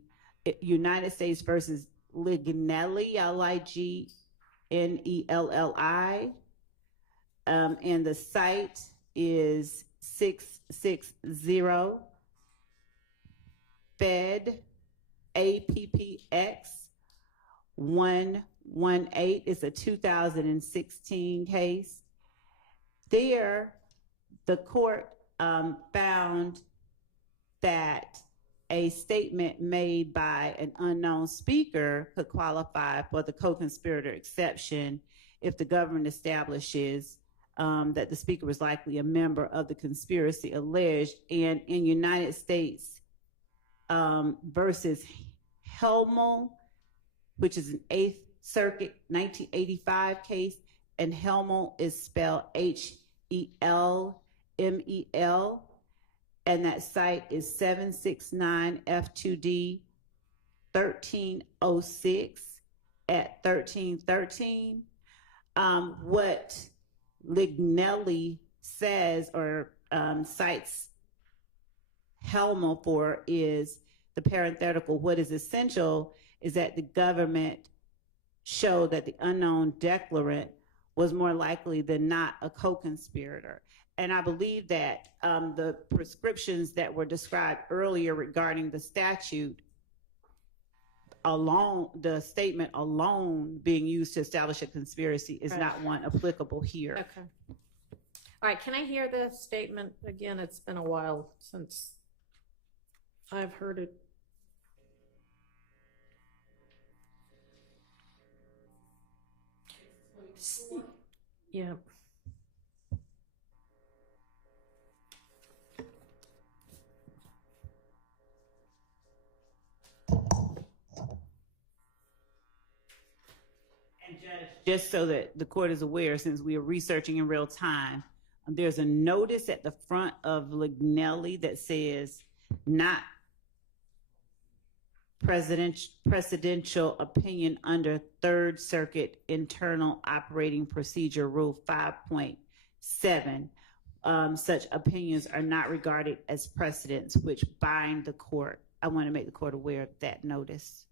United States versus Lignelli, Lignelli, and the site is 660 Fed APPX 118. It's a 2016 case. There, the court found that a statement made by an unknown speaker could qualify for the co-conspirator exception if the government establishes that the speaker was likely a member of the conspiracy alleged. And in United States versus Helmel, which is an 8th Circuit 1985 case, and Helmel is spelled HELMEL, and that site is 769 F2D 1306 at 1313. What Lignelli says or cites Helmel for is the parenthetical, what is essential is that the government showed that the unknown declarant was more likely than not a co-conspirator. And I believe that the prescriptions that were described earlier regarding the statute alone, the statement alone being used to establish a conspiracy is not one applicable here. Okay. All right, can I hear the statement again? It's been a while since I've heard it. Yeah. And Judge, just so that the court is aware, since we are researching in real time, there's a notice at the front of Lignelli that says not presidential opinion under Third Circuit Internal Operating Procedure Rule 5.7. Such opinions are not regarded as precedents which bind the court. I want to make the court aware of that notice.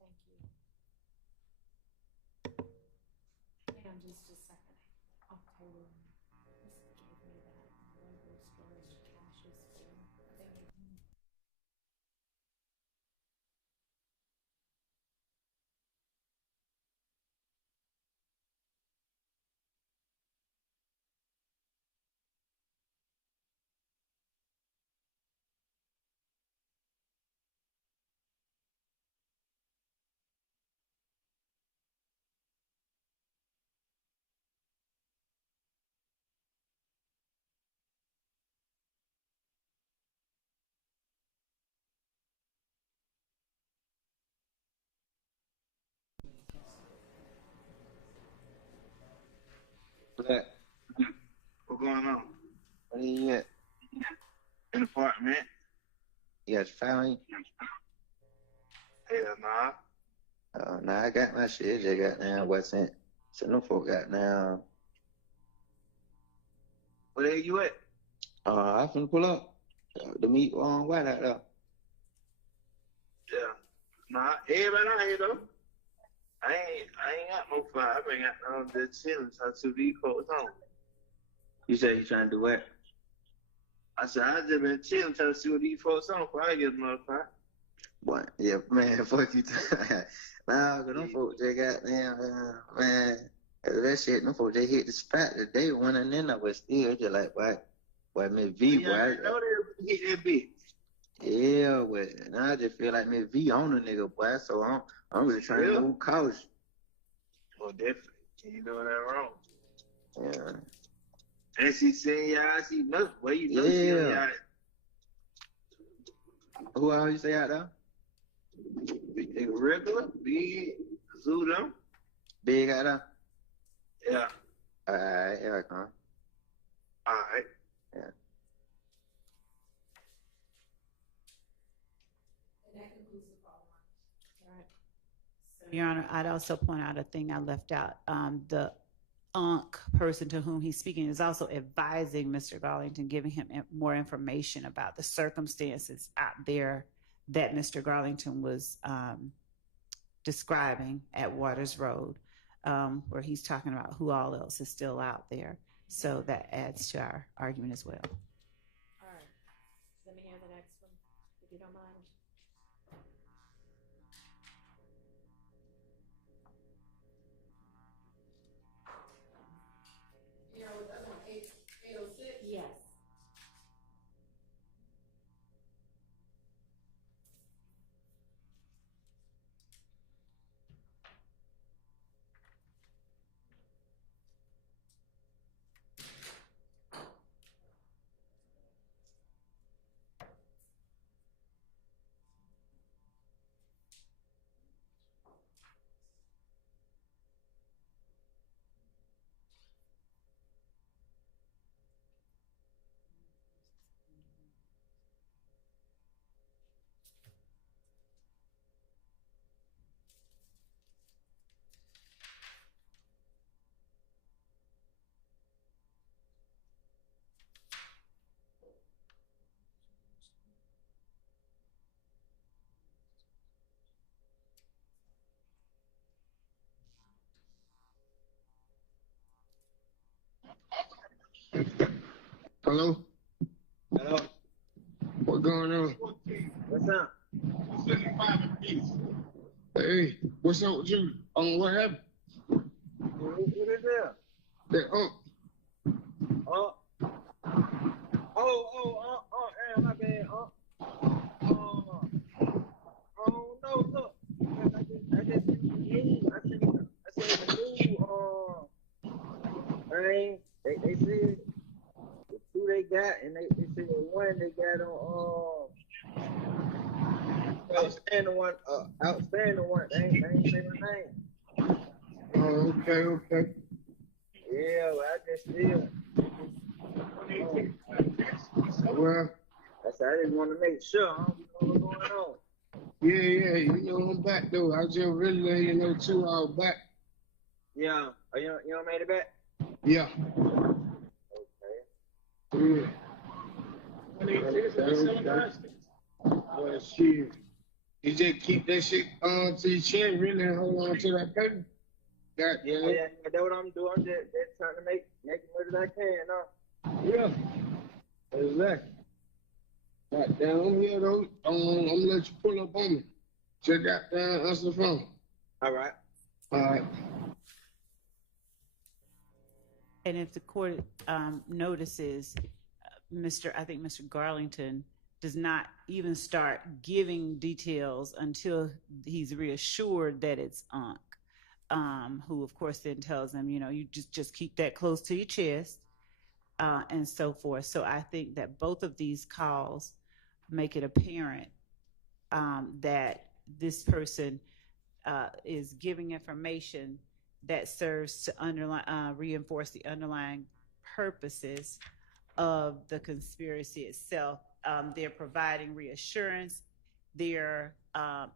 What? What's going on? Where you at? In the apartment. You got your family? Hell nah. Oh, nah, I got my shit. Just got down. What's in? So no folk got down. Where you at? I finna pull up. The meet on White out there. Yeah. Nah, everybody out here though. I ain't got no fire. I been got the chilling to these folks on. You say you trying to do what? I said I just been chilling trying to see what these folks on before I get another fire. What? Yeah, man, fuck you. Nah, cause them folks just got down, man. That shit, them folks they hit the spot that they went in there, but still just like boy, Miss V, boy. I know they hit that bitch. Yeah, but now I just feel like Miss V on a nigga, boy. So I'm really trying to move caution. Well, definitely. You know that wrong. Yeah. And she saying y'all see nothing. Well, you know she on y'all. Who else you say out there? Big regular, big zoo them. Big out there? Yeah. Alright, here I come. Alright. Yeah. Your Honor, I'd also point out a thing I left out. The person to whom he's speaking is also advising Mr. Garlington, giving him more information about the circumstances out there that Mr. Garlington was describing at Waters Road, where he's talking about who all else is still out there. So that adds to our argument as well. All right. Let me hear the next one, if you don't mind. Yes. Hello? Hello? What going on? What's up? Hey, what's up with you? What happened? What is that? That My bad. No, look. I just seen the news. I seen the news. They said the two they got, and they said the one they got on outstanding one. They ain't say my name. Oh, okay. Yeah, well, I just still. Well, I said I just want to make sure I don't know what's going on. yeah, you know I'm back though. I just really let you know too. I was back. Yeah, you don't made it back. Yeah. Okay. Yeah. Well, shit. You just keep that shit on to your chin, really, and hold on to that paper. Yeah, that's what I'm doing. I'm just trying to make as much as I can, Yeah. Exactly. Right down, I'm here though. I'm gonna let you pull up on me. Check out down, answer the phone. All right. And if the court notices, I think Mr. Garlington does not even start giving details until he's reassured that it's Unc, who of course then tells them, you just keep that close to your chest, and so forth. So I think that both of these calls make it apparent that this person is giving information that serves to reinforce the underlying purposes of the conspiracy itself. They're providing reassurance. They're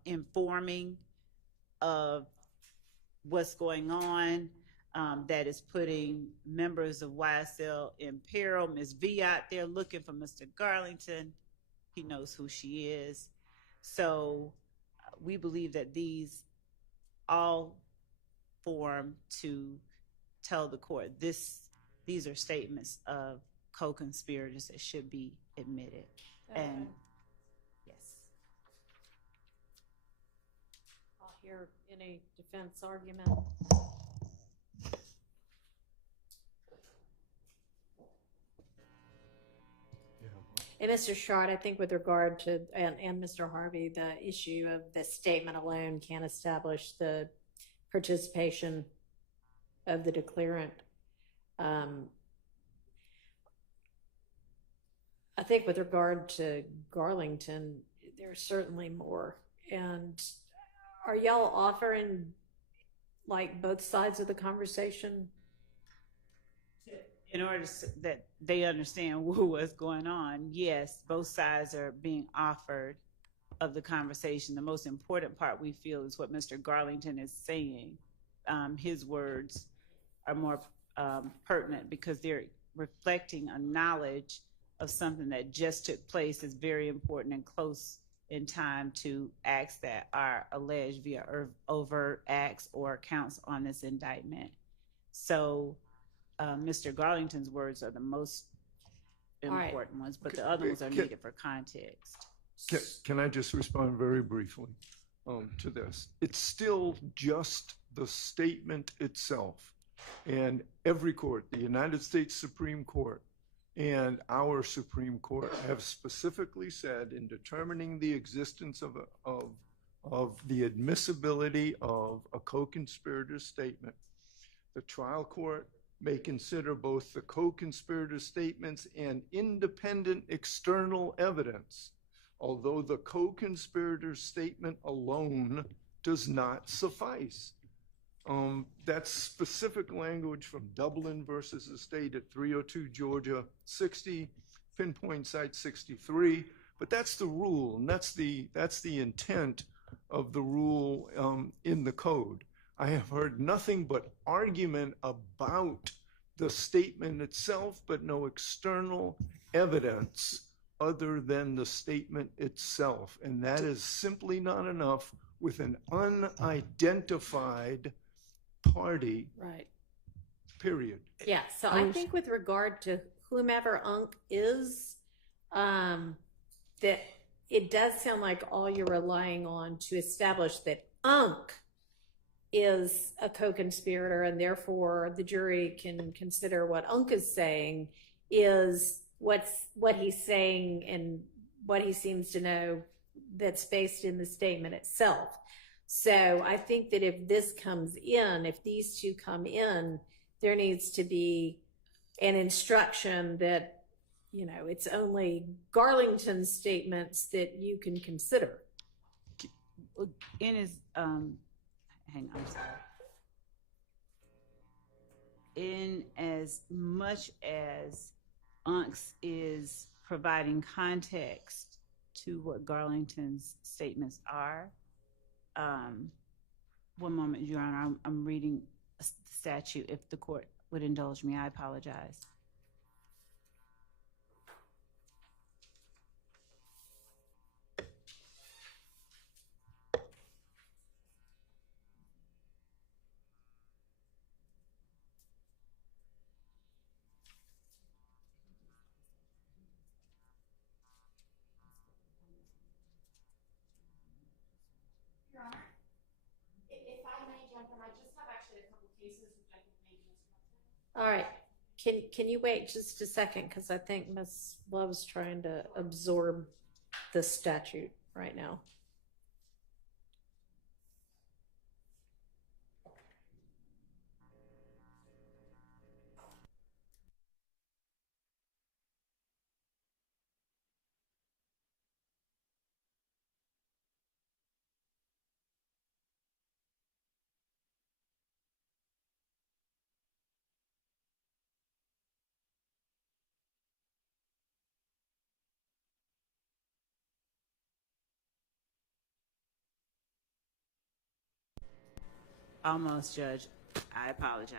informing of what's going on, that is putting members of YSL in peril. Ms. V out there looking for Mr. Garlington. He knows who she is. So we believe that these all form to tell the court these are statements of co-conspirators that should be admitted. And yes. I'll hear any defense argument. And Mr. Shard, I think with regard to, and Mr. Harvey, the issue of the statement alone can't establish the participation of the declarant. I think with regard to Garlington, there's certainly more. And are y'all offering like both sides of the conversation? In order that they understand what's going on, yes, both sides are being offered of the conversation. The most important part we feel is what Mr. Garlington is saying. His words are more pertinent because they're reflecting a knowledge of something that just took place. Is very important and close in time to acts that are alleged via overt acts or counts on this indictment. So Mr. Garlington's words are the most important ones, but the other ones are needed for context. Can I just respond very briefly to this? It's still just the statement itself. And every court, the United States Supreme Court and our Supreme Court, have specifically said in determining the existence of the admissibility of a co-conspirator statement, the trial court may consider both the co-conspirator statements and independent external evidence, although the co-conspirator statement alone does not suffice. That's specific language from Dublin versus the state at 302 Georgia 60, pinpoint site 63. But that's the rule, and that's the intent of the rule in the code. I have heard nothing but argument about the statement itself, but no external evidence other than the statement itself. And that is simply not enough with an unidentified party. Right. Period. Yeah, so I think with regard to whomever Unc is, that it does sound like all you're relying on to establish that Unc is a co-conspirator, and therefore the jury can consider what Unc is saying is what he's saying and what he seems to know that's based in the statement itself. So I think that if this comes in, if these two come in, there needs to be an instruction that, you know, it's only Garlington's statements that you can consider. In his, hang on, sorry. In as much as Unks is providing context to what Garlington's statements are, one moment, Your Honor, I'm reading a statute. If the court would indulge me, I apologize. Your Honor, if I may jump in, I just have actually a couple cases which I think may be instructive. All right. Can you wait just a second? Because I think Ms. Love's trying to absorb the statute right now. Almost, Judge. I apologize.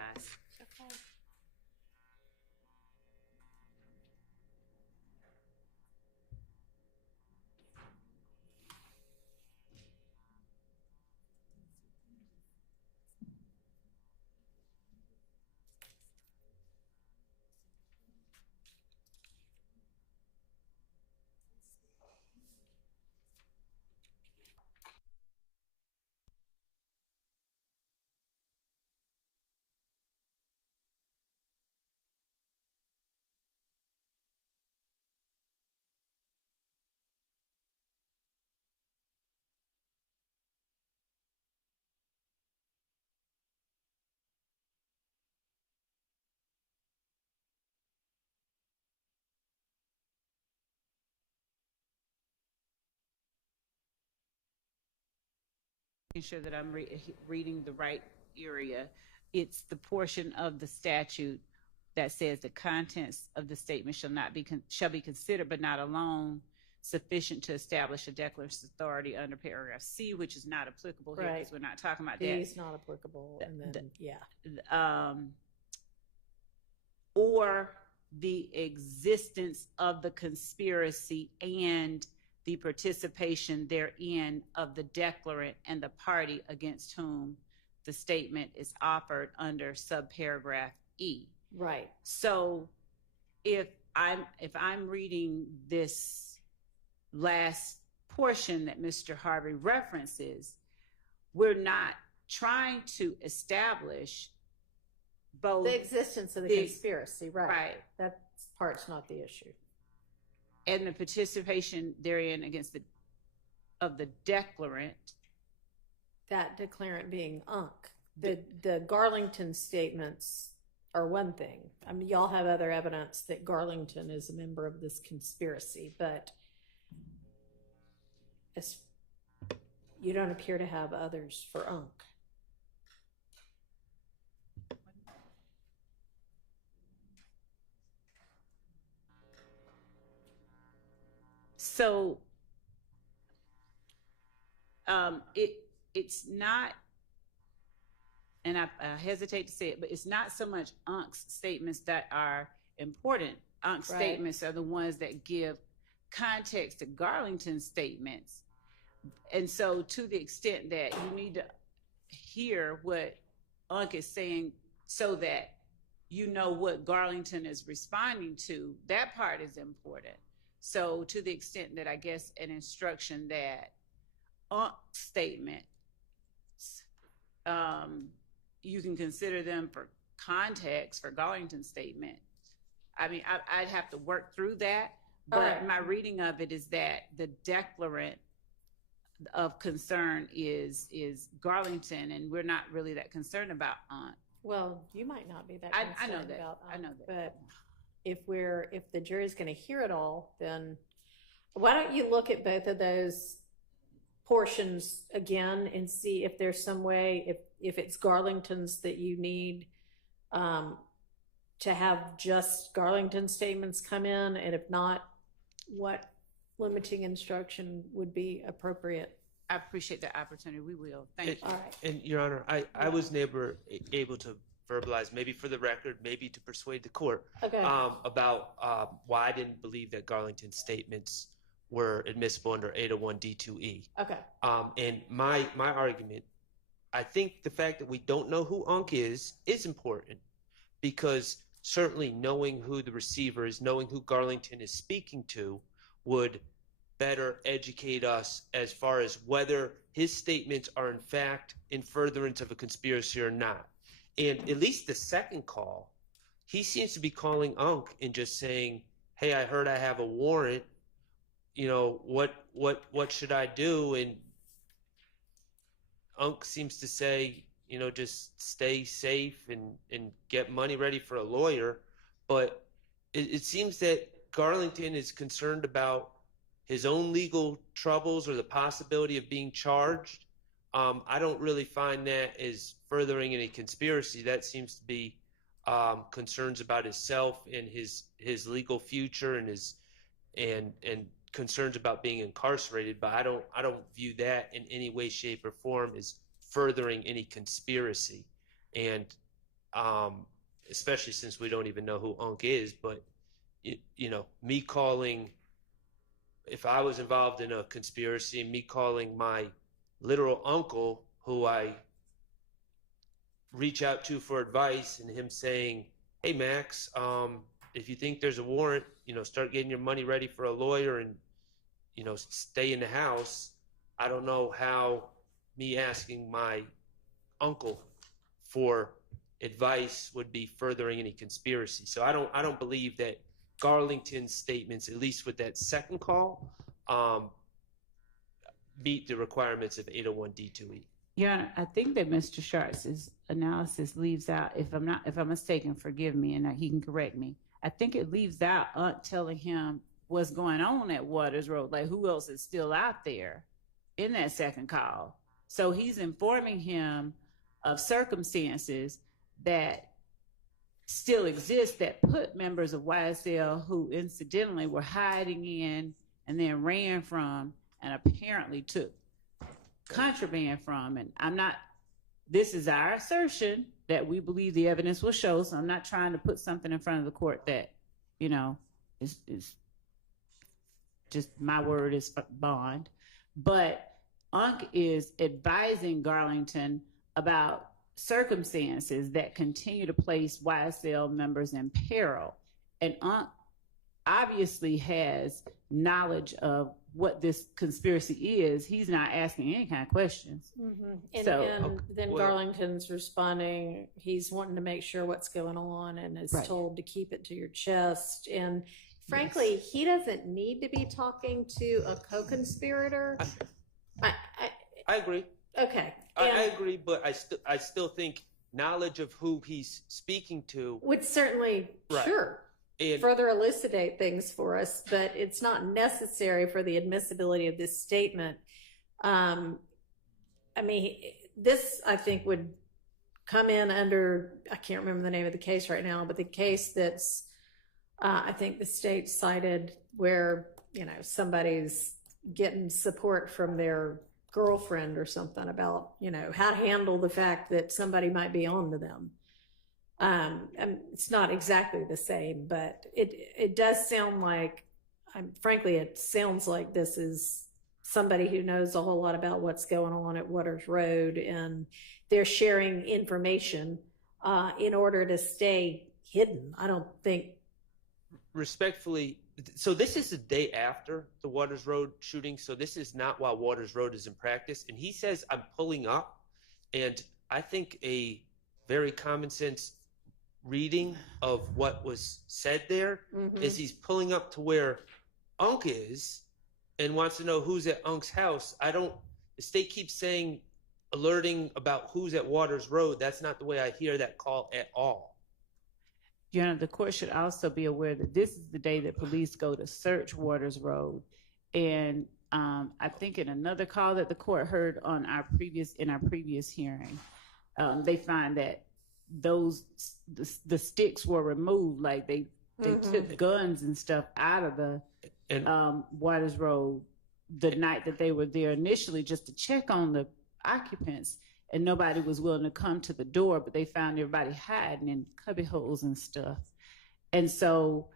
Making sure that I'm reading the right area. It's the portion of the statute that says the contents of the statement shall be considered, but not alone, sufficient to establish a declarant's authority under paragraph C, which is not applicable here because we're not talking about D that. is not applicable, and then Or the existence of the conspiracy and the participation therein of the declarant and the party against whom the statement is offered under subparagraph E. Right. So if I'm reading this last portion that Mr. Harvey references, we're not trying to establish both the existence of the conspiracy, right? That part's not the issue. And the participation therein against the declarant. That declarant being Unc. The Garlington statements are one thing. I mean, y'all have other evidence that Garlington is a member of this conspiracy, but you don't appear to have others for Unc. So it's not, and I hesitate to say it, but it's not so much Unc's statements that are important. Unc's statements are the ones that give context to Garlington's statements. And so to the extent that you need to hear what Unc is saying so that you know what Garlington is responding to, that part is important. So to the extent that I guess an instruction that Unc's statements, you can consider them for context for Garlington's statement. I mean, I'd have to work through that, but my reading of it is that the declarant of concern is Garlington, and we're not really that concerned about Unc. Well, you might not be that concerned I know that. about Unc, I know that. But if the jury's going to hear it all, then why don't you look at both of those portions again and see if there's some way, if it's Garlington's that you need to have just Garlington statements come in, and if not, what limiting instruction would be appropriate. I appreciate the opportunity. We will. Thank you. All right. And Your Honor, I was never able to verbalize, maybe for the record, maybe to persuade the court, about why I didn't believe that Garlington's statements were admissible under 801 D2E. Okay. And my argument, I think the fact that we don't know who Unc is important, because certainly knowing who the receiver is, knowing who Garlington is speaking to, would better educate us as far as whether his statements are in fact in furtherance of a conspiracy or not. And at least the second call, he seems to be calling Unc and just saying, hey, I heard I have a warrant. You know, what should I do? And Unc seems to say, you know, just stay safe and get money ready for a lawyer. But it seems that Garlington is concerned about his own legal troubles or the possibility of being charged. I don't really find that as furthering any conspiracy. That seems to be concerns about himself and his legal future and his and concerns about being incarcerated. But I don't view that in any way, shape, or form as furthering any conspiracy. And especially since we don't even know who Unc is, but me calling, if I was involved in a conspiracy, me calling my literal uncle, who I reach out to for advice, and him saying, hey, Max, if you think there's a warrant, start getting your money ready for a lawyer and, stay in the house. I don't know how me asking my uncle for advice would be furthering any conspiracy. So I don't believe that Garlington's statements, at least with that second call, meet the requirements of 801D2E. Yeah, I think that Mr. Sharp's analysis leaves out, if I'm mistaken, forgive me, and he can correct me. I think it leaves out Aunt telling him what's going on at Waters Road, like who else is still out there in that second call. So he's informing him of circumstances that still exist that put members of YSL who incidentally were hiding in and then ran from and apparently took contraband from. And this is our assertion that we believe the evidence will show. So I'm not trying to put something in front of the court that, is just my word is bond. But Unc is advising Garlington about circumstances that continue to place YSL members in peril. And Unc obviously has knowledge of what this conspiracy is. He's not asking any kind of questions. And then Garlington's responding, he's wanting to make sure what's going on and is told to keep it to your chest. And frankly, he doesn't need to be talking to a co-conspirator. I agree. Okay. I agree, but I still think knowledge of who he's speaking to would certainly, sure, further elucidate things for us, but it's not necessary for the admissibility of this statement. This, I think, would come in under, I can't remember the name of the case right now, but the case that's, I think the state cited where, somebody's getting support from their girlfriend or something about, how to handle the fact that somebody might be on to them. And it's not exactly the same, but it does sound like, frankly, it sounds like this is somebody who knows a whole lot about what's going on at Waters Road, and they're sharing information in order to stay hidden. I don't think. Respectfully, so this is the day after the Waters Road shooting, so this is not while Waters Road is in practice. And he says, I'm pulling up, and I think a very common sense reading of what was said there is he's pulling up to where Unc is and wants to know who's at Unc's house. The state keeps saying, alerting about who's at Waters Road. That's not the way I hear that call at all. Your Honor, the court should also be aware that this is the day that police go to search Waters Road. And I think in another call that the court heard on our previous hearing, they find that the sticks were removed, like they took guns and stuff out of the Waters Road the night that they were there initially just to check on the occupants, and nobody was willing to come to the door, but they found everybody hiding in cubby holes and stuff. And so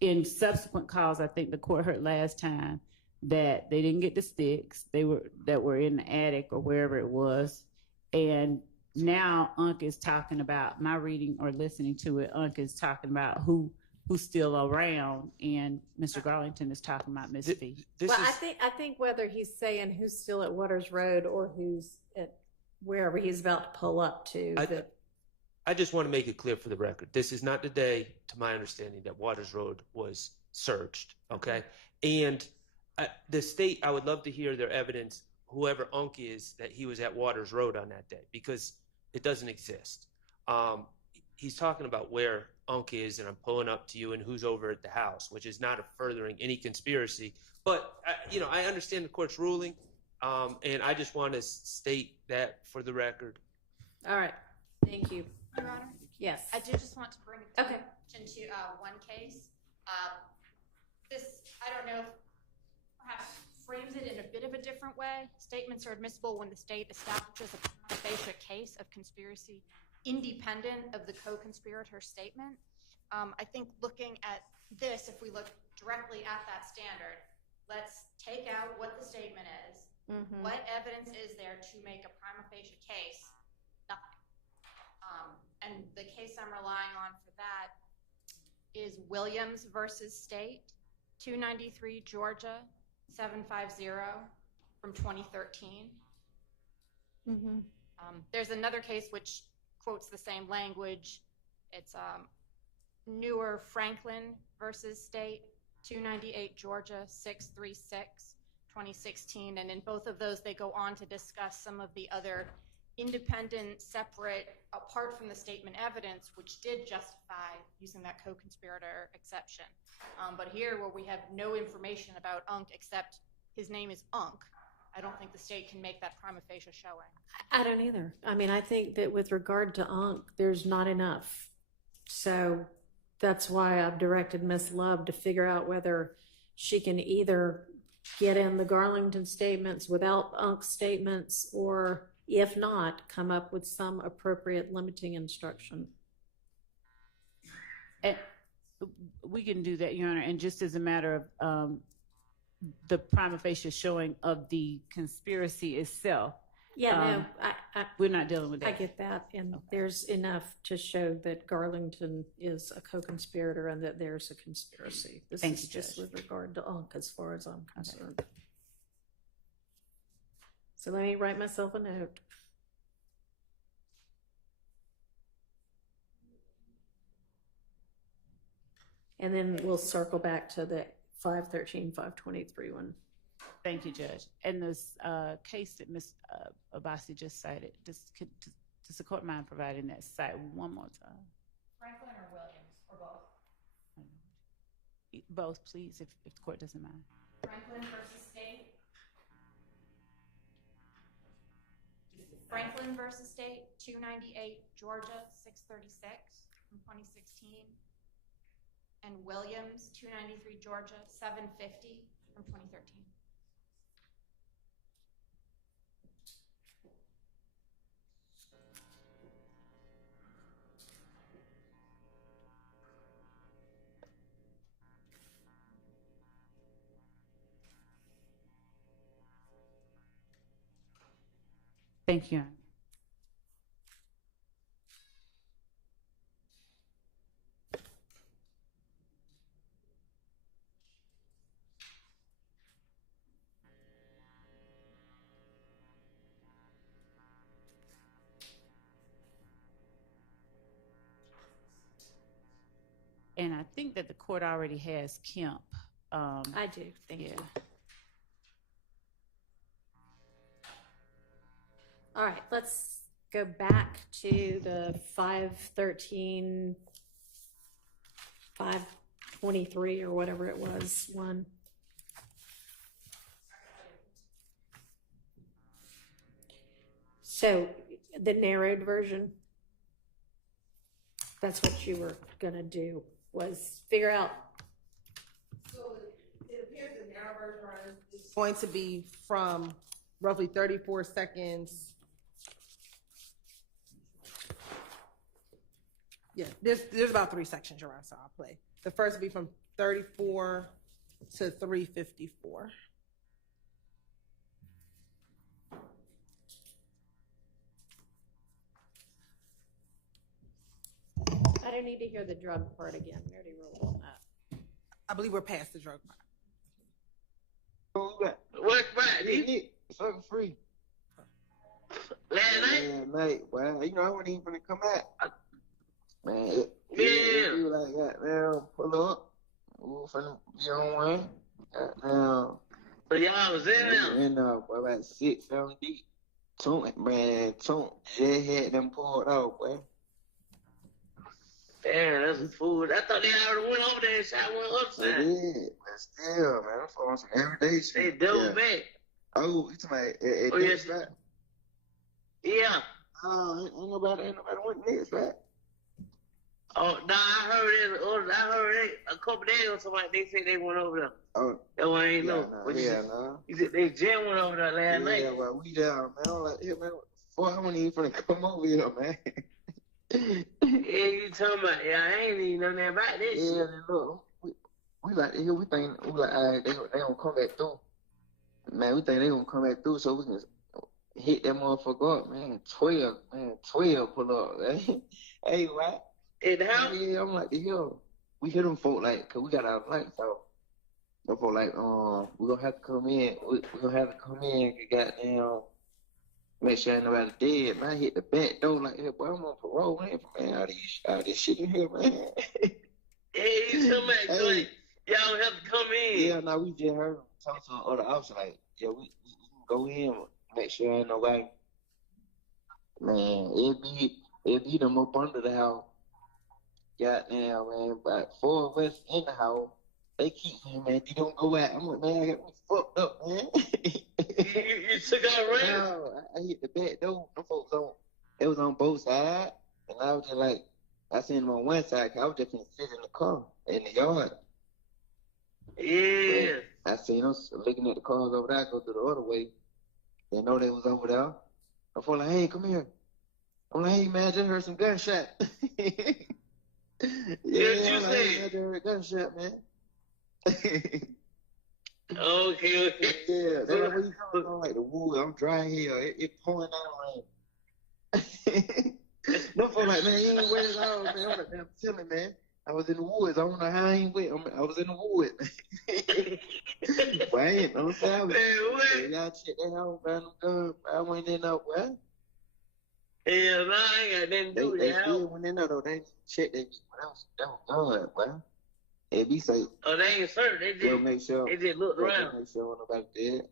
in subsequent calls, I think the court heard last time that they didn't get the sticks that were in the attic or wherever it was. And now Unc is talking about, my reading or listening to it, Unc is talking about who's still around, and Mr. Garlington is talking about Miss B. I think whether he's saying who's still at Waters Road or who's at wherever he's about to pull up to. I just want to make it clear for the record. This is not the day, to my understanding, that Waters Road was searched, okay? And the state, I would love to hear their evidence, whoever Unc is, that he was at Waters Road on that day, because it doesn't exist. He's talking about where Unc is, and I'm pulling up to you, and who's over at the house, which is not furthering any conspiracy. But, I understand the court's ruling, and I just want to state that for the record. All right. Thank you. Your Honor? Yes. I do just want to bring attention to one case. This, I don't know, perhaps frames it in a bit of a different different way. Statements are admissible when the state establishes a prima facie case of conspiracy independent of the co-conspirator statement. I think looking at this, if we look directly at that standard, let's take out what the statement is. What evidence is there to make a prima facie case? Nothing. And the case I'm relying on for that is Williams versus State, 293 Georgia, 750 from 2013. There's another case which quotes the same language. It's Newer Franklin versus State, 298 Georgia, 636, 2016. And in both of those, they go on to discuss some of the other independent, separate, apart from the statement evidence, which did justify using that co-conspirator exception. But here, where we have no information about Unk except his name is Unk, I don't think the state can make that prima facie showing. I don't either. I mean, I think that with regard to Unk, there's not enough. So that's why I've directed Miss Love to figure out whether she can either get in the Garlington statements without Unk statements, or if not, come up with some appropriate limiting instruction. And we can do that, Your Honor. And just as a matter of the prima facie showing of the conspiracy itself. Yeah, no, we're not dealing with that. I get that. And there's enough to show that Garlington is a co-conspirator and that there's a conspiracy. This is just with regard to Unk as far as I'm concerned. So let me write myself a note. And then we'll circle back to the 513, 523 one. Thank you, Judge. And this case that Ms. Abbasi just cited, does the court mind providing that cite one more time? Franklin or Williams, or both? Both, please, if the court doesn't mind. Franklin versus State. Franklin versus State, 298 Georgia, 636 from 2016. And Williams, 293 Georgia, 750 from 2013. Thank you. And I think that the court already has Kemp. I do, thank you. All right, let's go back to the 513, 523 or whatever it was, one. So the narrowed version, that's what you were gonna do, was figure out. So it appears the narrow version is going to be from roughly 34 seconds. Yeah, there's about 3 sections around, so I'll play. The first will be from 34 to 354. I don't need to hear the drug part again. We already rolled on that. I believe we're past the drug part. What back? It's fucking free. Last night, well, you know, I wasn't even gonna come back. Man, you like goddamn pull up. We were finna be on one. Goddamn. But y'all was in there. In there, boy, about 6, 7 deep. Toon, they had them pulled out, boy. Damn, that's some food. I thought they already went over there and shot one upside. They did, but still, man, I'm on some everyday shit. They double back. Oh, you talking about yes, right? Yeah. Ain't nobody went next, right? Oh, nah, I heard it a couple days ago. Somebody they said they went over there. Oh, That one ain't yeah, know. nah, What yeah, nah. he said they just went over there last night. Yeah, well, we down, man. I'm like, yeah, man, boy, I wasn't even finna come over here, man. Yeah, you talking about? Yeah, I ain't even know nothing about this. Yeah, Shit. then look, we like to hear, we think, we like, all right, they gonna come back through. Man, we think they gonna come back through so we can hit that motherfucker up, man. 12 pull up, man. Hey, right? In the house? Yeah, I'm like, the hell. We hit them folk like, cause we got our lights out. Them folk like, we gonna have to come in. We gonna have to come in and goddamn make sure ain't nobody dead. Man, I hit the back door like, hey, boy, I'm on parole, man. All this shit in here, man. Hey, you talking about? Hey. Y'all have to come in. Yeah, no, we just heard them talk to the other officer like, yeah, we can go in, make sure ain't nobody. Man, it be them up under the house. Goddamn, man, about 4 of us in the house. They keep saying, man, you don't go out. I'm like, man, I got me fucked up, man. You took out right? No, I hit the back door. Them folks it was on both sides. And I was just like, I seen them on one side, 'cause I was just gonna sit in the car, in the yard. Yeah. I seen them looking at the cars over there, I go through the other way. They know they was over there. I feel like, hey, come here. I'm like, hey, man, I just heard some gunshot. Yeah, What you like, say? hey, I just heard a gunshot, man. Okay. Yeah, that's like where you coming from, like the wood. I'm dry here. It pouring down rain. No folks like, man, you ain't wet at all, man. I'm like, man, I'm telling, man. I was in the woods. I don't know how I ain't wet. I was in the woods. But I ain't no savage. Man, what? Y'all check that out, man. I went in there, well. Hell no, I ain't got nothing to do with They that. still went in there, though. They checked that. That was good, well. It be safe. Oh, they ain't certain. They'll make sure. They just looked around. Make sure nobody dead.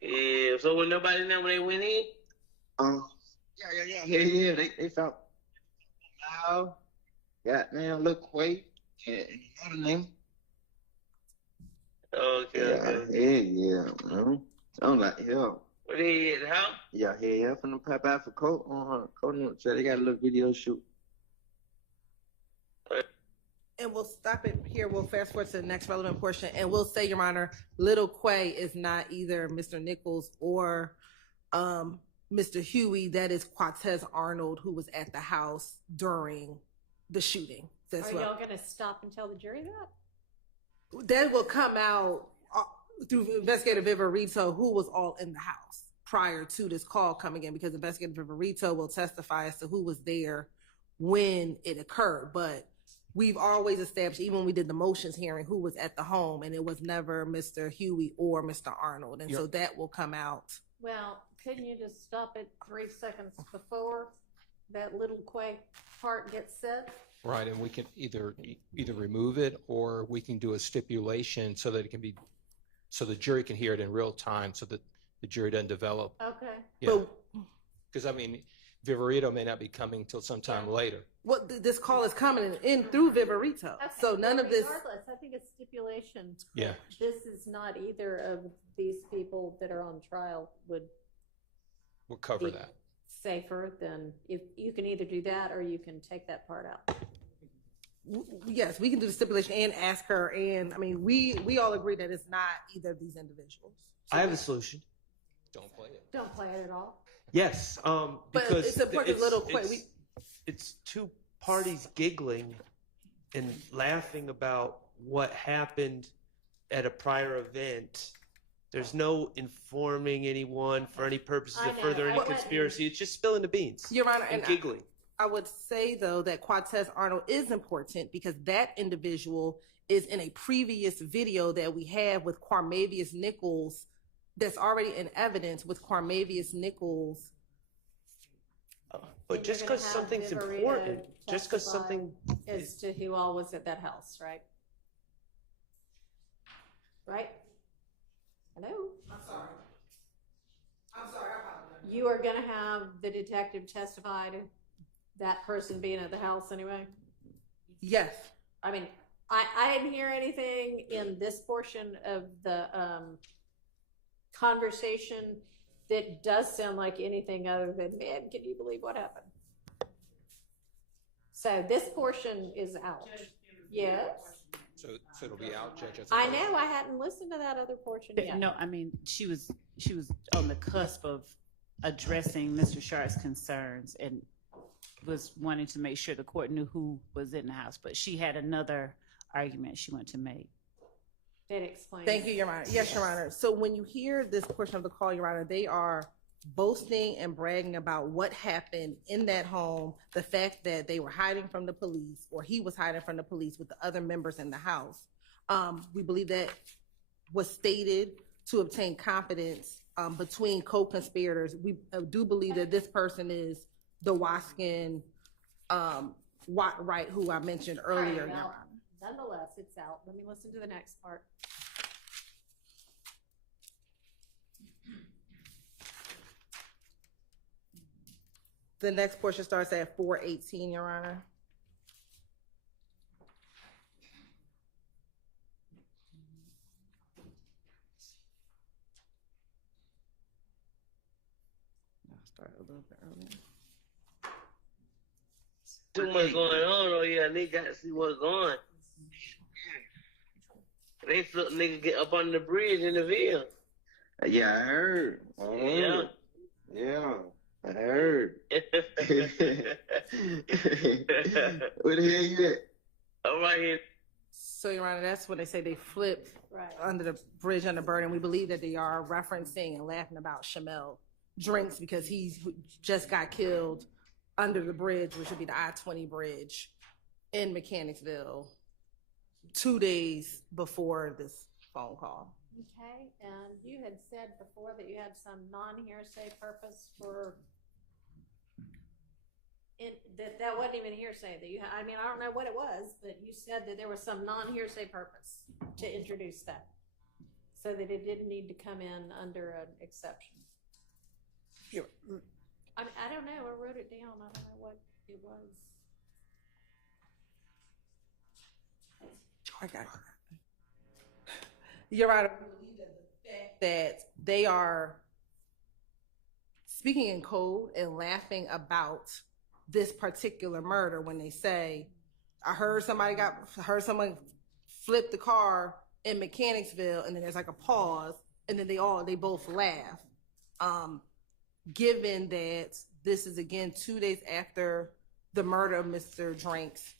Yeah, so when nobody know when they went in? Yeah. They found now. Goddamn, look Quay and another name. Okay. Yeah. I'm like, hell. What they at the house? Yeah. From the pop out for Colt on her. Colt, so they got a little video shoot. And we'll stop it here. We'll fast forward to the next relevant portion. And we'll say, Your Honor, Little Quay is not either Mr. Nichols or Mr. Huey. That is Quatez Arnold, who was at the house during the shooting. Are y'all going to stop and tell the jury that? That will come out through Investigator Viverito, who was all in the house prior to this call coming in, because Investigator Viverito will testify as to who was there when it occurred. But we've always established, even when we did the motions hearing, who was at the home, and it was never Mr. Huey or Mr. Arnold. And so that will come out. Well, couldn't you just stop it 3 seconds before that Little Quay part gets said? Right, and we can either remove it, or we can do a stipulation so that it can be, so the jury can hear it in real time, so that the jury doesn't develop. Okay. Yeah. Because I mean, Viverito may not be coming till sometime later. Well, this call is coming in through Viverito. Okay, So none of this. Regardless, I think it's stipulation. Yeah. This is not either of these people that are on trial would We'll cover be that. safer than if you can either do that or you can take that part out. Yes, we can do the stipulation and ask her. And I mean, we all agree that it's not either of these individuals. I have a solution. Don't play it. Don't play it at all. Yes, But because it's important, Little Quay. It's two parties giggling and laughing about what happened at a prior event. There's no informing anyone for any purposes of further any conspiracy. It's just spilling the beans. Your Honor, and giggling. I would say, though, that Quatez Arnold is important because that individual is in a previous video that we have with Quamavius Nichols that's already in evidence with Quamavius Nichols. But just because something's important, just because something as to who all was at that house, right? Right? Hello? I'm sorry. I apologize. You are going to have the detective testify to that person being at the house anyway? Yes. I mean, I didn't hear anything in this portion of the conversation that does sound like anything other than, man, can you believe what happened? So this portion is out. Yes. So it'll be out, Judge? as I opposed- know, I hadn't listened to that other portion yet. No, I mean, she was on the cusp of addressing Mr. Sharp's concerns and was wanting to make sure the court knew who was in the house, but she had another argument she wanted to make. That explains. Thank you, Your Honor. Yes, Your Honor. So when you hear this portion of the call, Your Honor, they are boasting and bragging about what happened in that home, the fact that they were hiding from the police, or he was hiding from the police with the other members in the house. We believe that was stated to obtain confidence between co-conspirators. We do believe that this person is the Waskin Wright, who I mentioned earlier, All right, Your well, Honor. nonetheless, it's out. Let me listen to the next part. The next portion starts at 4:18, Your Honor. I'll start a little bit earlier. Too much going on, oh yeah, nigga got to see what's going. They took nigga get up on the bridge in the Ville. Yeah, I heard. Yeah. Yeah, I heard. Where the hell you at? I'm right here. So, Your Honor, that's when they say they flipped Right. under the bridge under burden. We believe that they are referencing and laughing about Shamel Drinks because he just got killed under the bridge, which would be the I-20 bridge in Mechanicsville 2 days before this phone call. Okay, and you had said before that you had some non-hearsay purpose for, that wasn't even hearsay, that you, I mean, I don't know what it was, but you said that there was some non-hearsay purpose to introduce that, so that it didn't need to come in under an exception. I mean, I don't know, I wrote it down, I don't know what it was. I got it. Your Honor, we believe that the fact that they are speaking in code and laughing about this particular murder when they say, I heard someone flip the car in Mechanicsville, and then there's like a pause, and then they both laugh. Given that this is again 2 days after the murder of Mr. Drinks,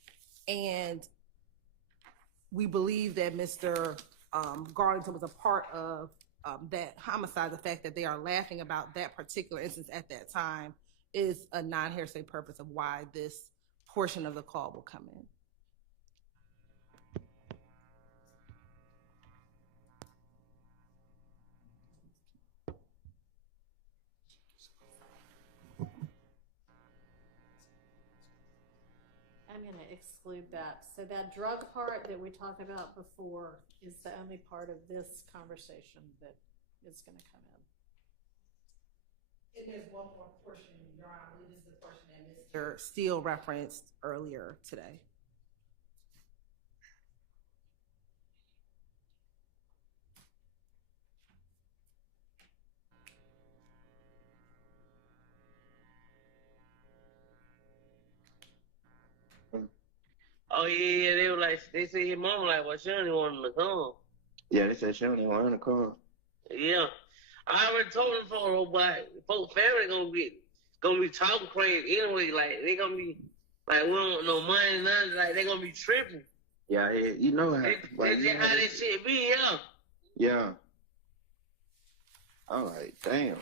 and we believe that Mr. Garlington was a part of that homicide, the fact that they are laughing about that particular instance at that time is a non-hearsay purpose of why this portion of the call will come in. I'm gonna exclude that. So that drug part that we talked about before is the only part of this conversation that is gonna come in. And there's one more portion, Your Honor, I believe this is the portion that Mr. Steele referenced earlier today. Oh yeah, they were like, they said his mom like, well, she only wanted to come. Yeah, they said she only wanted to call. Yeah, I already told them for but folks' family gonna be talking crazy anyway. Like they gonna be like, we don't want no money, nothing. Like they gonna be tripping. Yeah, you know how. That's just how that shit be, yeah. Yeah. I'm like, damn.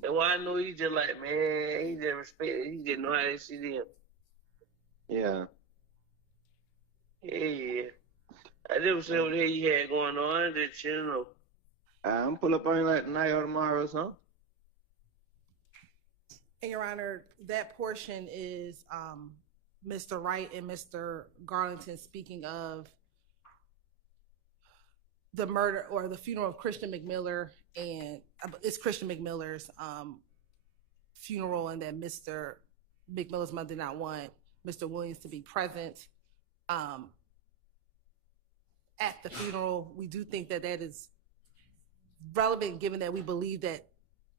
That's why I know he just like, man, he just respect it. He just know how that shit is. Yeah. Yeah. I never seen what the hell you had going on. I just, you know. I'm pull up on you like tonight or tomorrow or something. And Your Honor, that portion is Mr. Wright and Mr. Garlington speaking of the murder or the funeral of Christian McMiller, and it's Christian McMiller's funeral, and that Mr. McMiller's mother did not want Mr. Williams to be present at the funeral. We do think that that is relevant, given that we believe that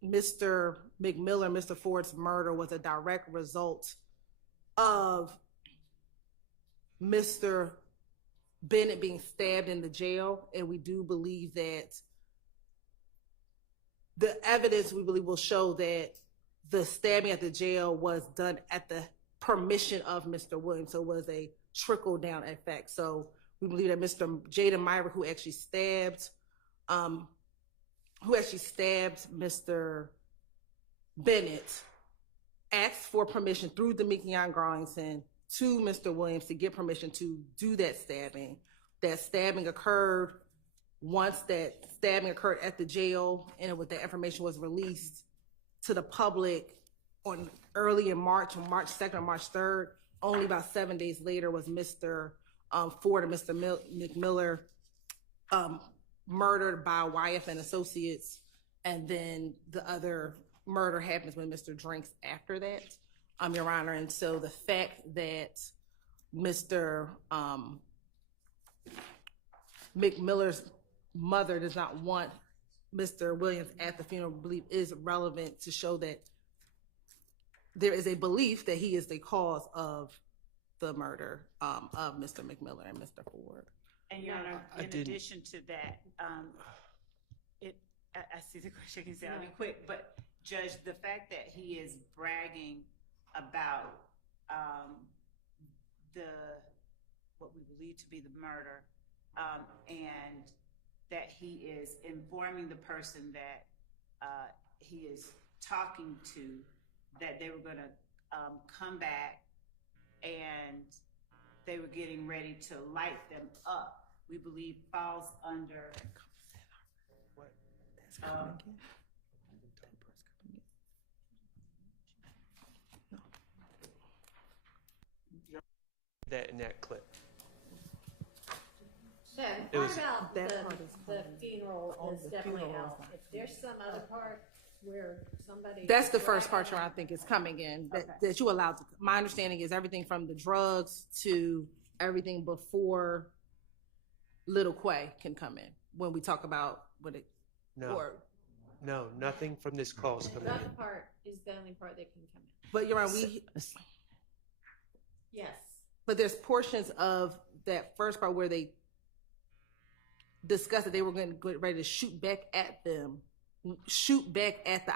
Mr. McMiller, Mr. Ford's murder was a direct result of Mr. Bennett being stabbed in the jail, and we do believe that the evidence, we believe, will show that the stabbing at the jail was done at the permission of Mr. Williams, so it was a trickle down effect. So we believe that Mr. Jaden Myra, who actually stabbed Mr. Bennett, asked for permission through Demekion Garlington to Mr. Williams to get permission to do that stabbing. That stabbing occurred once that stabbing occurred at the jail, and that information was released to the public early in March, on March 2nd or March 3rd. Only about 7 days later was Mr. Ford and Mr. McMiller murdered by YF and Associates, and then the other murder happens when Mr. Drinks after that, Your Honor. And so the fact that Mr. McMiller's mother does not want Mr. Williams at the funeral, I believe, is relevant to show that there is a belief that he is the cause of the murder of Mr. McMiller and Mr. Ford. And Your Honor, in addition to that, I see the question, you can say I'll be quick, but Judge, the fact that he is bragging about what we believe to be the murder, and that he is informing the person that he is talking to that they were going to come back and they were getting ready to light them up, we believe falls under that in that clip. So the part about the funeral is definitely out. If there's some other part where somebody... That's the first part, Your Honor, I think is coming in, that you allowed to. My understanding is everything from the drugs to everything before Little Quay can come in when we talk about what it... No, nothing from this call is coming The in. other part is the only part that can come in. But Your Honor, Yes. But there's portions of that first part where they discussed that they were going to get ready to shoot back at the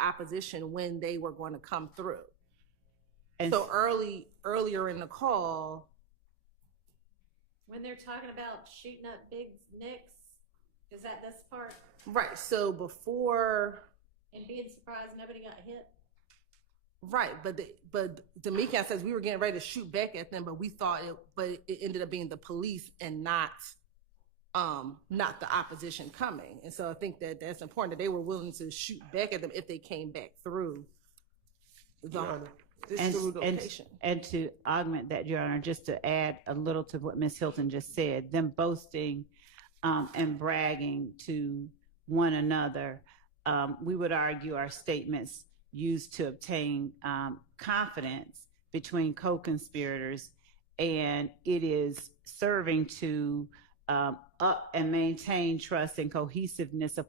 opposition when they were going to come through. And so earlier in the call, When they're talking about shooting up Big Nick's, is that this part? right? So before, And being surprised nobody got hit? right? But Demekion says we were getting ready to shoot back at them, but it ended up being the police and not the opposition coming. And so I think that that's important, that they were willing to shoot back at them if they came back through location. And to augment that, Your Honor, just to add a little to what Ms. Hilton just said, them boasting and bragging to one another, we would argue our statements used to obtain confidence between co-conspirators, and it is serving to up and maintain trust and cohesiveness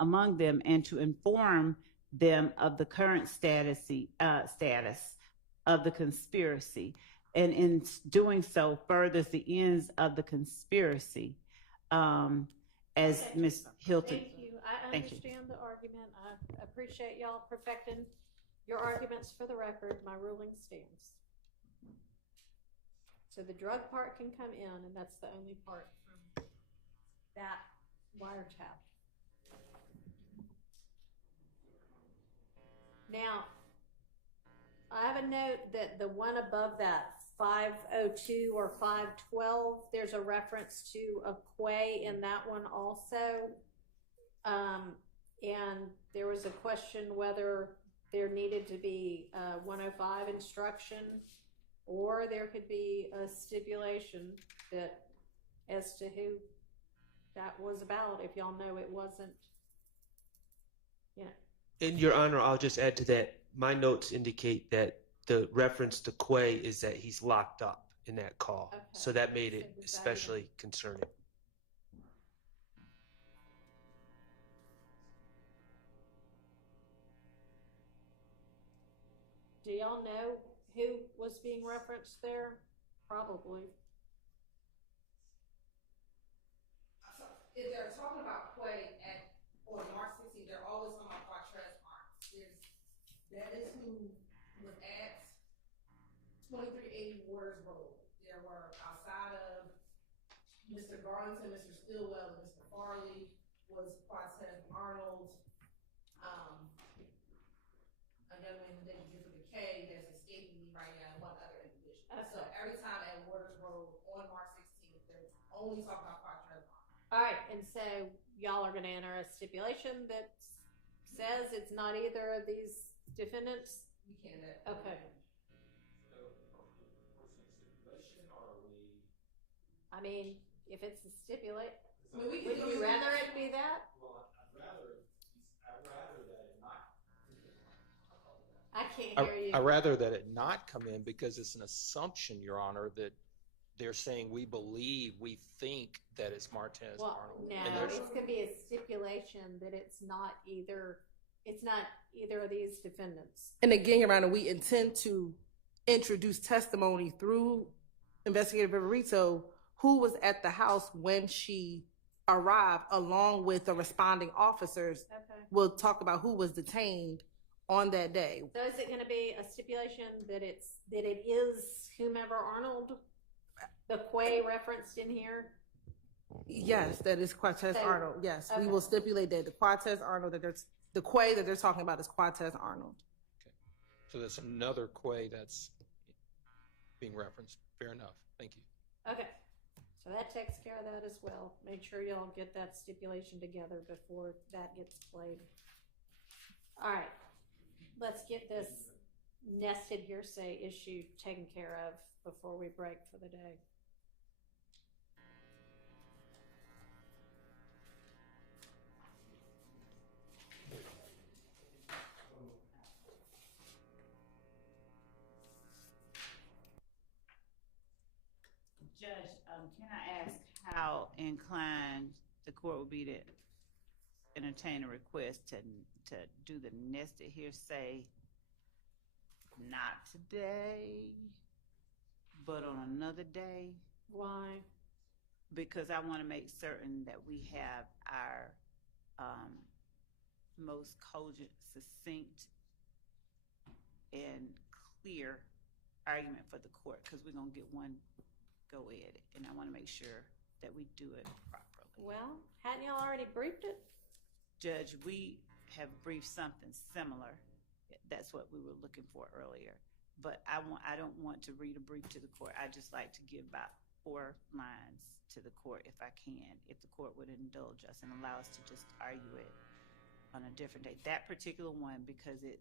among them, and to inform them of the current status of the conspiracy, and in doing so furthers the ends of the conspiracy, as Ms. Hilton. Thank you. I understand the argument. I appreciate y'all perfecting your arguments. For the record, my ruling stands. So the drug part can come in, and that's the only part from that wiretap. Now, I have a note that the one above that, 502 or 512, there's a reference to a quay in that one also. And there was a question whether there needed to be a 105 instruction, or there could be a stipulation that as to who that was about, if y'all know it wasn't, In Your Honor, I'll just add to that. My notes indicate that the reference to Quay is that he's locked up in that call. Okay. So that made it especially concerning. Do y'all know who was being referenced there? Probably. if they're talking about Quay on March 16th, they're always talking about Quattrez Arms. That is who was at 2380 Waters Road. There were outside of Mr. Garlington, Mr. Stillwell, and Mr. Farley was Quattrez Arnold. A young man named Jeffery K that's escaping me right now, and one other individual. Okay. So every time at Waters Road on March 16th, they're only talking about Quattrez Arnold. All right, and so y'all are going to enter a stipulation that says it's not either of these defendants? We can't. Okay. I mean, if it's a stipulate, would you rather it be that? Well, I'd rather that it not. I can't hear you. I'd rather that it not come in because it's an assumption, Your Honor, that they're saying we think that it's Martinez Arnold. No, it's going to be a stipulation that it's not either of these defendants. And again, Your Honor, we intend to introduce testimony through Investigator Viverito, who was at the house when she arrived, along with the responding officers. Okay. We'll talk about who was detained on that day. So is it going to be a stipulation that it is whomever Arnold, the Quay referenced in here? Yes, that is Quattrez Arnold. Yes, Okay. we will stipulate that the Quattrez Arnold the Quay that they're talking about is Quattrez Arnold. Okay. So that's another Quay that's being referenced. Fair enough. Thank you. Okay. So that takes care of that as well. Make sure y'all get that stipulation together before that gets played. All right. Let's get this nested hearsay issue taken care of before we break for the day. Judge, can I ask how inclined the court would be to entertain a request to do the nested hearsay not today, but on another day? Why? Because I want to make certain that we have our most cogent, succinct, and clear argument for the court, because we're going to get one go at it, and I want to make sure that we do it properly. Well, hadn't y'all already briefed it? Judge, we have briefed something similar. That's what we were looking for earlier. But I don't want to read a brief to the court. I just like to give about 4 lines to the court if I can, if the court would indulge us and allow us to just argue it on a different day. That particular one, because it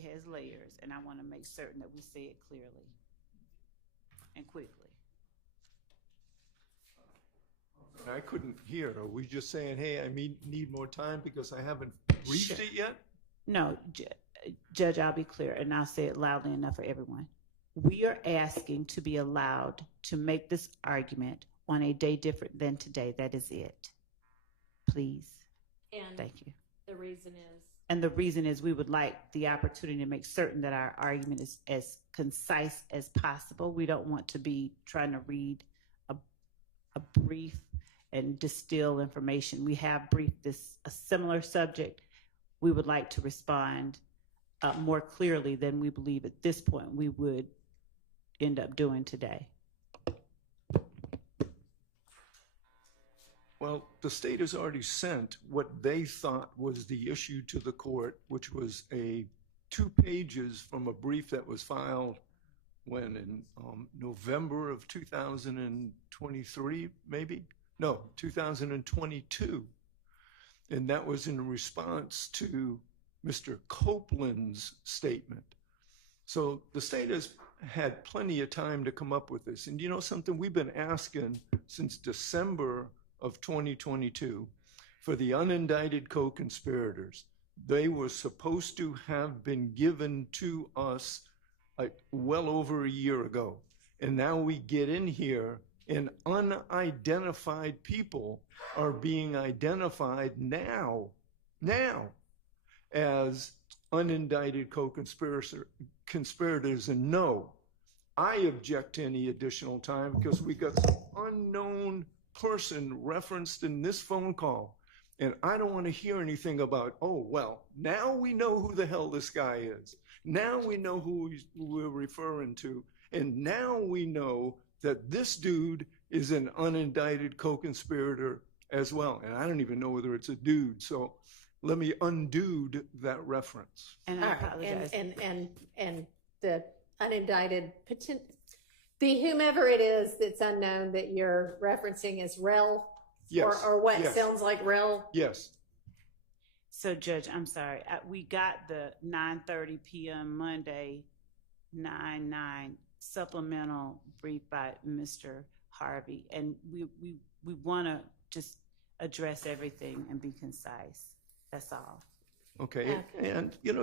has layers, and I want to make certain that we say it clearly and quickly. I couldn't hear. Are we just saying, hey, I need more time because I haven't briefed it yet? No, Judge, I'll be clear, and I'll say it loudly enough for everyone. We are asking to be allowed to make this argument on a day different than today. That is it. Please. And thank you. The reason is? And the reason is we would like the opportunity to make certain that our argument is as concise as possible. We don't want to be trying to read a brief and distill information. We have briefed a similar subject. We would like to respond more clearly than we believe at this point we would end up doing today. Well, the state has already sent what they thought was the issue to the court, which was 2 pages from a brief that was filed when in November of 2023, maybe? No, 2022. And that was in response to Mr. Copeland's statement. So the state has had plenty of time to come up with this. And you know something? We've been asking since December of 2022 for the unindicted co-conspirators. They were supposed to have been given to us well over a year ago. And now we get in here and unidentified people are being identified now as unindicted co-conspirators. And no, I object to any additional time because we got some unknown person referenced in this phone call. And I don't want to hear anything about, oh, well, now we know who the hell this guy is. Now we know who we're referring to. And now we know that this dude is an unindicted co-conspirator as well. And I don't even know whether it's a dude. So let me undo that reference. And I apologize. And the unindicted, the whomever it is that's unknown that you're referencing is rel? Yes. Or what yes. sounds like rel? Yes. So, Judge, I'm sorry. We got the 9:30 p.m. Monday 9/9 supplemental brief by Mr. Harvey, and we want to just address everything and be concise. That's all. Okay. And you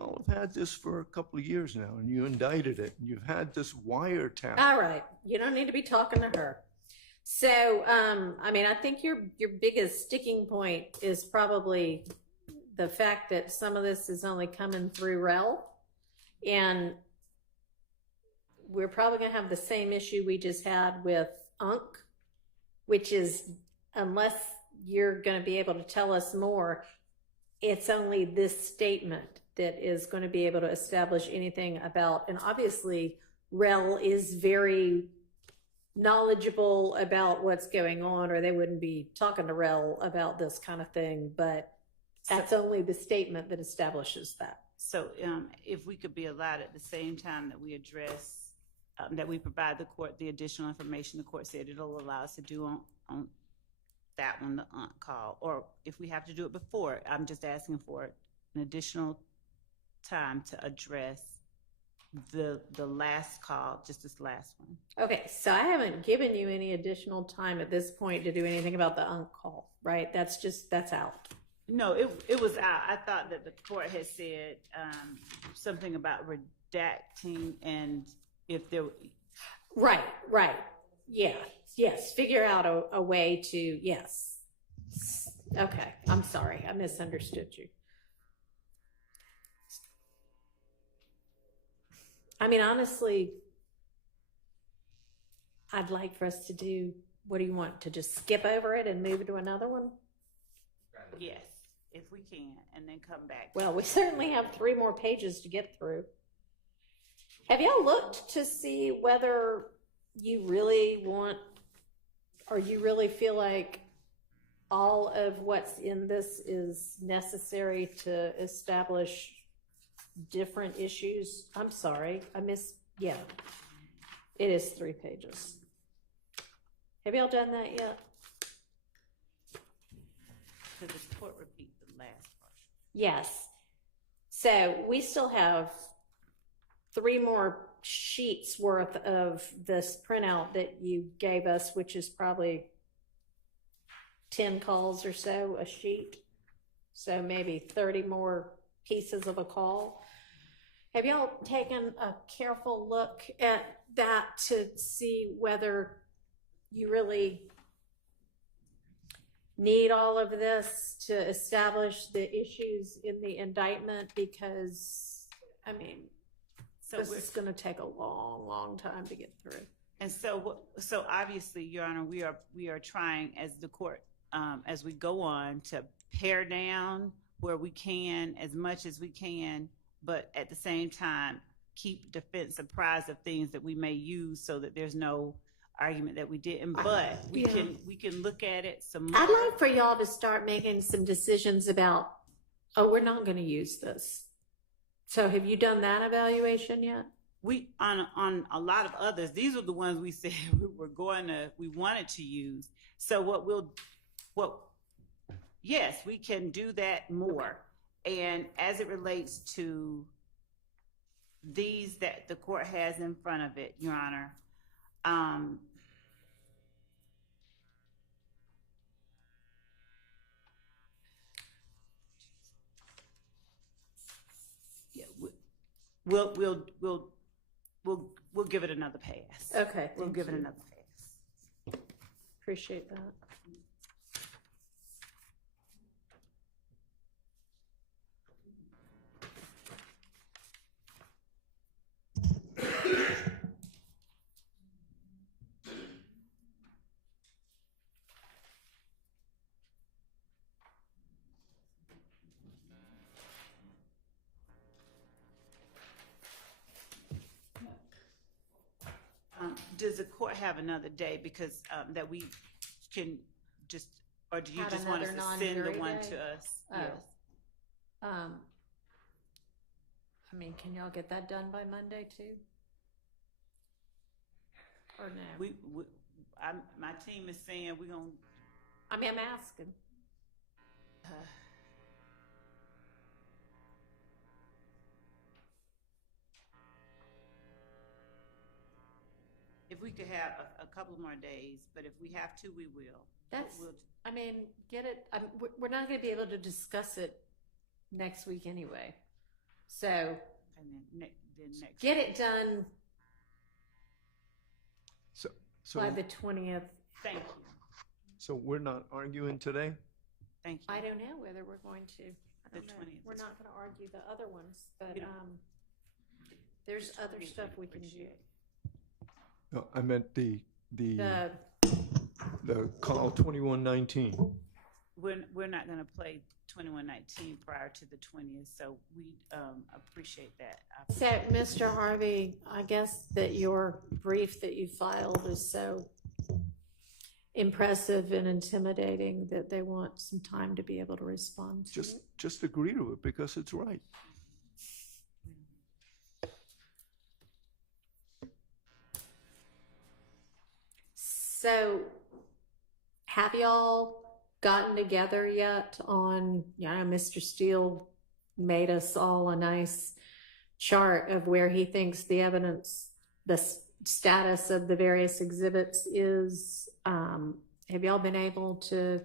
all have had this for a couple of years now, and you indicted it. And you've had this wiretap. All right, you don't need to be talking to her. So, I mean, I think your biggest sticking point is probably the fact that some of this is only coming through rel, and we're probably going to have the same issue we just had with UNC, which is, unless you're going to be able to tell us more, it's only this statement that is going to be able to establish anything about, and obviously rel is very knowledgeable about what's going on, or they wouldn't be talking to rel about this kind of thing, but that's only the statement that establishes that. So if we could be allowed at the same time that we address, that we provide the court the additional information the court said it'll allow us to do on that one, the call, or if we have to do it before, I'm just asking for an additional time to address the last call, just this last one. Okay, so I haven't given you any additional time at this point to do anything about the call, right? That's out. No, it was out. I thought that the court had said something about redacting, and if there. Right. Yeah. Yes. Figure out a way to, yes. Okay. I'm sorry. I misunderstood you. I mean, honestly, I'd like for us to do, what do you want, to just skip over it and move to another one? Yes, if we can, and then come back. Well, we certainly have 3 more pages to get through. Have y'all looked to see whether you really want, or you really feel like all of what's in this is necessary to establish different issues? I'm sorry, yeah. It is 3 pages. Have y'all done that yet? Because the court repeat the last portion. Yes. So we still have 3 more sheets worth of this printout that you gave us, which is probably 10 calls or so a sheet. So maybe 30 more pieces of a call. Have y'all taken a careful look at that to see whether you really need all of this to establish the issues in the indictment? Because, I mean, this is going to take a long, long time to get through. And so obviously, Your Honor, we are trying, as the court, as we go on, to pare down where we can, as much as we can, but at the same time, keep defense apprised of things that we may use, so that there's no argument that we didn't. But we can look at it some more. I'd like for y'all to start making some decisions about, we're not going to use this. So have you done that evaluation yet? We on a lot of others, these are the ones we said we wanted to use. So yes, we can do that more. And as it relates to these that the court has in front of it, Your Honor, we'll give it another pass. Okay. We'll give it another pass. Appreciate that. Does the court have another day because that we can just, or do you Have just want us another to send the non-jury one day? to us? Oh. Yes. I mean, can y'all get that done by Monday too? Or no? My team is saying we're gonna. I mean, I'm asking. If we could have a couple more days, but if we have to, we will. That's, We'll, I mean, get it, we're not gonna be able to discuss it next week anyway. So, and then next. get it done So by the 20th. Thank you. So we're not arguing today? Thank you. I don't know whether we're going to. I don't The know. 20th We're is not gonna argue the other ones, but, Yeah. there's The other 20th stuff we we can do. No, I meant the The, call 2119. We're not gonna play 2119 prior to the 20th, so we appreciate that. so, Mr. Harvey, I guess that your brief that you filed is so impressive and intimidating that they want some time to be able to respond to it. Just agree to it because it's right. So, have y'all gotten together yet on, Mr. Steele made us all a nice chart of where he thinks the evidence, the status of the various exhibits is. Have y'all been able to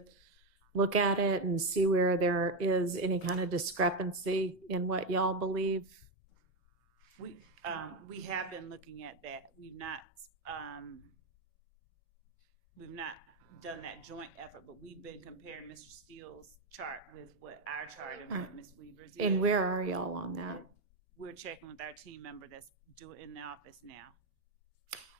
look at it and see where there is any kind of discrepancy in what y'all believe? We have been looking at that. We've not done that joint effort, but we've been comparing Mr. Steele's chart with what our chart and what Ms. Weaver's is. And where are y'all on that? We're checking with our team member that's in the office now.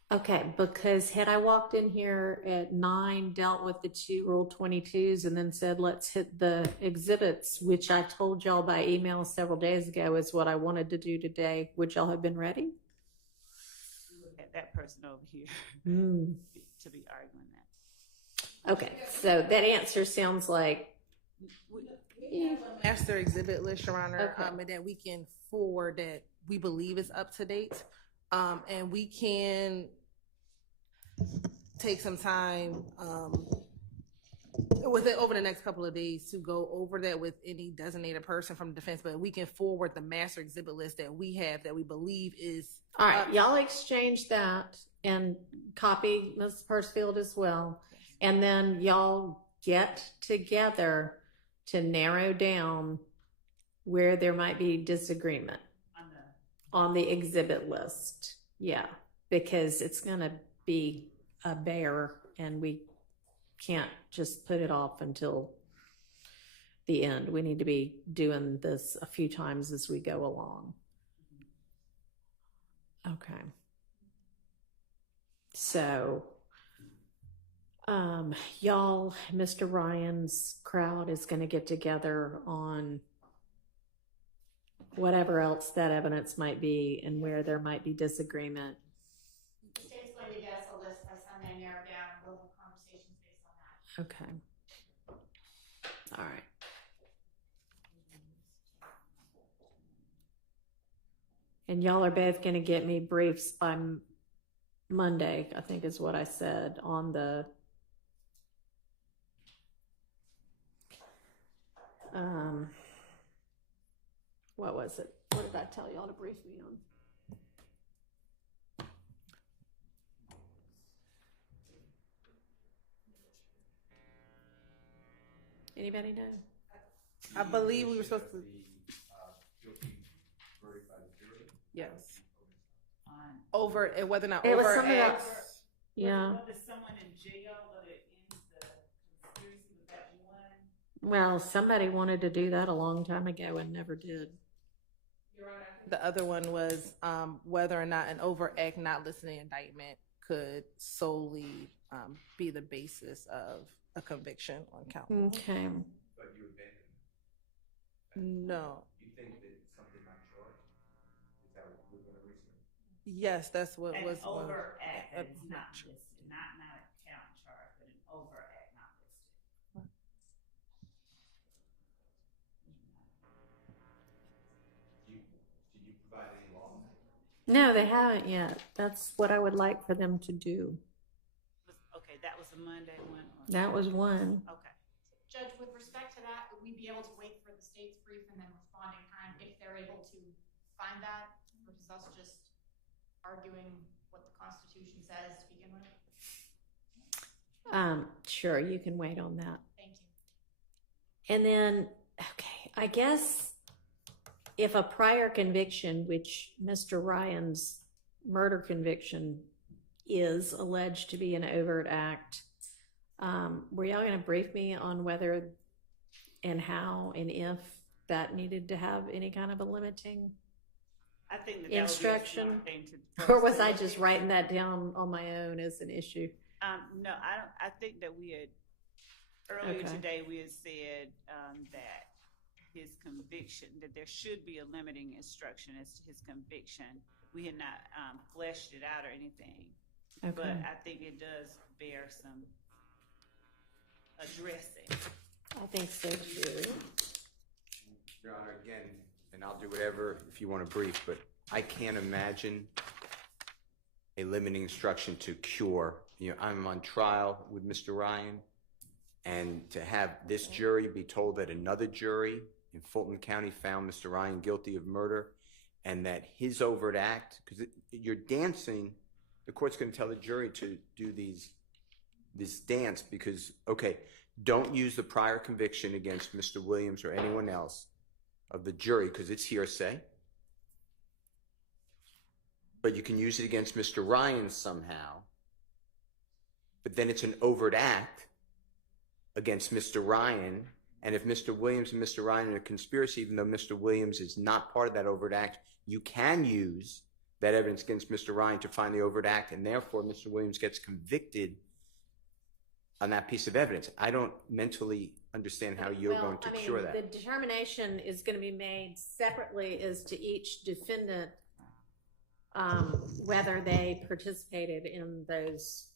Okay, because had I walked in here at 9, dealt with the two Rule 22s, and then said, let's hit the exhibits, which I told y'all by email several days ago is what I wanted to do today, would y'all have been ready? Look at that person over here to be arguing that. Okay, so that answer sounds like. We have a master exhibit list, Your Honor, Okay. and that we can forward that we believe is up to date. And we can take some time with it over the next couple of days to go over that with any designated person from defense, but we can forward the master exhibit list that we have that we believe is. All right, y'all exchange that and copy Ms. Persfield as well. And then y'all get together to narrow down where there might be disagreement on the exhibit list. Yeah, because it's going to be a bear and we can't just put it off until the end. We need to be doing this a few times as we go along. Okay. So, y'all, Mr. Ryan's crowd is going to get together on whatever else that evidence might be and where there might be disagreement. The state's going to get us a list by Sunday, narrow down, we'll have conversations based on that. Okay. All right. And y'all are both going to get me briefs by Monday, I think is what I said on the what was it? What did I tell y'all to brief me on? Anybody know? I believe we were supposed to. Yes. Over whether or not It was over something acts. else. Yeah. Was someone in jail or the conspiracy with that one? Well, somebody wanted to do that a long time ago and never did. The other one was whether or not an overact not listening indictment could solely be the basis of a conviction on count one. Okay. But you abandoned. No. You think that something not charged? Is that what we're going to reason? Yes, that's what An was. overt act that is not listed, not a count charge, but an overt act not listed. Did you provide any law? No, they haven't yet. That's what I would like for them to do. Okay, that was the Monday one? That was one. Okay. Judge, with respect to that, would we be able to wait for the state's brief and then respond in kind if they're able to find that versus us just arguing what the Constitution says to begin with? Sure, you can wait on that. Thank you. And then, okay, I guess if a prior conviction, which Mr. Ryan's murder conviction is alleged to be an overt act, were y'all going to brief me on whether and how and if that needed to have any kind of a limiting I think that instruction? would be a smart thing to Or was I just writing that down on my own as an issue? No, I don't. I think that we had earlier Okay. today we had said that his conviction, that there should be a limiting instruction as to his conviction. We had not fleshed it out or anything, but Okay. I think it does bear some addressing. I think so too. Your Honor, again, and I'll do whatever if you want to brief, but I can't imagine a limiting instruction to cure. You know, I'm on trial with Mr. Ryan, and to have this jury be told that another jury in Fulton County found Mr. Ryan guilty of murder, and that his overt act, because you're dancing, the court's going to tell the jury to do this dance because, okay, don't use the prior conviction against Mr. Williams or anyone else of the jury because it's hearsay. But you can use it against Mr. Ryan somehow. But then it's an overt act against Mr. Ryan. And if Mr. Williams and Mr. Ryan are in a conspiracy, even though Mr. Williams is not part of that overt act, you can use that evidence against Mr. Ryan to find the overt act, and therefore Mr. Williams gets convicted on that piece of evidence. I don't mentally understand how you're going to cure that. The determination is going to be made separately as to each defendant, whether they participated in those.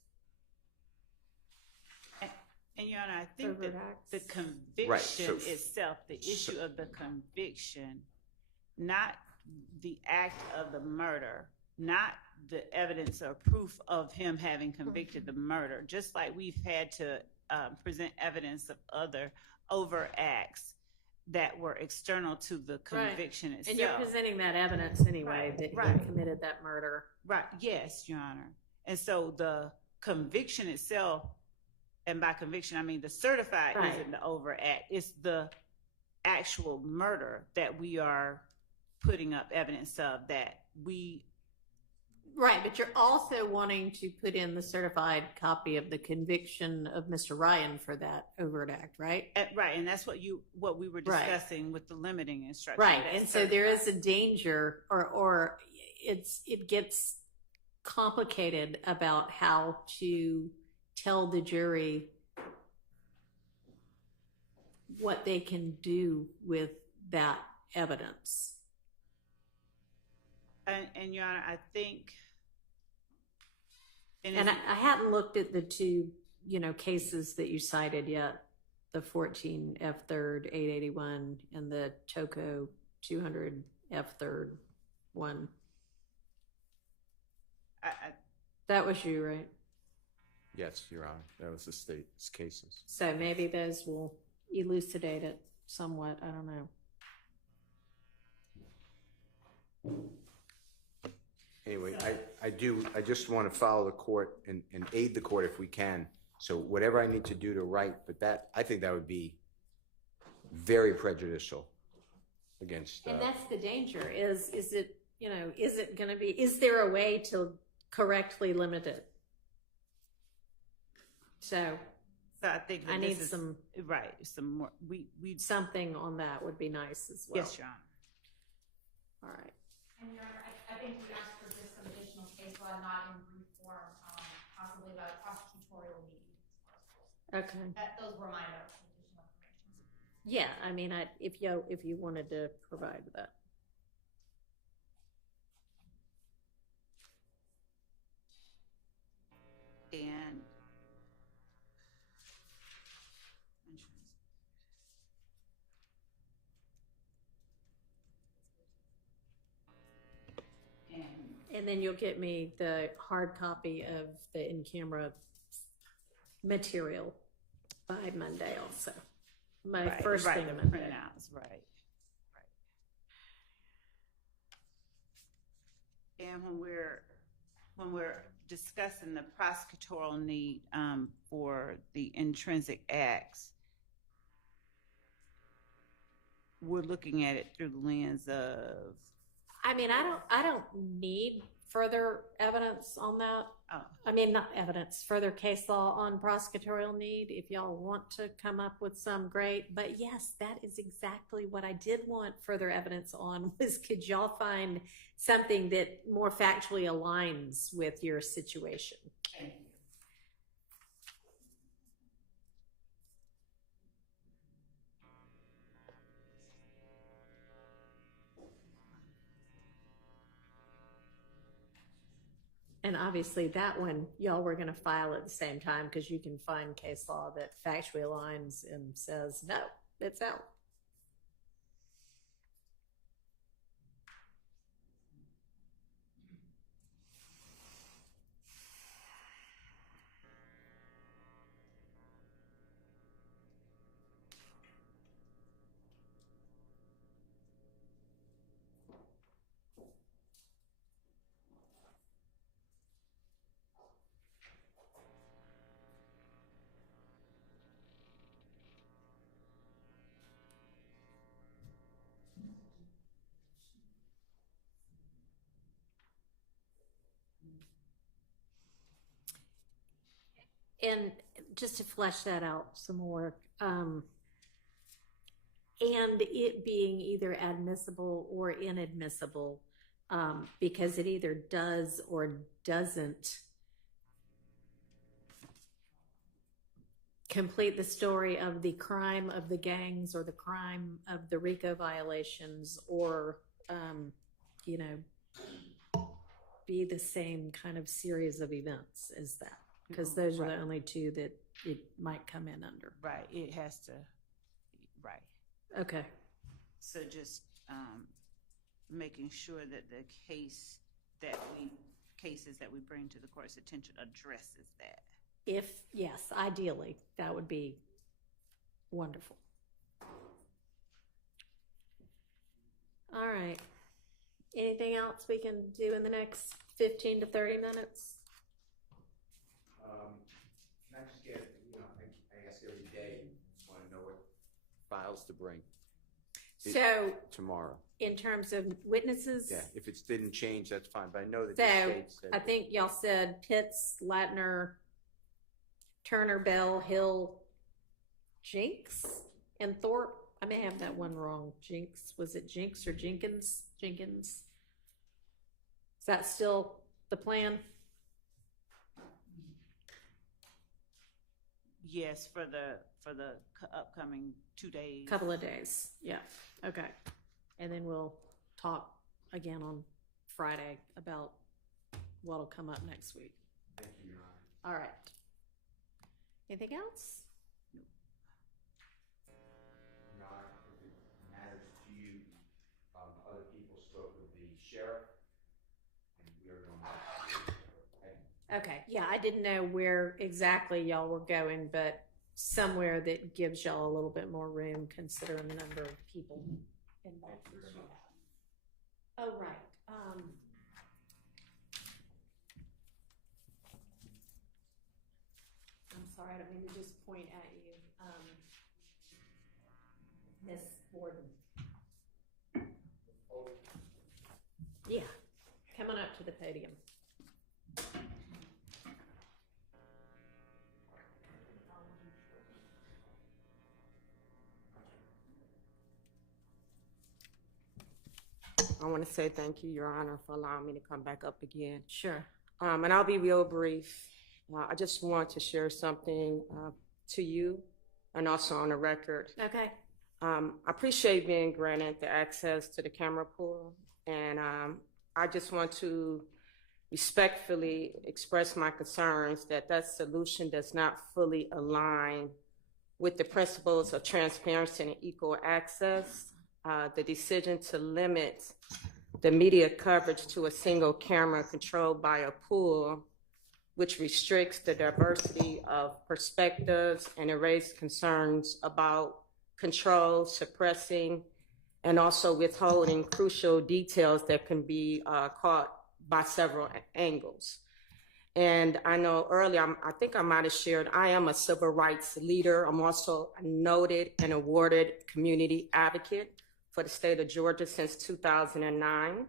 And Your Honor, I think that the conviction Right, itself, the issue of the conviction, not the act of the murder, not the evidence or proof of him having convicted the murder, just like we've had to present evidence of other overt acts that were external to the conviction itself. And you're presenting that evidence anyway, that he committed that murder. Right, yes, Your Honor. And so the conviction itself, and by conviction, I mean the certified isn't the overt act. It's the actual murder that we are putting up evidence of that we... Right, but you're also wanting to put in the certified copy of the conviction of Mr. Ryan for that overt act, right? Right, and that's what we were discussing with the limiting instruction. Right, and so there is a danger, or it gets complicated about how to tell the jury what they can do with that evidence. And Your Honor, I think... And I hadn't looked at the two, cases that you cited yet, the 14 F3rd 881 and the Toco 200 F3rd 1. That was you, right? Yes, Your Honor. That was the state's cases. So maybe those will elucidate it somewhat. I don't know. Anyway, I just want to follow the court and aid the court if we can. So whatever I need to do to write, but I think that would be very prejudicial against. And that's the danger. Is it going to be? Is there a way to correctly limit it? So I think I need some more. We something on that would be nice as well. Yes, Your Honor. All right. And Your Honor, I think we asked for just some additional case law, not in brief form, possibly about prosecutorial meetings. Okay. Those were my notes, additional information. Yeah, I mean, if you wanted to provide that. And then you'll get me the hard copy of the in-camera material by Monday also. My first thing the Monday. printouts, right. And when we're discussing the prosecutorial need for the intrinsic acts, we're looking at it through the lens of. I mean, I don't need further evidence on that. Oh. I mean, not evidence, further case law on prosecutorial need. If y'all want to come up with some, great. But yes, that is exactly what I did want further evidence on, was could y'all find something that more factually aligns with your situation? And obviously that one, y'all were going to file at the same time because you can find case law that factually aligns and says, no, it's out. And just to flesh that out some more, and it being either admissible or inadmissible, because it either does or doesn't complete the story of the crime of the gangs or the crime of the RICO violations, or, you know, be the same kind of series of events as that. Because those are the only two that it might come in under. Right, it has to, right. Okay. So just making sure that the cases that we bring to the court's attention addresses that. Yes, ideally, that would be wonderful. All right. Anything else we can do in the next 15 to 30 minutes? Can I just get, I ask every day, just want to know what files to bring. So Tomorrow. In terms of witnesses? Yeah, if it didn't change, that's fine, but I know that So the state said. I think y'all said Pitts, Latner, Turner, Bell, Hill, Jinks, and Thorpe. I may have that one wrong. Jinks, was it Jinks or Jenkins? Jenkins. Is that still the plan? Yes, for the upcoming 2 days. Couple of days, yeah, okay. And then we'll talk again on Friday about what'll come up next week. Thank you, Your Honor. All right. Anything else? Your Honor, if it matters to you, other people spoke with the sheriff, and we are going to. Okay, yeah, I didn't know where exactly y'all were going, but somewhere that gives y'all a little bit more room considering the number of people involved. Oh, right. I'm sorry, I don't mean to just point at you. Miss Borden. Yeah, come on up to the podium. I want to say thank you, Your Honor, for allowing me to come back up again. Sure. And I'll be real brief. I just want to share something to you and also on the record. Okay. I appreciate being granted the access to the camera pool, and I just want to respectfully express my concerns that that solution does not fully align with the principles of transparency and equal access. The decision to limit the media coverage to a single camera controlled by a pool, which restricts the diversity of perspectives and it raises concerns about control, suppressing, and also withholding crucial details that can be caught by several angles. And I know earlier, I think I might have shared, I am a civil rights leader. I'm also a noted and awarded community advocate for the state of Georgia since 2009.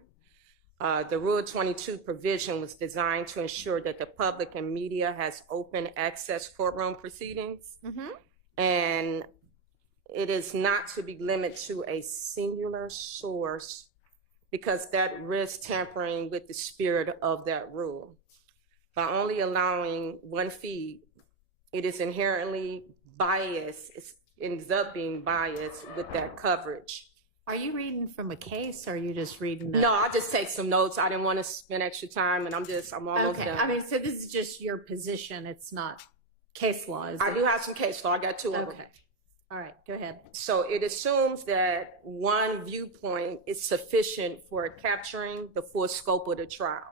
The Rule 22 provision was designed to ensure that the public and media has open access courtroom proceedings. And it is not to be limited to a singular source because that risks tampering with the spirit of that rule. By only allowing one feed, it is inherently biased. It ends up being biased with that coverage. Are you reading from a case, or are you just reading? No, I just take some notes. I didn't want to spend extra time, and I'm almost Okay. done. I mean, so this is just your position. It's not case law, is it? I do have some case law. I got two of them. Okay. All right, go ahead. So it assumes that one viewpoint is sufficient for capturing the full scope of the trial.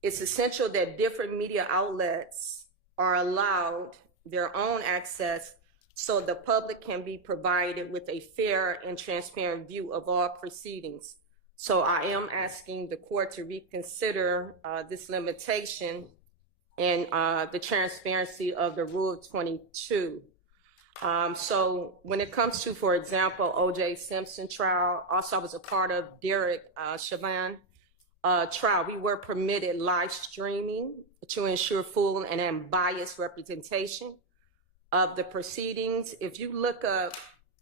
It's essential that different media outlets are allowed their own access so the public can be provided with a fair and transparent view of all proceedings. So I am asking the court to reconsider this limitation and the transparency of the Rule 22. So when it comes to, for example, O.J. Simpson trial, also I was a part of Derek Chauvin trial. We were permitted live streaming to ensure full and unbiased representation of the proceedings. If you look up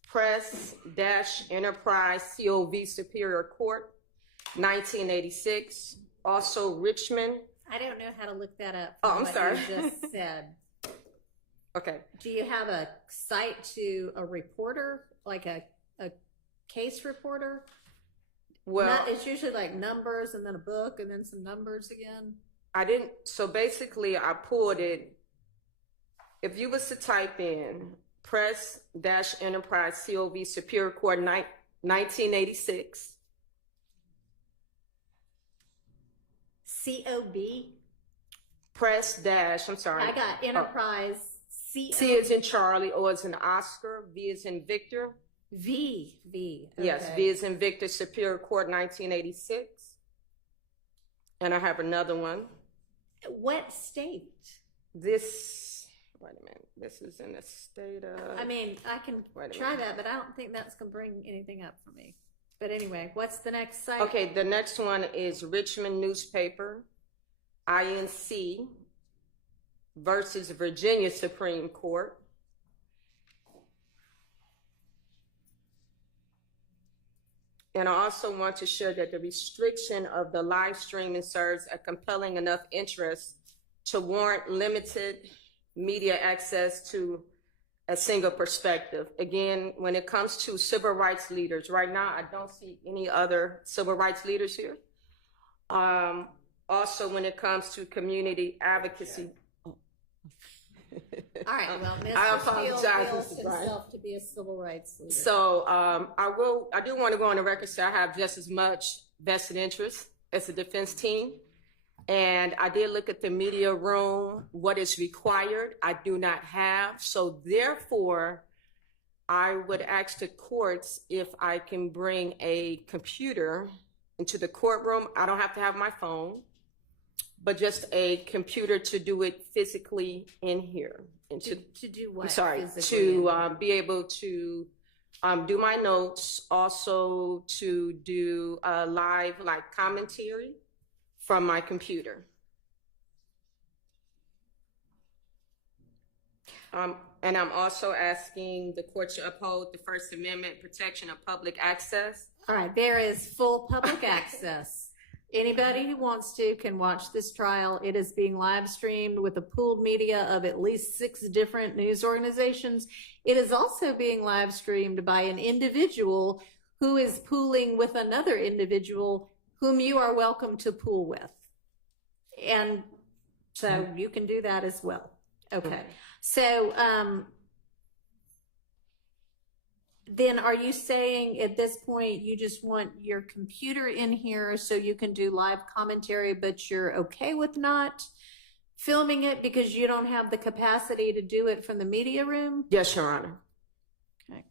Press-Enterprise COV Superior Court, 1986, also Richmond. I don't know how to look that up. Oh, I'm sorry. You just said. Okay. Do you have a site to a reporter, like a case reporter? Well, it's usually like numbers and then a book and then some numbers again. I didn't. So basically, I pulled it. If you was to type in Press-Enterprise COV Superior Court 1986. COB? I'm sorry. I got Enterprise. C is in Charlie, O is in Oscar, V is in Victor. V. Okay. Yes, V is in Victor, Superior Court 1986. And I have another one. What state? Wait a minute. This is in the state of... I mean, I can try that, but I don't think that's going to bring anything up for me. But anyway, what's the next site? Okay, the next one is Richmond Newspaper, INC versus Virginia Supreme Court. And I also want to share that the restriction of the live streaming serves a compelling enough interest to warrant limited media access to a single perspective. Again, when it comes to civil rights leaders, right now I don't see any other civil rights leaders here. Also, when it comes to community advocacy. All right, well, Mr. I apologize, feels Mr. Bryan. himself to be a civil rights leader. So I do want to go on the record say I have just as much vested interest as the defense team. And I did look at the media room, what is required, I do not have. So therefore, I would ask the courts if I can bring a computer into the courtroom. I don't have to have my phone, but just a computer to do it physically in here. And to do what? I'm sorry, physically to be able to do my notes, also to do live commentary from my computer. And I'm also asking the court to uphold the First Amendment protection of public access. All right, there is full public access. Anybody who wants to can watch this trial. It is being live streamed with a pooled media of at least 6 different news organizations. It is also being live streamed by an individual who is pooling with another individual whom you are welcome to pool with. And so you can do that as well. Okay. So then are you saying at this point you just want your computer in here so you can do live commentary, but you're okay with not filming it because you don't have the capacity to do it from the media room? Yes, Your Honor. Okay.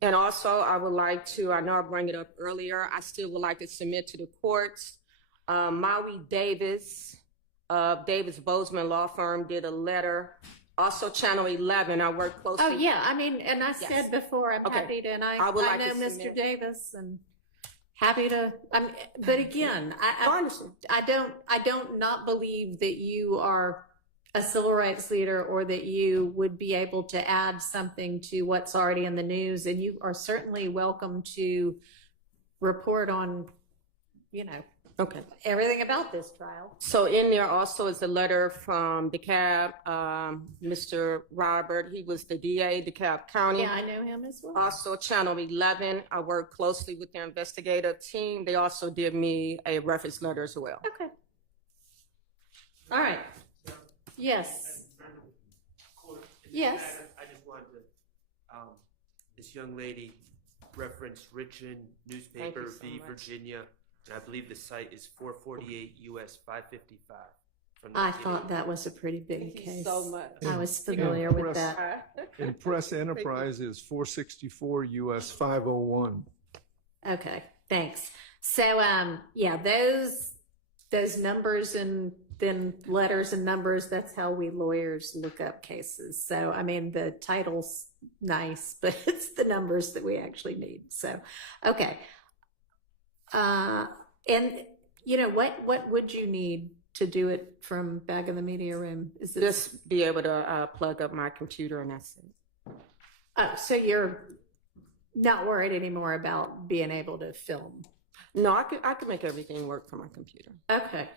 And also, I would like to, I know I brought it up earlier, I still would like to submit to the courts. Maui Davis of Davis Bozeman Law Firm did a letter. Also, Channel 11, I work closely. Oh, yeah, I mean, and I said before, I'm Okay. happy to, and I I would like know to Mr. submit. Davis, and happy to, but again, I don't not believe that you are a civil rights leader or that you would be able to add something to what's already in the news, and you are certainly welcome to report on, everything about this trial. So in there also is a letter from DeKalb, Mr. Robert. He was the DA, DeKalb County. Yeah, I know him as well. Also, Channel 11, I work closely with their investigative team. They also did me a reference letter as well. Okay. All right. Yes. Yes. I just wanted to, this young lady referenced Richmond newspaper so v. much. Virginia, and I believe the site is 448 US 555. From I thought that was a pretty big Thank case. you so much. I was familiar with Press- that. And Press Enterprise is 464 US 501. Okay, thanks. So, yeah, those numbers and then letters and numbers, that's how we lawyers look up cases. So, I mean, the title's nice, but it's the numbers that we actually need. So, okay. And what would you need to do it from back in the media room? Is it Just be able to plug up my computer and that's it. Oh, so you're not worried anymore about being able to film? No, I could make everything work from my computer. Okay.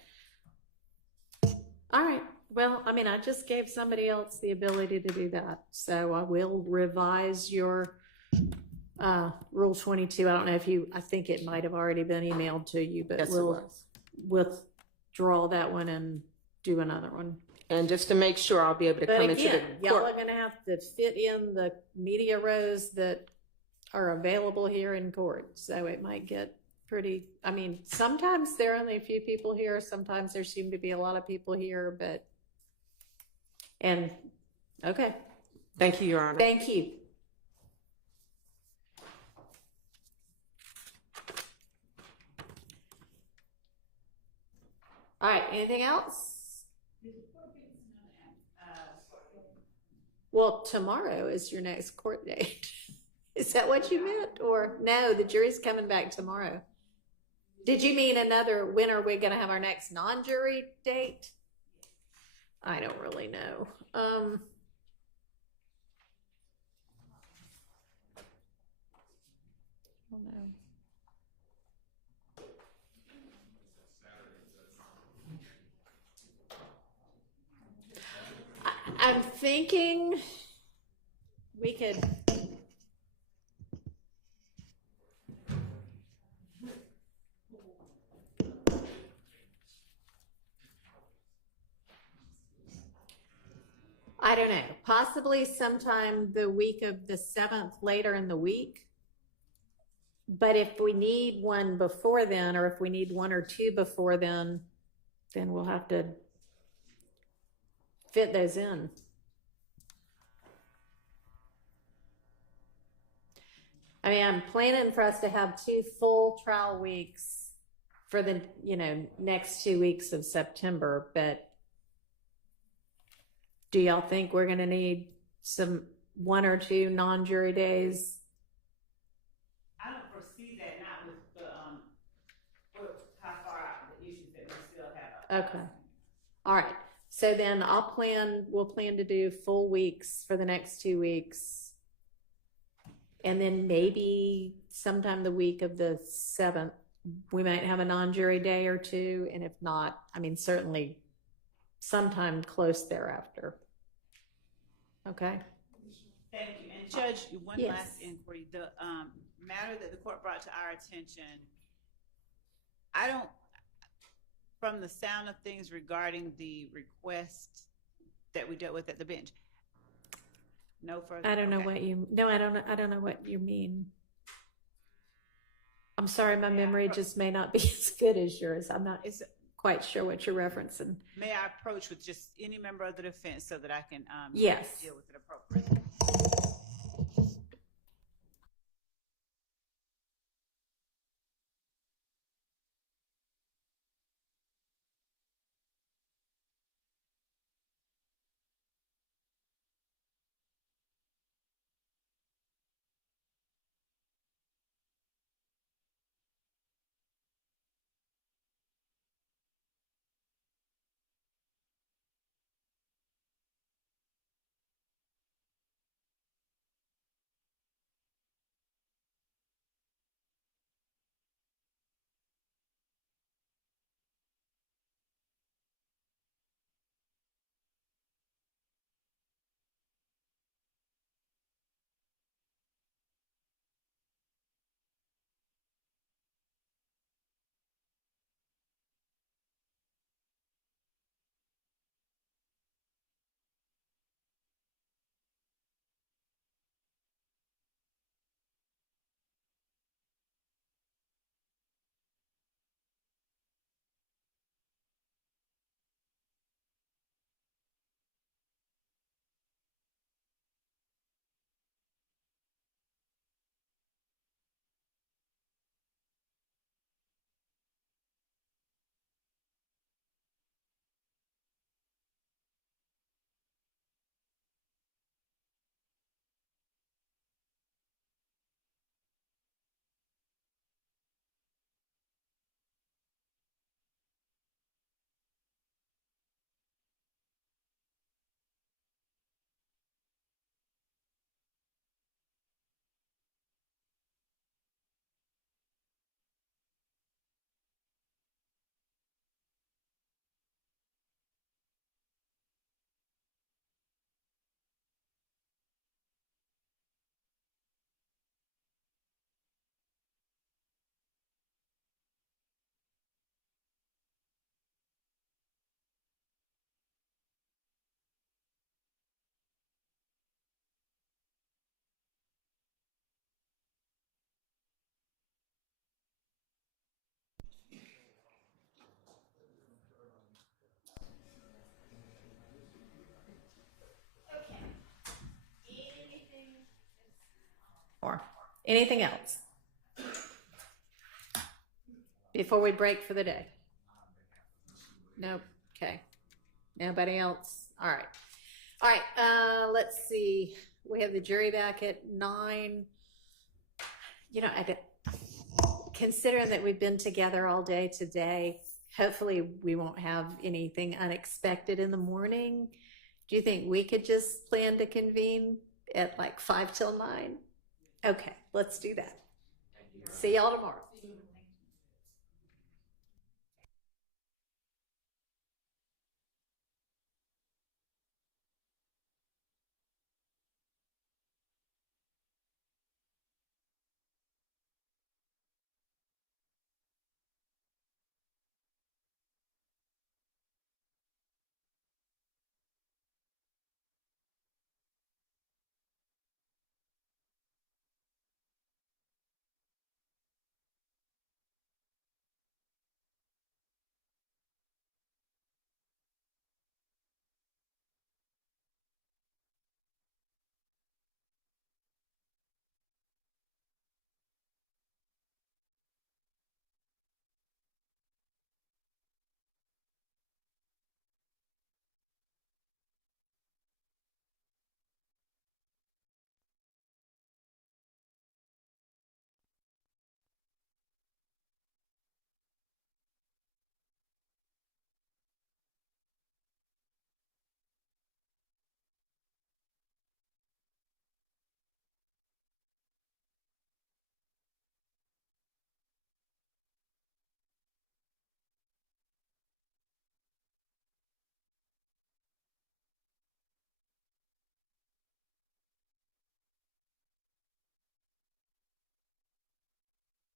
All right. Well, I mean, I just gave somebody else the ability to do that. So I will revise your Rule 22. I don't know if I think it might have already been emailed to you, but Yes, it we'll was. withdraw that one and do another one. And just to make sure I'll be able to But come into again, the y'all court. are going to have to fit in the media rows that are available here in court. So it might get pretty, I mean, sometimes there are only a few people here. Sometimes there seem to be a lot of people here, okay. Thank you, Your Honor. Thank you. All right, anything else? Well, tomorrow is your next court date. Is that what you meant? Or no, the jury's coming back tomorrow. Did you mean when are we going to have our next non-jury date? I don't really know. I'm thinking we could. I don't know, possibly sometime the week of the 7th, later in the week. But if we need one before then, or if we need one or two before then we'll have to fit those in. I mean, I'm planning for us to have 2 full trial weeks for the, next 2 weeks of September, but do y'all think we're going to need 1 or 2 non-jury days? I don't foresee that, not with the, with how far out the issues that we still have. Okay. All right. So then we'll plan to do full weeks for the next 2 weeks. And then maybe sometime the week of the 7th, we might have a non-jury day or 2. And if not, I mean, certainly sometime close thereafter. Okay. Thank you. And Judge, one Yes. last inquiry. The matter that the court brought to our attention, from the sound of things regarding the request that we dealt with at the bench, No further. I don't know okay. what you, no, I don't know what you mean. I'm sorry, my memory just may not be as good as yours. I'm not quite sure what you're referencing. May I approach with just any member of the defense so that I can Yes. deal with it appropriately? Or anything else before we break for the day? Nope. Okay. Nobody else? All right. All right. Let's see. We have the jury back at 9. You know, considering that we've been together all day today, hopefully we won't have anything unexpected in the morning. Do you think we could just plan to convene at like 5 till 9? Okay, let's do that. See y'all tomorrow.